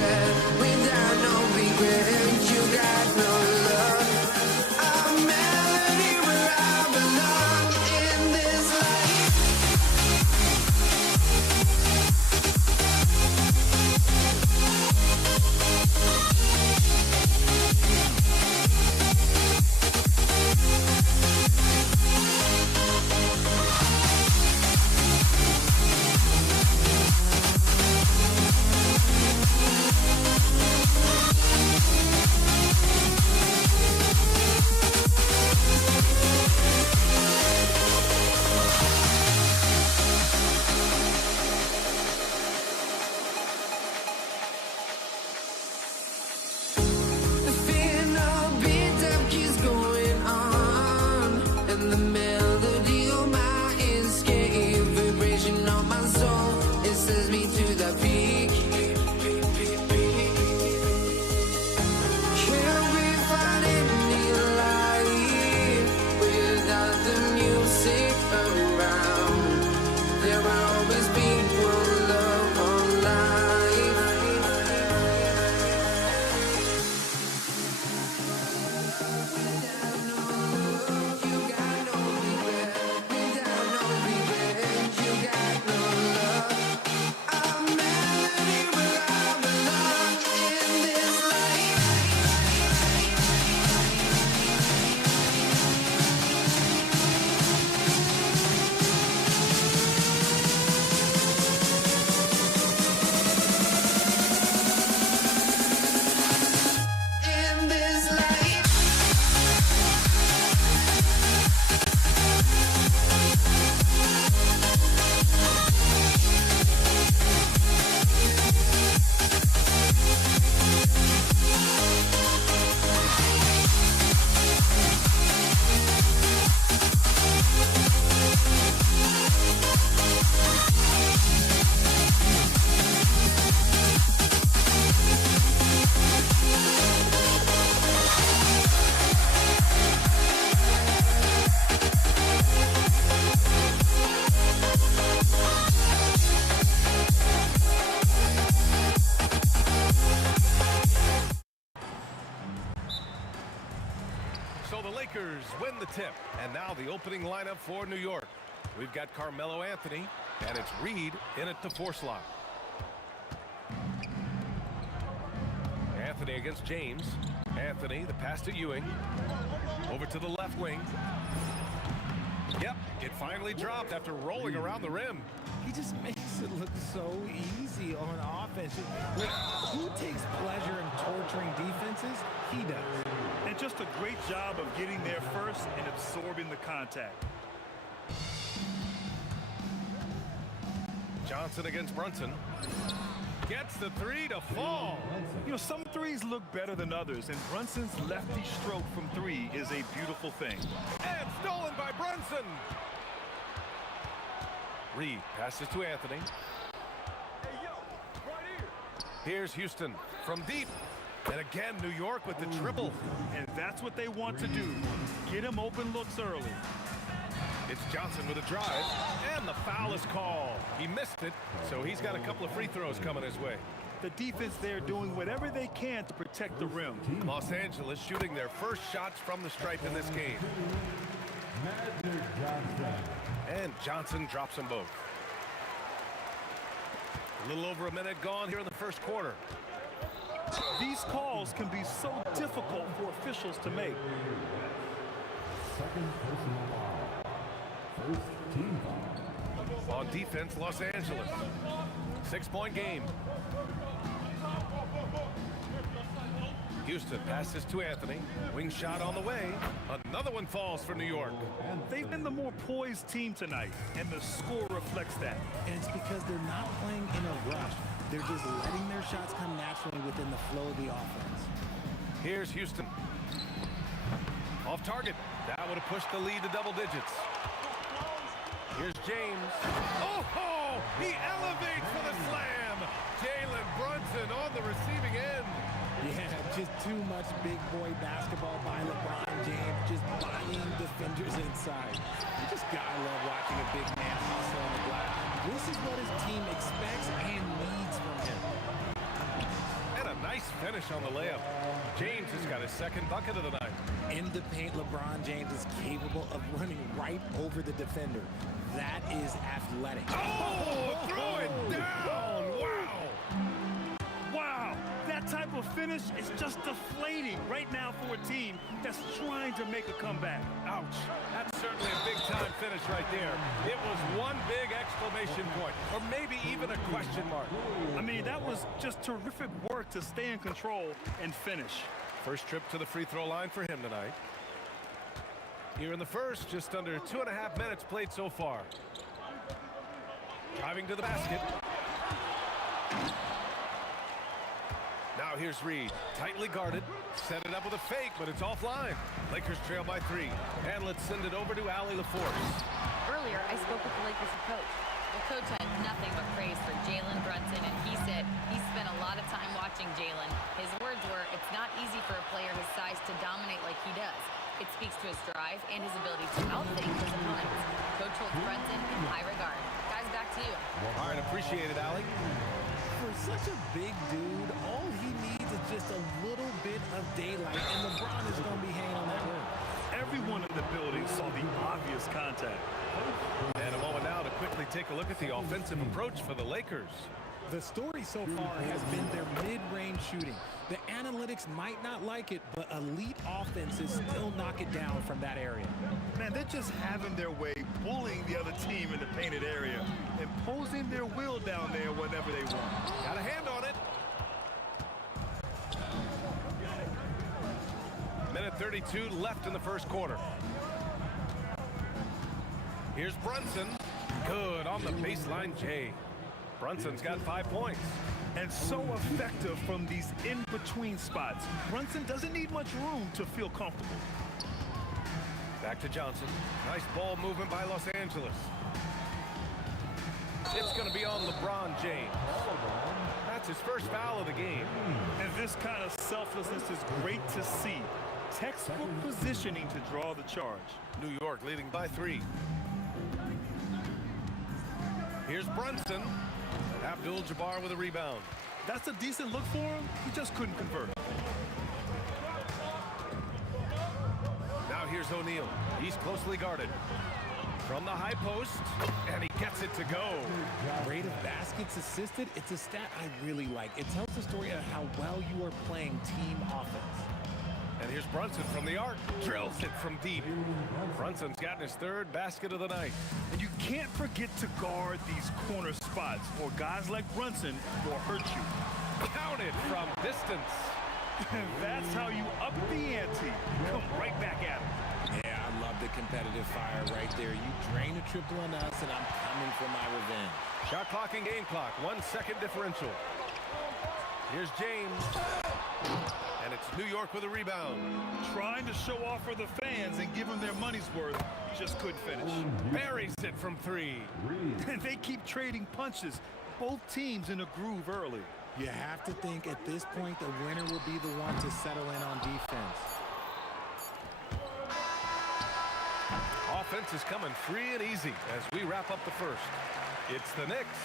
regret, without no regret. You got no love. A melody where I belong in this life. The feeling of beat-up keeps going on, and the melody of my escape, vibration on my soul, it sends me to the peak. Can't we find any light without the music around? There will always be one love on life. In this life. So the Lakers win the tip. And now the opening lineup for New York. We've got Carmelo Anthony, and it's Reed in at the 4 slot. Anthony against James. Anthony, the pass to Ewing. Over to the left wing. Yep, it finally dropped after rolling around the rim. He just makes it look so easy on offense. Like, who takes pleasure in torturing defenses? He does. And just a great job of getting there first and absorbing the contact. Johnson against Brunson. Gets the 3 to fall. You know, some threes look better than others, and Brunson's lefty stroke from 3 is a beautiful thing. And stolen by Brunson. Reed passes to Anthony. Here's Houston from deep. And again, New York with the dribble. And that's what they want to do. Get him open looks early. It's Johnson with a drive. And the foul is called. He missed it, so he's got a couple of free throws coming his way. The defense there doing whatever they can to protect the rim. Los Angeles shooting their first shots from the stripe in this game. And Johnson drops them both. A little over a minute gone here in the first quarter. These calls can be so difficult for officials to make. Second personal foul. First team foul. On defense, Los Angeles. 6-point game. Houston passes to Anthony. Wing shot on the way. Another one falls for New York. They've been the more poised team tonight, and the score reflects that. And it's because they're not playing in a rush. They're just letting their shots come naturally within the flow of the offense. Here's Houston. Off target. That would have pushed the lead to double digits. Here's James. Oh, he elevates for the slam. Jalen Brunson on the receiving end. Yeah, just too much big boy basketball by LeBron James, just buying defenders inside. You just gotta love watching a big man hustle on the glass. This is what his team expects and needs from him. Nice finish on the layup. James has got his second bucket of the night. In the paint, LeBron James is capable of running right over the defender. That is athletic. Oh, throw it down. Wow. Wow, that type of finish is just deflating right now for a team that's trying to make a comeback. Ouch. That's certainly a big-time finish right there. It was one big exclamation point, or maybe even a question mark. I mean, that was just terrific work to stay in control and finish. First trip to the free throw line for him tonight. Here in the first, just under 2.5 minutes played so far. Driving to the basket. Now here's Reed, tightly guarded, set it up with a fake, but it's offline. Lakers trail by 3, and let's send it over to Allie LaForce. Earlier, I spoke with the Lakers coach. Well, coach had nothing but praise for Jalen Brunson, and he said he spent a lot of time watching Jalen. His words were, it's not easy for a player his size to dominate like he does. It speaks to his drive and his ability to outthink his opponents. Coach holds Brunson in high regard. Guys, back to you. All right, appreciate it, Allie. For such a big dude, all he needs is just a little bit of daylight, and LeBron is going to be hanging on that rim. Everyone in the building saw the obvious contact. And a moment now to quickly take a look at the offensive approach for the Lakers. The story so far has been their mid-range shooting. The analytics might not like it, but elite offenses still knock it down from that area. Man, they're just having their way, bullying the other team in the painted area, imposing their will down there whenever they want. Got a hand on it. Minute 32 left in the first quarter. Here's Brunson. Good on the baseline J. Brunson's got 5 points. And so effective from these in-between spots. Brunson doesn't need much room to feel comfortable. Back to Johnson. Nice ball movement by Los Angeles. It's going to be on LeBron James. That's his first foul of the game. And this kind of selflessness is great to see. Textbook positioning to draw the charge. New York leading by 3. Here's Brunson. Abdul-Jabbar with a rebound. That's a decent look for him. He just couldn't convert. Now here's O'Neal. He's closely guarded. From the high post, and he gets it to go. Rate of baskets assisted, it's a stat I really like. It tells the story of how well you are playing team offense. And here's Brunson from the arc. Drills it from deep. Brunson's gotten his third basket of the night. And you can't forget to guard these corner spots, or guys like Brunson will hurt you. Counted from distance. That's how you up the ante. Come right back at him. Yeah, I love the competitive fire right there. You drain a triple on us, and I'm coming for my revenge. Shot clock and game clock. 1 second differential. Here's James. And it's New York with a rebound. Trying to show off for the fans and give them their money's worth. Just couldn't finish. Buries it from 3. And they keep trading punches. Both teams in a groove early. You have to think at this point the winner will be the one to settle in on defense. Offense is coming free and easy as we wrap up the first. It's the Knicks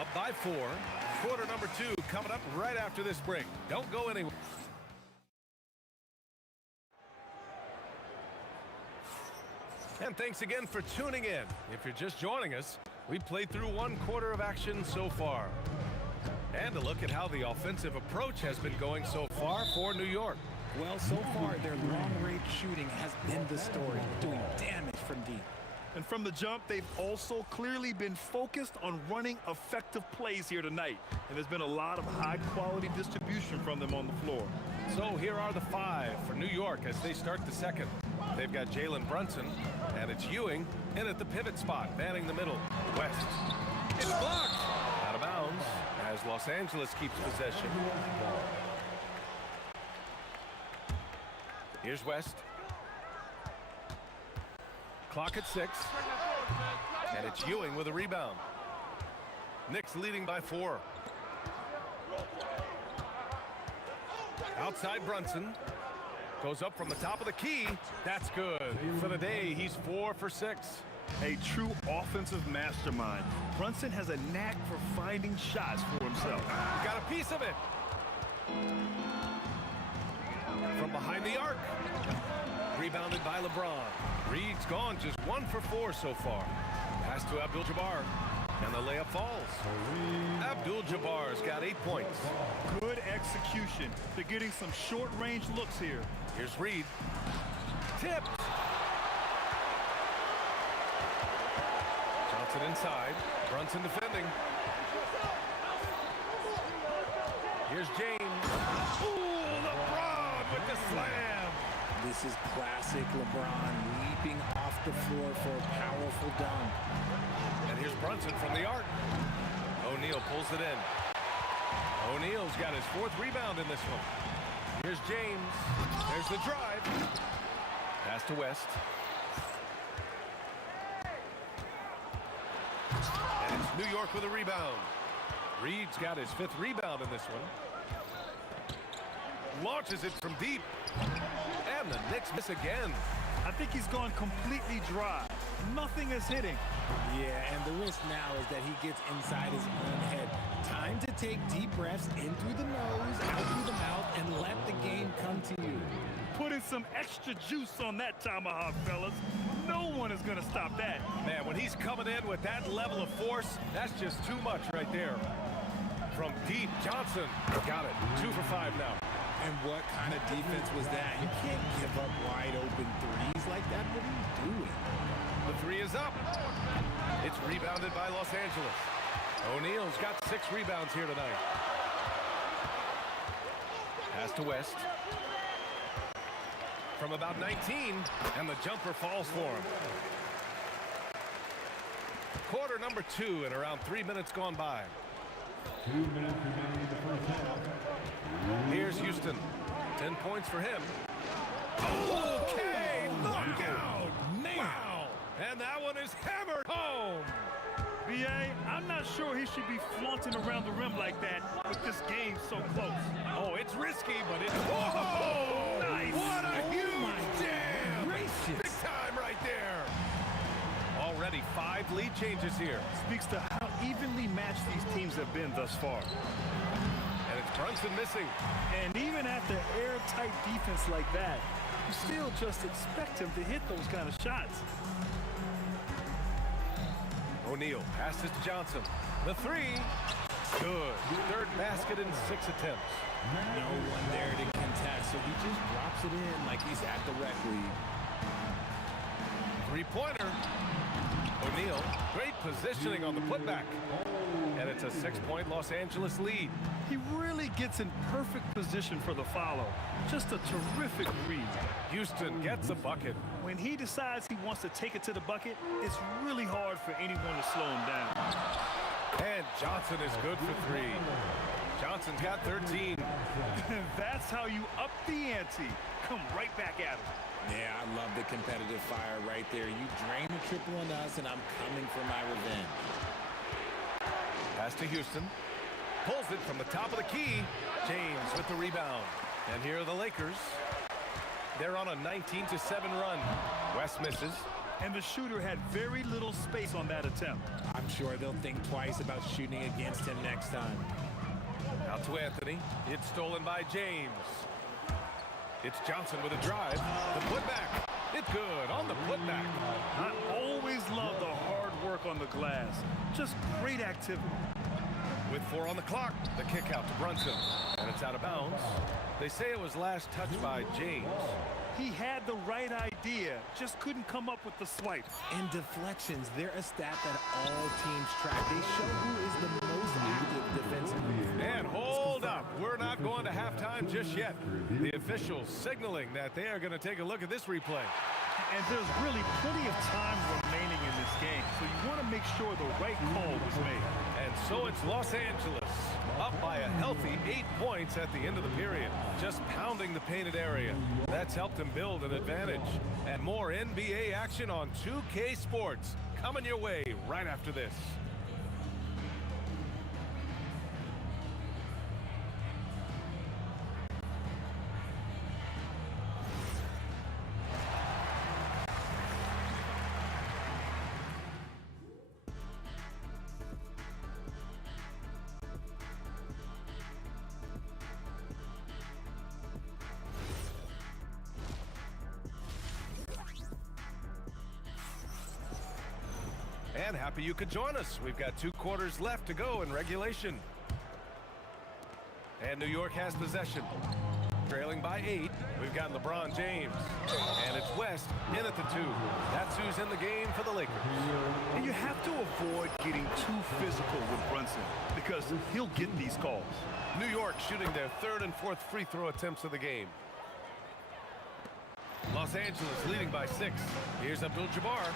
up by 4. Quarter number 2 coming up right after this break. Don't go anywhere. And thanks again for tuning in. If you're just joining us, we played through 1 quarter of action so far. And a look at how the offensive approach has been going so far for New York. Well, so far, their long-range shooting has been the story, doing damage from deep. And from the jump, they've also clearly been focused on running effective plays here tonight. And there's been a lot of high-quality distribution from them on the floor. So here are the 5 for New York as they start the second. They've got Jalen Brunson, and it's Ewing in at the pivot spot, manning the middle. West. It's blocked. Out of bounds as Los Angeles keeps possession. Here's West. Clock at 6. And it's Ewing with a rebound. Knicks leading by 4. Outside Brunson. Goes up from the top of the key. That's good. For the day, he's 4 for 6. A true offensive mastermind. Brunson has a knack for finding shots for himself. Got a piece of it. From behind the arc. Rebounded by LeBron. Reed's gone just 1 for 4 so far. Pass to Abdul-Jabbar. And the layup falls. Abdul-Jabbar's got 8 points. Good execution. They're getting some short-range looks here. Here's Reed. Tipped. Johnson inside. Brunson defending. Here's James. Ooh, LeBron with the slam. This is classic LeBron leaping off the floor for a powerful dunk. And here's Brunson from the arc. O'Neal pulls it in. O'Neal's got his 4th rebound in this one. Here's James. There's the drive. Pass to West. And it's New York with a rebound. Reed's got his 5th rebound in this one. Launches it from deep. And the Knicks miss again. I think he's gone completely dry. Nothing is hitting. Yeah, and the risk now is that he gets inside his own head. Time to take deep breaths in through the nose, out through the mouth, and let the game come to you. Putting some extra juice on that tomahawk, fellas. No one is going to stop that. Man, when he's coming in with that level of force, that's just too much right there. From deep, Johnson got it. 2 for 5 now. And what kind of defense was that? You can't give up wide open threes like that. What are you doing? The 3 is up. It's rebounded by Los Angeles. O'Neal's got 6 rebounds here tonight. Pass to West. From about 19, and the jumper falls for him. Quarter number 2 and around 3 minutes gone by. 2 minutes remaining in the first half. Here's Houston. 10 points for him. Okay, knockout. Wow. And that one is hammered home. B.A., I'm not sure he should be flaunting around the rim like that with this game so close. Oh, it's risky, but it's... Whoa! Nice. What a huge jam! Gracious. Big time right there. Already 5 lead changes here. Speaks to how evenly matched these teams have been thus far. And it's Brunson missing. And even after airtight defense like that, you still just expect him to hit those kind of shots. O'Neal passes to Johnson. The 3. Good. 3rd basket in 6 attempts. No one there to contest, so he just drops it in like he's at the rec league. 3-pointer. O'Neal, great positioning on the putback. And it's a 6-point Los Angeles lead. He really gets in perfect position for the follow. Just a terrific read. Houston gets a bucket. When he decides he wants to take it to the bucket, it's really hard for anyone to slow him down. And Johnson is good for 3. Johnson's got 13. That's how you up the ante. Come right back at him. Yeah, I love the competitive fire right there. You drain the triple on us, and I'm coming for my revenge. Pass to Houston. Pulls it from the top of the key. James with the rebound. And here are the Lakers. They're on a 19-7 run. West misses. And the shooter had very little space on that attempt. I'm sure they'll think twice about shooting against him next time. Out to Anthony. It's stolen by James. It's Johnson with a drive. The putback. It's good on the putback. I always love the hard work on the glass. Just great activity. With 4 on the clock, the kick out to Brunson. And it's out of bounds. They say it was last touched by James. He had the right idea, just couldn't come up with the swipe. And deflections, they're a stat that all teams track. They show who is the most active defensively. And hold up. We're not going to halftime just yet. The officials signaling that they are going to take a look at this replay. And there's really plenty of time remaining in this game, so you want to make sure the right call was made. And so it's Los Angeles, up by a healthy 8 points at the end of the period, just pounding the painted area. That's helped them build an advantage. And more NBA action on 2K Sports coming your way right after this. And happy you could join us. We've got 2 quarters left to go in regulation. And New York has possession. Trailing by 8, we've got LeBron James. And it's West in at the 2. That's who's in the game for the Lakers. And you have to avoid getting too physical with Brunson because he'll get these calls. New York shooting their 3rd and 4th free throw attempts of the game. Los Angeles leading by 6. Here's Abdul-Jabbar.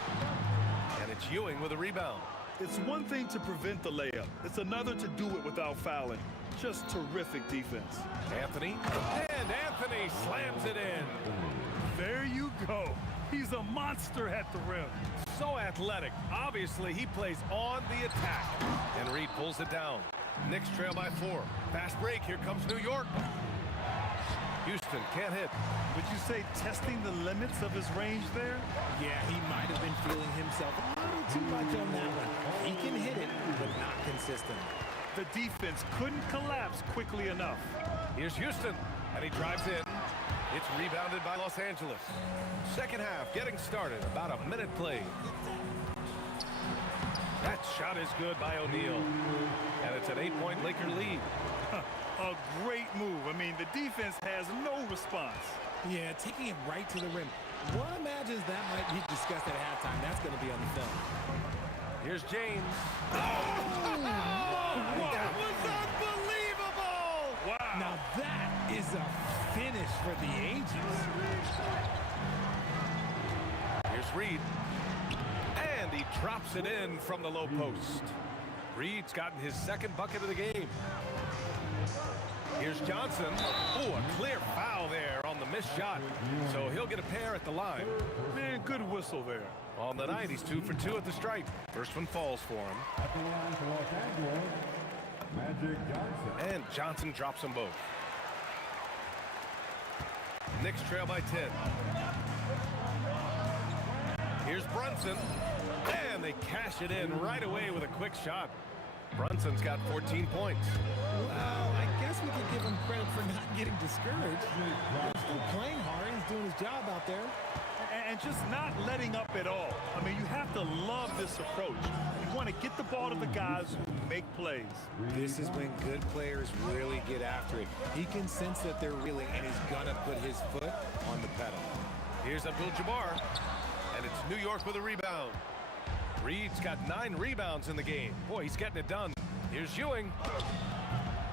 And it's Ewing with a rebound. It's one thing to prevent the layup. It's another to do it without fouling. Just terrific defense. Anthony. And Anthony slams it in. There you go. He's a monster at the rim. So athletic. Obviously, he plays on the attack. And Reed pulls it down. Knicks trail by 4. Fast break. Here comes New York. Houston can't hit. Would you say testing the limits of his range there? Yeah, he might have been feeling himself a little too much on that one. He can hit it, but not consistent. The defense couldn't collapse quickly enough. Here's Houston, and he drives in. It's rebounded by Los Angeles. Second half getting started. About a minute played. That shot is good by O'Neal. And it's an 8-point Laker lead. A great move. I mean, the defense has no response. Yeah, taking it right to the rim. One imagines that might be discussed at halftime. That's going to be on the film. Here's James. That was unbelievable! Wow. Now that is a finish for the ages. Here's Reed. And he drops it in from the low post. Reed's gotten his 2nd bucket of the game. Here's Johnson. Oh, a clear foul there on the missed shot. So he'll get a pair at the line. Man, good whistle there. On the night, he's 2 for 2 at the stripe. First one falls for him. At the line for Los Angeles, Magic Johnson. And Johnson drops them both. Knicks trail by 10. Here's Brunson. And they cash it in right away with a quick shot. Brunson's got 14 points. Well, I guess we could give him credit for not getting discouraged. He's still playing hard. He's doing his job out there. And just not letting up at all. I mean, you have to love this approach. You want to get the ball to the guys who make plays. This is when good players really get after it. He can sense that they're reeling, and he's going to put his foot on the pedal. Here's Abdul-Jabbar. And it's New York with a rebound. Reed's got 9 rebounds in the game. Boy, he's getting it done. Here's Ewing.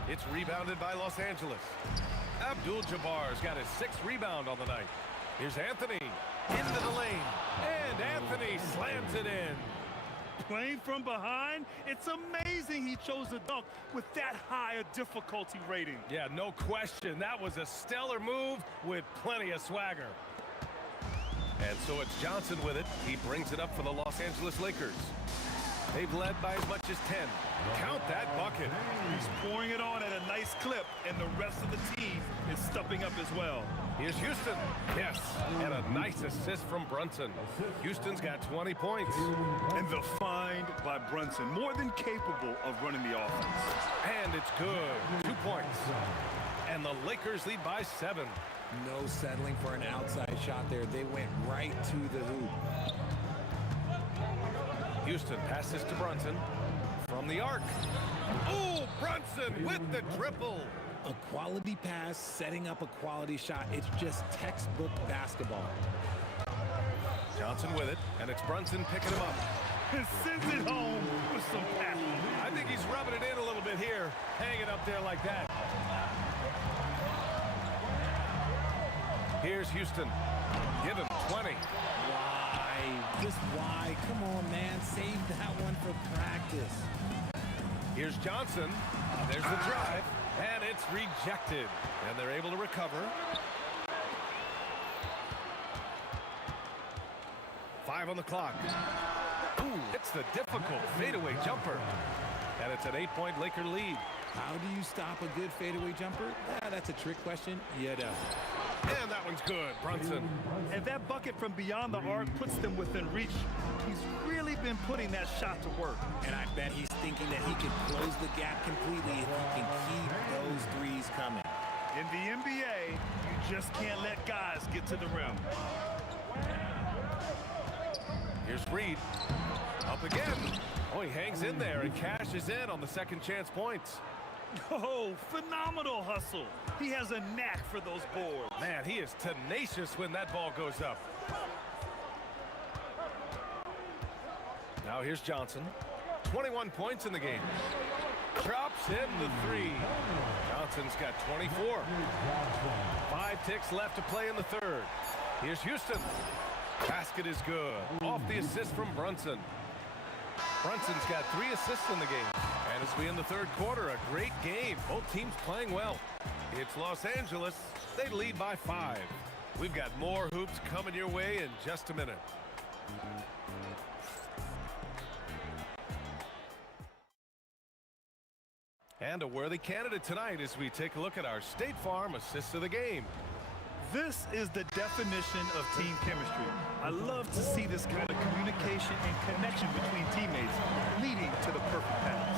It's rebounded by Los Angeles. Abdul-Jabbar's got his 6th rebound on the night. Here's Anthony into the lane. And Anthony slams it in. Playing from behind, it's amazing he chose a dunk with that high a difficulty rating. Yeah, no question. That was a stellar move with plenty of swagger. And so it's Johnson with it. He brings it up for the Los Angeles Lakers. They've led by as much as 10. Count that bucket. He's pouring it on at a nice clip, and the rest of the team is stepping up as well. Here's Houston. Yes, and a nice assist from Brunson. Houston's got 20 points. And the find by Brunson, more than capable of running the offense. And it's good. 2 points. And the Lakers lead by 7. No settling for an outside shot there. They went right to the hoop. Houston passes to Brunson from the arc. Oh, Brunson with the triple. A quality pass, setting up a quality shot. It's just textbook basketball. Johnson with it, and it's Brunson picking him up. And sends it home with some passion. I think he's rubbing it in a little bit here, hanging up there like that. Here's Houston. Give him 20. Why? Just why? Come on, man. Save that one for practice. Here's Johnson. There's the drive. And it's rejected. And they're able to recover. 5 on the clock. Ooh, it's the difficult fadeaway jumper. And it's an 8-point Laker lead. How do you stop a good fadeaway jumper? That's a trick question. You know. And that one's good, Brunson. And that bucket from beyond the arc puts them within reach. He's really been putting that shot to work. And I bet he's thinking that he can close the gap completely if he can keep those threes coming. In the NBA, you just can't let guys get to the rim. Here's Reed. Up again. Oh, he hangs in there and cashes in on the second chance points. Oh, phenomenal hustle. He has a knack for those boards. Man, he is tenacious when that ball goes up. Now here's Johnson. 21 points in the game. Drops in the three. Johnson's got 24. 5 ticks left to play in the third. Here's Houston. Basket is good. Off the assist from Brunson. Brunson's got 3 assists in the game. And as we in the third quarter, a great game. Both teams playing well. It's Los Angeles. They lead by 5. We've got more hoops coming your way in just a minute. And a worthy candidate tonight as we take a look at our State Farm assists of the game. This is the definition of team chemistry. I love to see this kind of communication and connection between teammates leading to the perfect pass.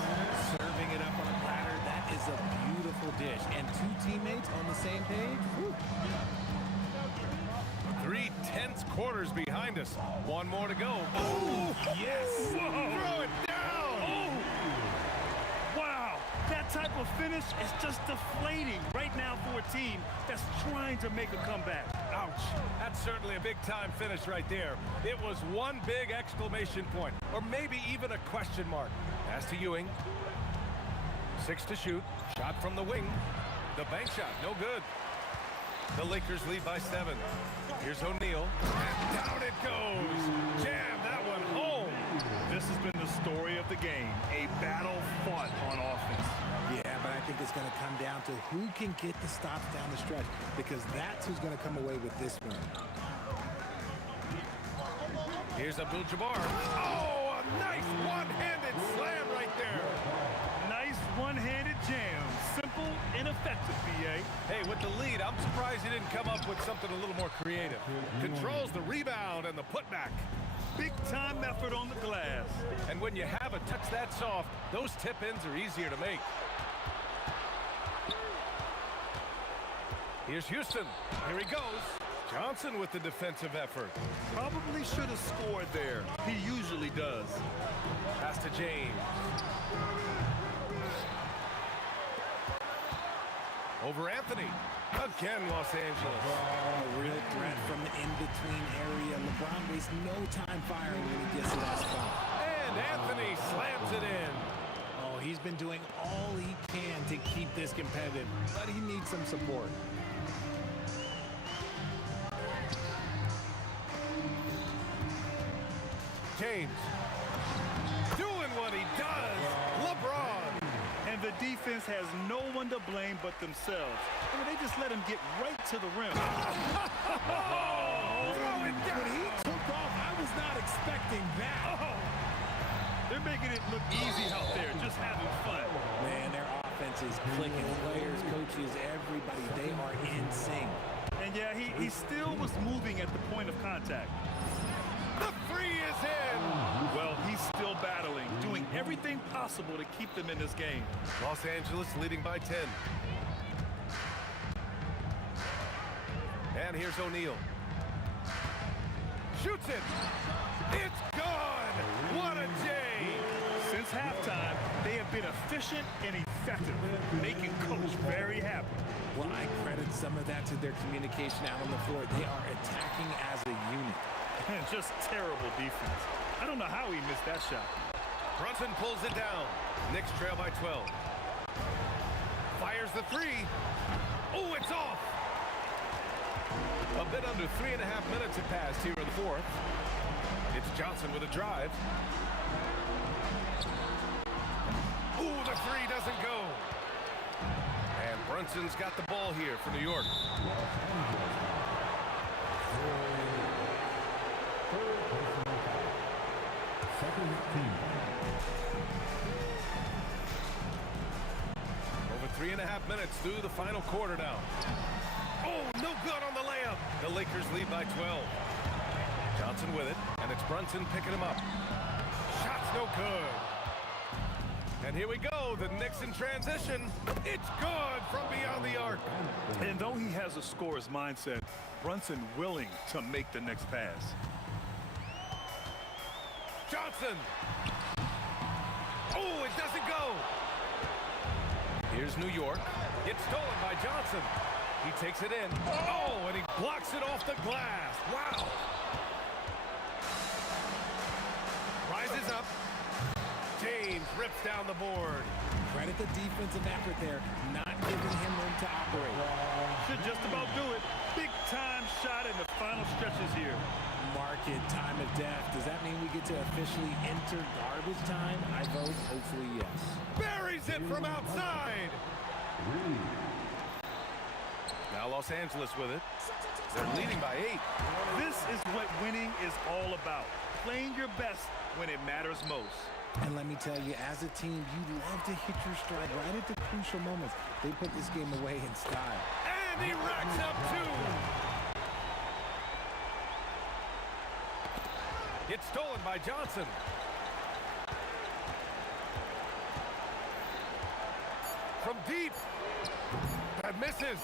Serving it up on a platter, that is a beautiful dish. And 2 teammates on the same page. Woo. 3 tense quarters behind us. 1 more to go. Oh, yes. Whoa. Throw it down. Oh. Wow. That type of finish is just deflating right now for a team that's trying to make a comeback. Ouch. That's certainly a big-time finish right there. It was one big exclamation point, or maybe even a question mark. Pass to Ewing. 6 to shoot. Shot from the wing. The bank shot, no good. The Lakers lead by 7. Here's O'Neal. And down it goes. Jam that one home. This has been the story of the game. A battle fought on offense. Yeah, but I think it's going to come down to who can get the stops down the stretch, because that's who's going to come away with this one. Here's Abdul-Jabbar. Oh, a nice one-handed slam right there. Nice one-handed jam. Simple and effective, BA. Hey, with the lead, I'm surprised he didn't come up with something a little more creative. Controls the rebound and the putback. Big-time effort on the glass. And when you have a touch that soft, those tip-ins are easier to make. Here's Houston. Here he goes. Johnson with the defensive effort. Probably should have scored there. He usually does. Pass to James. Over Anthony. Again, Los Angeles. Oh, real threat from the in-between area. LeBron wastes no time firing when he gets to that spot. And Anthony slams it in. Oh, he's been doing all he can to keep this competitive, but he needs some support. James. Doing what he does. LeBron. And the defense has no one to blame but themselves. I mean, they just let him get right to the rim. Oh, throw it down. When he took off, I was not expecting that. Oh. They're making it look easy out there, just having fun. Man, their offense is clicking. Players, coaches, everybody, they are in sync. And yeah, he still was moving at the point of contact. The three is in. Well, he's still battling, doing everything possible to keep them in this game. Los Angeles leading by 10. And here's O'Neal. Shoots it. It's gone. What a day. Since halftime, they have been efficient and effective, making Coach very happy. Well, I credit some of that to their communication out on the floor. They are attacking as a unit. And just terrible defense. I don't know how he missed that shot. Brunson pulls it down. Knicks trail by 12. Fires the three. Oh, it's off. A bit under 3.5 minutes have passed here in the fourth. It's Johnson with a drive. Ooh, the three doesn't go. And Brunson's got the ball here for New York. Over 3.5 minutes through the final quarter now. Oh, no good on the layup. The Lakers lead by 12. Johnson with it, and it's Brunson picking him up. Shot's no good. And here we go, the Knicks in transition. It's good from beyond the arc. And though he has a scorer's mindset, Brunson willing to make the next pass. Johnson. Oh, it doesn't go. Here's New York. It's stolen by Johnson. He takes it in. Oh, and he blocks it off the glass. Wow. Rises up. James rips down the board. Credit the defensive effort there, not giving him room to operate. Should just about do it. Big time shot in the final stretches here. Mark it, time of death. Does that mean we get to officially enter garbage time? I vote hopefully yes. Buries it from outside. Now Los Angeles with it. They're leading by 8. This is what winning is all about. Playing your best when it matters most. And let me tell you, as a team, you love to hit your stride right at the crucial moments. They put this game away in style. And he racks up 2. It's stolen by Johnson. From deep. That misses.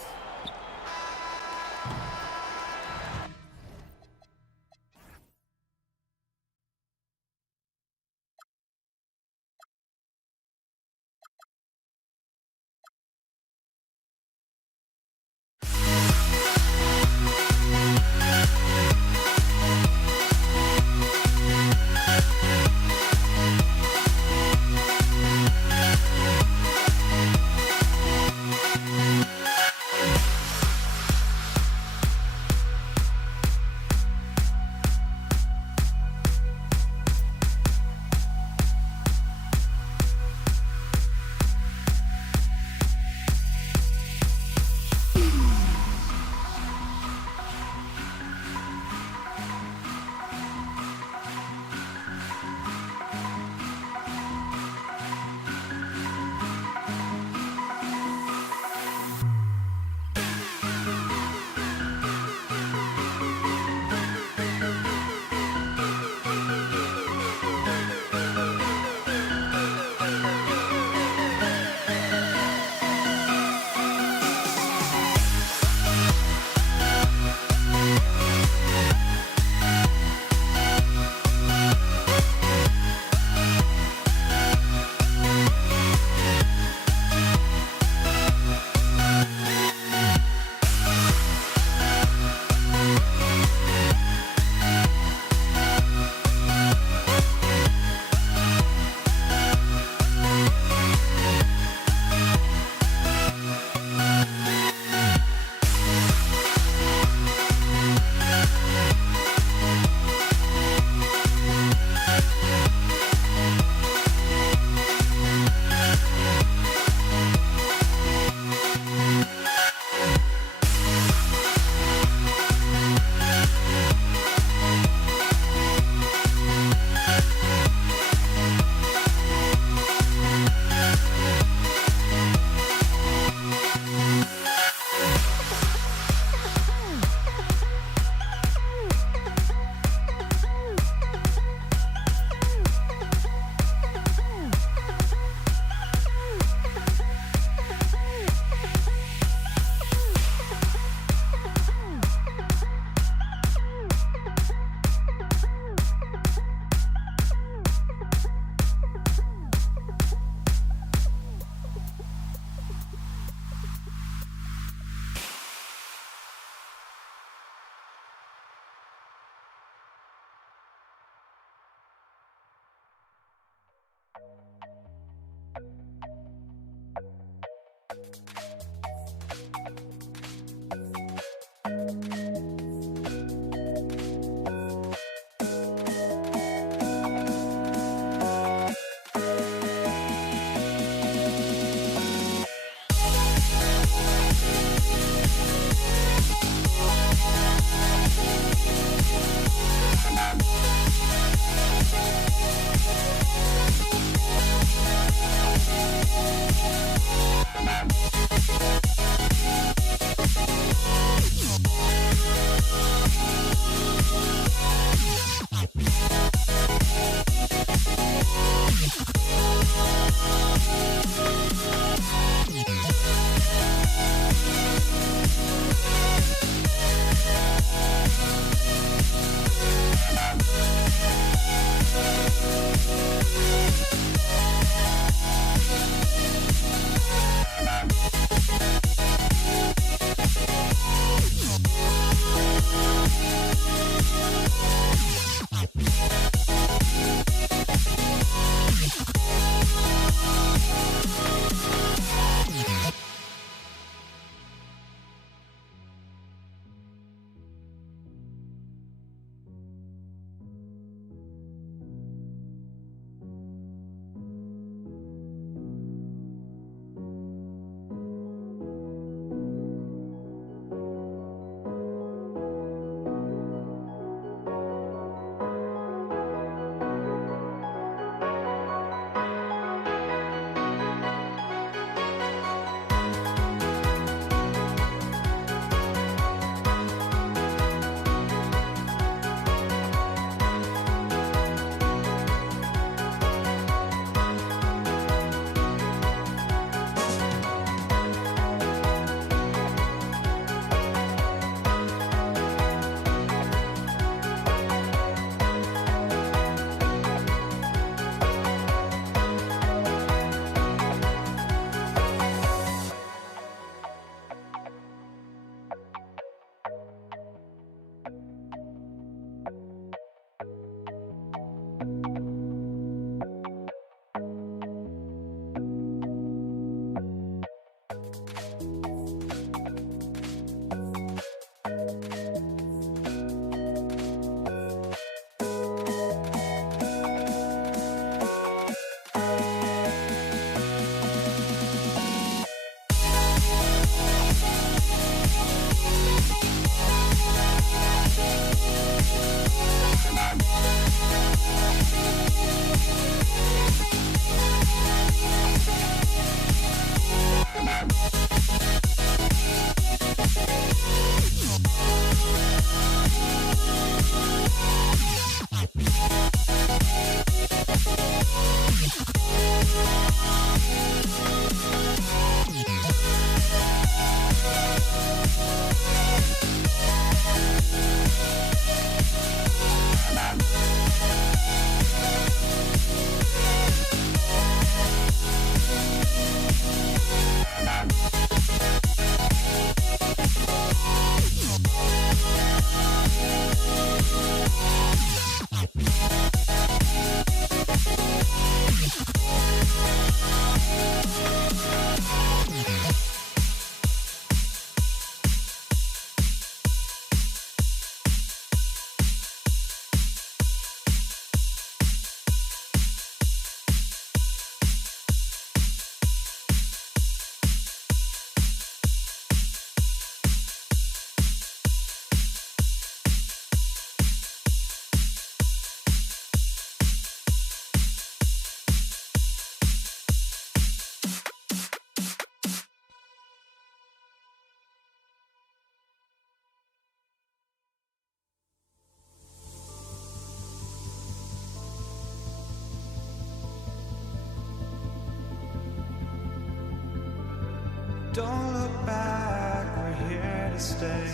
Don't look back, we're here to stay.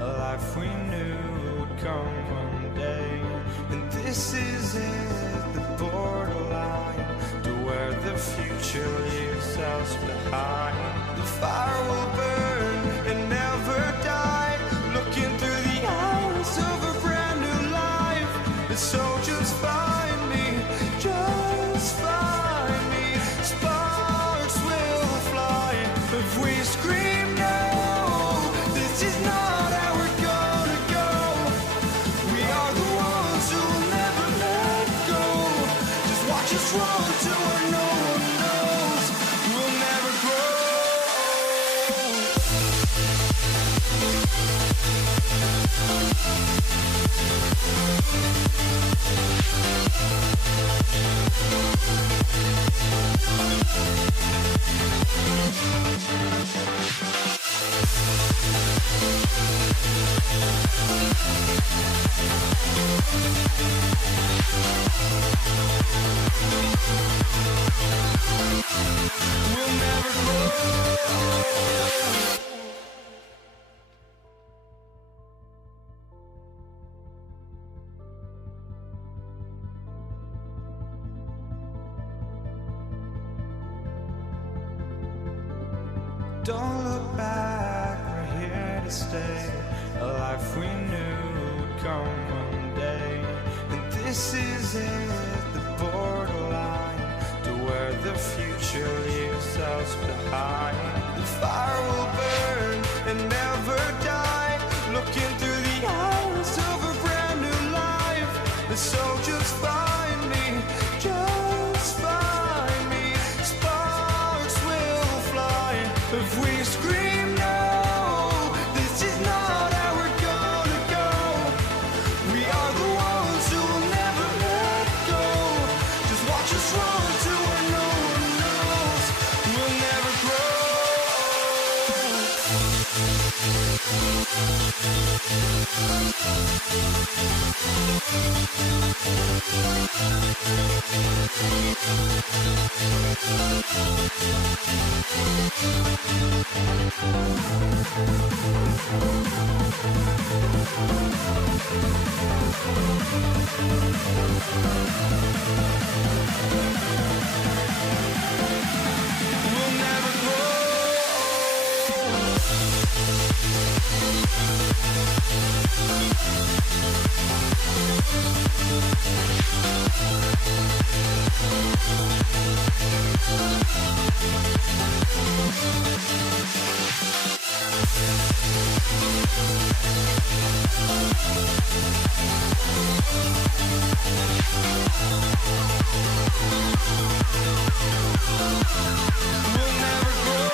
A life we knew would come one day. And this is it, the borderline to where the future leaves us behind. The fire will burn and never die, looking through the eyes of a brand new life. And so just find me, just find me. Sparks will fly if we scream no. This is not how we're gonna go. We are the ones who'll never let go. Just watch us run to where no one knows. We'll never grow. We'll never grow. Don't look back, we're here to stay. A life we knew would come one day. And this is it, the borderline to where the future leaves us behind. The fire will burn and never die, looking through the eyes of a brand new life. And so just find me, just find me. Sparks will fly if we scream no. This is not how we're gonna go. We are the ones who will never let go. Just watch us run to where no one knows. We'll never grow. We'll never grow. We'll never grow.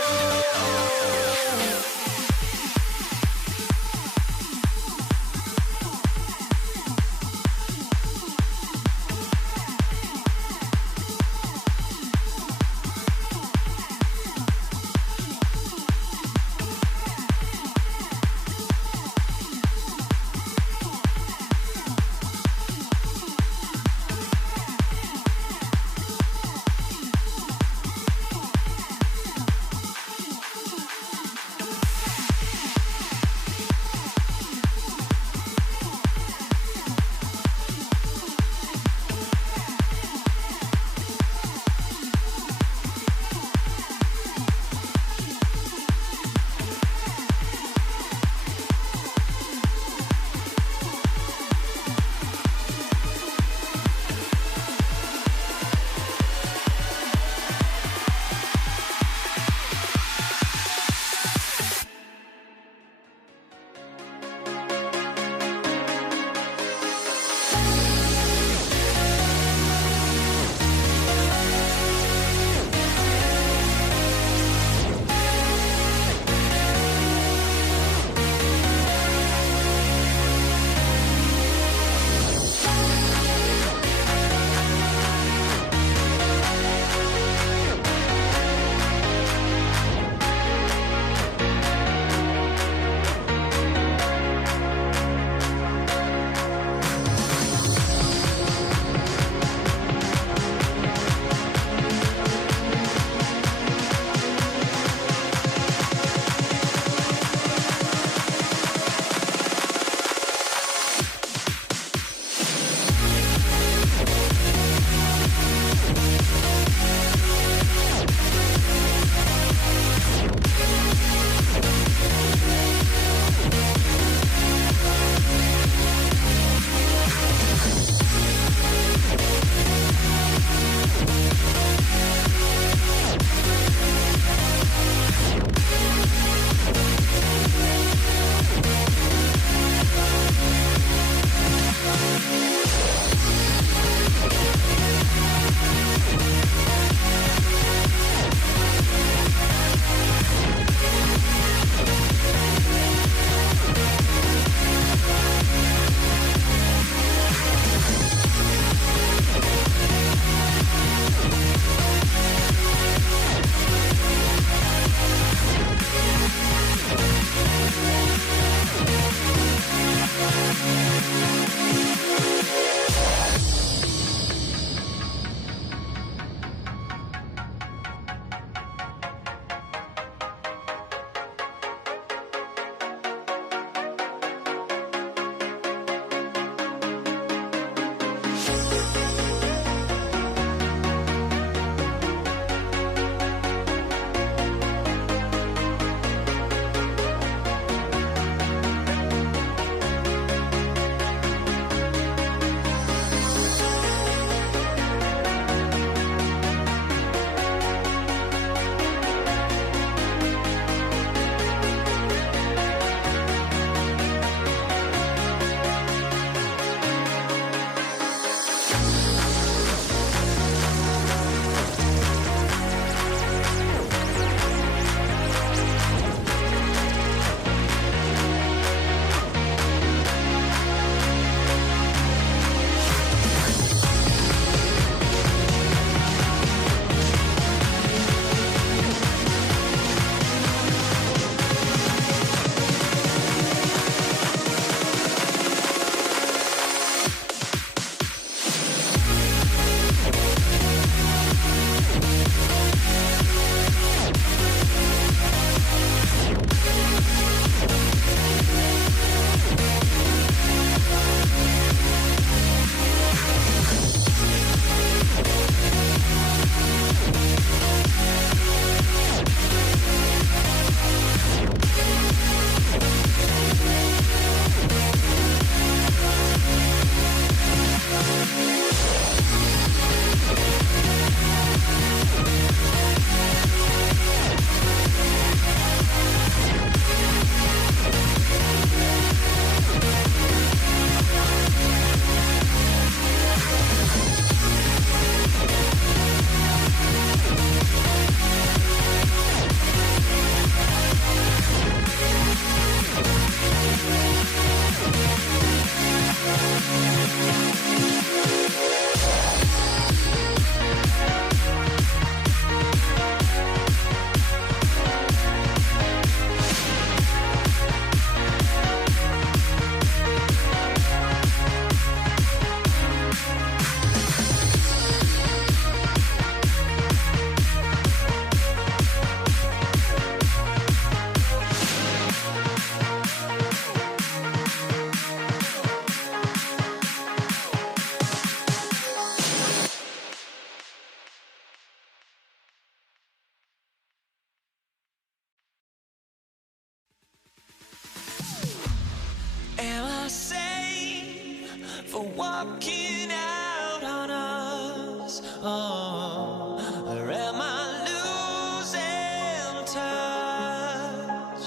walking out on us. Oh, or am I losing touch?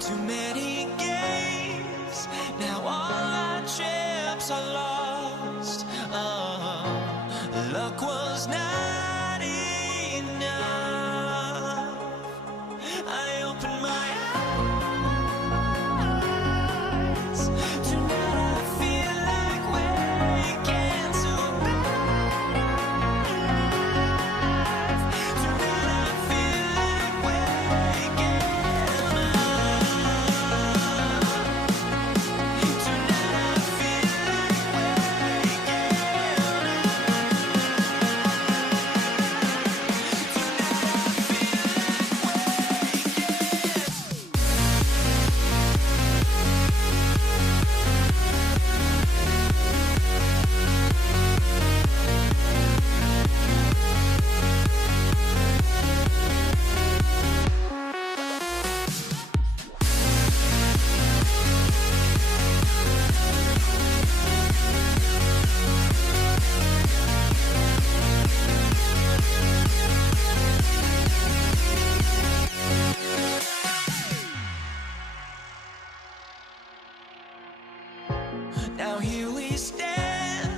Too many games, now all our chips are lost. Oh, luck was not enough. I opened my eyes. Tonight I feel like waking to life. Tonight I feel like waking up. Tonight I feel like waking Now here we stand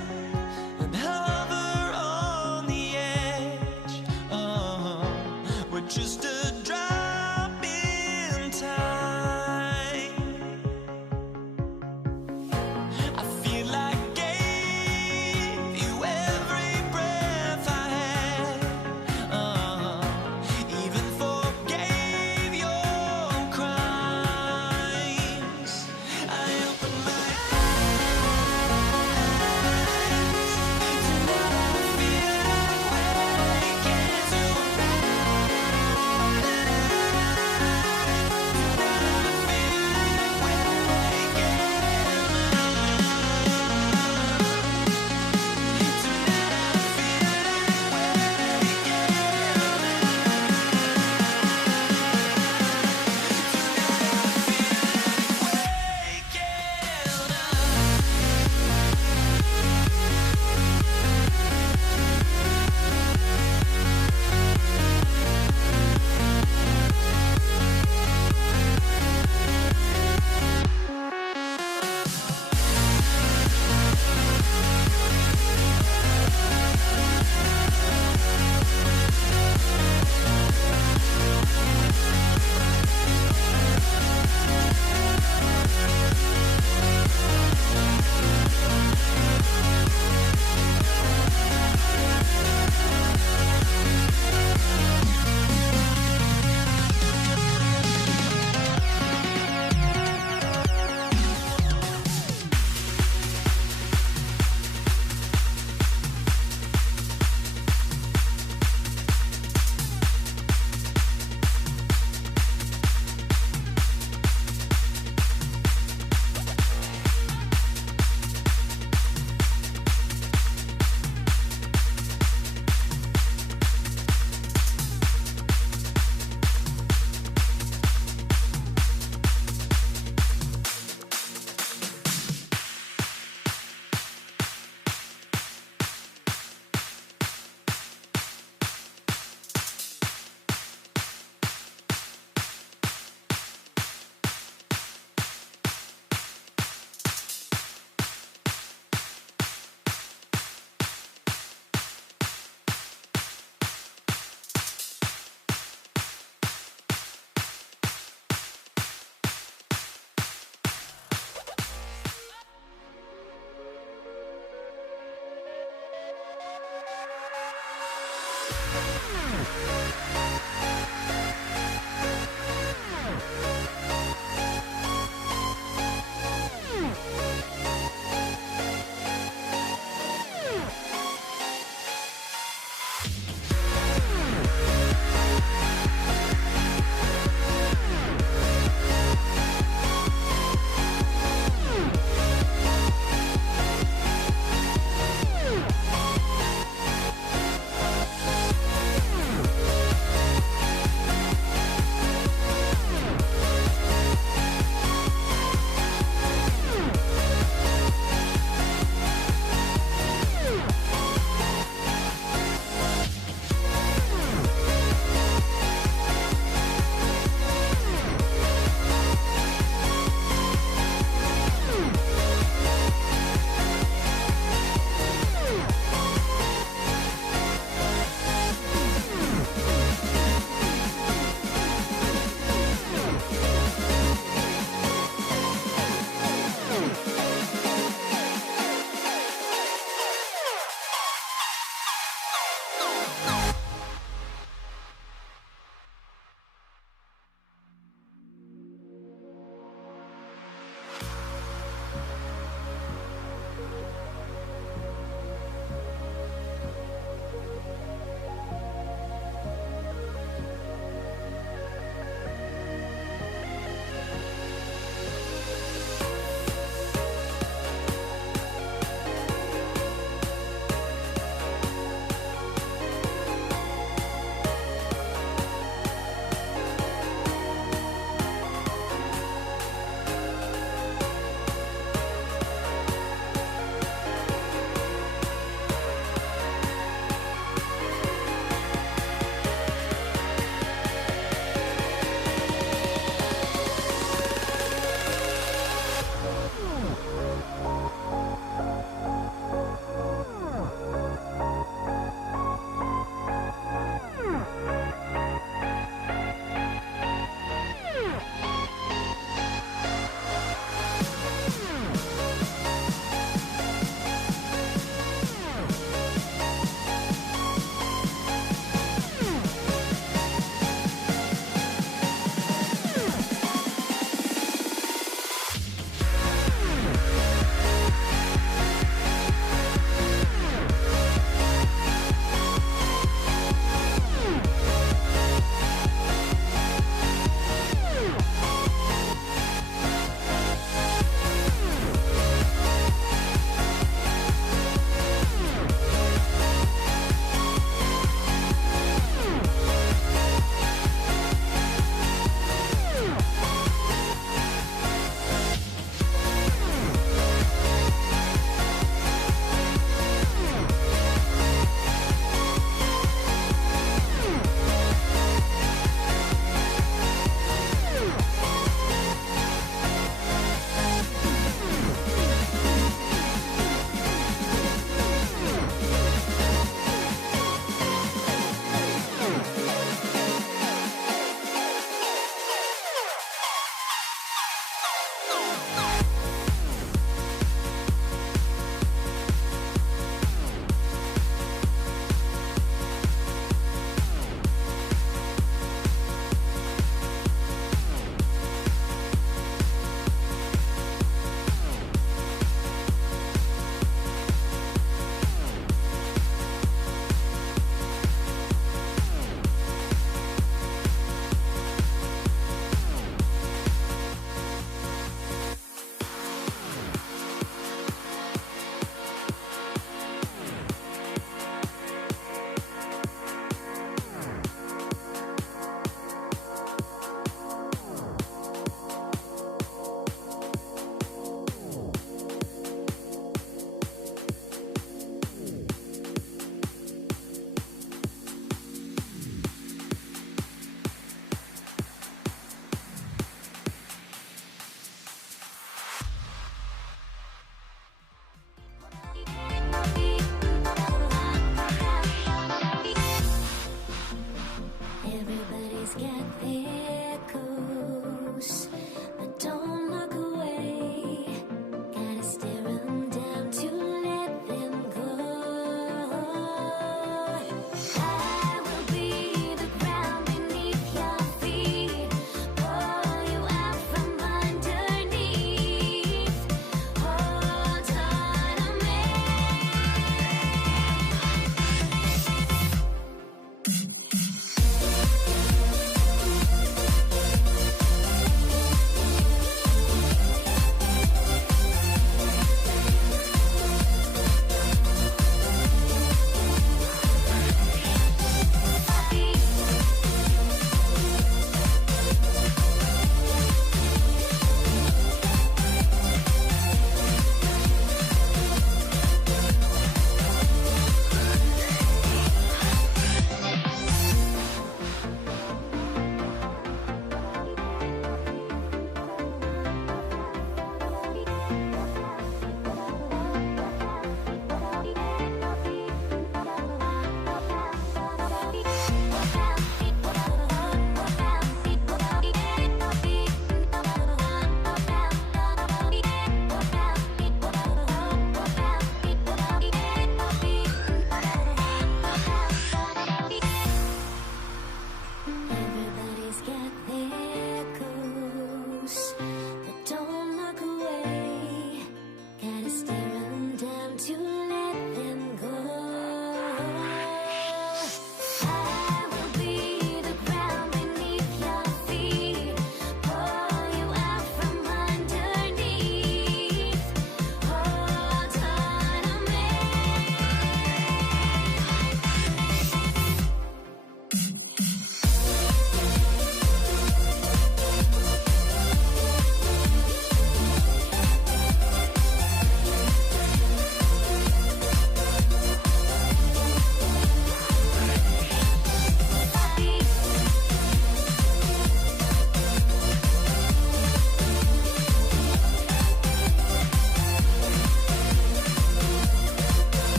and hover on the edge. Oh, we're just a drop in time. I feel like I gave you every breath I had. Even forgave your crimes. I opened my eyes.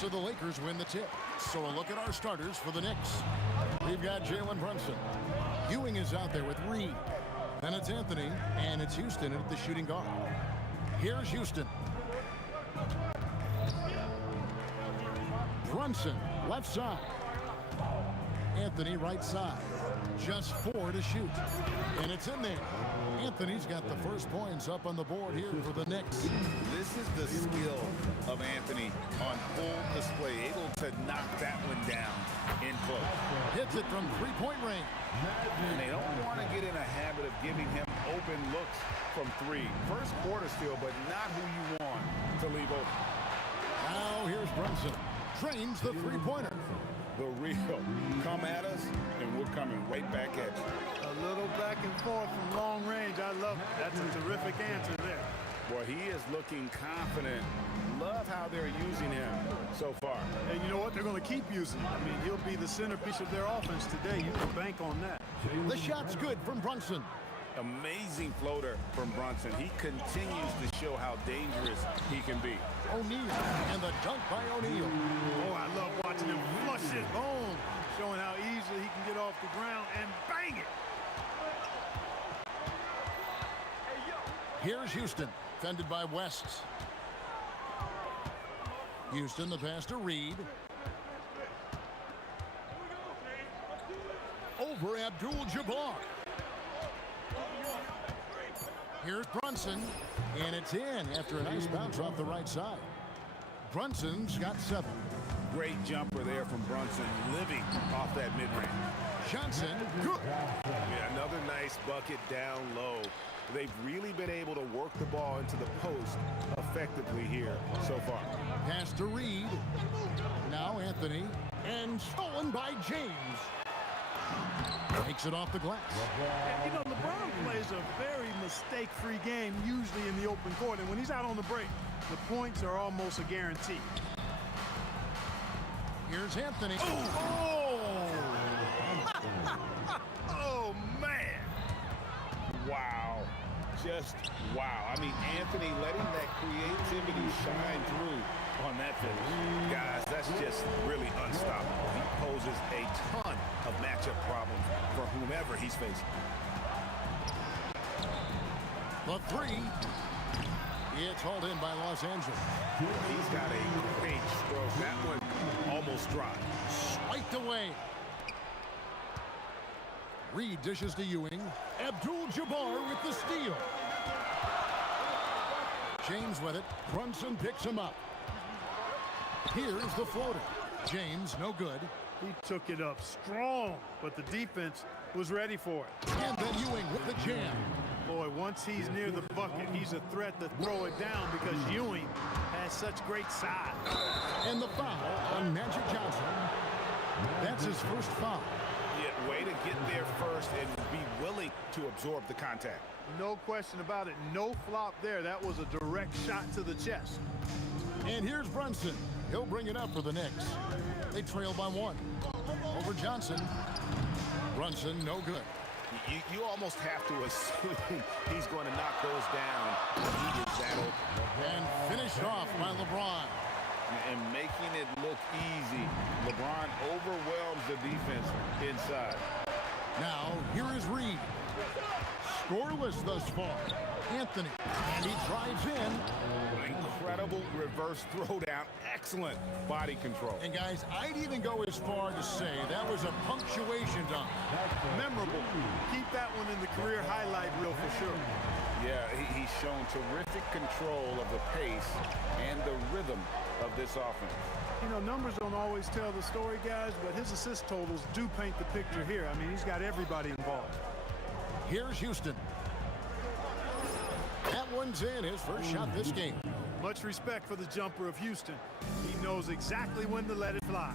So the Lakers win the tip. So a look at our starters for the Knicks. We've got Jalen Brunson. Ewing is out there with Reed. Then it's Anthony, and it's Houston at the shooting guard. Here's Houston. Brunson, left side. Anthony, right side. Just 4 to shoot. And it's in there. Anthony's got the first points up on the board here for the Knicks. This is the skill of Anthony on full display, able to knock that one down in close. Hits it from three-point range. And they don't want to get in a habit of giving him open looks from 3. First quarter steal, but not who you want to leave open. Now here's Brunson. Drains the three-pointer. The real. Come at us, and we're coming right back at you. A little back and forth from long range. I love it. That's a terrific answer there. Well, he is looking confident. Love how they're using him so far. And you know what? They're going to keep using him. I mean, he'll be the centerpiece of their offense today. You can bank on that. The shot's good from Brunson. Amazing floater from Brunson. He continues to show how dangerous he can be. O'Neal, and the dunk by O'Neal. Oh, I love watching him flush it home, showing how easily he can get off the ground and bang it. Here's Houston, fended by West. Houston, the pass to Reed. Over Abdul-Jabbar. Here's Brunson, and it's in after a nice bounce off the right side. Brunson's got 7. Great jumper there from Brunson, living off that mid-range. Johnson, good. Yeah, another nice bucket down low. They've really been able to work the ball into the post effectively here so far. Pass to Reed. Now Anthony. And stolen by James. Takes it off the glass. You know, LeBron plays a very mistake-free game, usually in the open court. And when he's out on the break, the points are almost a guarantee. Here's Anthony. Oh, oh man. Wow. Just wow. I mean, Anthony letting that creativity shine through on that finish. Guys, that's just really unstoppable. He poses a ton of matchup problems for whomever he's facing. The three. It's hauled in by Los Angeles. He's got a great stroke. That one almost dropped. Swiped away. Reed dishes to Ewing. Abdul-Jabbar with the steal. James with it. Brunson picks him up. Here's the floater. James, no good. He took it up strong, but the defense was ready for it. And then Ewing with the jam. Boy, once he's near the bucket, he's a threat to throw it down because Ewing has such great size. And the foul on Magic Johnson. That's his first foul. Yeah, way to get there first and be willing to absorb the contact. No question about it. No flop there. That was a direct shot to the chest. And here's Brunson. He'll bring it up for the Knicks. They trail by one. Over Johnson. Brunson, no good. You almost have to assume he's going to knock those down when he is that open. And finished off by LeBron. And making it look easy. LeBron overwhelms the defense inside. Now, here is Reed. Scoreless thus far. Anthony. And he drives in. Incredible reverse throwdown. Excellent body control. And guys, I'd even go as far to say that was a punctuation dunk. Memorable. Keep that one in the career highlight reel for sure. Yeah, he's shown terrific control of the pace and the rhythm of this offense. You know, numbers don't always tell the story, guys, but his assist totals do paint the picture here. I mean, he's got everybody involved. Here's Houston. That one's in, his first shot this game. Much respect for the jumper of Houston. He knows exactly when to let it fly.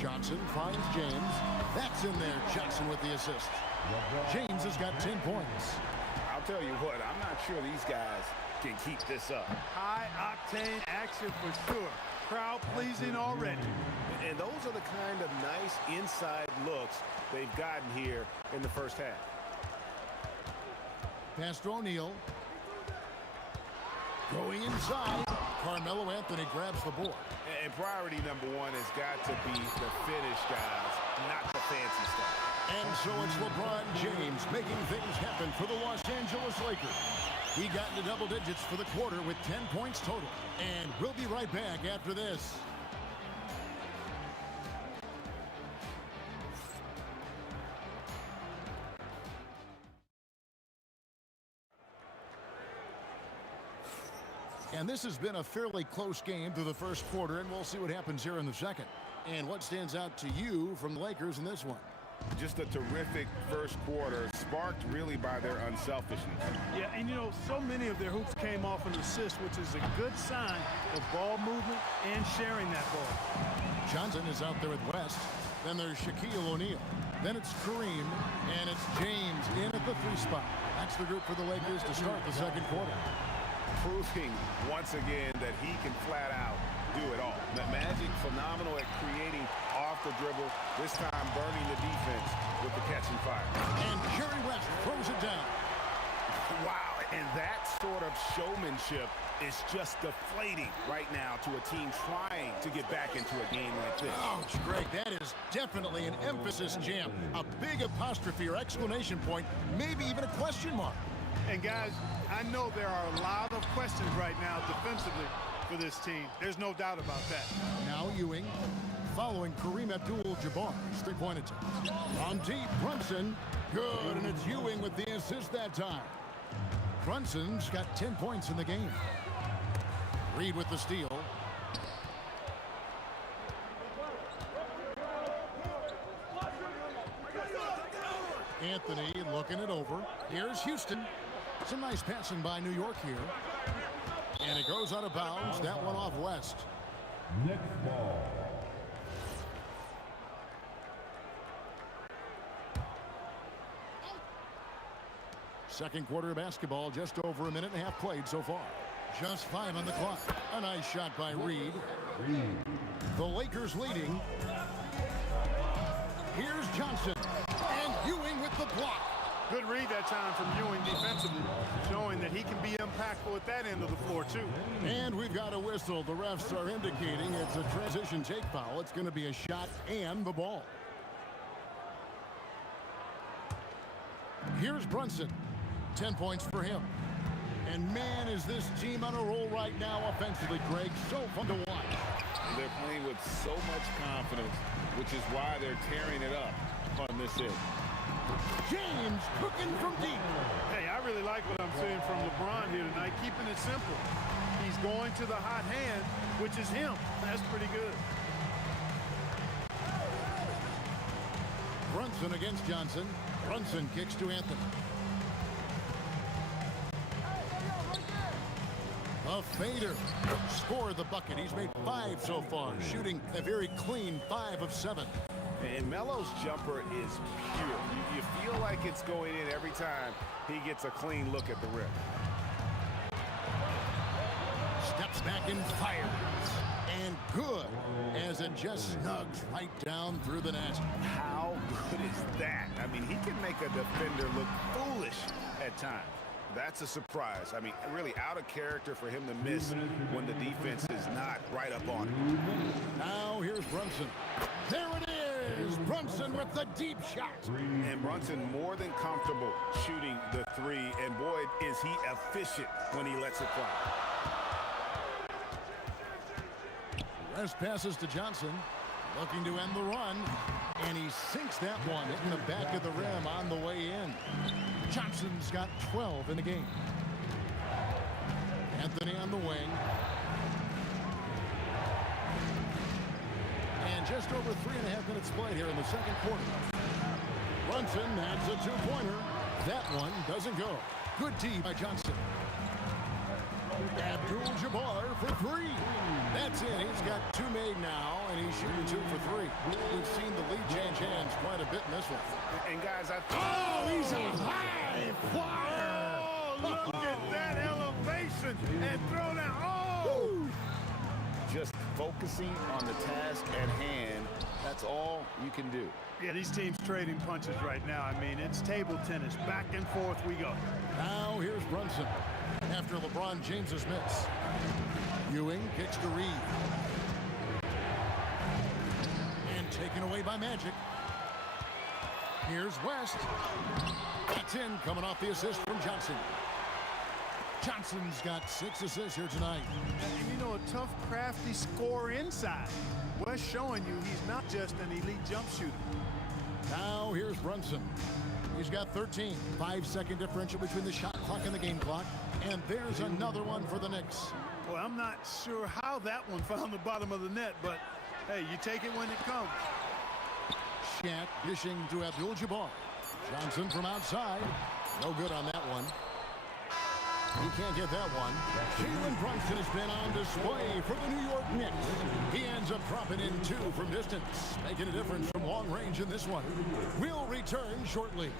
Johnson finds James. That's in there. Jackson with the assist. James has got 10 points. I'll tell you what, I'm not sure these guys can keep this up. High-octane action for sure. Crowd pleasing already. And those are the kind of nice inside looks they've gotten here in the first half. Pass to O'Neal. Going inside. Carmelo Anthony grabs the board. And priority number one has got to be the finish, guys, not the fancy stuff. And so it's LeBron James making things happen for the Los Angeles Lakers. He got into double digits for the quarter with 10 points total. And we'll be right back after this. And this has been a fairly close game through the first quarter, and we'll see what happens here in the second. And what stands out to you from the Lakers in this one? Just a terrific first quarter, sparked really by their unselfishness. Yeah, and you know, so many of their hoops came off an assist, which is a good sign of ball movement and sharing that ball. Johnson is out there with West. Then there's Shaquille O'Neal. Then it's Kareem, and it's James in at the 3 spot. That's the group for the Lakers to start the second quarter. Proving once again that he can flat out do it all. Magic phenomenal at creating off the dribble, this time burning the defense with the catch and fire. And Jerry West throws it down. Wow, and that sort of showmanship is just deflating right now to a team trying to get back into a game like this. Ouch, Greg, that is definitely an emphasis jam. A big apostrophe or exclamation point, maybe even a question mark. And guys, I know there are a lot of questions right now defensively for this team. There's no doubt about that. Now Ewing following Kareem Abdul-Jabbar's three-point attempt. On deep, Brunson. Good, and it's Ewing with the assist that time. Brunson's got 10 points in the game. Reed with the steal. Anthony looking it over. Here's Houston. Some nice passing by New York here. And it goes out of bounds. That one off West. Next ball. Second quarter of basketball, just over a minute and a half played so far. Just 5 on the clock. A nice shot by Reed. The Lakers leading. Here's Johnson. And Ewing with the block. Good read that time from Ewing defensively, showing that he can be impactful at that end of the floor, too. And we've got a whistle. The refs are indicating it's a transition take foul. It's going to be a shot and the ball. Here's Brunson. 10 points for him. And man, is this team on a roll right now offensively, Greg. So fun to watch. They're playing with so much confidence, which is why they're tearing it up on this end. James cooking from deep. Hey, I really like what I'm seeing from LeBron here tonight, keeping it simple. He's going to the hot hand, which is him. That's pretty good. Brunson against Johnson. Brunson kicks to Anthony. A fader. Scored the bucket. He's made 5 so far, shooting a very clean 5 of 7. And Melo's jumper is pure. You feel like it's going in every time he gets a clean look at the rim. Steps back and fires. And good, as it just snugs right down through the net. How good is that? I mean, he can make a defender look foolish at times. That's a surprise. I mean, really out of character for him to miss when the defense is not right up on him. Now here's Brunson. There it is. Brunson with the deep shot. And Brunson more than comfortable shooting the 3. And boy, is he efficient when he lets it fly. West passes to Johnson. Looking to end the run. And he sinks that one in the back of the rim on the way in. Johnson's got 12 in the game. Anthony on the wing. And just over 3.5 minutes played here in the second quarter. Brunson adds a 2-pointer. That one doesn't go. Good D by Johnson. Abdul-Jabbar for 3. That's it. He's got 2 made now, and he's shooting 2 for 3. We've seen the lead change hands quite a bit in this one. And guys, he's a high flyer. Oh, look at that elevation and throw down. Oh! Just focusing on the task at hand. That's all you can do. Yeah, these teams trading punches right now. I mean, it's table tennis. Back and forth we go. Now here's Brunson after LeBron James's miss. Ewing kicks to Reed. And taken away by Magic. Here's West. That's in, coming off the assist from Johnson. Johnson's got 6 assists here tonight. And you know, a tough, crafty scorer inside. West showing you he's not just an elite jump shooter. Now here's Brunson. He's got 13. 5-second differential between the shot clock and the game clock. And there's another one for the Knicks. Well, I'm not sure how that one found the bottom of the net, but hey, you take it when it comes. Shat dishing to Abdul-Jabbar. Johnson from outside. No good on that one. He can't get that one. Jalen Brunson has been on display for the New York Knicks. He ends up dropping in 2 from distance, making a difference from long range in this one. We'll return shortly.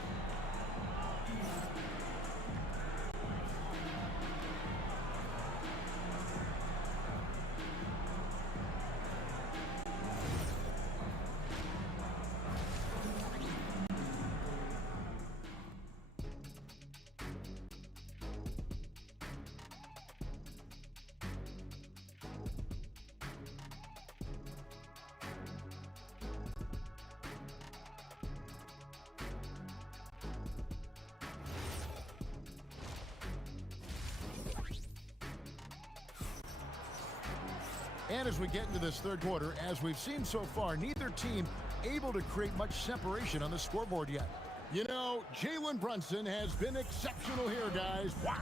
And as we get into this third quarter, as we've seen so far, neither team able to create much separation on the scoreboard yet. You know, Jalen Brunson has been exceptional here, guys. Wow.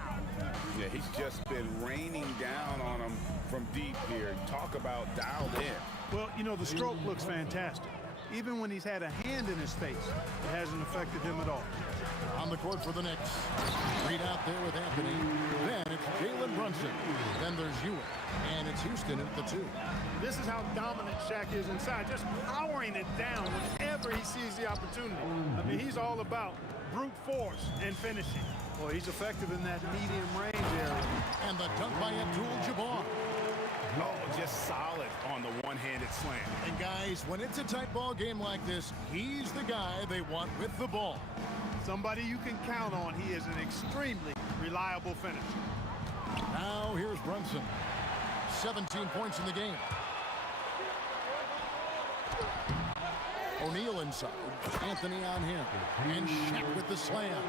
Yeah, he's just been raining down on them from deep here. Talk about dialed in. Well, you know, the stroke looks fantastic. Even when he's had a hand in his face, it hasn't affected him at all. On the court for the Knicks. Reed out there with Anthony. Then it's Jalen Brunson. Then there's Ewing. And it's Houston at the 2. This is how dominant Shaq is inside, just powering it down whenever he sees the opportunity. I mean, he's all about brute force and finishing. Well, he's effective in that medium range area. And the dunk by Abdul-Jabbar. Oh, just solid on the one-handed slam. And guys, when it's a tight ball game like this, he's the guy they want with the ball. Somebody you can count on. He is an extremely reliable finisher. Now here's Brunson. 17 points in the game. O'Neal inside. Anthony on him. And Shaq with the slam.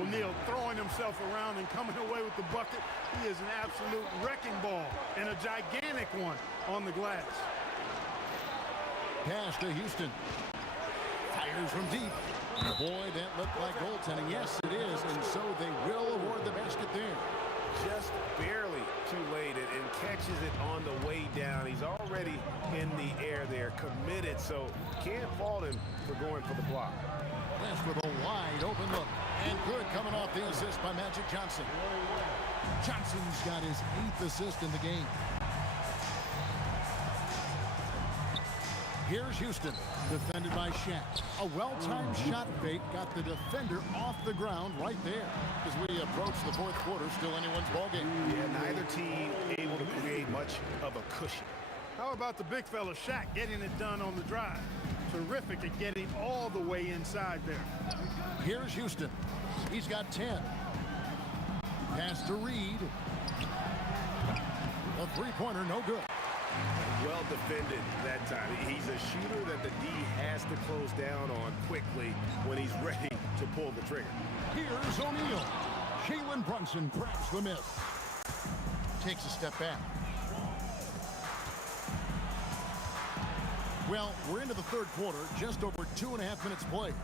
O'Neal throwing himself around and coming away with the bucket. He is an absolute wrecking ball and a gigantic one on the glass. Pass to Houston. Fires from deep. Boy, that looked like goaltending. Yes, it is. And so they will award the basket there. Just barely too late and catches it on the way down. He's already in the air there, committed, so can't fault him for going for the block. West with a wide open look. And good coming off the assist by Magic Johnson. Johnson's got his 8th assist in the game. Here's Houston, defended by Shaq. A well-timed shot fake got the defender off the ground right there. As we approach the 4th quarter, still anyone's ballgame. Yeah, neither team able to create much of a cushion. How about the big fella Shaq getting it done on the drive? Terrific at getting all the way inside there. Here's Houston. He's got 10. Pass to Reed. A three-pointer, no good. Well defended that time. He's a shooter that the D has to close down on quickly when he's ready to pull the trigger. Here's O'Neal. Jalen Brunson grabs the miss. Takes a step back. Well, we're into the 3rd quarter, just over 2.5 minutes played.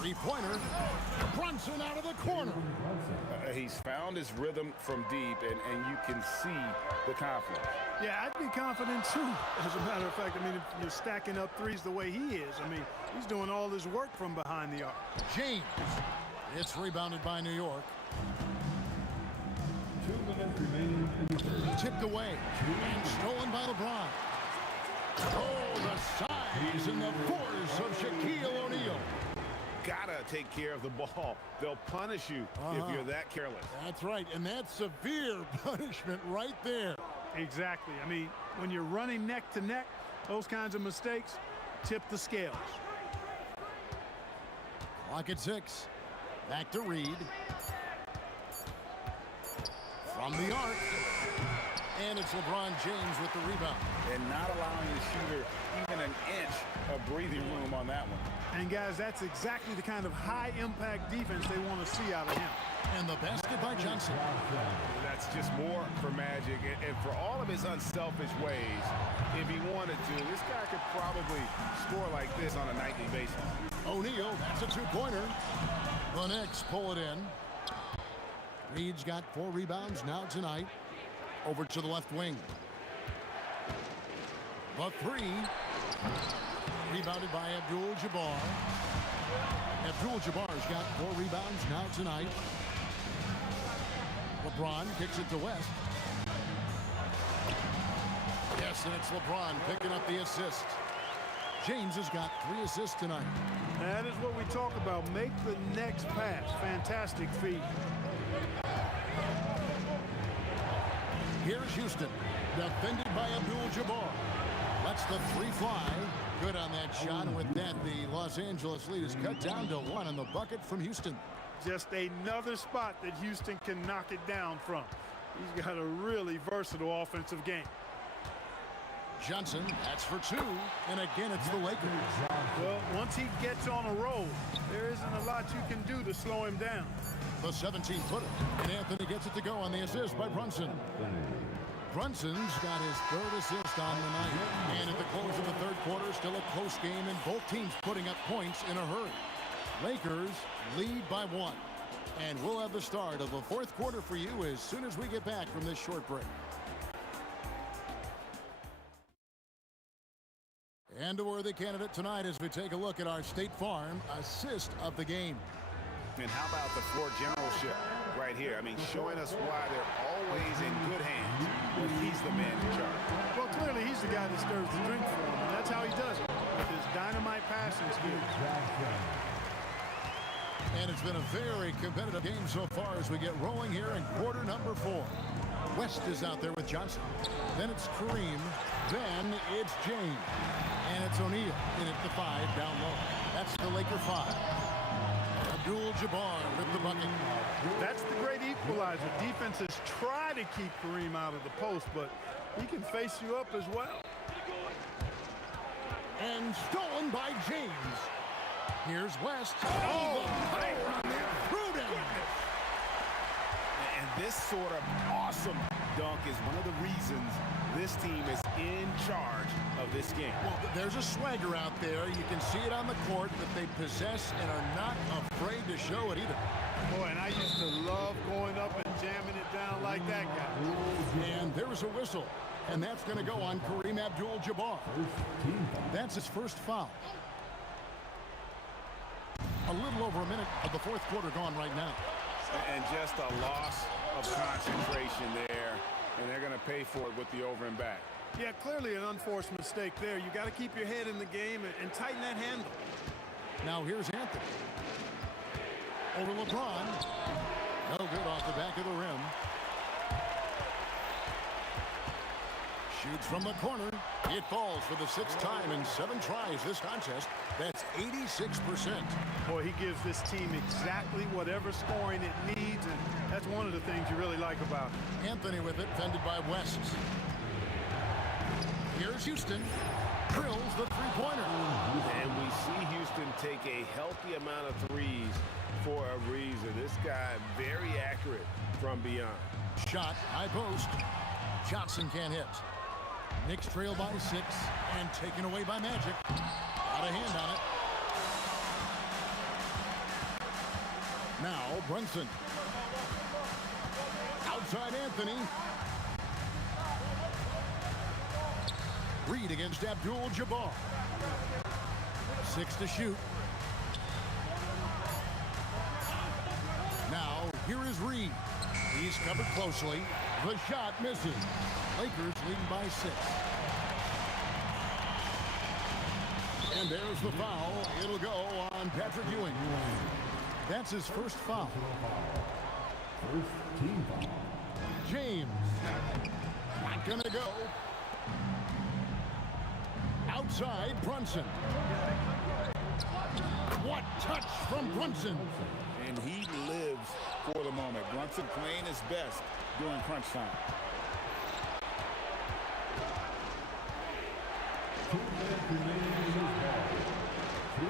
Three-pointer. Brunson out of the corner. He's found his rhythm from deep, and you can see the confidence. Yeah, I'd be confident too. As a matter of fact, I mean, if you're stacking up threes the way he is, I mean, he's doing all his work from behind the arc. James. It's rebounded by New York. 2 minutes remaining in the third. Tipped away. And stolen by LeBron. Oh, the size and the force of Shaquille O'Neal. Gotta take care of the ball. They'll punish you if you're that careless. That's right, and that's severe punishment right there. Exactly. I mean, when you're running neck to neck, those kinds of mistakes tip the scales. Clock at 6. Back to Reed. From the arc. And it's LeBron James with the rebound. And not allowing the shooter even an inch of breathing room on that one. And guys, that's exactly the kind of high-impact defense they want to see out of him. And the basket by Johnson. That's just more for Magic. And for all of his unselfish ways, if he wanted to, this guy could probably score like this on a nightly basis. O'Neal, that's a two-pointer. The Knicks pull it in. Reed's got 4 rebounds now tonight. Over to the left wing. The 3. Rebounded by Abdul-Jabbar. Abdul-Jabbar's got 4 rebounds now tonight. LeBron kicks it to West. Yes, and it's LeBron picking up the assist. James has got 3 assists tonight. That is what we talk about. Make the next pass. Fantastic feed. Here's Houston, defended by Abdul-Jabbar. Lets the 3 fly. Good on that shot, and with that, the Los Angeles lead is cut down to 1 on the bucket from Houston. Just another spot that Houston can knock it down from. He's got a really versatile offensive game. Johnson, that's for 2, and again, it's the Lakers. Well, once he gets on a roll, there isn't a lot you can do to slow him down. The 17-footer, and Anthony gets it to go on the assist by Brunson. Brunson's got his 3rd assist on the night. And at the close of the 3rd quarter, still a close game, and both teams putting up points in a hurry. Lakers lead by 1. And we'll have the start of the 4th quarter for you as soon as we get back from this short break. And a worthy candidate tonight as we take a look at our State Farm assist of the game. And how about the floor generalship right here? I mean, showing us why they're always in good hands when he's the man in charge. Well, clearly he's the guy that stirs the drink for him, and that's how he does it, with his dynamite passing skills. And it's been a very competitive game so far as we get rolling here in quarter number 4. West is out there with Johnson. Then it's Kareem. Then it's James. And it's O'Neal in at the 5 down low. That's the Laker 5. Abdul-Jabbar with the bucket. That's the great equalizer. Defenses try to keep Kareem out of the post, but he can face you up as well. And stolen by James. Here's West. Oh, And this sort of awesome dunk is one of the reasons this team is in charge of this game. Well, there's a swagger out there. You can see it on the court that they possess and are not afraid to show it either. Boy, and I used to love going up and jamming it down like that guy. And there's a whistle. And that's going to go on Kareem Abdul-Jabbar. That's his first foul. A little over a minute of the fourth quarter gone right now. And just a loss of concentration there. And they're going to pay for it with the over and back. Yeah, clearly an unforced mistake there. You got to keep your head in the game and tighten that handle. Now here's Anthony. Over LeBron. No good off the back of the rim. Shoots from the corner. It falls for the 6th time in 7 tries this contest. That's 86%. Boy, he gives this team exactly whatever scoring it needs, and that's one of the things you really like about it. Anthony with it, fended by West. Here's Houston. Drills the three-pointer. And we see Houston take a healthy amount of threes for a reason. This guy very accurate from beyond. Shot, high post. Johnson can't hit. Knicks trail by 6 and taken away by Magic. Got a hand on it. Now Brunson. Outside Anthony. Reed against Abdul-Jabbar. 6 to shoot. Now here is Reed. He's covered closely. The shot misses. Lakers leading by 6. And there's the foul. It'll go on Patrick Ewing. That's his first foul. First team foul. James. Not gonna go. Outside Brunson. What touch from Brunson. And he lives for the moment. Brunson playing his best during crunch time.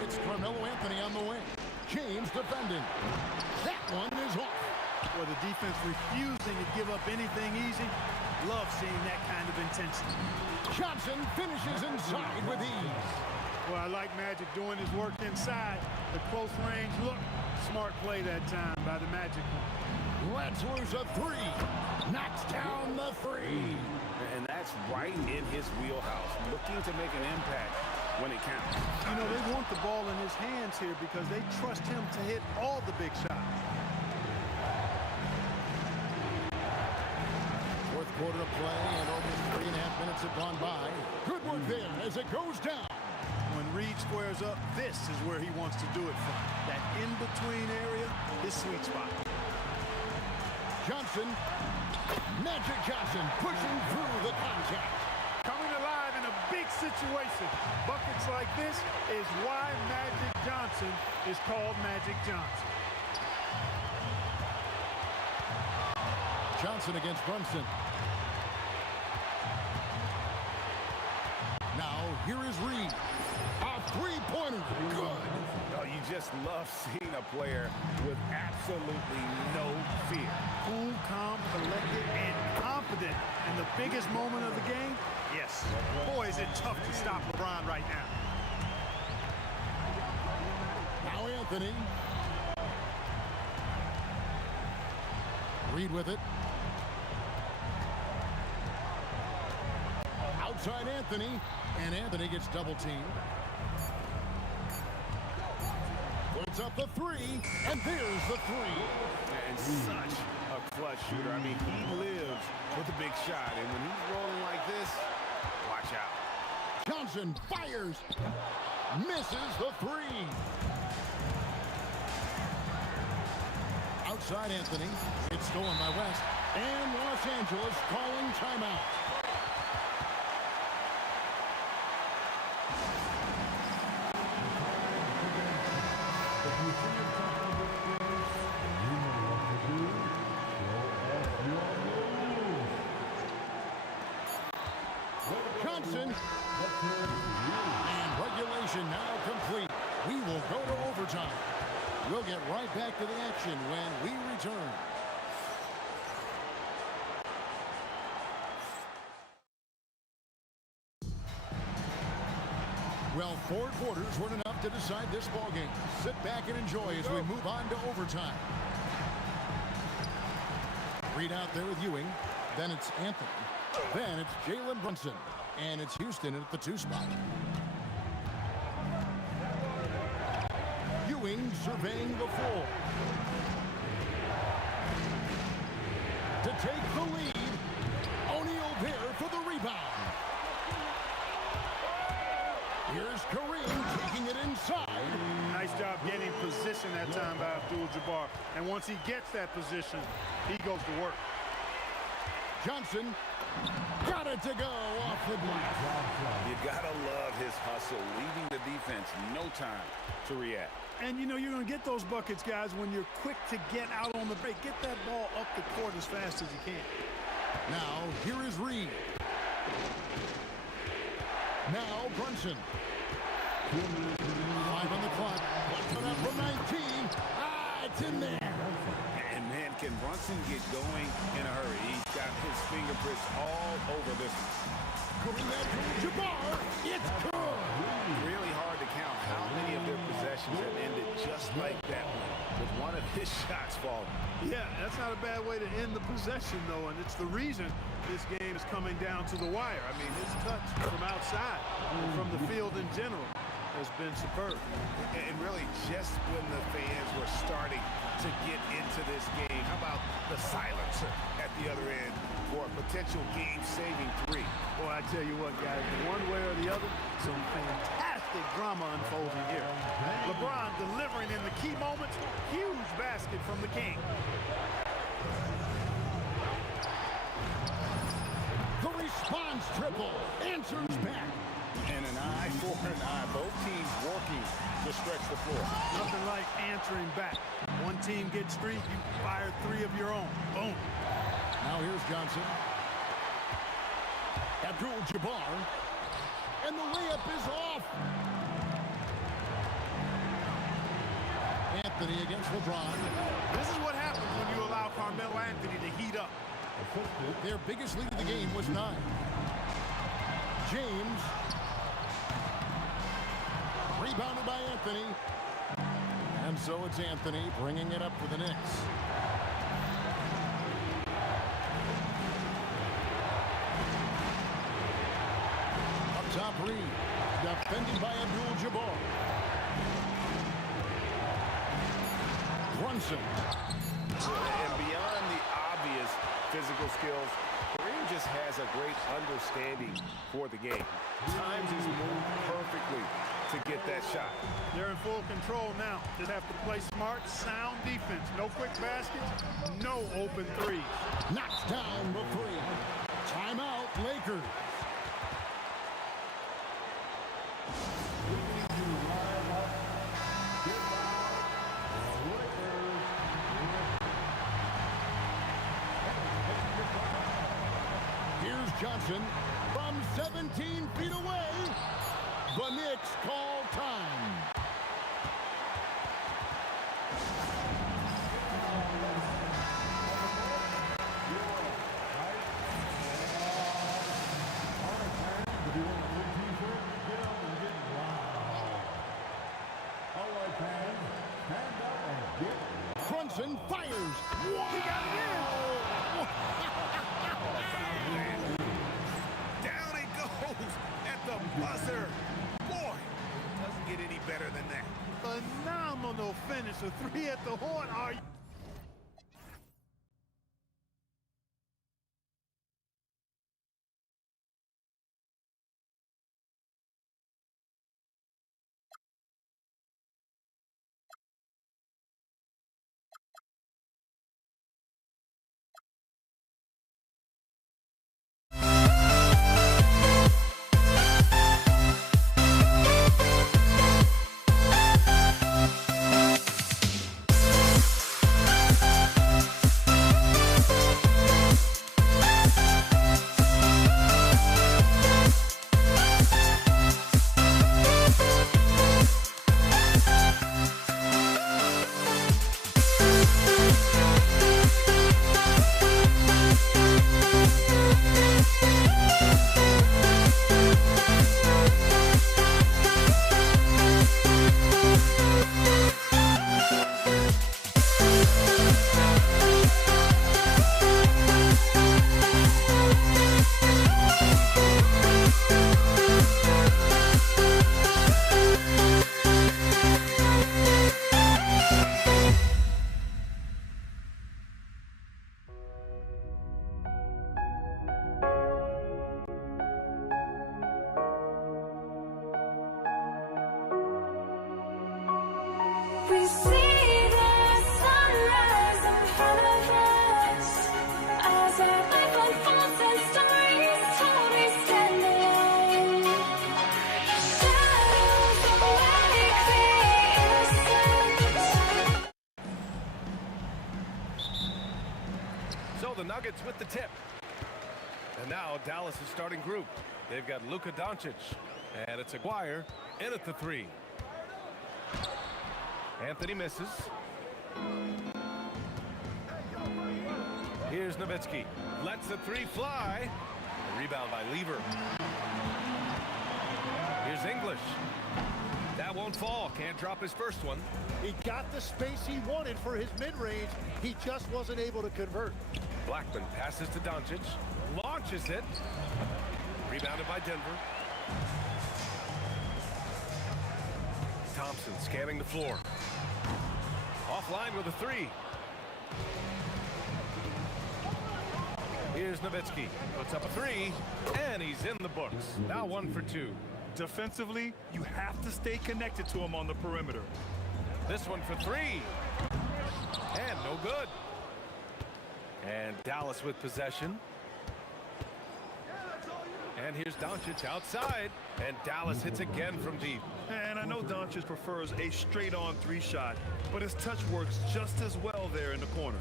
It's Carmelo Anthony on the wing. James defending. That one is off. Well, the defense refusing to give up anything easy. Love seeing that kind of intensity. Johnson finishes inside with ease. Well, I like Magic doing his work inside. The close range look. Smart play that time by the Magic. Let's lose a 3. Knocks down the 3. And that's right in his wheelhouse. Looking to make an impact when it counts. You know, they want the ball in his hands here because they trust him to hit all the big shots. Fourth quarter of play and almost 3.5 minutes have gone by. Good work there as it goes down. When Reed squares up, this is where he wants to do it from. That in-between area, his sweet spot. Johnson. Magic Johnson pushing through the contact. Coming alive in a big situation. Buckets like this is why Magic Johnson is called Magic Johnson. Johnson against Brunson. Now, here is Reed. A three-pointer. Good. Oh, you just love seeing a player with absolutely no fear. Cool, calm, collected, and confident. And the biggest moment of the game? Yes. Boy, is it tough to stop LeBron right now. Now Anthony. Reed with it. Outside Anthony. And Anthony gets double teamed. Puts up the three, and there's the three. And such a clutch shooter. I mean, he lives with a big shot, and when he's rolling like this, watch out. Johnson fires, misses the three. Outside Anthony, it's stolen by West, and Los Angeles calling timeout. Johnson, and regulation now complete. We will go to overtime. We'll get right back to the action when we return. Well, 4 quarters weren't enough to decide this ballgame. Sit back and enjoy as we move on to overtime. Reed out there with Ewing. Then it's Anthony. Then it's Jalen Brunson. And it's Houston at the 2 spot. Ewing surveying the floor. To take the lead, O'Neal there for the rebound. Here's Kareem taking it inside. Nice job getting position that time by Abdul-Jabbar. And once he gets that position, he goes to work. Johnson got it to go off the glass. You gotta love his hustle, leaving the defense no time to react. And you know you're going to get those buckets, guys, when you're quick to get out on the break. Get that ball up the court as fast as you can. Now, here is Reed. Now, Brunson. 5 on the clock. Put up from 19. It's in there. And man, can Brunson get going in a hurry? He's got his fingerprints all over this one. Jabbar, it's good. Really hard to count how many of their possessions have ended just like that one, with one of his shots falling. Yeah, that's not a bad way to end the possession, though, and it's the reason this game is coming down to the wire. I mean, his touch from outside and from the field in general has been superb. And really, just when the fans were starting to get into this game, how about the silencer at the other end for a potential game-saving 3? Boy, I tell you what, guys, one way or the other, some fantastic drama unfolding here. LeBron delivering in the key moments, huge basket from the King. The response triple answers back. And an eye for an eye. Both teams working to stretch the floor. Nothing like answering back. One team gets 3, you fire 3 of your own. Boom. Now here's Johnson. Abdul-Jabbar. And the layup is off. Anthony against LeBron. This is what happens when you allow Carmelo Anthony to heat up. Their biggest lead of the game was 9. James. Rebounded by Anthony. And so it's Anthony bringing it up for the Knicks. Up top, Reed. Defended by Abdul-Jabbar. Brunson. And beyond the obvious physical skills, Kareem just has a great understanding for the game. Times his move perfectly to get that shot. They're in full control now. Just have to play smart, sound defense. No quick baskets, no open 3s. Knocks down the 3. Timeout, Lakers. Here's Johnson from 17 feet away. The Knicks call time. Brunson fires. He got it in. Down it goes at the the buzzer. Boy, doesn't get any better than that. Phenomenal finish. A 3 at the horn. Are you? We see the sunrise in front of us as our life unfolds and stories told. We stand alone. Shadows awake the innocence. So the Nuggets with the tip. And now Dallas' starting group. They've got Luka Doncic. And it's Aguirre in at the 3. Anthony misses. Here's Nowitzki. Lets the 3 fly. A rebound by Lever. Here's English. That won't fall. Can't drop his first one. He got the space he wanted for his mid-range. He just wasn't able to convert. Blackman passes to Doncic. Launches it. Rebounded by Denver. Thompson scanning the floor. Offline with a 3. Here's Nowitzki. Puts up a 3. And he's in the books. Now 1 for 2. Defensively, you have to stay connected to him on the perimeter. This one for 3. And no good. And Dallas with possession. And here's Doncic outside. And Dallas hits again from deep. And I know Doncic prefers a straight-on 3 shot, but his touch works just as well there in the corners.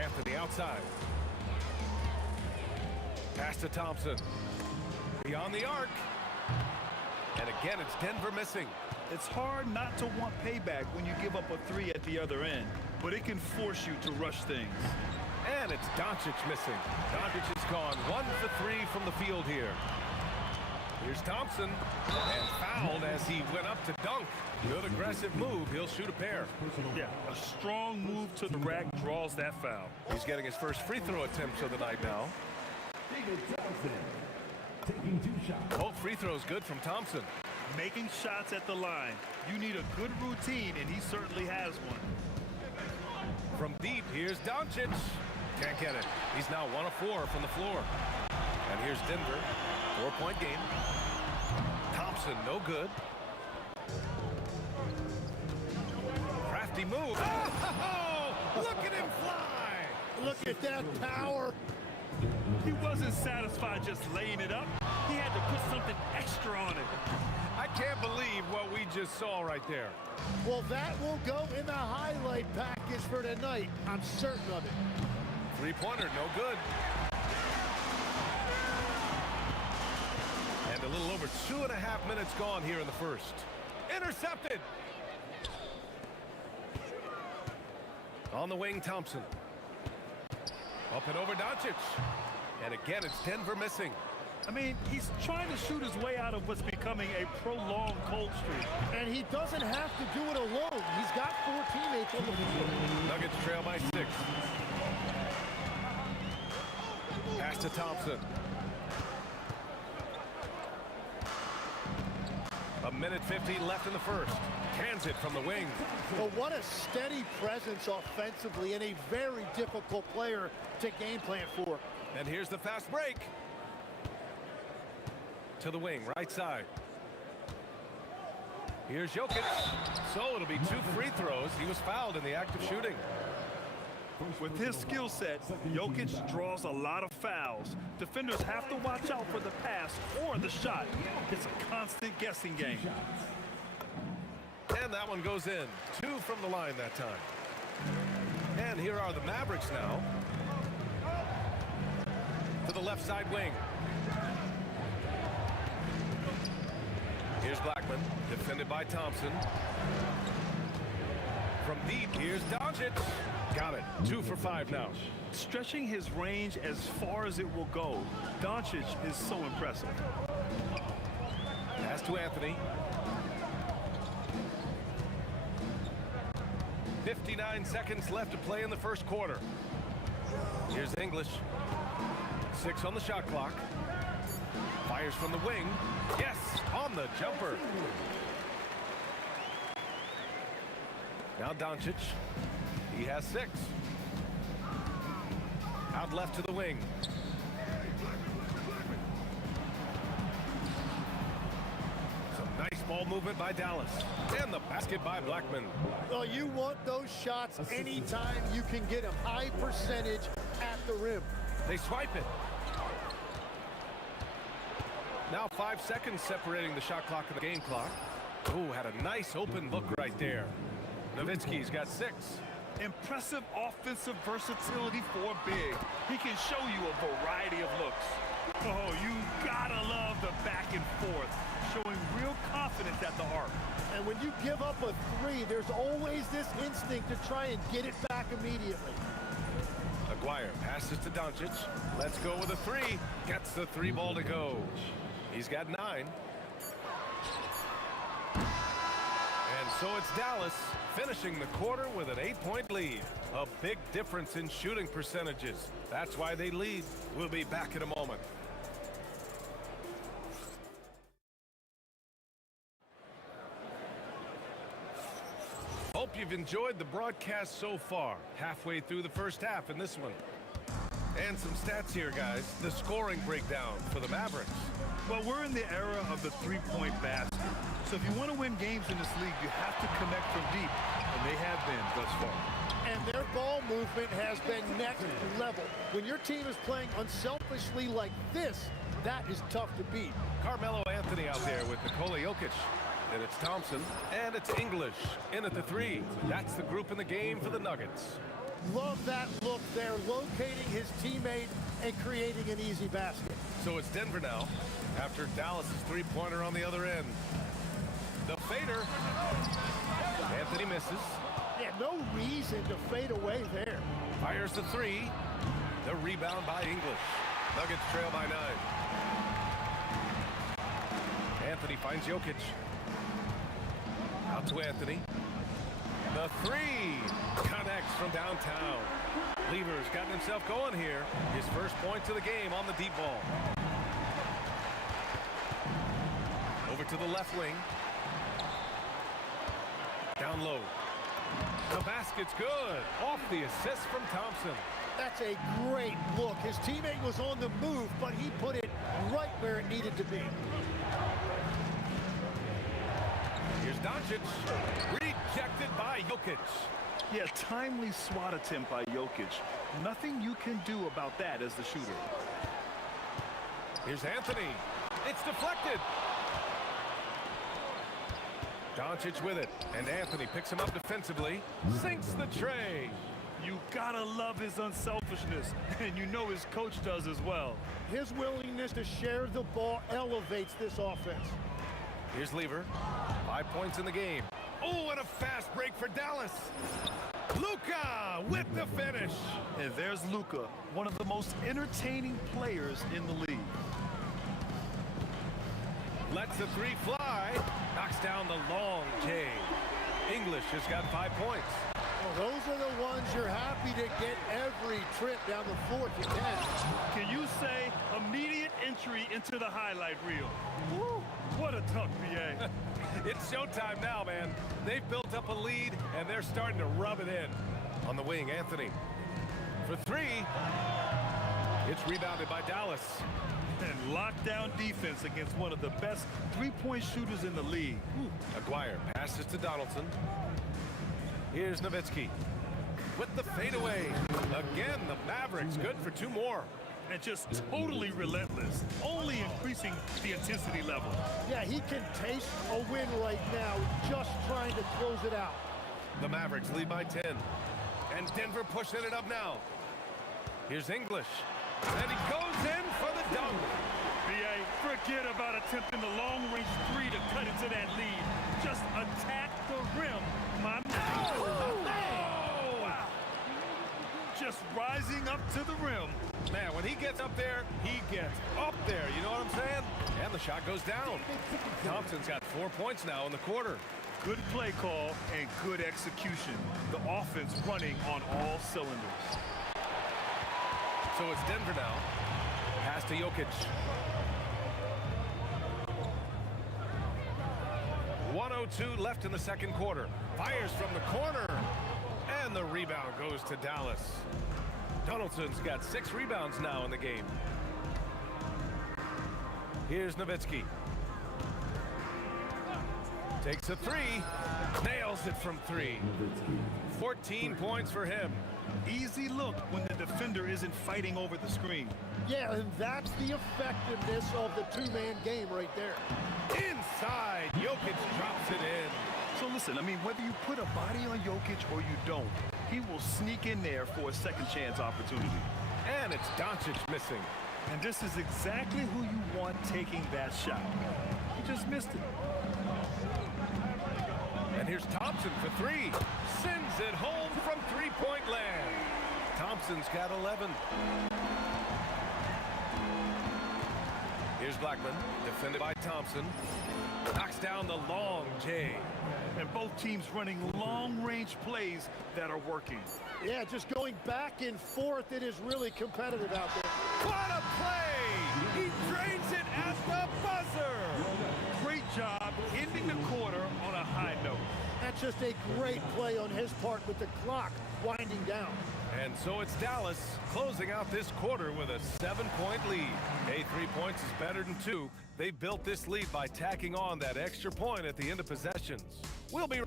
Anthony outside. Pass to Thompson. Beyond the arc. And again, it's Denver missing. It's hard not to want payback when you give up a 3 at the other end, but it can force you to rush things. And it's Doncic missing. Doncic has gone 1 for 3 from the field here. Here's Thompson. And fouled as he went up to dunk. Good aggressive move. He'll shoot a pair. Yeah, a strong move to the rack draws that foul. He's getting his first free throw attempt of the night now. Taking 2 shots. Both free throws good from Thompson. Making shots at the line. You need a good routine, and he certainly has one. From deep, here's Doncic. Can't get it. He's now 1 of 4 from the floor. And here's Denver. 4-point game. Thompson, no good. Crafty move. Oh, look at him fly. Look at that power. He wasn't satisfied just laying it up. He had to put something extra on it. I can't believe what we just saw right there. Well, that will go in the highlight package for tonight. I'm certain of it. Three-pointer, no good. And a little over 2.5 minutes gone here in the first. Intercepted. On the wing, Thompson. Up and over Doncic. And again, it's Denver missing. I mean, he's trying to shoot his way out of what's becoming a prolonged cold streak. And he doesn't have to do it alone. He's got 4 teammates on the field. Nuggets trail by 6. Pass Pass to Thompson. A minute 50 left in the first. Cans it from the wing. Well, what a steady presence offensively and a very difficult player to game plan for. And here's the fast break. To the wing, right side. Here's Jokic. So it'll be 2 free throws. He was fouled in the act of shooting. With his skill set, Jokic draws a lot of fouls. Defenders have to watch out for the pass or the shot. It's a constant guessing game. And that one goes in. 2 from the line that time. And here are the Mavericks now. To the left side wing. Here's Blackman, defended by Thompson. From deep, here's Doncic. Got it. 2 for 5 now. Stretching his range as far as it will go. Doncic is so impressive. Pass to Anthony. 59 seconds left to play in the first quarter. Here's English. 6 on the shot clock. Fires from the wing. Yes, on the jumper. Now Doncic. He has 6. Out left to the wing. Some nice ball movement by Dallas. And the basket by Blackman. Well, you want those shots anytime you can get them. High percentage at the rim. They swipe it. Now 5 seconds separating the shot clock and the game clock. Oh, had a nice open look right there. Nowitzki's got 6. Impressive offensive versatility for big. He can show you a variety of looks. Oh, you gotta love the back and forth, showing real confidence at the arc. And when you give up a 3, there's always this instinct to try and get it back immediately. Aguirre passes to Doncic. Let's go with a 3. Gets the 3 ball to go. He's got 9. And so it's Dallas finishing the quarter with an 8-point lead. A big difference in shooting percentages. That's why they lead. We'll be back in a moment. Hope you've enjoyed the broadcast so far. Halfway through the first half in this one. And some stats here, guys. The scoring breakdown for the Mavericks. Well, we're in the era of the 3-point basket. So if you want to win games in this league, you have to connect from deep. And they have been thus far. And their ball movement has been next level. When your team is playing unselfishly like this, that is tough to beat. Carmelo Anthony out there with Nikola Jokic. And it's Thompson. And it's English in at the 3. That's the group in the game for the Nuggets. Love that look there, locating his teammate and creating an easy basket. So it's Denver now, after Dallas' 3-pointer on the other end. The fader. Anthony misses. Yeah, no reason to fade away there. Fires the 3. The rebound by English. Nuggets trail by 9. Anthony finds Jokic. Out to Anthony. The 3 connects from downtown. Lever's gotten himself going here. His first points of the game on the deep ball. Over to the left wing. Down low. The basket's good. Off the assist from Thompson. That's a great look. His teammate was on the move, but he put it right where it needed to be. Here's Doncic. Rejected by Jokic. Yeah, timely swat attempt by Jokic. Nothing you can do about that as the shooter. Here's Anthony. It's deflected. Doncic with it, and Anthony picks him up defensively. Sinks the tray. You gotta love his unselfishness, and you know his coach does as well. His willingness to share the ball elevates this offense. Here's Lever. 5 points in the game. Oh, and a fast break for Dallas. Luka with the finish. And there's Luka, one of the most entertaining players in the league. Lets the 3 fly. Knocks down the long J. English has got 5 points. Well, those are the ones you're happy to get every trip down the floor if you can. Can you say immediate entry into the highlight reel? Woo, what a dunk, BA. It's showtime now, man. They've built up a lead, and they're starting to rub it in. On the wing, Anthony. For three. It's rebounded by Dallas. And lockdown defense against one of the best three-point shooters in the league. Aguirre passes to Donaldson. Here's Nowitzki with the fadeaway. Again, the Mavericks good for two more. And just totally relentless, only increasing the intensity level. Yeah, he can taste a win right now, just trying to close it out. The Mavericks lead by 10. And Denver pushing it up now. Here's English. And he goes in for the dunk. BA, forget about attempting the long-range three to cut into that lead. Just attack the rim, my man. Oh! Wow. Just rising up to the rim. Man, when he gets up there, he gets up there. You know what I'm saying? And the shot goes down. Thompson's got 4 points now in the quarter. Good play call and good execution. The offense running on all cylinders. So it's Denver now. Pass to Jokic. 1:02 left in the second quarter. Fires from the corner. And the rebound goes to Dallas. Donaldson's got 6 rebounds now in the game. Here's Nowitzki. Takes a three. Nails it from 3. 14 points for him. Easy look when the defender isn't fighting over the screen. Yeah, and that's the effectiveness of the two-man game right there. Inside, Jokic drops it in. So listen, I mean, whether you put a body on Jokic or you don't, he will sneak in there for a second chance opportunity. And it's Doncic missing. And this is exactly who you want taking that shot. He just missed it. And here's Thompson for 3. Sends it home from three-point land. Thompson's got 11. Here's Blackman, defended by Thompson. Knocks down the long J. And both teams running long-range plays that are working. Yeah, just going back and forth, it is really competitive out there. What a play! He drains it at the buzzer! Great job ending the quarter on a high note. That's just a great play on his part with the clock winding down. And so it's Dallas closing out this quarter with a 7-point lead. Hey, 3 points is better than 2. They built this lead by tacking on that extra point at the end of possessions. We'll be...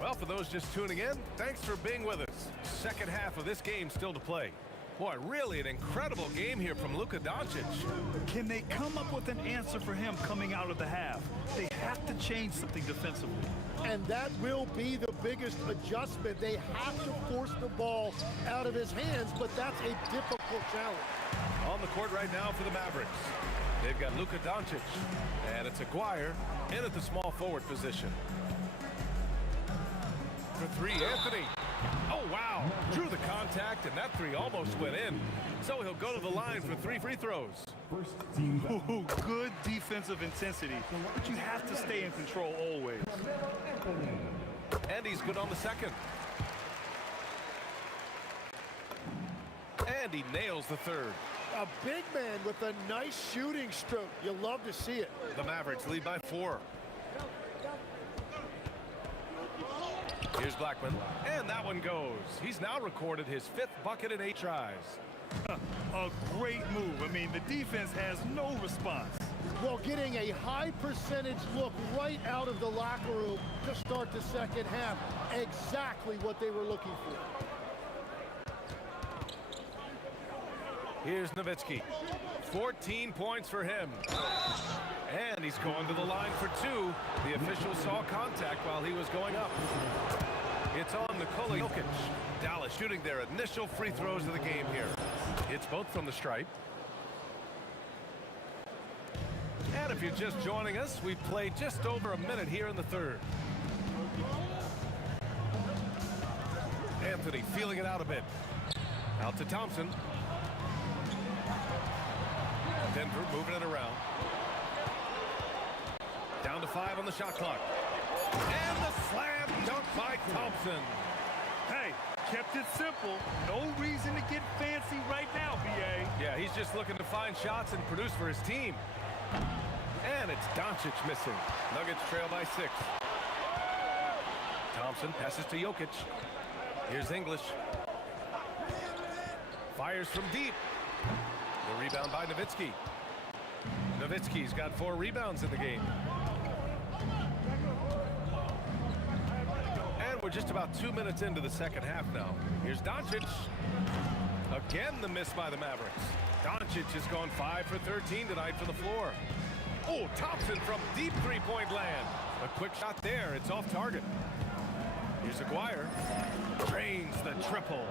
Well, for those just tuning in, thanks for being with us. Second half of this game still to play. Boy, really an incredible game here from Luka Doncic. Can they come up with an answer for him coming out of the half? They have to change something defensively. And that will be the biggest adjustment. They have to force the ball out of his hands, but that's a difficult challenge. On the court right now for the Mavericks. They've got Luka Doncic, and it's Aguirre in at the small forward position. For 3, Anthony. Oh, wow. Drew the contact, and that 3 almost went in. So he'll go to the line for 3 free throws. Ooh, good defensive intensity, but you have to stay in control always. And he's good on the second. And he nails the third. A big man with a nice shooting stroke. You love to see it. The Mavericks lead by 4. Here's Blackman, and that one goes. He's now recorded his 5th bucket in 8 tries. A great move. I mean, the defense has no response. Well, getting a high percentage look right out of the locker room to start the second half. Exactly what they were looking for. Here's Nowitzki. 14 points for him. And he's going to the line for 2. The official saw contact while he was going up. It's on Nikola Jokic. Dallas shooting their initial free throws of the game here. It's both from the stripe. And if you're just joining us, we've played just over a minute here in the third. Anthony feeling it out a bit. Out to Thompson. Denver moving it around. 5 on the shot clock. And the slam dunk by Thompson. Hey, kept it simple. No reason to get fancy right now, B.A. Yeah, he's just looking to find shots and produce for his team. And it's Doncic missing. Nuggets trail by 6. Thompson passes to Jokic. Here's English. Fires from deep. The rebound by Nowitzki. Nowitzki's got 4 rebounds in the game. And we're just about 2 minutes into the second half now. Here's Doncic. Again, the miss by the Mavericks. Doncic has gone 5 for 13 tonight from the floor. Oh, Thompson from deep three-point land. A quick shot there. It's off target. Here's Aguirre. Drains the triple.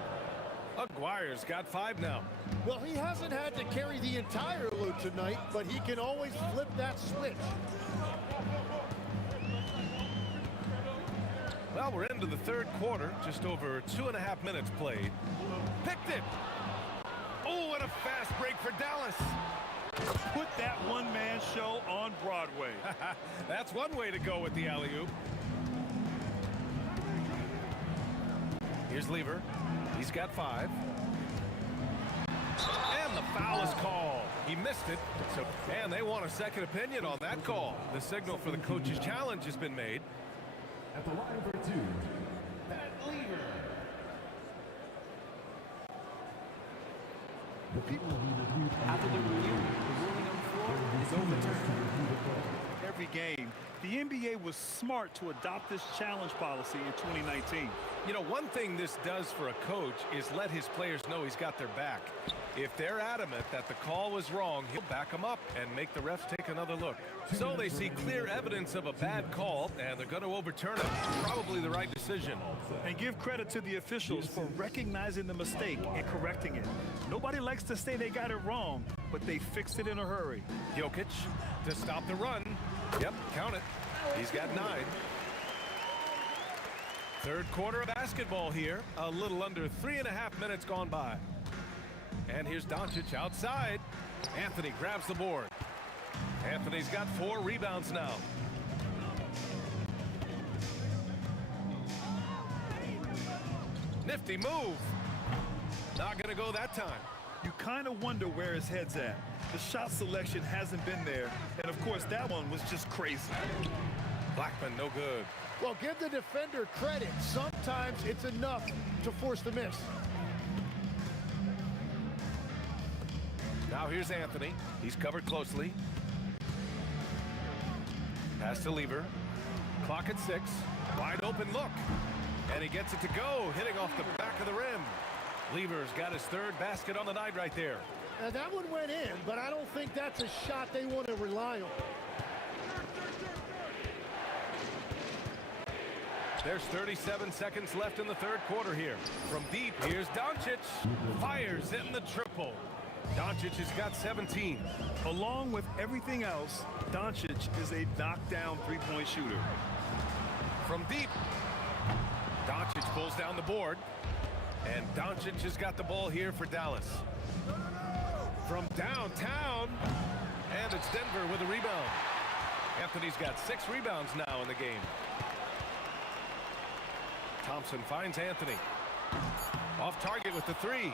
Aguirre's got 5 now. Well, he hasn't had to carry the entire load tonight, but he can always flip that switch. Well, we're into the third quarter. Just over 2.5 minutes played. Picked it. Oh, and a fast break for Dallas. Put that one-man show on Broadway. That's one way to go with the alley-oop. Here's Lever. He's got 5. And the foul is called. He missed it. And they want a second opinion on that call. The signal for the coach's challenge has been made. At the line for 2, Pat Lever. The people who reviewed After the review, the ruling on the floor is overturned. Every game, the NBA was smart to adopt this challenge policy in 2019. You know, one thing this does for a coach is let his players know he's got their back. If they're adamant that the call was wrong, he'll back them up and make the refs take another look. So they see clear evidence of a bad call, and they're going to overturn it. Probably the right decision. And give credit to the officials for recognizing the mistake and correcting it. Nobody likes to say they got it wrong, but they fixed it in a hurry. Jokic to stop the run. Yep, count it. He's got 9. Third quarter of basketball here. A little under 3.5 minutes gone by. And here's Doncic outside. Anthony grabs the board. Anthony's got 4 rebounds now. Nifty move. Not going to go that time. You kind of wonder where his head's at. The shot selection hasn't been there. And, of course, that one was just crazy. Blackman, no good. Well, give the defender credit. Sometimes it's enough to force the miss. Now here's Anthony. He's covered closely. Pass to Lever. Clock at 6. Wide open look. And he gets it to go, hitting off the back of the rim. Lever's got his 3rd basket on the night right there. That one went in, but I don't think that's a shot they want to rely on. There's 37 seconds left in the third quarter here. From deep, here's Doncic. Fires in the triple. Doncic has got 17. Along with everything else, Doncic is a knockdown three-point shooter. From deep, Doncic pulls down the board. And Doncic has got the ball here for Dallas. From downtown, and it's Denver with a rebound. Anthony's got 6 rebounds now in the game. Thompson finds Anthony. Off target with the 3.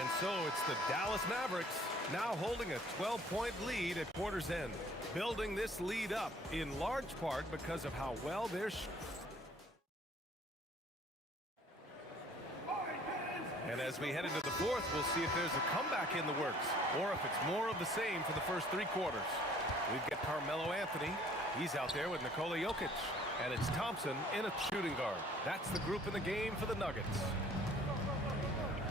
And so it's the Dallas Mavericks now holding a 12-point lead at quarter's end. Building this lead up in large part because of how well they're And as we head into the fourth, we'll see if there's a comeback in the works or if it's more of the same for the first 3 quarters. We've got Carmelo Anthony. He's out there with Nikola Jokic. And it's Thompson in a shooting guard. That's the group in the game for the Nuggets.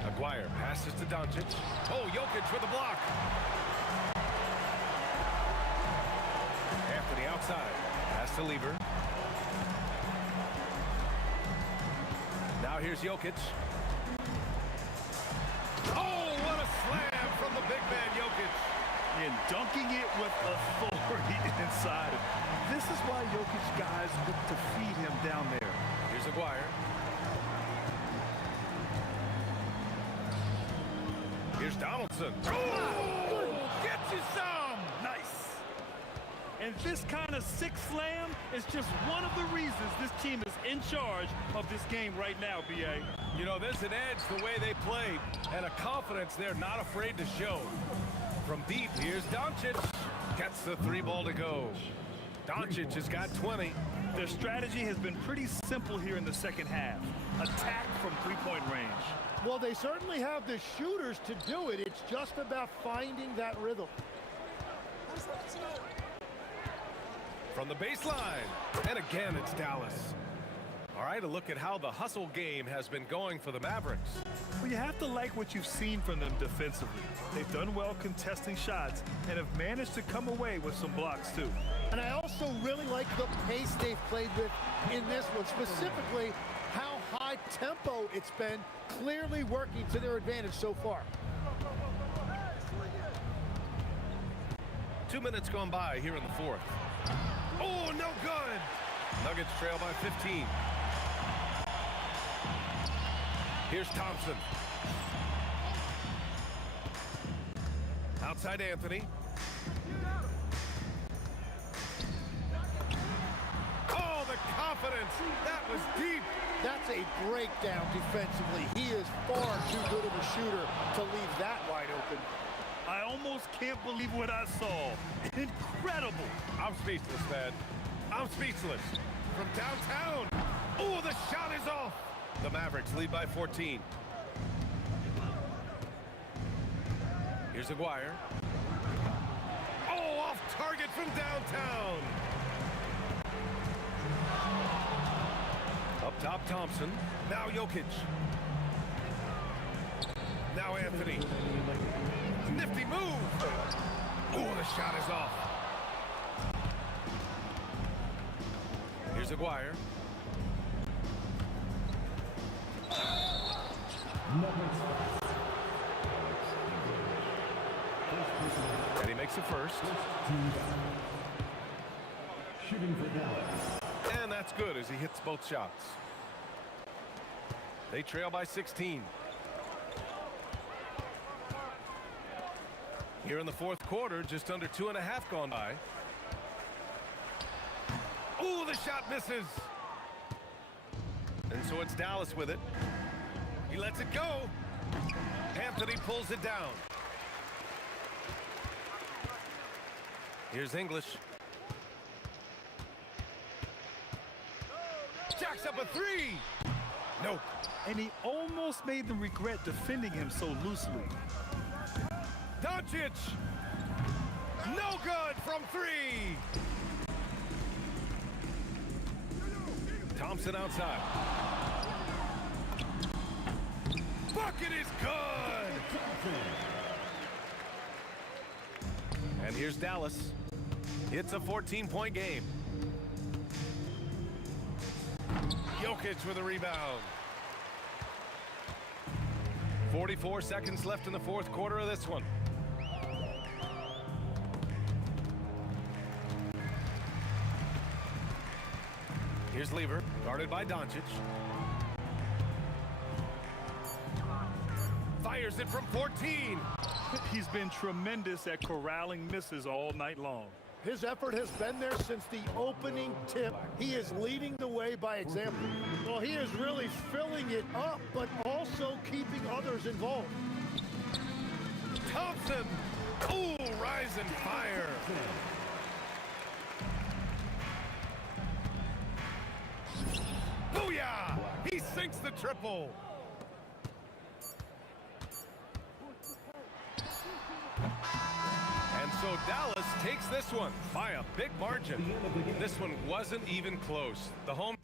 Aguirre passes to Doncic. Oh, Jokic with a block. Anthony outside. Pass to Lever. Now here's Jokic. Oh, what a slam from the big man Jokic. And dunking it with authority inside. This is why Jokic guys look to feed him down there. Here's Aguirre. Here's Donaldson. Oh, get you some! Nice. And And this kind of six slam is just one of the reasons this team is in charge of this game right now, B.A. You know, there's an edge the way they play and a confidence they're not afraid to show. From deep, here's Doncic. Gets the three ball to go. Doncic has got 20. Their strategy has been pretty simple here in the second half. Attack from three-point range. Well, they certainly have the shooters to do it. It's just about finding that rhythm. From the baseline. And again, it's Dallas. All right, a look at how the hustle game has been going for the Mavericks. Well, you have to like what you've seen from them defensively. They've done well contesting shots and have managed to come away with some blocks, too. And I also really like the pace they've played with in this one, specifically how high tempo it's been, clearly working to their advantage so far. 2 minutes gone by here in the fourth. Oh, no good. Nuggets trail by 15. Here's Thompson. Outside Anthony. Oh, the confidence. That was deep. That's a breakdown defensively. He is far too good of a shooter to leave that wide open. I almost can't believe what I saw. Incredible. I'm speechless, man. I'm speechless. From downtown. Oh, the shot is off. The Mavericks lead by 14. Here's Aguirre. Oh, off target from downtown. Up top, Thompson. Now Jokic. Now Anthony. Nifty move. Oh, the shot is off. Here's Aguirre. And he makes the first. Shooting for Dallas. And that's good as he hits both shots. They trail by 16. Here in the fourth quarter, just under 2.5 gone by. Oh, the shot misses. And so it's Dallas with it. He lets it go. Anthony pulls it down. Here's English. Jacks up a three. Nope. And he almost made them regret defending him so loosely. Doncic. No good from three. Thompson outside. Bucket is good. And here's Dallas. It's a 14-point game. Jokic with a rebound. 44 seconds left in the fourth quarter of this one. Here's Lever, guarded by Doncic. Fires it from 14. He's been tremendous at corralling misses all night long. His effort has been there since the opening tip. He is leading the way by example. Well, he is really filling it up, but also keeping others involved. Thompson. Oh, rise and fire. Booyah! He sinks the triple. And so Dallas takes this one by a big margin. This one wasn't even close. The home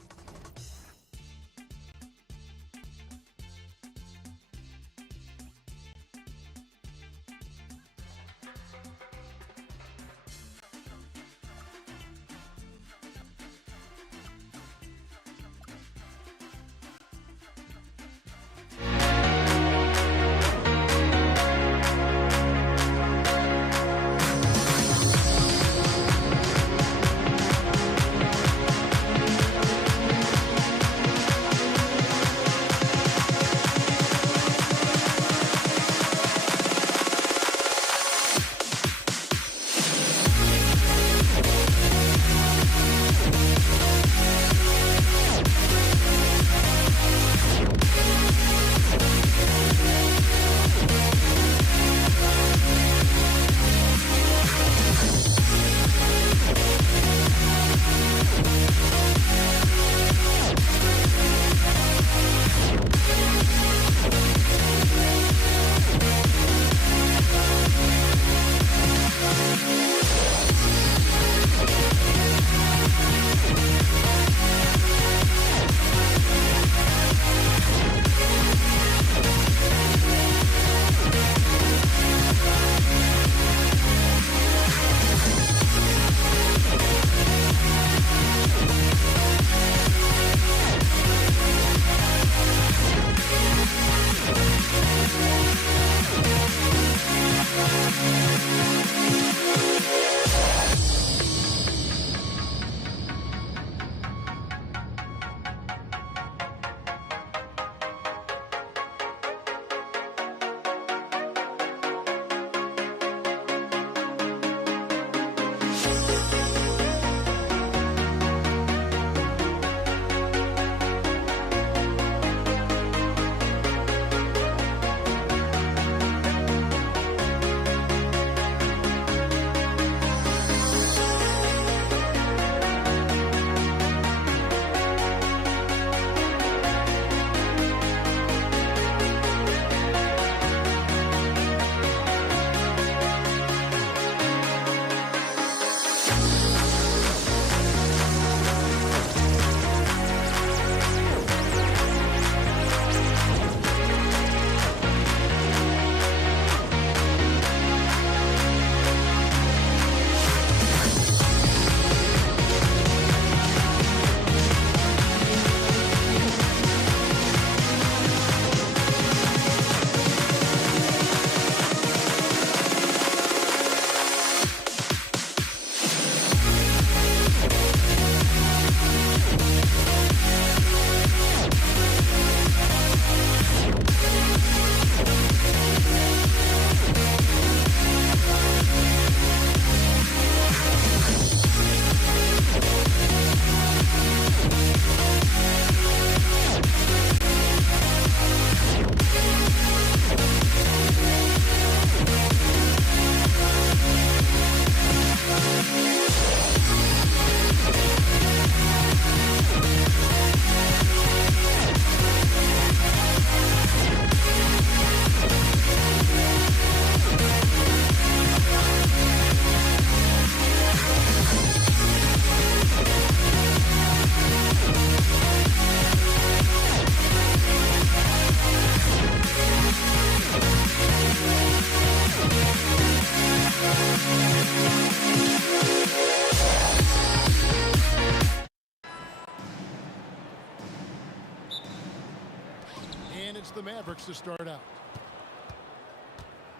It's the Mavericks to start out.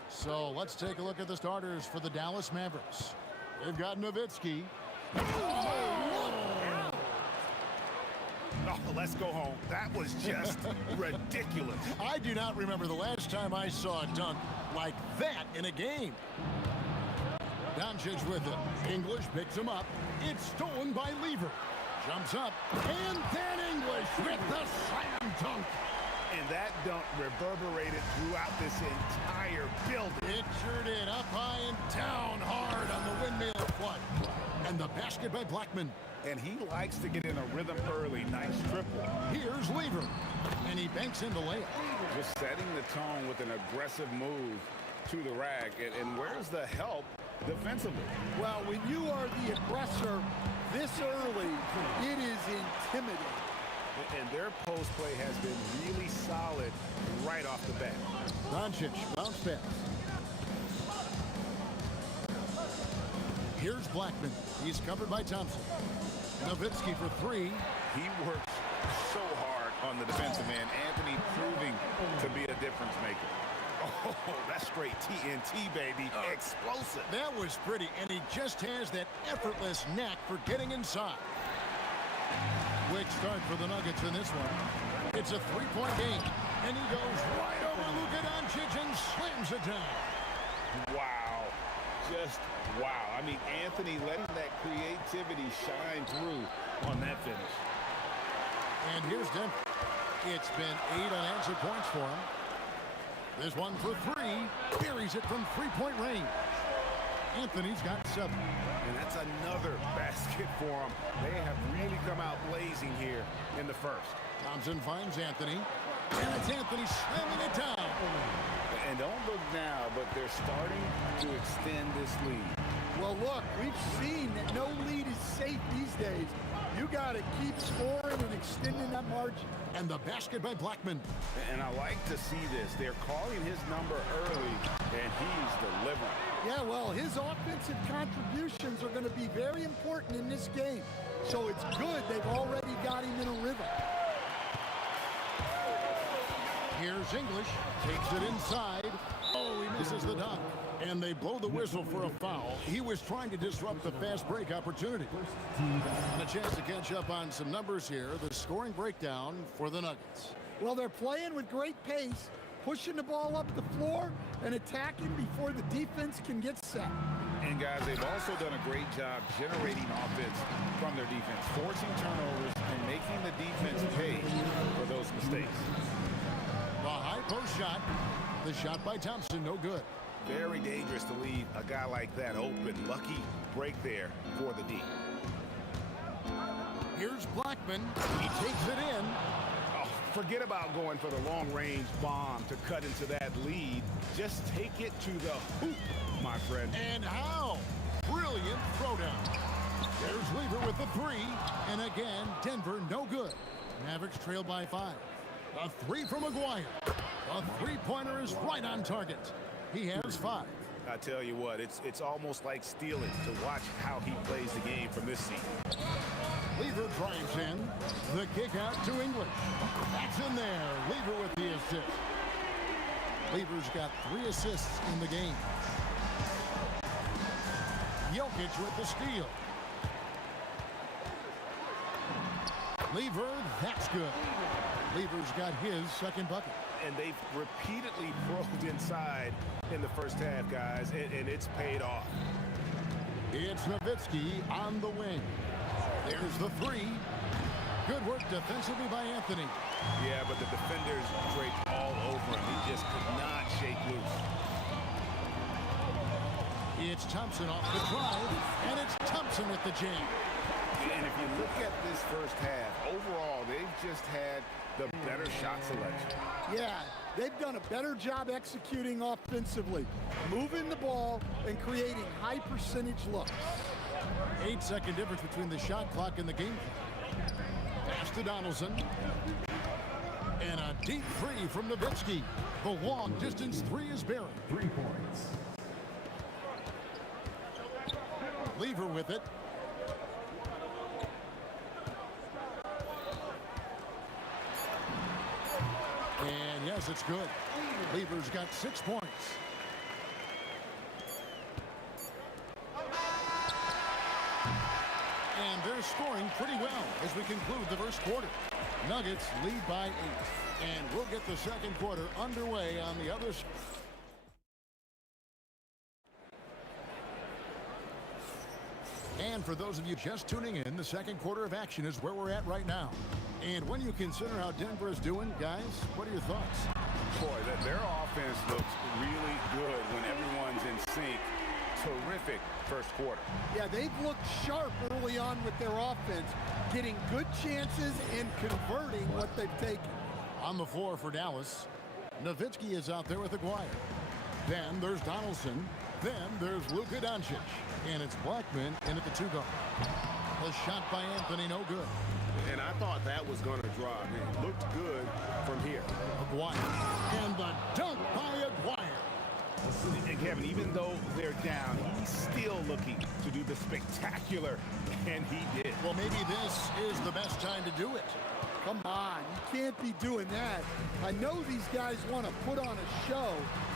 So let's take a look at the starters for the Dallas Mavericks. They've got Nowitzki. Oh, let's go home. That was just ridiculous. I do not remember the last time I saw a dunk like that in a game. Doncic with it. English picks him up. It's stolen by Lever. Jumps up. And then English with the slam dunk. And that dunk reverberated throughout this entire building. It sure did. Up high and down hard on the windmill flood. And the basket by Blackman. And he likes to get in a rhythm early. Nice triple. Here's Lever. And he banks in the layup. Just setting the tone with an aggressive move to the rack. And where's the help defensively? Well, when you are the aggressor this early, it is intimidating. And their post play has been really solid right off the bat. Doncic, bounce pass. Here's Blackman. He's covered by Thompson. Nowitzki for three. He works so hard on the defensive end. Anthony proving to be a difference maker. Oh, that's straight TNT, baby. Explosive. That was pretty, and he just has that effortless knack for getting inside. Quick start for the Nuggets in this one. It's a three-point game, and he goes right over Luka Doncic and slams it down. Wow. Just wow. I mean, Anthony letting that creativity shine through on that finish. And here's Denver. It's been 8 unanswered points for him. This one for three. Buries it from three-point range. Anthony's got 7. And that's another basket for him. They have really come out blazing here in the first. Thompson finds Anthony. And it's Anthony slamming it down. And don't look now, but they're starting to extend this lead. Well, look, we've seen that no lead is safe these days. You got to keep scoring and extending that margin. And the basket by Blackman. And I like to see this. They're calling his number early, and he's delivering. Yeah, well, his offensive contributions are going to be very important in this game. So it's good they've already got him in a rhythm. Here's English. Takes it inside. Oh, he misses the dunk. And they blow the whistle for a foul. He was trying to disrupt the fast break opportunity. And a chance to catch up on some numbers here. The scoring breakdown for the Nuggets. Well, they're playing with great pace. pushing the ball up the floor and attacking before the defense can get set. And guys, they've also done a great job generating offense from their defense, forcing turnovers and making the defense pay for those mistakes. The high post shot. The shot by Thompson, no good. Very dangerous to leave a guy like that open. Lucky break there for the D. Here's Blackman. He takes it in. Oh, forget about going for the long-range bomb to cut into that lead. Just take it to the hoop, my friend. And how? Brilliant throwdown. There's Lever with the three. And again, Denver no good. Mavericks trail by 5. A three from McGuire. A three-pointer is right on target. He has 5. I tell you what, it's almost like stealing to watch how he plays the game from this seat. Lever drives in. The kick out to English. That's in there. Lever with the assist. Lever's got 3 assists in the game. Jokic with the steal. Lever, that's good. Lever's got his second bucket. And they've repeatedly probed inside in the first half, guys, and it's paid off. It's Nowitzki on the wing. There's the three. Good work defensively by Anthony. Yeah, but the defenders draped all over him. He just could not shake loose. It's Thompson off the drive, and it's Thompson with the jam. And if you look at this first half, overall, they've just had the better shot selection. Yeah, they've done a better job executing offensively, moving the ball and creating high percentage looks. 8-second difference between the shot clock and the game clock. Pass to Donaldson. And a deep three from Nowitzki. The long distance three is buried. 3 points. Lever with it. And yes, it's good. Lever's got 6 points. And they're scoring pretty well as we conclude the first quarter. Nuggets lead by 8. And we'll get the second quarter underway on the other side. And for those of you just tuning in, the second quarter of action is where we're at right now. And when you consider how Denver is doing, guys, what are your thoughts? Boy, their offense looks really good when everyone's in sync. Terrific first quarter. Yeah, they've looked sharp early on with their offense, getting good chances and converting what they've taken. On the floor for Dallas, Nowitzki is out there with Aguirre. Then there's Donaldson. Then there's Luka Doncic. And it's Blackman in at the 2-guard. The shot by Anthony, no good. And I thought that was going to drop. It looked good from here. Aguirre. And the dunk by Aguirre. And Kevin, even though they're down, he's still looking to do the spectacular, and he did. Well, maybe this is the best time to do it. Come on, you can't be doing that. I know these guys want to put on a show,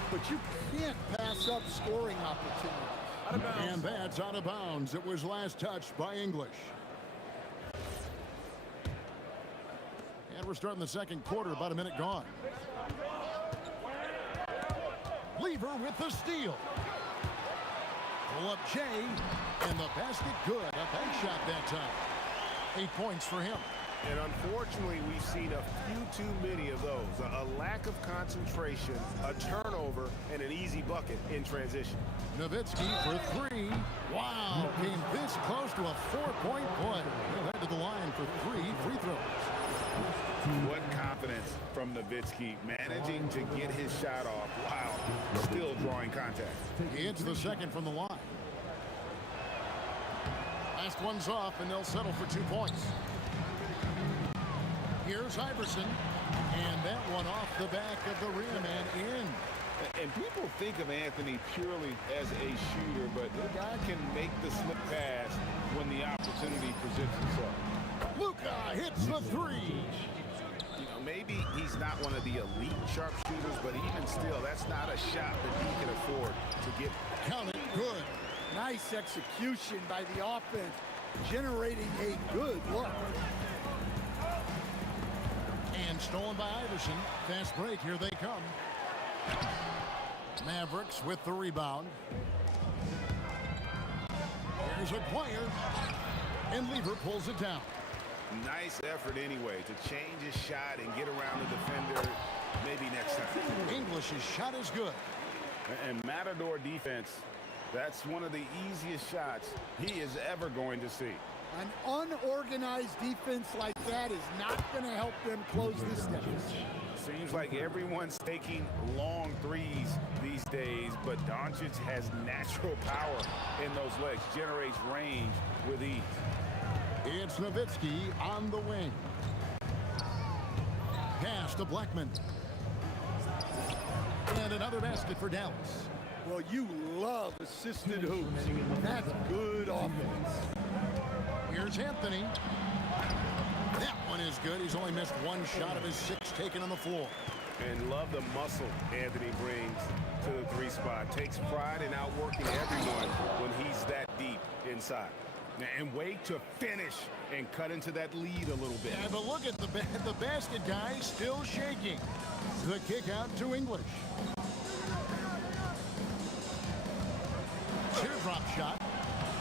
but you can't pass up scoring opportunities. Out of bounds. And that's out of bounds. It was last touched by English. And we're starting the second quarter, about a minute gone. Lever with the steal. Pull up Jay, and the basket good. A bank shot that time. 8 points for him. And unfortunately, we've seen a few too many of those. A lack of concentration, a turnover, and an easy bucket in transition. Nowitzki for 3. Wow, came this close to a 4-point play. He'll head to the line for 3 free throws. What confidence from Nowitzki, managing to get his shot off while still drawing contact. He hits the second from the line. Last one's off, and they'll settle for 2 points. Here's Iverson, and that one off the back of the rim and in. And people think of Anthony purely as a shooter, but the guy can make the slip pass when the opportunity presents itself. Luka hits the 3. You know, maybe he's not one of the elite sharpshooters, but even still, that's not a shot that he can afford to get. Count it good. Nice execution by the offense, generating a good look. And stolen by Iverson. Fast break, here they come. Mavericks with the rebound. Here's Acquire. And Lever pulls it down. Nice effort anyway to change his shot and get around the defender maybe next time. English's shot is good. And Matador defense, that's one of the easiest shots he is ever going to see. An unorganized defense like that is not going to help them close this deficit. Seems like everyone's taking long threes these days, but Doncic has natural power in those legs, generates range with ease. It's Nowitzki on the wing. Pass to Blackman. And another basket for Dallas. Well, you love assisted hoops. That's good offense. Here's Anthony. That one is good. He's only missed one shot of his 6 taken on the floor. And love the muscle Anthony brings to the 3 spot. Takes pride in outworking everyone when he's that deep inside. And wait to finish and cut into that lead a little bit. Yeah, but look at the basket guy still shaking. The kick out to English. Teardrop shot.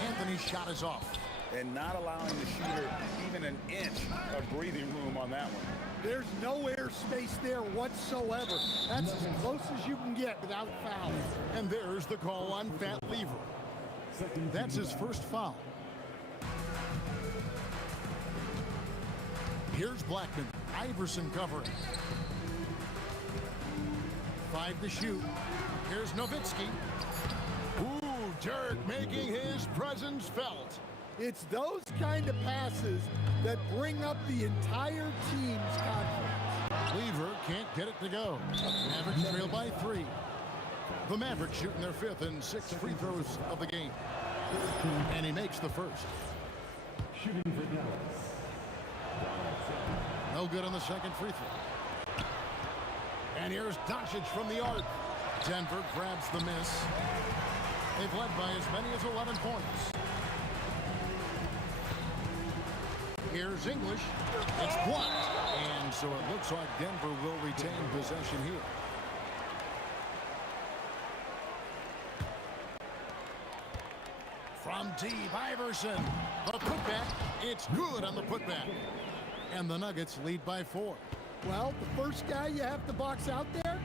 Anthony's shot is off. And not allowing the shooter even an inch of breathing room on that one. There's no air space there whatsoever. That's as close as you can get without foul. And there's the call on Fat Lever. That's his first foul. Here's Blackman. Iverson covering. 5 to shoot. Here's Nowitzki. Ooh, Dirk making his presence felt. It's those kind of passes that bring up the entire team's confidence. Lever can't get it to go. Mavericks trail by 3. The Mavericks shooting their 5th and 6th free throws of the game. And he makes the first. Shooting for Dallas. No good on the second free throw. And here's Doncic from the arc. Denver grabs the miss. They've led by as many as 11 points. Here's English. It's blocked. And so it looks like Denver will retain possession here. From deep, Iverson. The putback. It's good on the putback. And the Nuggets lead by 4. Well, the first guy you have to box out there,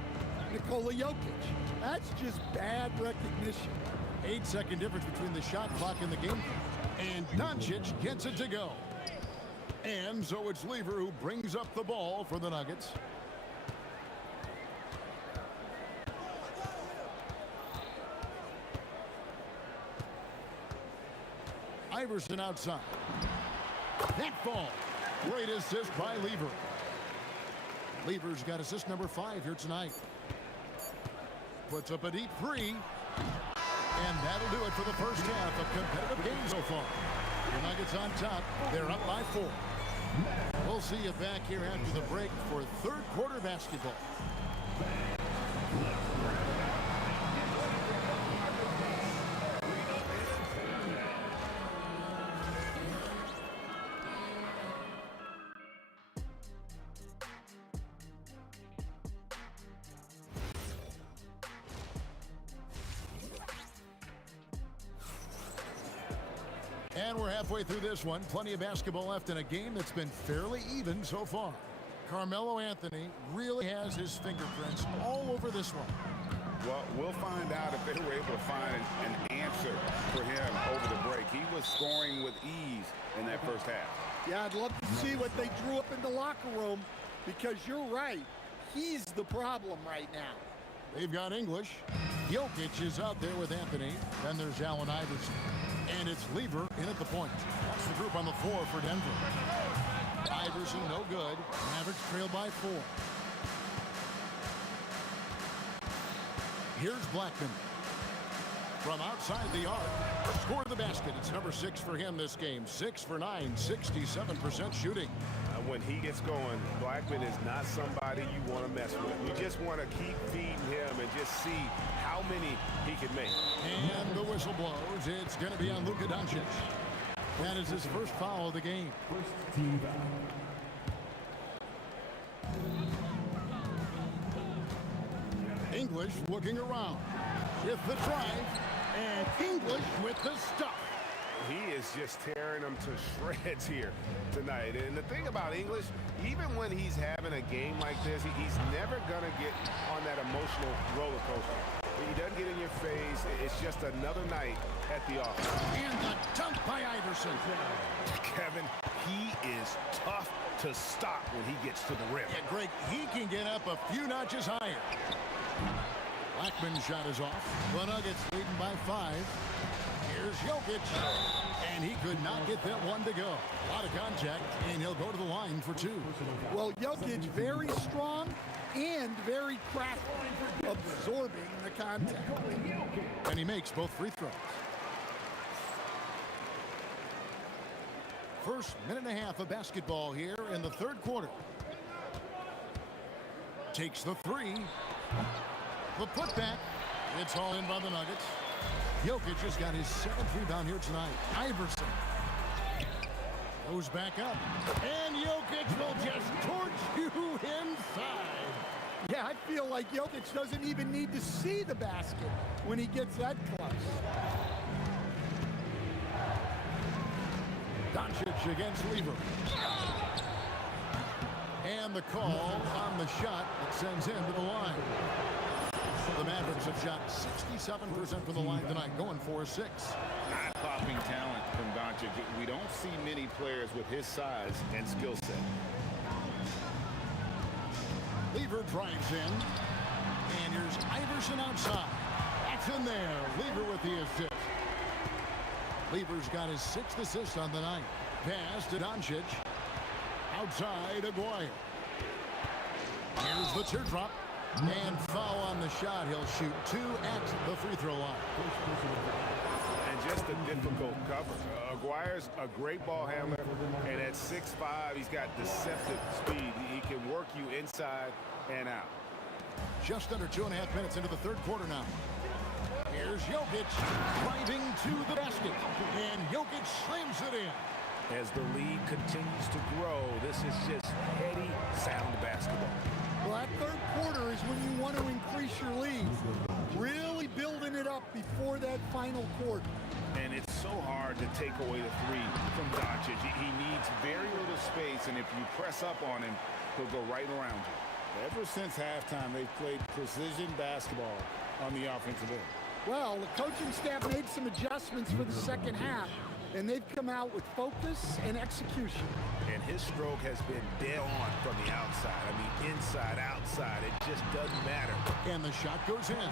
Nikola Jokic. That's just bad recognition. 8-second difference between the shot clock and the game. And Doncic gets it to go. And so it's Lever who brings up the ball for the Nuggets. Iverson outside. That ball. Great assist by Lever. Lever's got assist number 5 here tonight. Puts up a deep 3. And that'll do it for the first half of competitive game so far. The Nuggets on top. They're up by 4. We'll see you back here after the break for third quarter basketball. And we're halfway through this one. Plenty of basketball left in a game that's been fairly even so far. Carmelo Anthony really has his fingerprints all over this one. Well, we'll find out if they were able to find an answer for him over the break. He was scoring with ease in that first half. Yeah, I'd love to see what they drew up in the locker room, because you're right. He's the problem right now. They've got English. Jokic is out there with Anthony. Then there's Allen Iverson. And it's Lever in at the point. That's the group on the floor for Denver. Iverson, no good. Mavericks trail by 4. Here's Blackman. From outside the arc. Score the basket. It's number 6 for him this game. 6 for 9, 67% shooting. When he gets going, Blackman is not somebody you want to mess with. You just want to keep feeding him and just see how many he can make. And the whistle blows. It's going to be on Luka Doncic. That is his first foul of the game. First team foul. English looking around. With the drive, and English with the stuff. He is just tearing them to shreds here tonight. And the thing about English, even when he's having a game like this, he's never going to get on that emotional roller coaster. He doesn't get in your face. It's just another night at the office. And the dunk by Iverson. Kevin, he is tough to stop when he gets to the rim. Yeah, Greg, he can get up a few notches higher. Blackman's shot is off. The Nuggets leading by 5. Here's Jokic. And he could not get that one to go. A lot of contact, and he'll go to the line for 2. Well, Jokic very strong and very crafty, absorbing the contact. And he makes both free throws. First minute and a half of basketball here in the third quarter. Takes the 3. The putback. It's all in by the Nuggets. Jokic has got his 7th rebound here tonight. Iverson goes back up. And Jokic will just torch you inside. Yeah, I feel like Jokic doesn't even need to see the basket when he gets that close. Doncic against Lever. And the call on the shot that sends him to the line. The Mavericks have shot 67% from the line tonight, going for a 6. Eye-popping talent from Doncic. We don't see many players with his size and skill set. Lever drives in. And here's Iverson outside. That's in there. Lever with the assist. Lever's got his 6th assist on the night. Pass to Doncic. Outside, Aguirre. Here's the teardrop. And foul on the shot. He'll shoot 2 at the free throw line. And just a difficult cover. Aguirre's a great ball handler, and at 6'5", he's got deceptive speed. He can work you inside and out. Just under 2.5 minutes into the third quarter now. Here's Jokic driving to the basket. And Jokic slams it in. As the league continues to grow, this is just heady, sound basketball. Well, that third quarter is when you want to increase your lead. Really building it up before that final quarter. And it's so hard to take away the 3 from Doncic. He needs very little space, and if you press up on him, he'll go right around you. Ever since halftime, they've played precision basketball on the offensive end. Well, the coaching staff made some adjustments for the second half, and they've come out with focus and execution. And his stroke has been dead on from the outside. I mean, inside, outside, it just doesn't matter. And the shot goes in.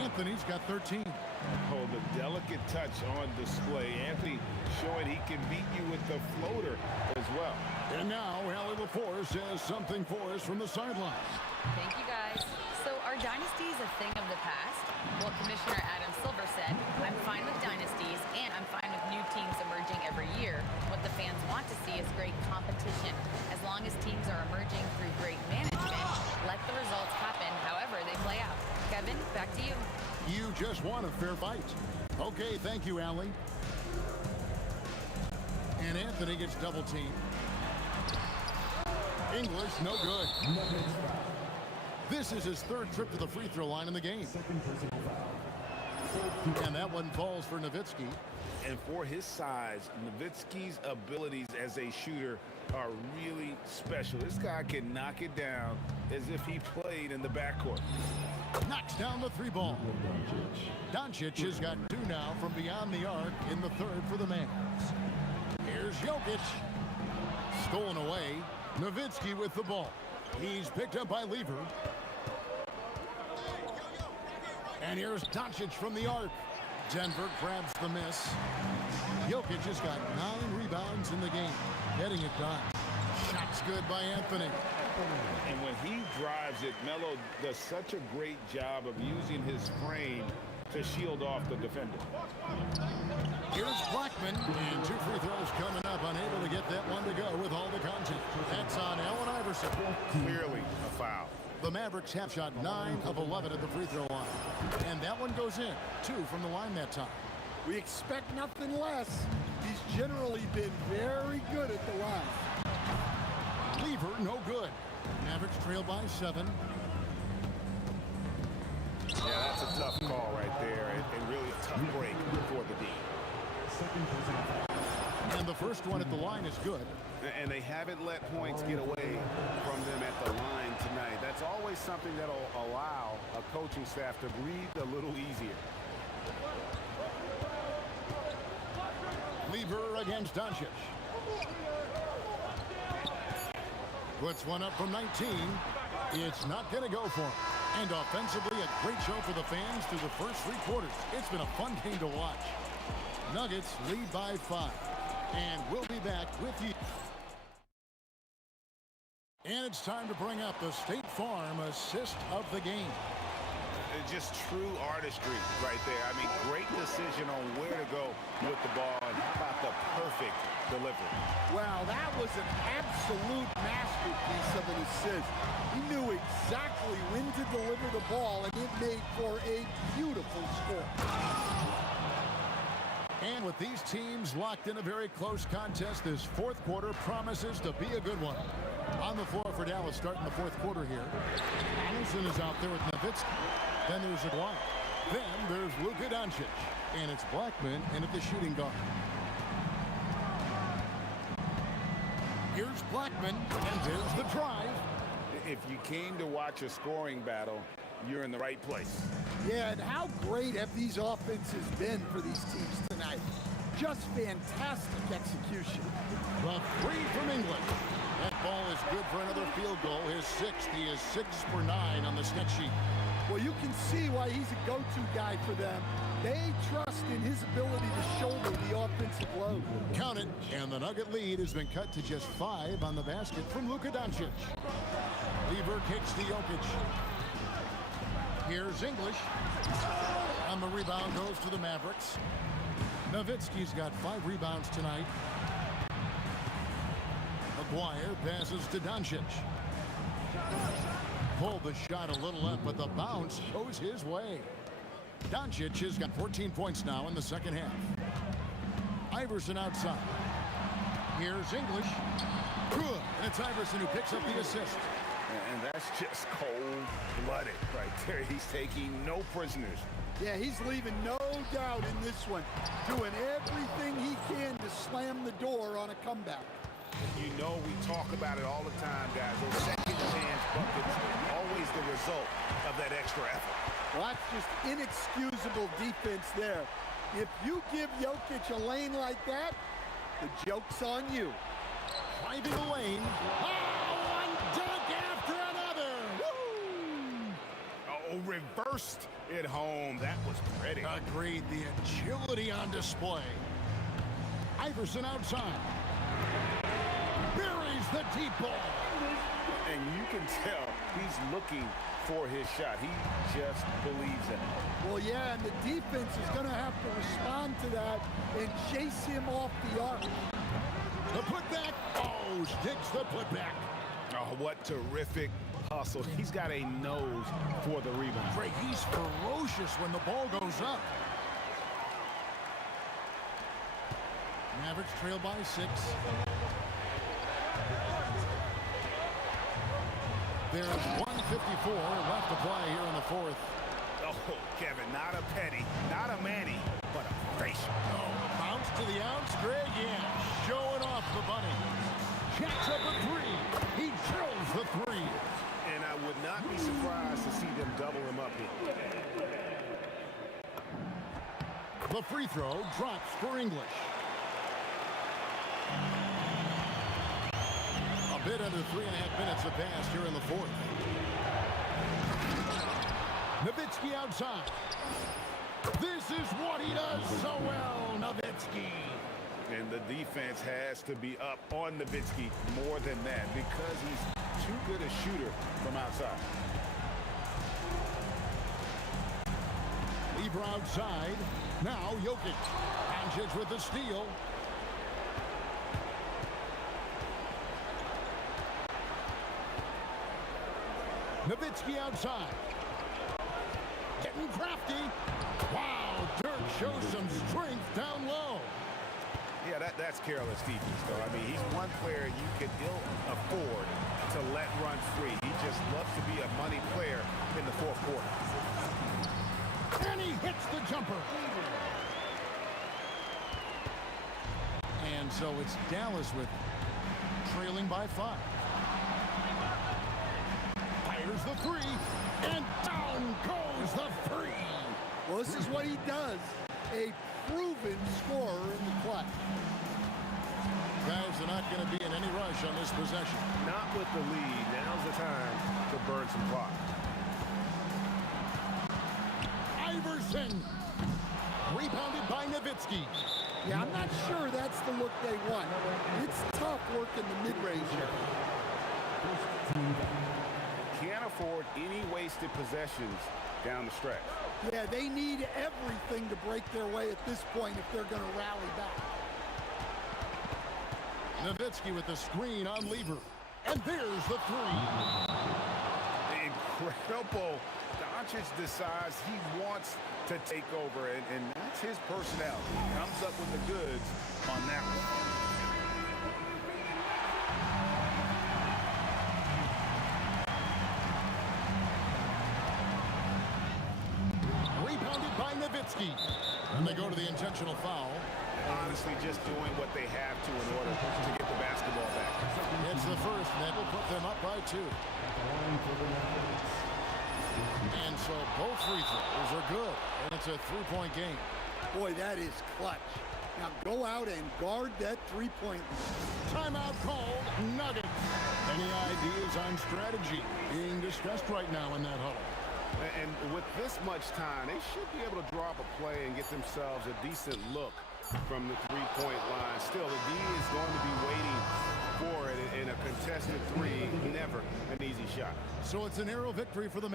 Anthony's got 13. Oh, the delicate touch on display. Anthony showing he can beat you with the floater as well. And now, Allie LaForce has something for us from the sidelines. Thank you, guys. So are dynasties a thing of the past? Well, Commissioner Adam Silver said, I'm fine with dynasties, and I'm fine with new teams emerging every year. What the fans want to see is great competition. As long as teams are emerging through great management, let the results happen however they play out. Kevin, back to you. You just want a fair fight. Okay, thank you, Allie. And Anthony gets double teamed. English, no good. This is his 3rd trip to the free throw line in the game. And that one falls for Nowitzki. And for his size, Nowitzki's abilities as a shooter are really special. This guy can knock it down as if he played in the backcourt. Knocks down the 3 ball. Doncic has got 2 now from beyond the arc in the 3rd for the Mavs. Here's Jokic. Stolen away. Nowitzki with the ball. He's picked up by Lever. And here's Doncic from the arc. Denver grabs the miss. Jokic has got 9 rebounds in the game. Getting it done. Shot's good by Anthony. And when he drives it, Melo does such a great job of using his frame to shield off the defender. Here's Blackman, and 2 free throws coming up, unable to get that one to go with all the contact. That's on Allen Iverson. Clearly a foul. The Mavericks have shot 9 of 11 at the free throw line. And that one goes in, 2 from the line that time. We expect nothing less. He's generally been very good at the line. Lever, no good. Mavericks trail by 7. tough call right there, and really a tough break for the D. And the first one at the line is good. And they haven't let points get away from them at the line tonight. That's always something that'll allow a coaching staff to breathe a little easier. Lever against Doncic. Puts one up from 19. It's not going to go for him. And offensively, a great show for the fans through the first 3 quarters. It's been a fun game to watch. Nuggets lead by 5. And we'll be back with you. And it's time to bring up the State Farm assist of the game. Just true artistry right there. I mean, great decision on where to go with the ball, and how about the perfect delivery. Wow, that was an absolute masterpiece of an assist. He knew exactly when to deliver the ball, and it made for a beautiful score. And with these teams locked in a very close contest, this 4th quarter promises to be a good one. On the floor for Dallas starting the 4th quarter here. Anderson is out there with Nowitzki. Then there's Aguirre. Then there's Luka Doncic. And it's Blackman in at the shooting guard. Here's Blackman, and there's the drive. If you came to watch a scoring battle, you're in the right place. Yeah, and how great have these offenses been for these teams tonight? Just fantastic execution. The 3 from England. That ball is good for another field goal. His 6th. He is 6 for 9 on the stat sheet. Well, you can see why he's a go-to guy for them. They trust in his ability to shoulder the offensive load. Count it. And the Nugget lead has been cut to just 5 on the basket from Luka Doncic. Lever kicks to Jokic. Here's English. On the rebound goes to the Mavericks. Nowitzki's got 5 rebounds tonight. Aguirre passes to Doncic. Pulled the shot a little up, but the bounce goes his way. Doncic has got 14 points now in the second half. Iverson outside. Here's English. Good. And it's Iverson who picks up the assist. And that's just cold-blooded right there. He's taking no prisoners. Yeah, he's leaving no doubt in this one. Doing everything he can to slam the door on a comeback. You know, we talk about it all the time, guys. Those second chance buckets, always the result of that extra effort. Well, that's just inexcusable defense there. If you give Jokic a lane like that, the joke's on you. Driving the lane. Oh, one dunk after another. Woo! Oh, reversed it home. That was pretty. Agreed. The agility on display. Iverson outside. Buries the deep ball. And you can tell he's looking for his shot. He just believes in it. Well, yeah, and the defense is going to have to respond to that and chase him off the arc. The putback. Oh, sticks the putback. Oh, what terrific hustle. He's got a nose for the rebound. Greg, he's ferocious when the ball goes up. Mavericks trail by 6. There's 1:54 left to play here in the 4th. Oh, Kevin, not a petty, not a Manny, but a facial. Oh, bounce to the ounce, Greg, yeah. Showing off the bunny. Jacks up a 3. He drills the 3. And I would not be surprised to see them double him up here. The free throw drops for English. A bit under 3.5 minutes have passed here in the 4th. Nowitzki outside. This is what he does so well, Nowitzki. And the defense has to be up on Nowitzki more than that because he's too good a shooter from outside. Lever outside. Now Jokic. Doncic with the steal. Nowitzki outside. Getting crafty. Wow, Dirk shows some strength down low. Yeah, that's careless defense, though. I mean, he's one player you can ill afford to let run free. He just loves to be a money player in the 4th quarter. And he hits the jumper. And so it's Dallas with it, trailing by 5. Fires the 3, and down goes the 3. Well, this is what he does. A proven scorer in the clutch. Guys are not going to be in any rush on this possession. Not with the lead. Now's the time to burn some clock. Iverson. Rebounded by Nowitzki. Yeah, I'm not sure that's the look they want. It's tough working the mid-range area. Can't afford any wasted possessions down the stretch. Yeah, they need everything to break their way at this point if they're going to rally back. Nowitzki with the screen on Lever. And there's the 3. Incredible. Doncic decides he wants to take over, and that's his personality. He comes up with the goods on that one. Rebounded by Nowitzki. And they go to the intentional foul. Honestly, just doing what they have to in order to get the basketball back. It's the first, and that will put them up by 2. And so both free throws are good, and it's a 3-point game. Boy, that is clutch. Now go out and guard that 3-point. Timeout called, Nuggets. Any ideas on strategy being discussed right now in that huddle? And with this much time, they should be able to draw up a play and get themselves a decent look from the 3-point line. Still, the D is going to be waiting for it in a contested 3. Never an easy shot. So it's a narrow victory for the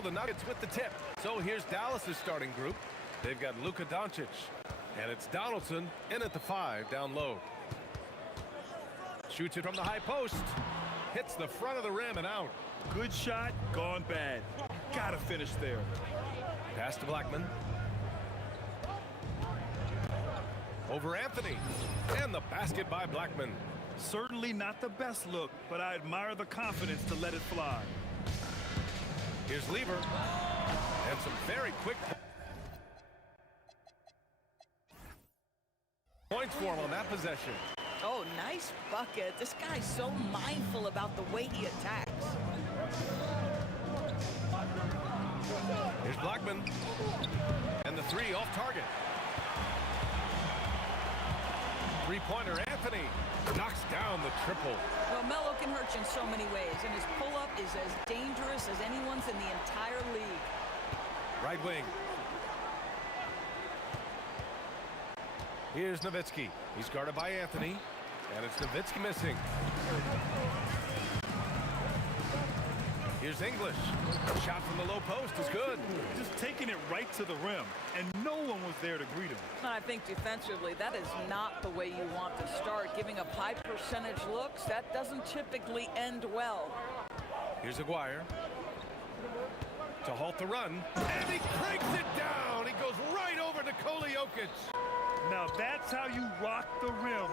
So the Nuggets with the tip. So here's Dallas' starting group. They've got Luka Doncic. And it's Donaldson in at the 5 down low. Shoots it from the high post. Hits the front of the rim and out. Good shot, gone bad. Gotta finish there. Pass to Blackman. Over Anthony. And the basket by Blackman. Certainly not the best look, but I admire the confidence to let it fly. Here's Lever. And some very quick points for him on that possession. Oh, nice bucket. This guy's so mindful about the way he attacks. Here's Blackman. And the 3 off target. Three-pointer, Anthony knocks down the triple. Well, Melo can hurt you in so many ways, and his pull-up is as dangerous as anyone's in the entire league. Right wing. Here's Nowitzki. He's guarded by Anthony, and it's Nowitzki missing. Here's English. Shot from the low post is good. Just taking it right to the rim, and no one was there to greet him. I think defensively, that is not the way you want to start. Giving up high percentage looks, that doesn't typically end well. Here's Aguirre. To halt the run, and he cranks it down. He goes right over to Jokic. Now that's how you rock the rim.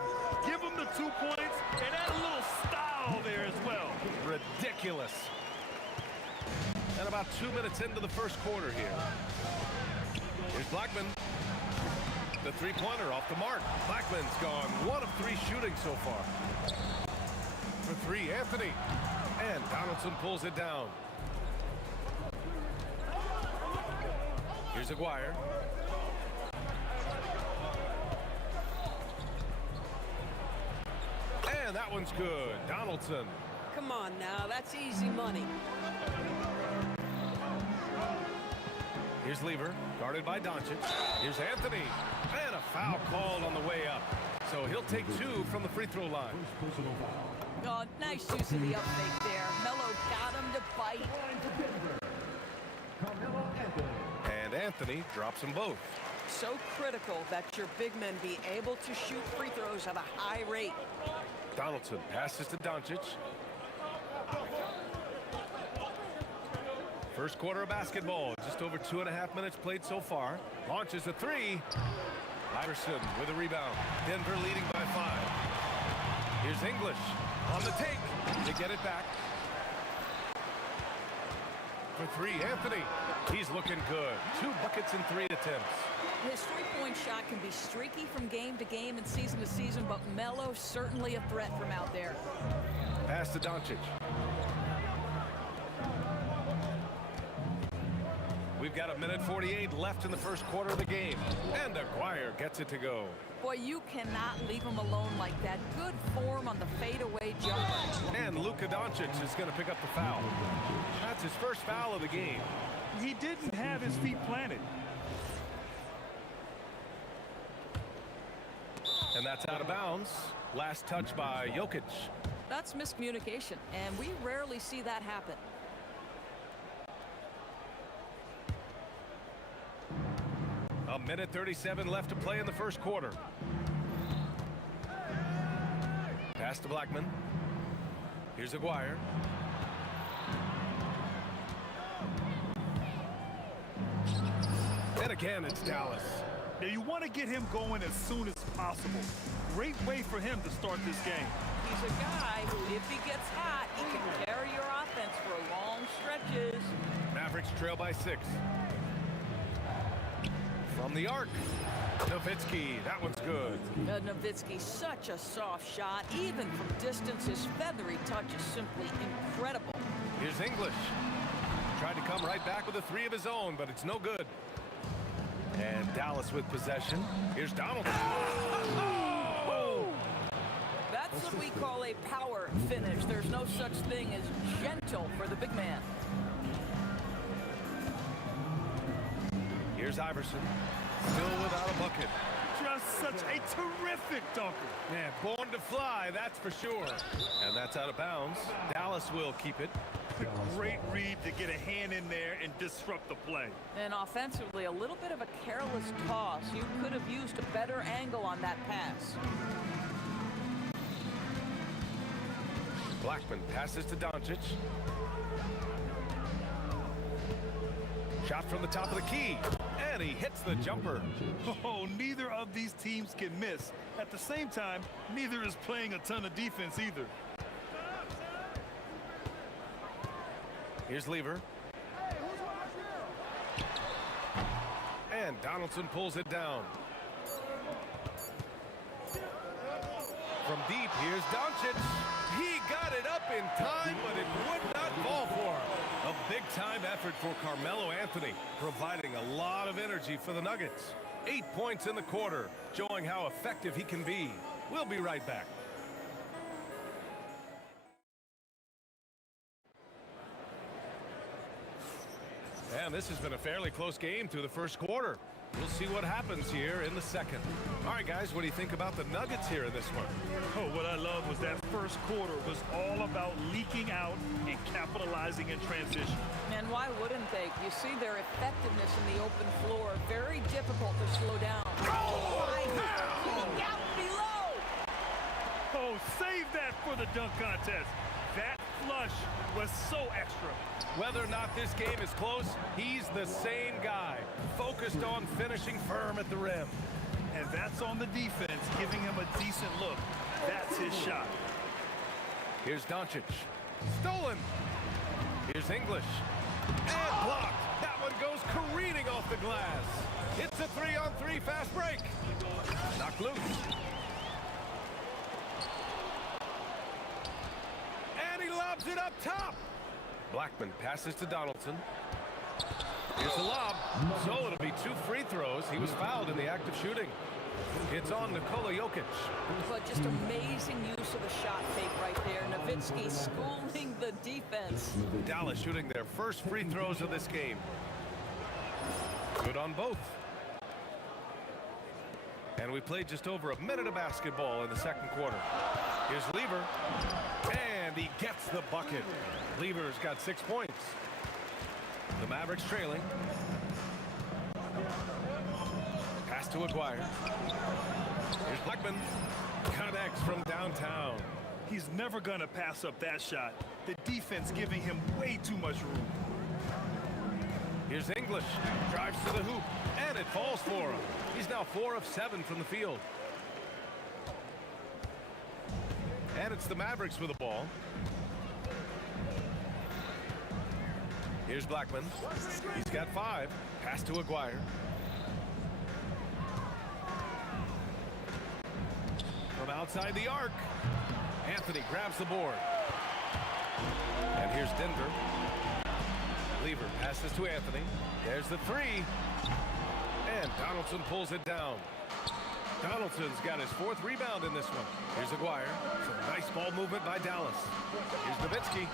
Give him the 2 points and add a little style there as well. Ridiculous. And about 2 minutes into the first quarter here. Here's Blackman. The three-pointer off the mark. Blackman's gone 1 of 3 shooting so far. For 3, Anthony. And Donaldson pulls it down. Here's Aguirre. And that one's good. Donaldson. Come on now, that's easy money. Here's Lever, guarded by Doncic. Here's Anthony. And a foul called on the way up. So he'll take 2 from the free throw line. Oh, nice use of the up fake there. Melo got him to bite. And Anthony drops them both. So critical that your big men be able to shoot free throws at a high rate. Donaldson passes to Doncic. First quarter of basketball, just over 2.5 minutes played so far. Launches a 3. Iverson with a rebound. Denver leading by 5. Here's English on the take. They get it back. For 3, Anthony. He's looking good. 2 buckets in 3 attempts. His three-point shot can be streaky from game to game and season to season, but Melo's certainly a threat from out there. Pass to Doncic. We've got 1:48 left in the first quarter of the game. And Aguirre gets it to go. Boy, you cannot leave him alone like that. Good form on the fadeaway jumper. And Luka Doncic is going to pick up the foul. That's his first foul of the game. He didn't have his feet planted. And that's out of bounds. Last touch by Jokic. That's miscommunication, and we rarely see that happen. A 1:37 left to play in the first quarter. Pass to Blackman. Here's Aguirre. And again, it's Dallas. Now you want to get him going as soon as possible. Great way for him to start this game. He's a guy who, if he gets hot, he can carry your offense for long stretches. Mavericks trail by 6. From the arc, Nowitzki, that one's good. Nowitzki, such a soft shot. Even from distance, his feathery touch is simply incredible. Here's English. Tried to come right back with a 3 of his own, but it's no good. And Dallas with possession. Here's Donaldson. Oh! That's what we call a power finish. There's no such thing as gentle for the big man. Here's Iverson. Still without a bucket. Just such a terrific dunker. Man, born to fly, that's for sure. And that's out of bounds. Dallas will keep it. Great read to get a hand in there and disrupt the play. And offensively, a little bit of a careless toss. You could have used a better angle on that pass. Blackman passes to Doncic. Shot from the top of the key. And he hits the jumper. Oh, neither of these teams can miss. At the same time, neither is playing a ton of defense either. Here's Lever. And Donaldson pulls it down. From deep, here's Doncic. He got it up in time, but it would not fall for him. A big-time effort for Carmelo Anthony, providing a lot of energy for the Nuggets. 8 points in the quarter, showing how effective he can be. We'll be right back. And this has been a fairly close game through the first quarter. We'll see what happens here in the second. All right, guys, what do you think about the Nuggets here in this one? Oh, what I love was that first quarter was all about leaking out and capitalizing in transition. And why wouldn't they? You see their effectiveness in the open floor. Very difficult to slow down. Down below. Oh, save that for the dunk contest. That flush was so extra. Whether or not this game is close, he's the same guy, focused on finishing firm at the rim. And that's on the defense, giving him a decent look. That's his shot. Here's Doncic. Stolen. Here's English. And blocked. That one goes careening off the glass. It's a 3-on-3 fast break. Knocked loose. And he lobs it up top. Blackman passes to Donaldson. Here's the lob. So it'll be 2 free throws. He was fouled in the act of shooting. It's on Nikola Jokic. But just amazing use of a shot fake right there. Nowitzki schooling the defense. Dallas shooting their first free throws of this game. Good on both. And we played just over a minute of basketball in the second quarter. Here's Lever. And he gets the bucket. Lever's got 6 points. The Mavericks trailing. Pass to Aguirre. Here's Blackman. Connects from downtown. He's never going to pass up that shot. The defense giving him way too much room. Here's English. Drives to the hoop. And it falls for him. He's now 4 of 7 from the field. And it's the Mavericks with the ball. Here's Blackman. He's got 5. Pass to Aguirre. From outside the arc. Anthony grabs the board. And here's Denver. Lever passes to Anthony. There's the 3. And Donaldson pulls it down. Donaldson's got his 4th rebound in this one. Here's Aguirre. Some nice ball movement by Dallas. Here's Nowitzki.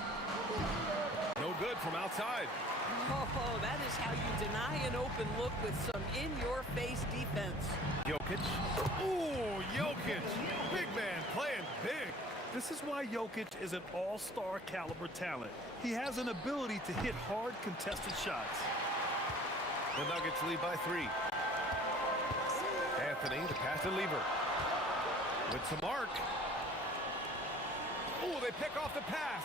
No good from outside. Oh, that is how you deny an open look with some in-your-face defense. Jokic. Ooh, Jokic. Big man playing big. This is why Jokic is an all-star caliber talent. He has an ability to hit hard contested shots. The Nuggets lead by 3. Anthony, the pass to Lever. With some arc. Ooh, they pick off the pass.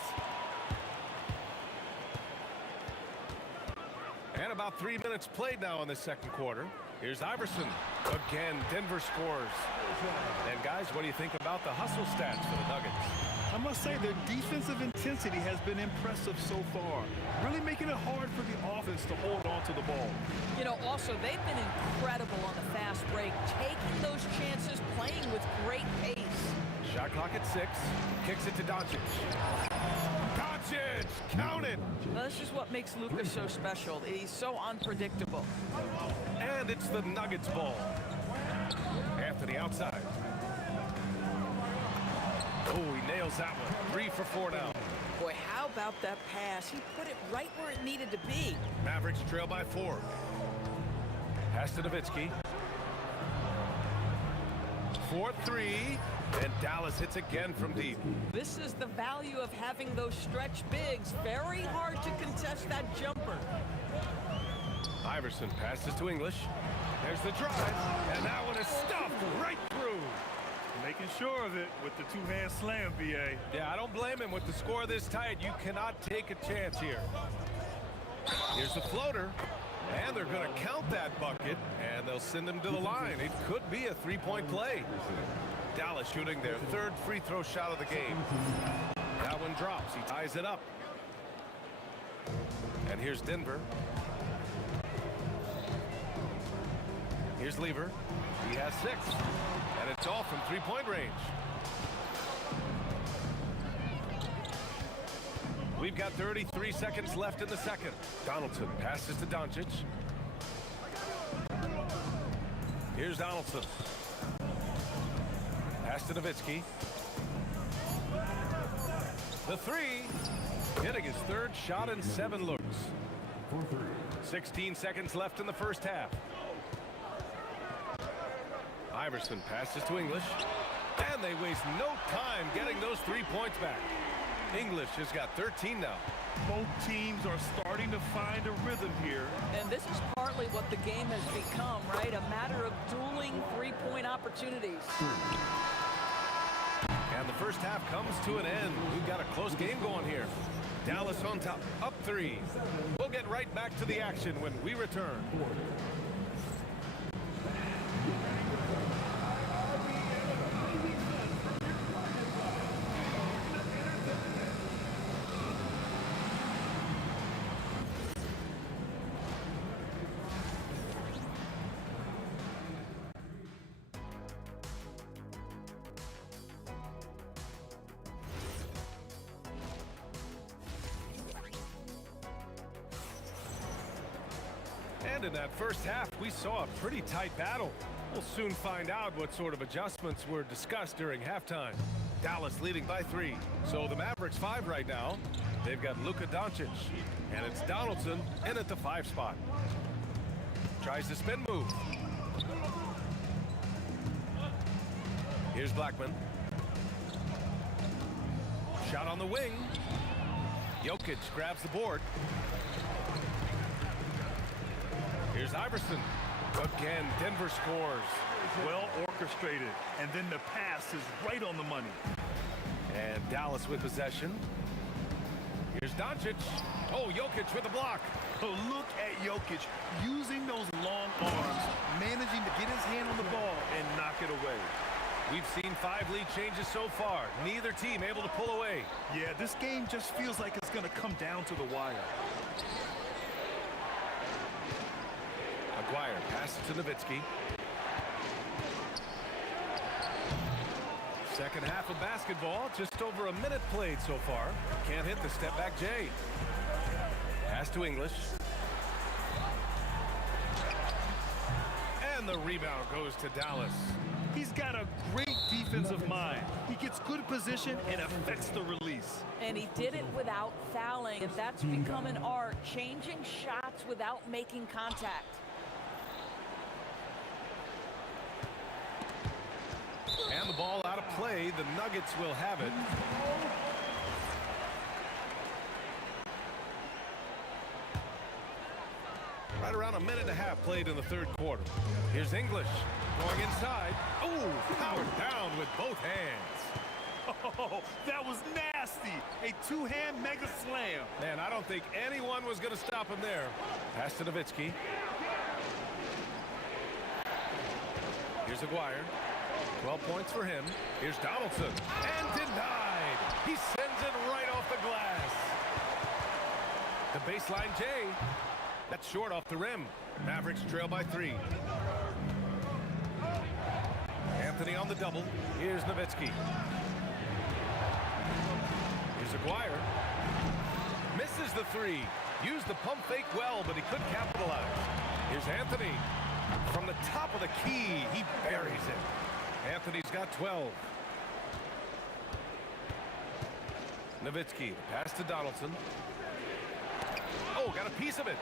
And about 3 minutes played now in the second quarter. Here's Iverson. Again, Denver scores. And guys, what do you think about the hustle stats for the Nuggets? I must say their defensive intensity has been impressive so far. Really making it hard for the offense to hold on to the ball. You know, also, they've been incredible on the fast break, taking those chances, playing with great pace. Shot clock at 6. Kicks it to Doncic. Doncic! Count it! Well, this is what makes Luka so special. He's so unpredictable. And it's the Nuggets ball. Anthony outside. Oh, he nails that one. 3 for 4 now. Boy, how about that pass? He put it right where it needed to be. Mavericks trail by 4. Pass to Nowitzki. 4-3, and Dallas hits again from deep. This is the value of having those stretch bigs. Very hard to contest that jumper. Iverson passes to English. There's the drive, and that one is stuffed right through. Making sure of it with the two-hand slam, BA. Yeah, I don't blame him. With the score this tight, you cannot take a chance here. Here's the floater, and they're going to count that bucket, and they'll send him to the line. It could be a three-point play. Dallas shooting their third free throw shot of the game. That one drops. He ties it up. And here's Denver. Here's Lever. He has 6. And it's all from three-point range. We've got 33 seconds left in the second. Donaldson passes to Doncic. Here's Donaldson. Pass to Nowitzki. The three. Hitting his third shot in 7 looks. 16 seconds left in the first half. Iverson passes to English. And they waste no time getting those 3 points back. English has got 13 now. Both teams are starting to find a rhythm here. And this is partly what the game has become, right? A matter of dueling three-point opportunities. And the first half comes to an end. We've got a close game going here. Dallas on top, up 3. We'll get right back to the action when we return. And in that first half, we saw a pretty tight battle. We'll soon find out what sort of adjustments were discussed during halftime. Dallas leading by 3. So the Mavericks 5 right now. They've got Luka Doncic. And it's Donaldson in at the 5 spot. Tries the spin move. Here's Blackman. Shot on the wing. Jokic grabs the board. Here's Iverson. Again, Denver scores. Well orchestrated. And then the pass is right on the money. And Dallas with possession. Here's Doncic. Oh, Jokic with the block. Oh, look at Jokic using those long arms, managing to get his hand on the ball and knock it away. We've seen 5 lead changes so far. Neither team able to pull away. Yeah, this game just feels like it's going to come down to the wire. Aguirre passes to Nowitzki. Second half of basketball, just over a minute played so far. Can't hit the step back J. Pass to English. And the rebound goes to Dallas. He's got a great defensive mind. He gets good position and affects the release. And he did it without fouling. And that's become an art, changing shots without making contact. And the ball out of play. The Nuggets will have it. Right around a minute and a half played in the third quarter. Here's English going inside. Oh, powered down with both hands. Oh, that was nasty. A two-hand mega slam. Man, I don't think anyone was going to stop him there. Pass to Nowitzki. Here's Aguirre. 12 points for him. Here's Donaldson. And denied. He sends it right off the glass. The baseline J. That's short off the rim. Mavericks trail by 3. Anthony on the double. Here's Nowitzki. Here's Aguirre. Misses the 3. Used the pump fake well, but he couldn't capitalize. Here's Anthony. From the top of the key, he buries it. Anthony's got 12. Nowitzki, pass to Donaldson. Oh, got a piece of it.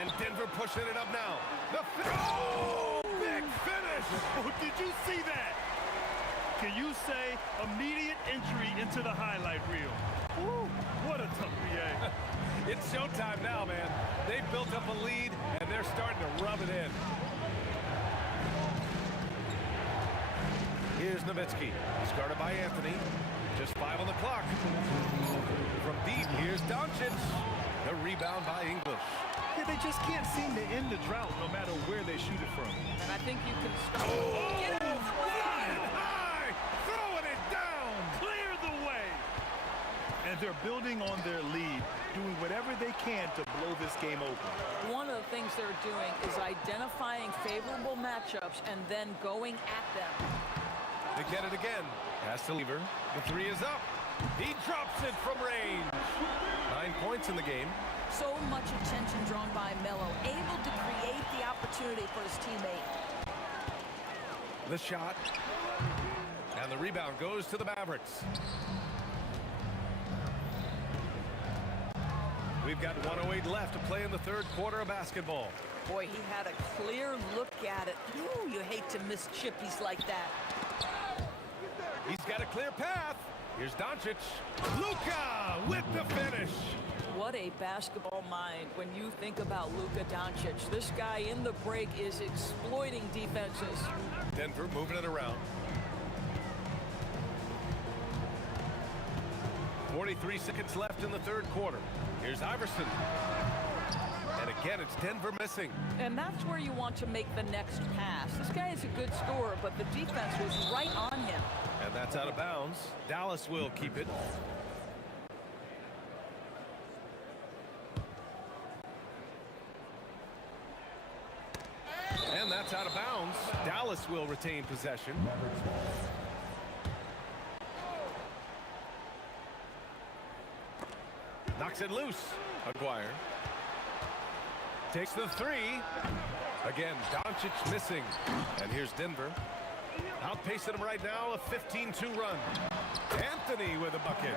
And Denver pushing it up now. The throw! Big finish. Oh, did you see that? Can you say immediate entry into the highlight reel? Woo, what a tough PA. It's showtime now, man. They've built up a lead, and they're starting to rub it in. Here's Nowitzki. He's guarded by Anthony. Just 5 on the clock. From deep, here's Doncic. The rebound by English. Yeah, they just can't seem to end the drought no matter where they shoot it from. And I think you can start. Oh, Get it flying high, throwing it down, clear the way. And they're building on their lead, doing whatever they can to blow this game open. One of the things they're doing is identifying favorable matchups and then going at them. They get it again. Pass to Lever. The 3 is up. He drops it from range. 9 points in the game. So much attention drawn by Melo, able to create the opportunity for his teammate. The shot. And the rebound goes to the Mavericks. We've got 1:08 left to play in the third quarter of basketball. Boy, he had a clear look at it. Ooh, you hate to miss chippies like that. He's got a clear path. Here's Doncic. Luka with the finish. What a basketball mind when you think about Luka Doncic. This guy in the break is exploiting defenses. Denver moving it around. 43 seconds left in the third quarter. Here's Iverson. And again, it's Denver missing. And that's where you want to make the next pass. This guy is a good scorer, but the defense was right on him. And that's out of bounds. Dallas will keep it. And that's out of bounds. Dallas will retain possession. Knocks it loose. Aguirre takes the 3. Again, Doncic missing. And here's Denver. Outpacing him right now, a 15-2 run. Anthony with a bucket.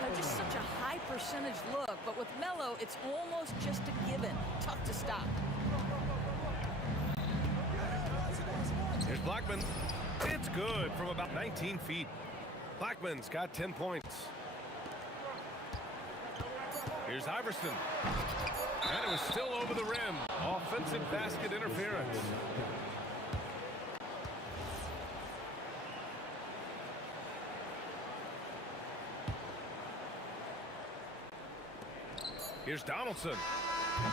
They're just such a high percentage look, but with Melo, it's almost just a given. Tough to stop. Here's Blackman. It's good from about 19 feet. Blackman's got 10 points. Here's Iverson. And it was still over the rim. Offensive basket interference. Here's Donaldson.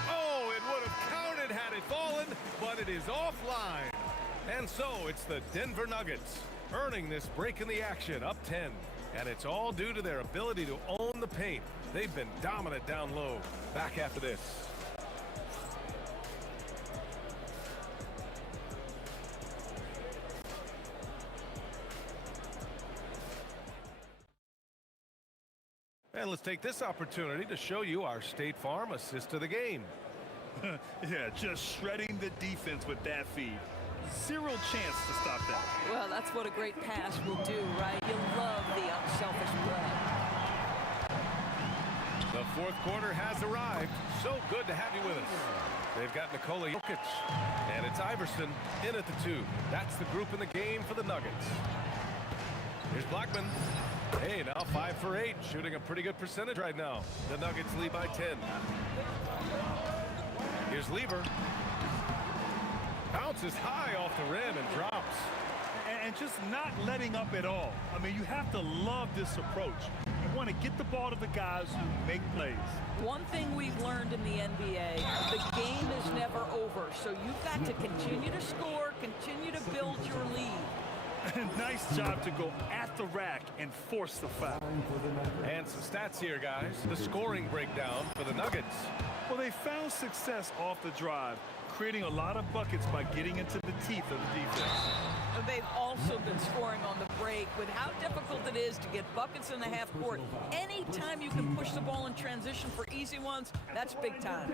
Oh, it would have counted had it fallen, but it is offline. And so it's the Denver Nuggets earning this break in the action, up 10. And it's all due to their ability to own the paint. They've been dominant down low. Back after this. And let's take this opportunity to show you our State Farm assist of the game. Yeah, just shredding the defense with that feed. Zero chance to stop that. Well, that's what a great pass will do, right? You love the unselfish play. The fourth quarter has arrived. So good to have you with us. They've got Nikola Jokic, and it's Iverson in at the 2. That's the group in the game for the Nuggets. Here's Blackman. Hey, now 5 for 8, shooting a pretty good percentage right now. The Nuggets lead by 10. Here's Lever. Bounces high off the rim and drops. And just not letting up at all. I mean, you have to love this approach. You want to get the ball to the guys who make plays. One thing we've learned in the NBA, the game is never over. So you've got to continue to score, continue to build your lead. Nice job to go at the rack and force the foul. And some stats here, guys. The scoring breakdown for the Nuggets. Well, they found success off the drive, creating a lot of buckets by getting into the teeth of the defense. They've also been scoring on the break with how difficult it is to get buckets in the half court. Anytime you can push the ball in transition for easy ones, that's big time.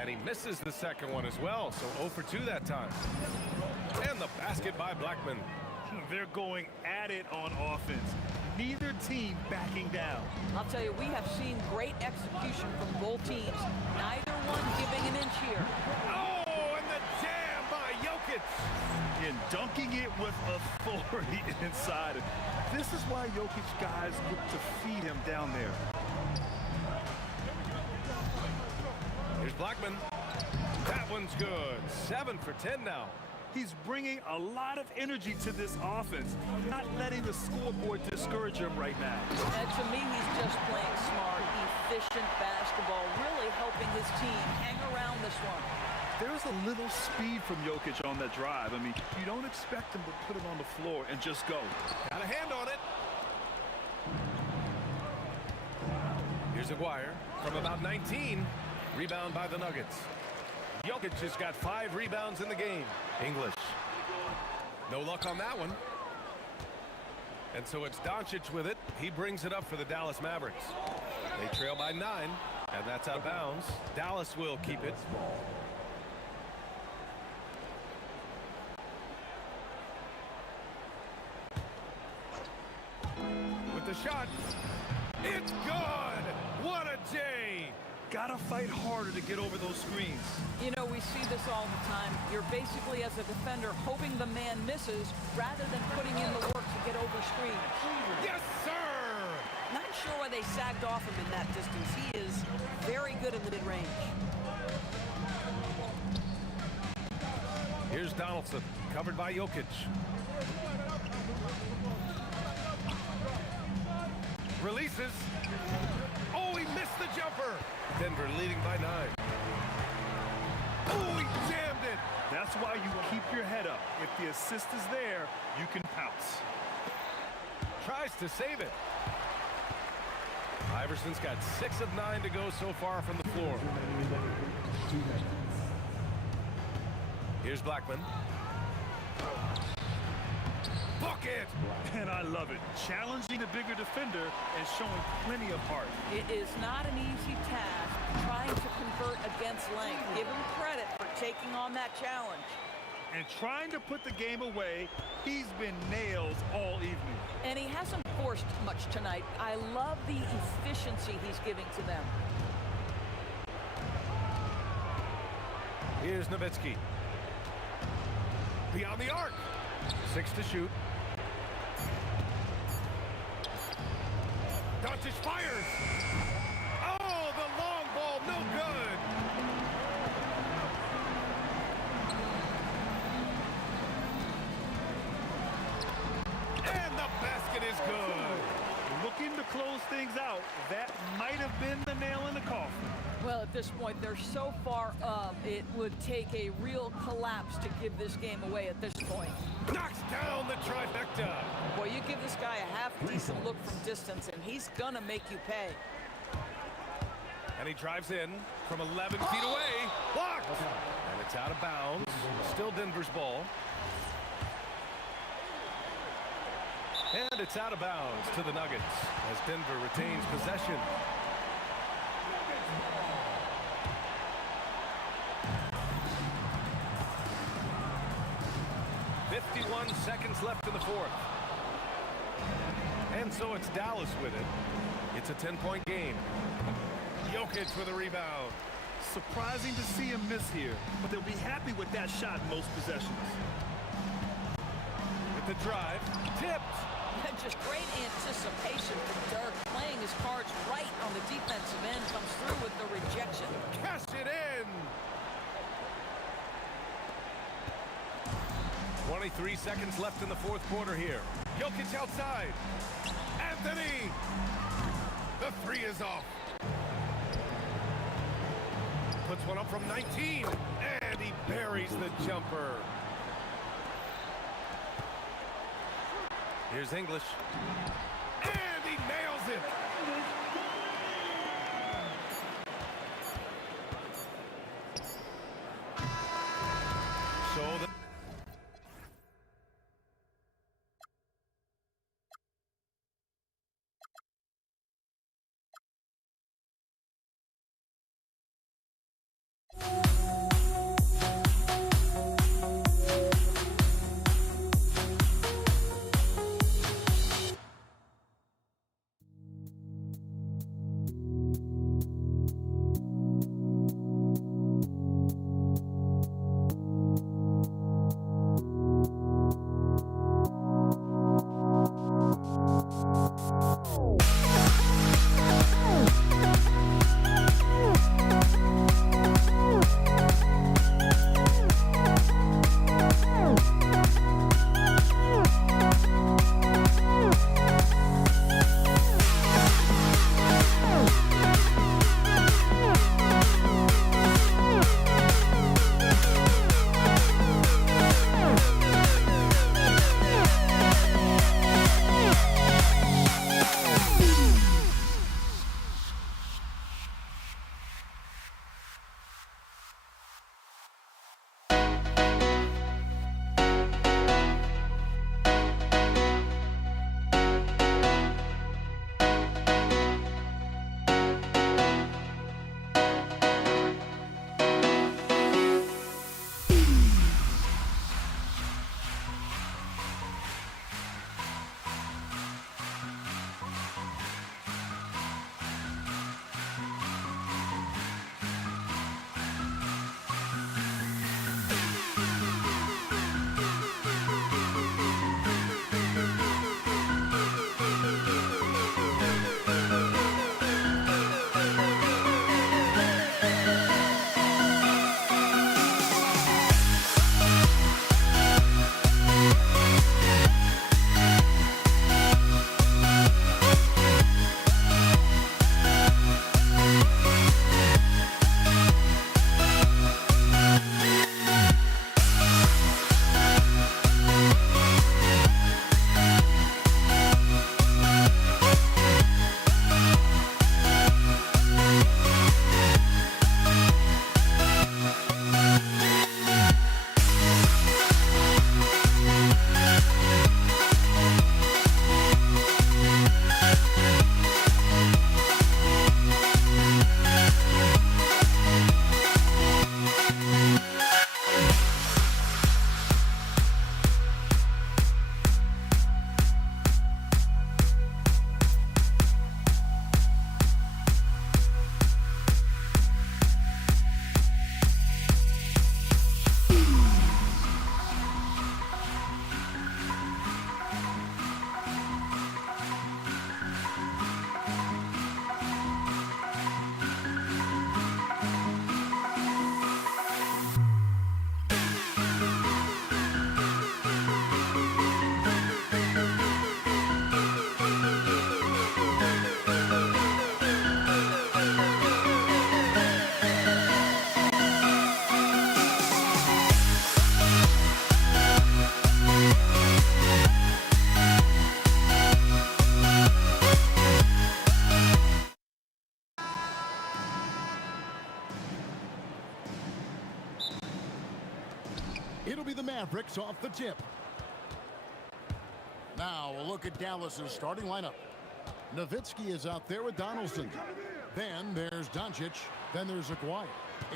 And he misses the second one as well, so 0 for 2 that time. And the basket by Blackman. They're going at it on offense. Neither team backing down. I'll tell you, we have seen great execution from both teams. Neither one giving an inch here. Oh, and the jam in dunking it with authority inside. This is why Jokic guys look to feed him down there. Here's Blackman. That one's good. 7 for 10 now. He's bringing a lot of energy to this offense, not letting the scoreboard discourage him right now. And to me, he's just playing smart, efficient basketball, really helping his team hang around this one. There's a little speed from Jokic on that drive. I mean, you don't expect him to put it on the floor and just go. Got a hand on it. Here's Aguirre from about 19. Rebound by the Nuggets. Jokic has got 5 rebounds in the game. English. No luck on that one. And so it's Doncic with it. He brings it up for the Dallas Mavericks. They trail by 9, and that's out of bounds. Dallas will keep it. With the shot. It's good! What a day! Gotta fight harder to get over those screens. You know, we see this all the time. You're basically, as a defender, hoping the man misses rather than putting in the work to get over screens. Yes, sir! Not sure why they sagged off him in that distance. He is very good in the mid-range. Here's Donaldson, covered by Jokic. Releases. Oh, he missed the jumper. Denver leading by 9. Oh, he jammed it. That's why you keep your head up. If the assist is there, you can pounce. Tries to save it. Iverson's got 6 of 9 to go so far from the floor. Here's Blackman. Bucket! And I love it. Challenging the bigger defender and showing plenty of heart. It is not an easy task trying to convert against length. Give him credit for taking on that challenge. And trying to put the game away, he's been nails all evening. And he hasn't forced much tonight. I love the efficiency he's giving to them. Here's Nowitzki. Beyond the arc. 6 to shoot. Doncic fires. Oh, the long ball, no good. And the basket is good. Looking to close things out. That might have been the nail in the coffin. Well, at this point, they're so far up, it would take a real collapse to give this game away at this point. Knocks down the trifecta. Boy, you give this guy a half-decent look from distance, and he's gonna make you pay. And he drives in from 11 feet away. Blocked! And it's out of bounds. Still Denver's ball. And it's out of bounds to the Nuggets as Denver retains possession. Seconds left in the fourth. And so it's Dallas with it. It's a 10-point game. Jokic with a rebound. Surprising to see him miss here, but they'll be happy with that shot in most possessions. With the drive, tipped. And just great anticipation from Dirk, playing his cards right on the defensive end, comes through with the rejection. Cash it in. 23 seconds left in the fourth quarter here. Jokic outside. Anthony. The 3 is off. Puts one up from 19. And he buries the jumper. Here's English. And he nails it. So the It'll be the Mavericks off the tip. Now, a look at Dallas's starting lineup. Nowitzki is out there with Donaldson. Then there's Doncic. Then there's Aguirre.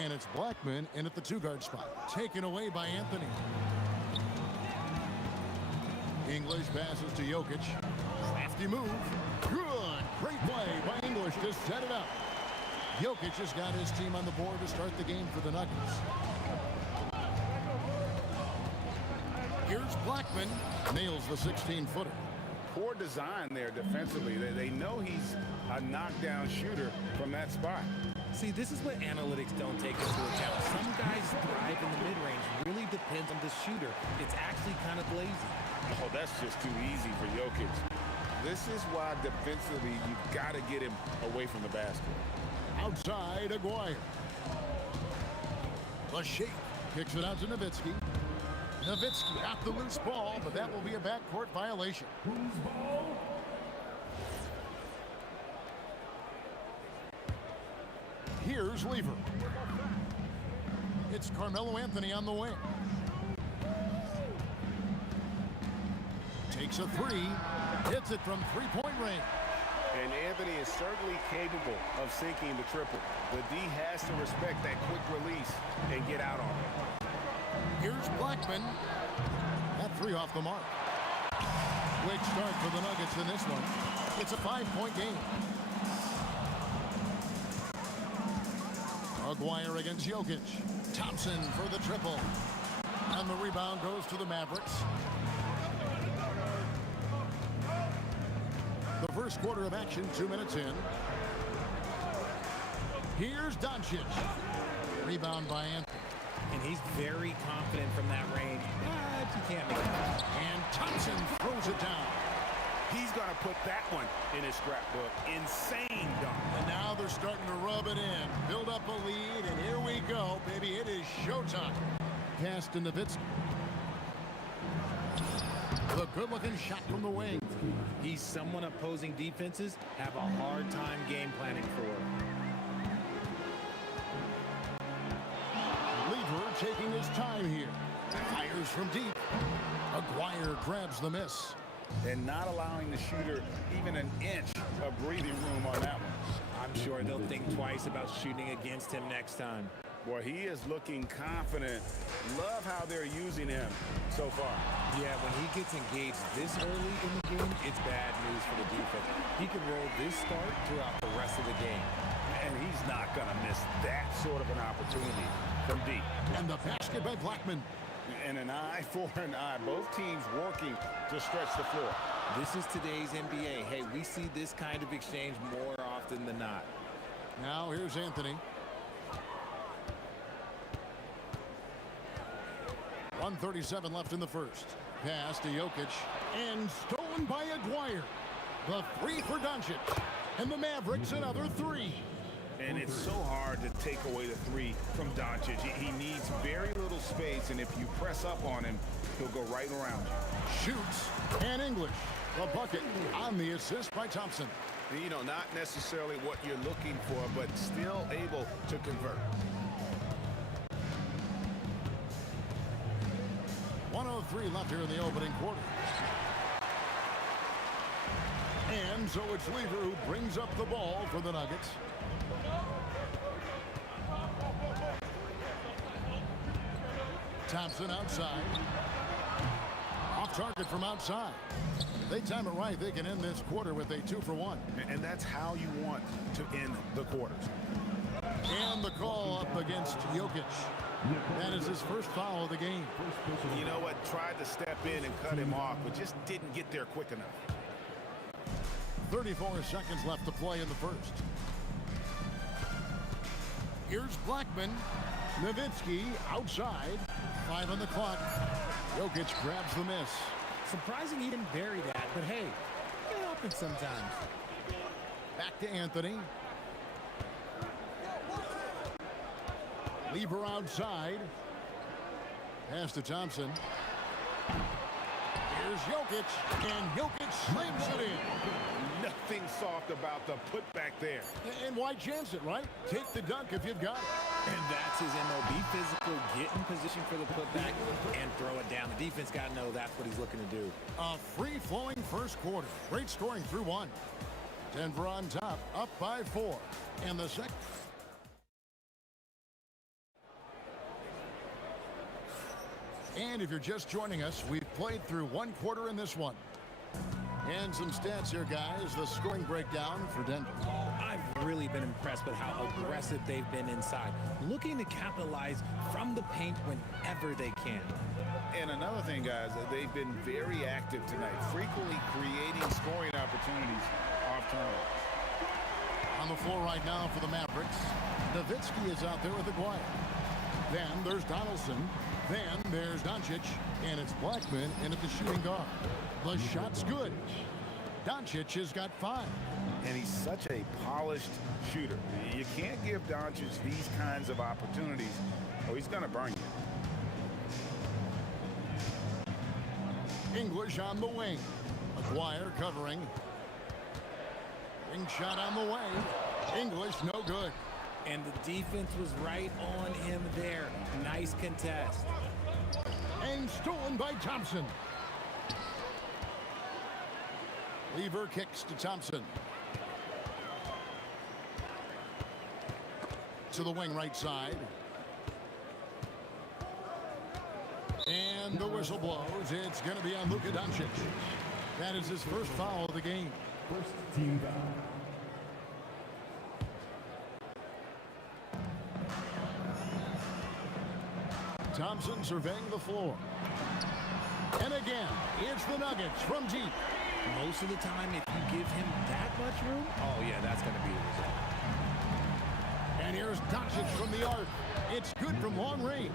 And it's Blackman in at the two-guard spot. Taken away by Anthony. English passes to Jokic. Crafty move. Good. Great play by English to set it up. Jokic has got his team on the board to start the game for the Nuggets. Here's Blackman. Nails the 16-footer. Poor design there defensively. They know he's a knockdown shooter from that spot. See, this is what analytics don't take into account. Some guys thrive in the mid-range. Really depends on the shooter. It's actually kind of lazy. Oh, that's just too easy for Jokic. This is why defensively you've got to get him away from the basket. Outside, Aguirre. The shake kicks it out to Nowitzki. Nowitzki got the loose ball, but that will be a backcourt violation. Here's Lever. It's Carmelo Anthony on the wing. Takes a three. Hits it from three-point range. And Anthony is certainly capable of sinking the triple. The D has to respect that quick release and get out on it. Here's Blackman. That three off the mark. Quick start for the Nuggets in this one. It's a 5-point game. Aguirre against Jokic. Thompson for the triple. And the rebound goes to the Mavericks. The first quarter of action, 2 minutes in. Here's Doncic. Rebound by Anthony. And he's very confident from that range, but you can't make it. And Thompson throws it down. He's going to put that one in his scrapbook. Insane dunk. And now they're starting to rub it in. Build up a lead, and here we go, baby. It is showtime. Pass to Nowitzki. The good-looking shot from the wing. He's someone opposing defenses have a hard time game planning for. Lever taking his time here. Fires from deep. Aguirre grabs the miss. And not allowing the shooter even an inch of breathing room on that one. I'm sure they'll think twice about shooting against him next time. Boy, he is looking confident. Love how they're using him so far. Yeah, when he gets engaged this early in the game, it's bad news for the defense. He can roll this start throughout the rest of the game. And he's not going to miss that sort of an opportunity from deep. And the basket by Blackman. And an eye for an eye. Both teams working to stretch the floor. This is today's NBA. Hey, we see this kind of exchange more often than not. Now here's Anthony. 1:37 left in the first. Pass to Jokic. And stolen by Aguirre. The three for Doncic. And the Mavericks another three. And it's so hard to take away the three from Doncic. He needs very little space, and if you press up on him, he'll go right around you. Shoots. And English. The bucket on the assist by Thompson. You know, not necessarily what you're looking for, but still able to convert. 1:03 left here in the opening quarter. And so it's Lever who brings up the ball for the Nuggets. Thompson outside. Off target from outside. They time it right. They can end this quarter with a 2-for-1. And that's how you want to end the quarters. And the call up against Jokic. That is his first foul of the game. You know what? Tried to step in and cut him off, but just didn't get there quick enough. 34 seconds left to play in the first. Here's Blackman. Nowitzki outside. 5 on the clock. Jokic grabs the miss. Surprising he didn't bury that, but hey, it happens sometimes. Back to Anthony. Lever outside. Pass to Thompson. Here's Jokic, and Jokic slams it in. nothing soft about the putback there. And why chance it, right? Take the dunk if you've got it. And that's his MO. Be physical, get in position for the putback, and throw it down. The defense got to know that's what he's looking to do. A free-flowing first quarter. Great scoring through one. Denver on top, up by 4. And the second. And if you're just joining us, we've played through one quarter in this one. And some stats here, guys. The scoring breakdown for Denver. I've really been impressed with how aggressive they've been inside, looking to capitalize from the paint whenever they can. And another thing, guys, they've been very active tonight, frequently creating scoring opportunities off turnovers. On the floor right now for the Mavericks, Nowitzki is out there with Aguirre. Then there's Donaldson. Then there's Doncic, and it's Blackman in at the shooting guard. The shot's good. Doncic has got 5. And he's such a polished shooter. You can't give Doncic these kinds of opportunities, or he's going to burn you. English on the wing. Aguirre covering. Ring shot on the way. English no good. And the defense was right on him there. Nice contest. And stolen by Thompson. Lever kicks to Thompson. To the wing right side. And the whistle blows. It's going to be on Luka Doncic. That is his first foul of the game. First team foul. Thompson surveying the floor. And again, it's the Nuggets from deep. Most of the time, if you give him that much room, oh yeah, that's going to be the result. And here's Doncic from the arc. It's good from long range.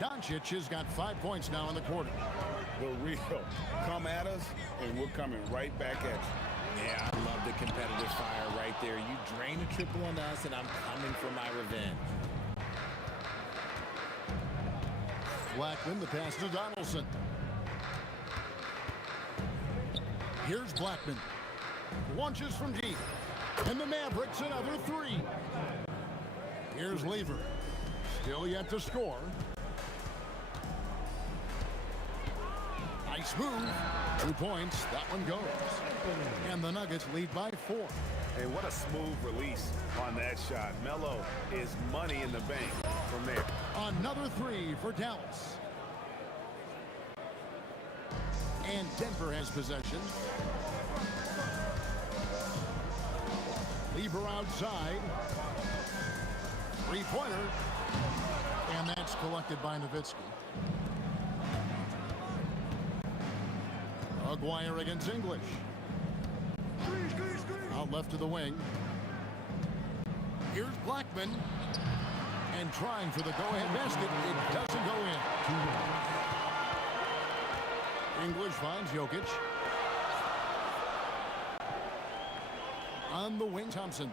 Doncic has got 5 points now in the quarter. The real come at us, and we're coming right back at you. Yeah, I love the competitive fire right there. You drain a triple on us, and I'm coming for my revenge. Blackman, the pass to Donaldson. Here's Blackman. Launches from deep. And the Mavericks another 3. Here's Lever. Still yet to score. Nice move. 2 points. That one goes. And the Nuggets lead by 4. Hey, what a smooth release on that shot. Melo is money in the bank from there. Another 3 for Dallas. And Denver has possession. Lever outside. 3-pointer. And that's collected by Nowitzki. Aguirre against English. Out left to the wing. Here's Blackman. And trying for the go-ahead basket. It doesn't go in. English finds Jokic. On the wing, Thompson.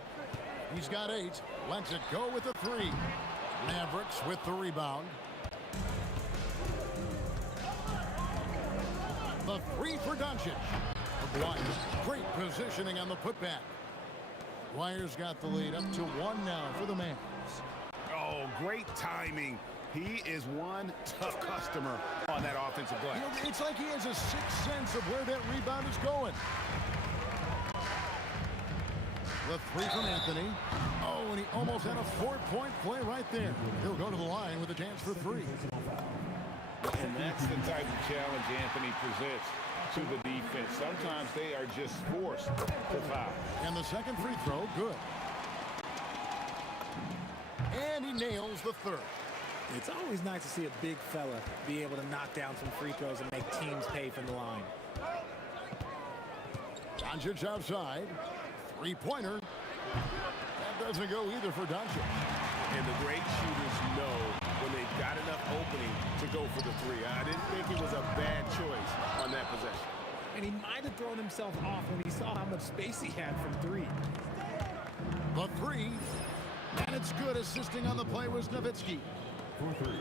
He's got 8. Lets it go with the 3. Mavericks with the rebound. The 3 for Doncic. Aguirre, great positioning on the putback. Aguirre's got the lead up to 1 now for the Mavs. Oh, great timing. He is one tough customer on that offensive glass. You know, it's like he has a sixth sense of where that rebound is going. The 3 from Anthony. Oh, and he almost had a 4-point play right there. He'll go to the line with a chance for 3. And that's the type of challenge Anthony presents to the defense. Sometimes they are just forced to foul. And the second free throw, good. And he nails the 3rd. It's always nice to see a big fella be able to knock down some free throws and make teams pay from the line. Doncic outside. 3-pointer. That doesn't go either for Doncic. And the great shooters know when they've got enough opening to go for the 3. I didn't think it was a bad choice on that possession. And he might have thrown himself off when he saw how much space he had from 3. The 3. And it's good. Assisting on the play was Nowitzki.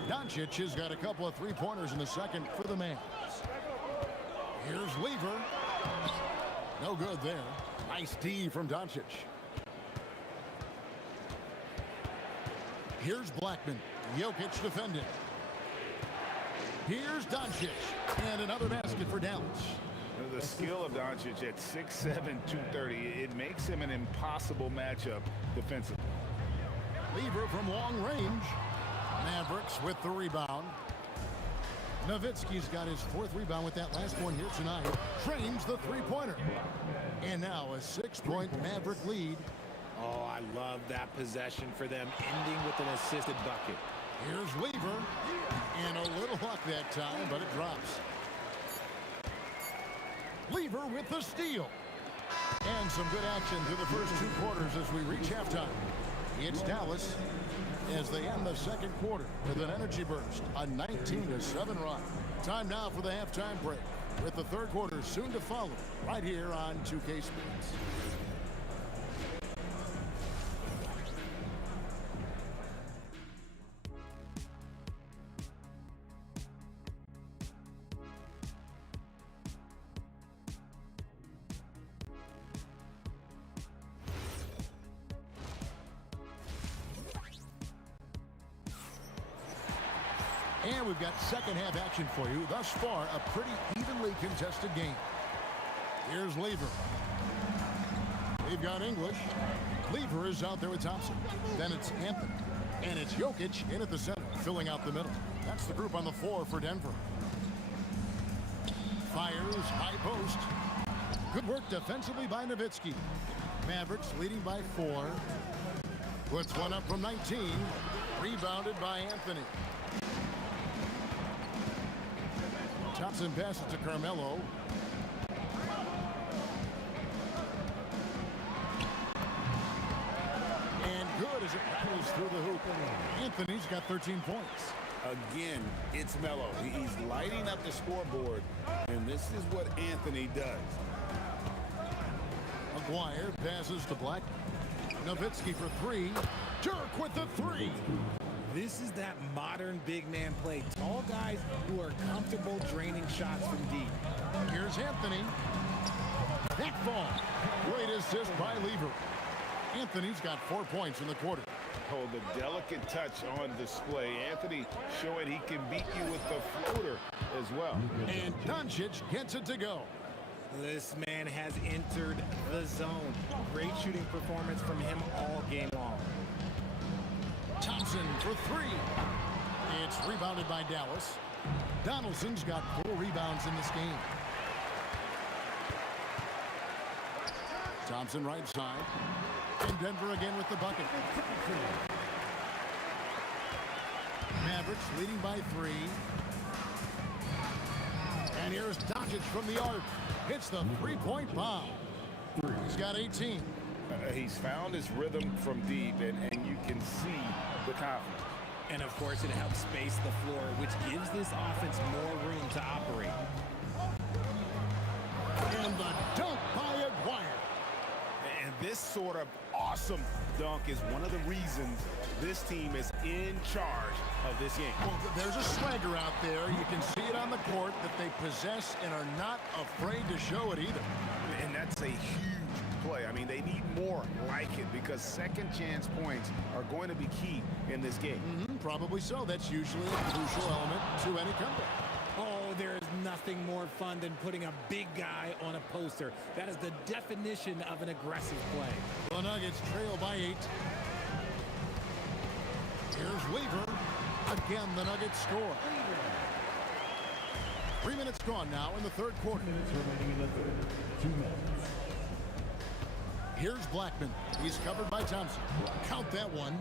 Doncic has got a couple of 3-pointers in the second for the Mavs. Here's Lever. No good there. Nice D from Doncic. Here's Blackman. Jokic defending. Here's Doncic. And another basket for Dallas. The skill of Doncic at 6'7", 230, it makes him an impossible matchup defensively. Lever from long range. Mavericks with the rebound. Nowitzki's got his 4th rebound with that last one here tonight. Trains the three-pointer. And now a 6-point Maverick lead. Oh, I love that possession for them, ending with an assisted bucket. Here's Weaver. And a little luck that time, but it drops. Lever with the steal. And some good action through the first 2 quarters as we reach halftime. It's Dallas as they end the second quarter with an energy burst, a 19-7 run. Time now for the halftime break, with the third quarter soon to follow right here on 2K Sports. And we've got second half action for you. Thus far, a pretty evenly contested game. Here's Lever. We've got English. Lever is out there with Thompson. Then it's Anthony. And it's Jokic in at the center, filling out the middle. That's the group on the floor for Denver. Fires, high post. Good work defensively by Nowitzki. Mavericks leading by 4. Puts one up from 19. Rebounded by Anthony. Thompson passes to Carmelo. And good as it rattles through the hoop. Anthony's got 13 points. Again, it's Melo. He's lighting up the scoreboard, and this is what Anthony does. McGuire passes to Black. Nowitzki for 3. Dirk with the 3. This is that modern big man play. Tall guys who are comfortable draining shots from deep. Here's Anthony. That ball. Great assist by Lever. Anthony's got 4 points in the quarter. Oh, the delicate touch on display. Anthony showing he can beat you with the floater as well. And Doncic gets it to go. This man has entered the zone. Great shooting performance from him all game long. Thompson for 3. It's rebounded by Dallas. Donaldson's got 4 rebounds in this game. Thompson right side. And Denver again with the bucket. Mavericks leading by 3. And here's Doncic from the arc. Hits the 3-point bomb. He's got 18. He's found his rhythm from deep, and you can see the confidence. And of course, it helps space the floor, which gives this offense more room to operate. And the dunk by Aguirre. And this sort of awesome dunk is one of the reasons this team is in charge of this game. Well, there's a swagger out there. You can see it on the court that they possess and are not afraid to show it either. And that's a huge play. I mean, they need more like it because second chance points are going to be key in this game. Probably so. That's usually a crucial element to any comeback. Oh, there is nothing more fun than putting a big guy on a poster. That is the definition of an aggressive play. The Nuggets trail by 8. Here's Weaver. Again, the Nuggets score. 3 minutes gone now in the third quarter. 2 minutes. Here's Blackman. He's covered by Thompson. Count that one.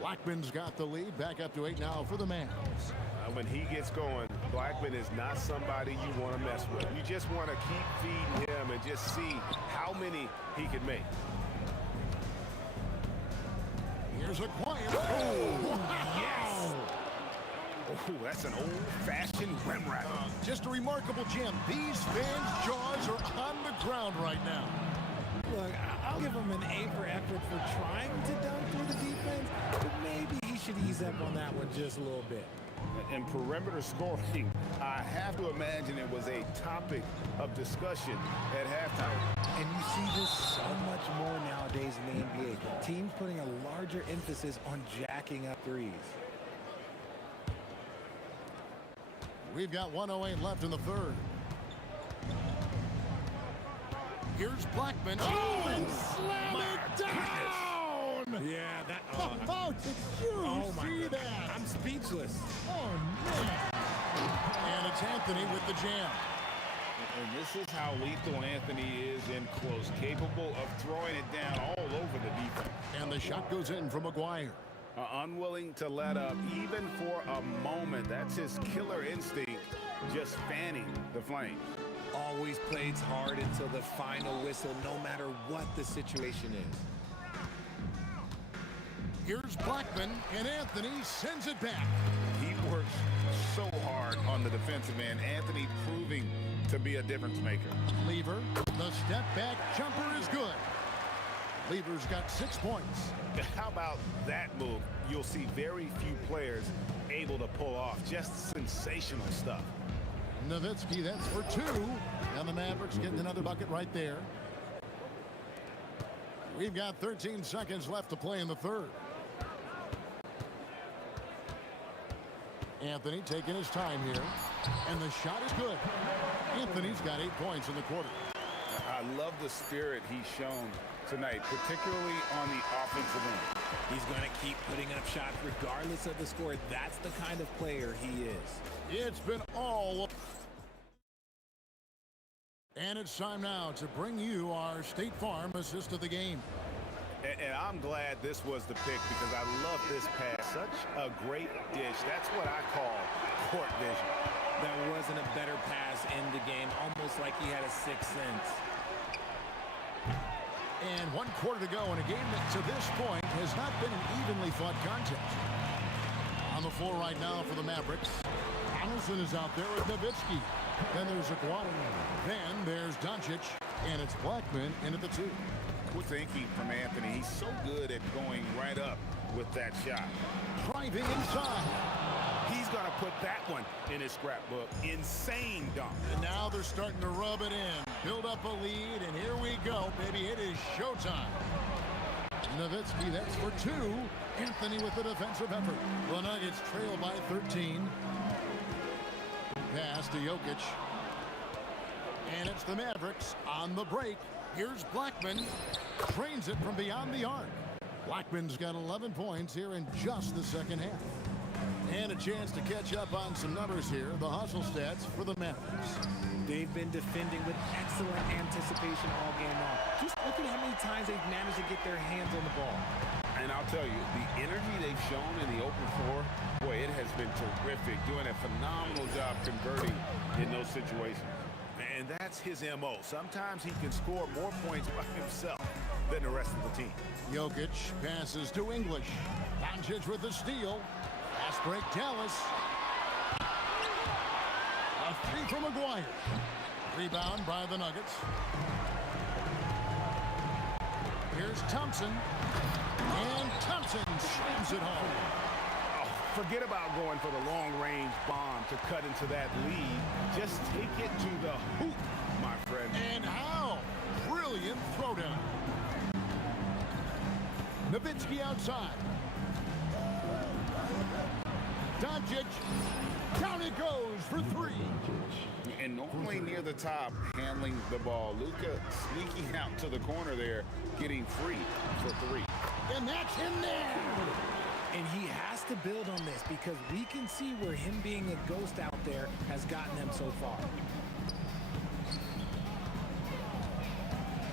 Blackman's got the lead. Back up to 8 now for the Mavs. When he gets going, Blackman is not somebody you want to mess with. You just want to keep feeding him and just see how many he can make. Here's a quiet. Oh, yes! Oh, that's an old-fashioned rim wrap. Just a remarkable jam. These fans' jaws are on the ground right now. Look, I'll give him an A for effort for trying to dunk through the defense, but maybe he should ease up on that one just a little bit. And perimeter scoring, I have to imagine it was a topic of discussion at halftime. And you see this so much more nowadays in the NBA. Teams putting a larger emphasis on jacking up threes. We've got 1:08 left in the third. Here's Blackman. Oh, and slam it down! Yeah, that. Oh, did you see that? I'm speechless. Oh, man. And it's Anthony with the jam. And this is how lethal Anthony is in close, capable of throwing it down all over the defense. And the shot goes in from McGuire. Unwilling to let up even for a moment. That's his killer instinct, just fanning the flames. Always plays hard until the final whistle, no matter what the situation is. Here's Blackman, and Anthony sends it back. He works so hard on the defensive end. Anthony proving to be a difference maker. Lever, the step back jumper is good. Lever's got 6 points. How about that move? You'll see very few players able to pull off. Just sensational stuff. Nowitzki, that's for 2. And the Mavericks getting another bucket right there. We've got 13 seconds left to play in the third. Anthony taking his time here. And the shot is good. Anthony's got 8 points in the quarter. I love the spirit he's shown tonight, particularly on the offensive end. He's going to keep putting up shots regardless of the score. That's the kind of player he is. It's been all. And it's time now to bring you our State Farm assist of the game. And I'm glad this was the pick because I love this pass. Such a great dish. That's what I call court vision. There wasn't a better pass in the game, almost like he had a sixth sense. And 1 quarter to go in a game that to this point has not been an evenly fought contest. On the floor right now for the Mavericks, Donaldson is out there with Nowitzki. Then there's Aguado. Then there's Doncic. And it's Blackman in at the 2. Good thinking from Anthony. He's so good at going right up with that shot. Driving inside. He's going to put that one in his scrapbook. Insane dunk. And now they're starting to rub it in. Build up a lead, and here we go, baby. It is showtime. Nowitzki, that's for 2. Anthony with the defensive effort. The Nuggets trail by 13. Pass to Jokic. And it's the Mavericks on the break. Here's Blackman. Trains it from beyond the arc. Blackman's got 11 points here in just the second half. And a chance to catch up on some numbers here. The hustle stats for the Mavericks. They've been defending with excellent anticipation all game long. Just look at how many times they've managed to get their hands on the ball. And I'll tell you, the energy they've shown in the open floor, boy, it has been terrific. Doing a phenomenal job converting in those situations. And that's his MO. Sometimes he can score more points by himself than the rest of the team. Jokic passes to English. Doncic with the steal. Fast break, Dallas. A 3 from McGuire. Rebound by the Nuggets. Here's Thompson. And Thompson slams it home. Forget about going for the long-range bomb to cut into that lead. Just take it to the hoop, my friend. And how? Brilliant throwdown. Nowitzki outside. Doncic. Down it goes for 3. And normally near the top, handling the ball. Luka sneaking out to the corner there, getting free for 3. And that's in there. And he has to build on this because we can see where him being a ghost out there has gotten them so far.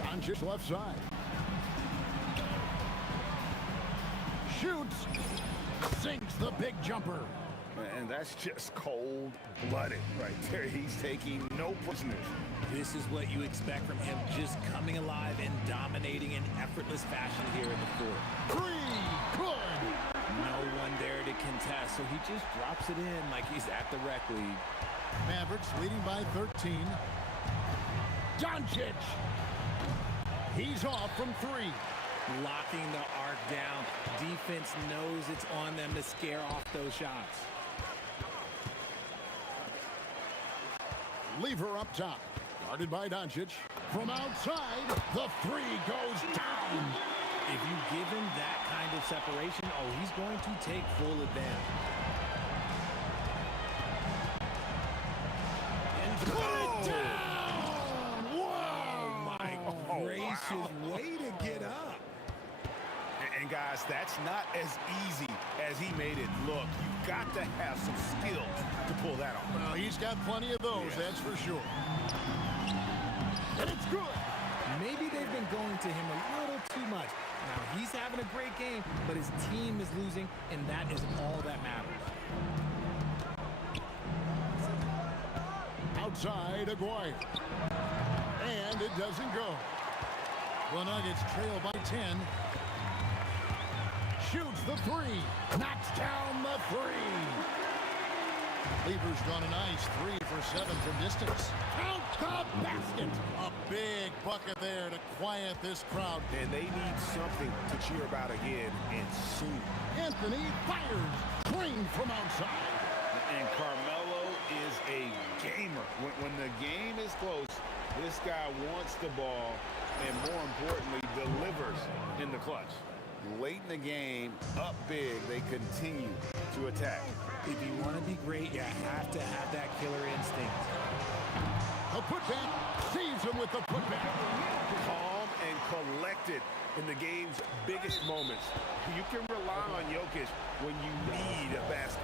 Doncic left side. Shoots. Sinks the big jumper. And that's just cold-blooded right there. He's taking no prisoners. This is what you expect from him, just coming alive and dominating in effortless fashion here in the fourth. 3, good. No one there to contest, so he just drops it in like he's at the rec league. Mavericks leading by 13. Doncic. He's off from 3. Locking the arc down. Defense knows it's on them to scare off those shots. Lever up top. Guarded by Doncic. From outside, the three goes down. If you give him that kind of separation, oh, he's going to take full advantage. And put it down! Whoa! Oh, my gracious, way to get up. And guys, that's not as easy as he made it look. You've got to have some skills to pull that off. Well, he's got plenty of those, that's for sure. And it's good. Maybe they've been going to him a little too much. Now, he's having a great game, but his team is losing, and that is all that matters. Outside, Aguirre. And it doesn't go. The Nuggets trail by 10. Shoots the three. Knocks down the three. Lever's gone a nice 3 for 7 from distance. Count the basket. A big bucket there to quiet this crowd. And they need something to cheer about again, and soon. Anthony fires. Drained from outside. And Carmelo is a gamer. When the game is close, this guy wants the ball and, more importantly, delivers in the clutch. Late in the game, up big, they continue to attack. If you want to be great, you have to have that killer instinct. A putback. Saves him with the putback. Calm and collected in the game's biggest moments. You can rely on Jokic when you need a basket.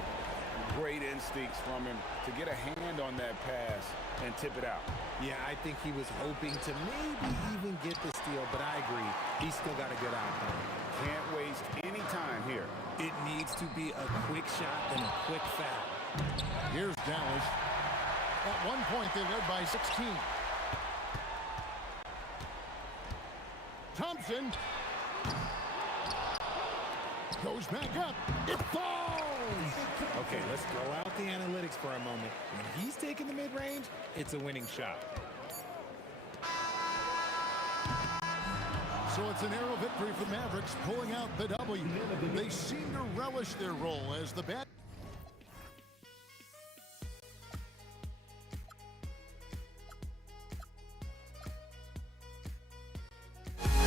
Great instincts from him to get a hand on that pass and tip it out. Yeah, I think he was hoping to maybe even get the steal, but I agree. He's still got to get out there. Can't waste any time here. It needs to be a quick shot and a quick foul. Here's Dallas. At one point, they led by 16. Thompson goes back up. It falls! Okay, let's throw out the analytics for a moment. When he's taking the mid-range, it's a winning shot. So it's a narrow victory for Mavericks, pulling out the W. They seem to relish their role as the bad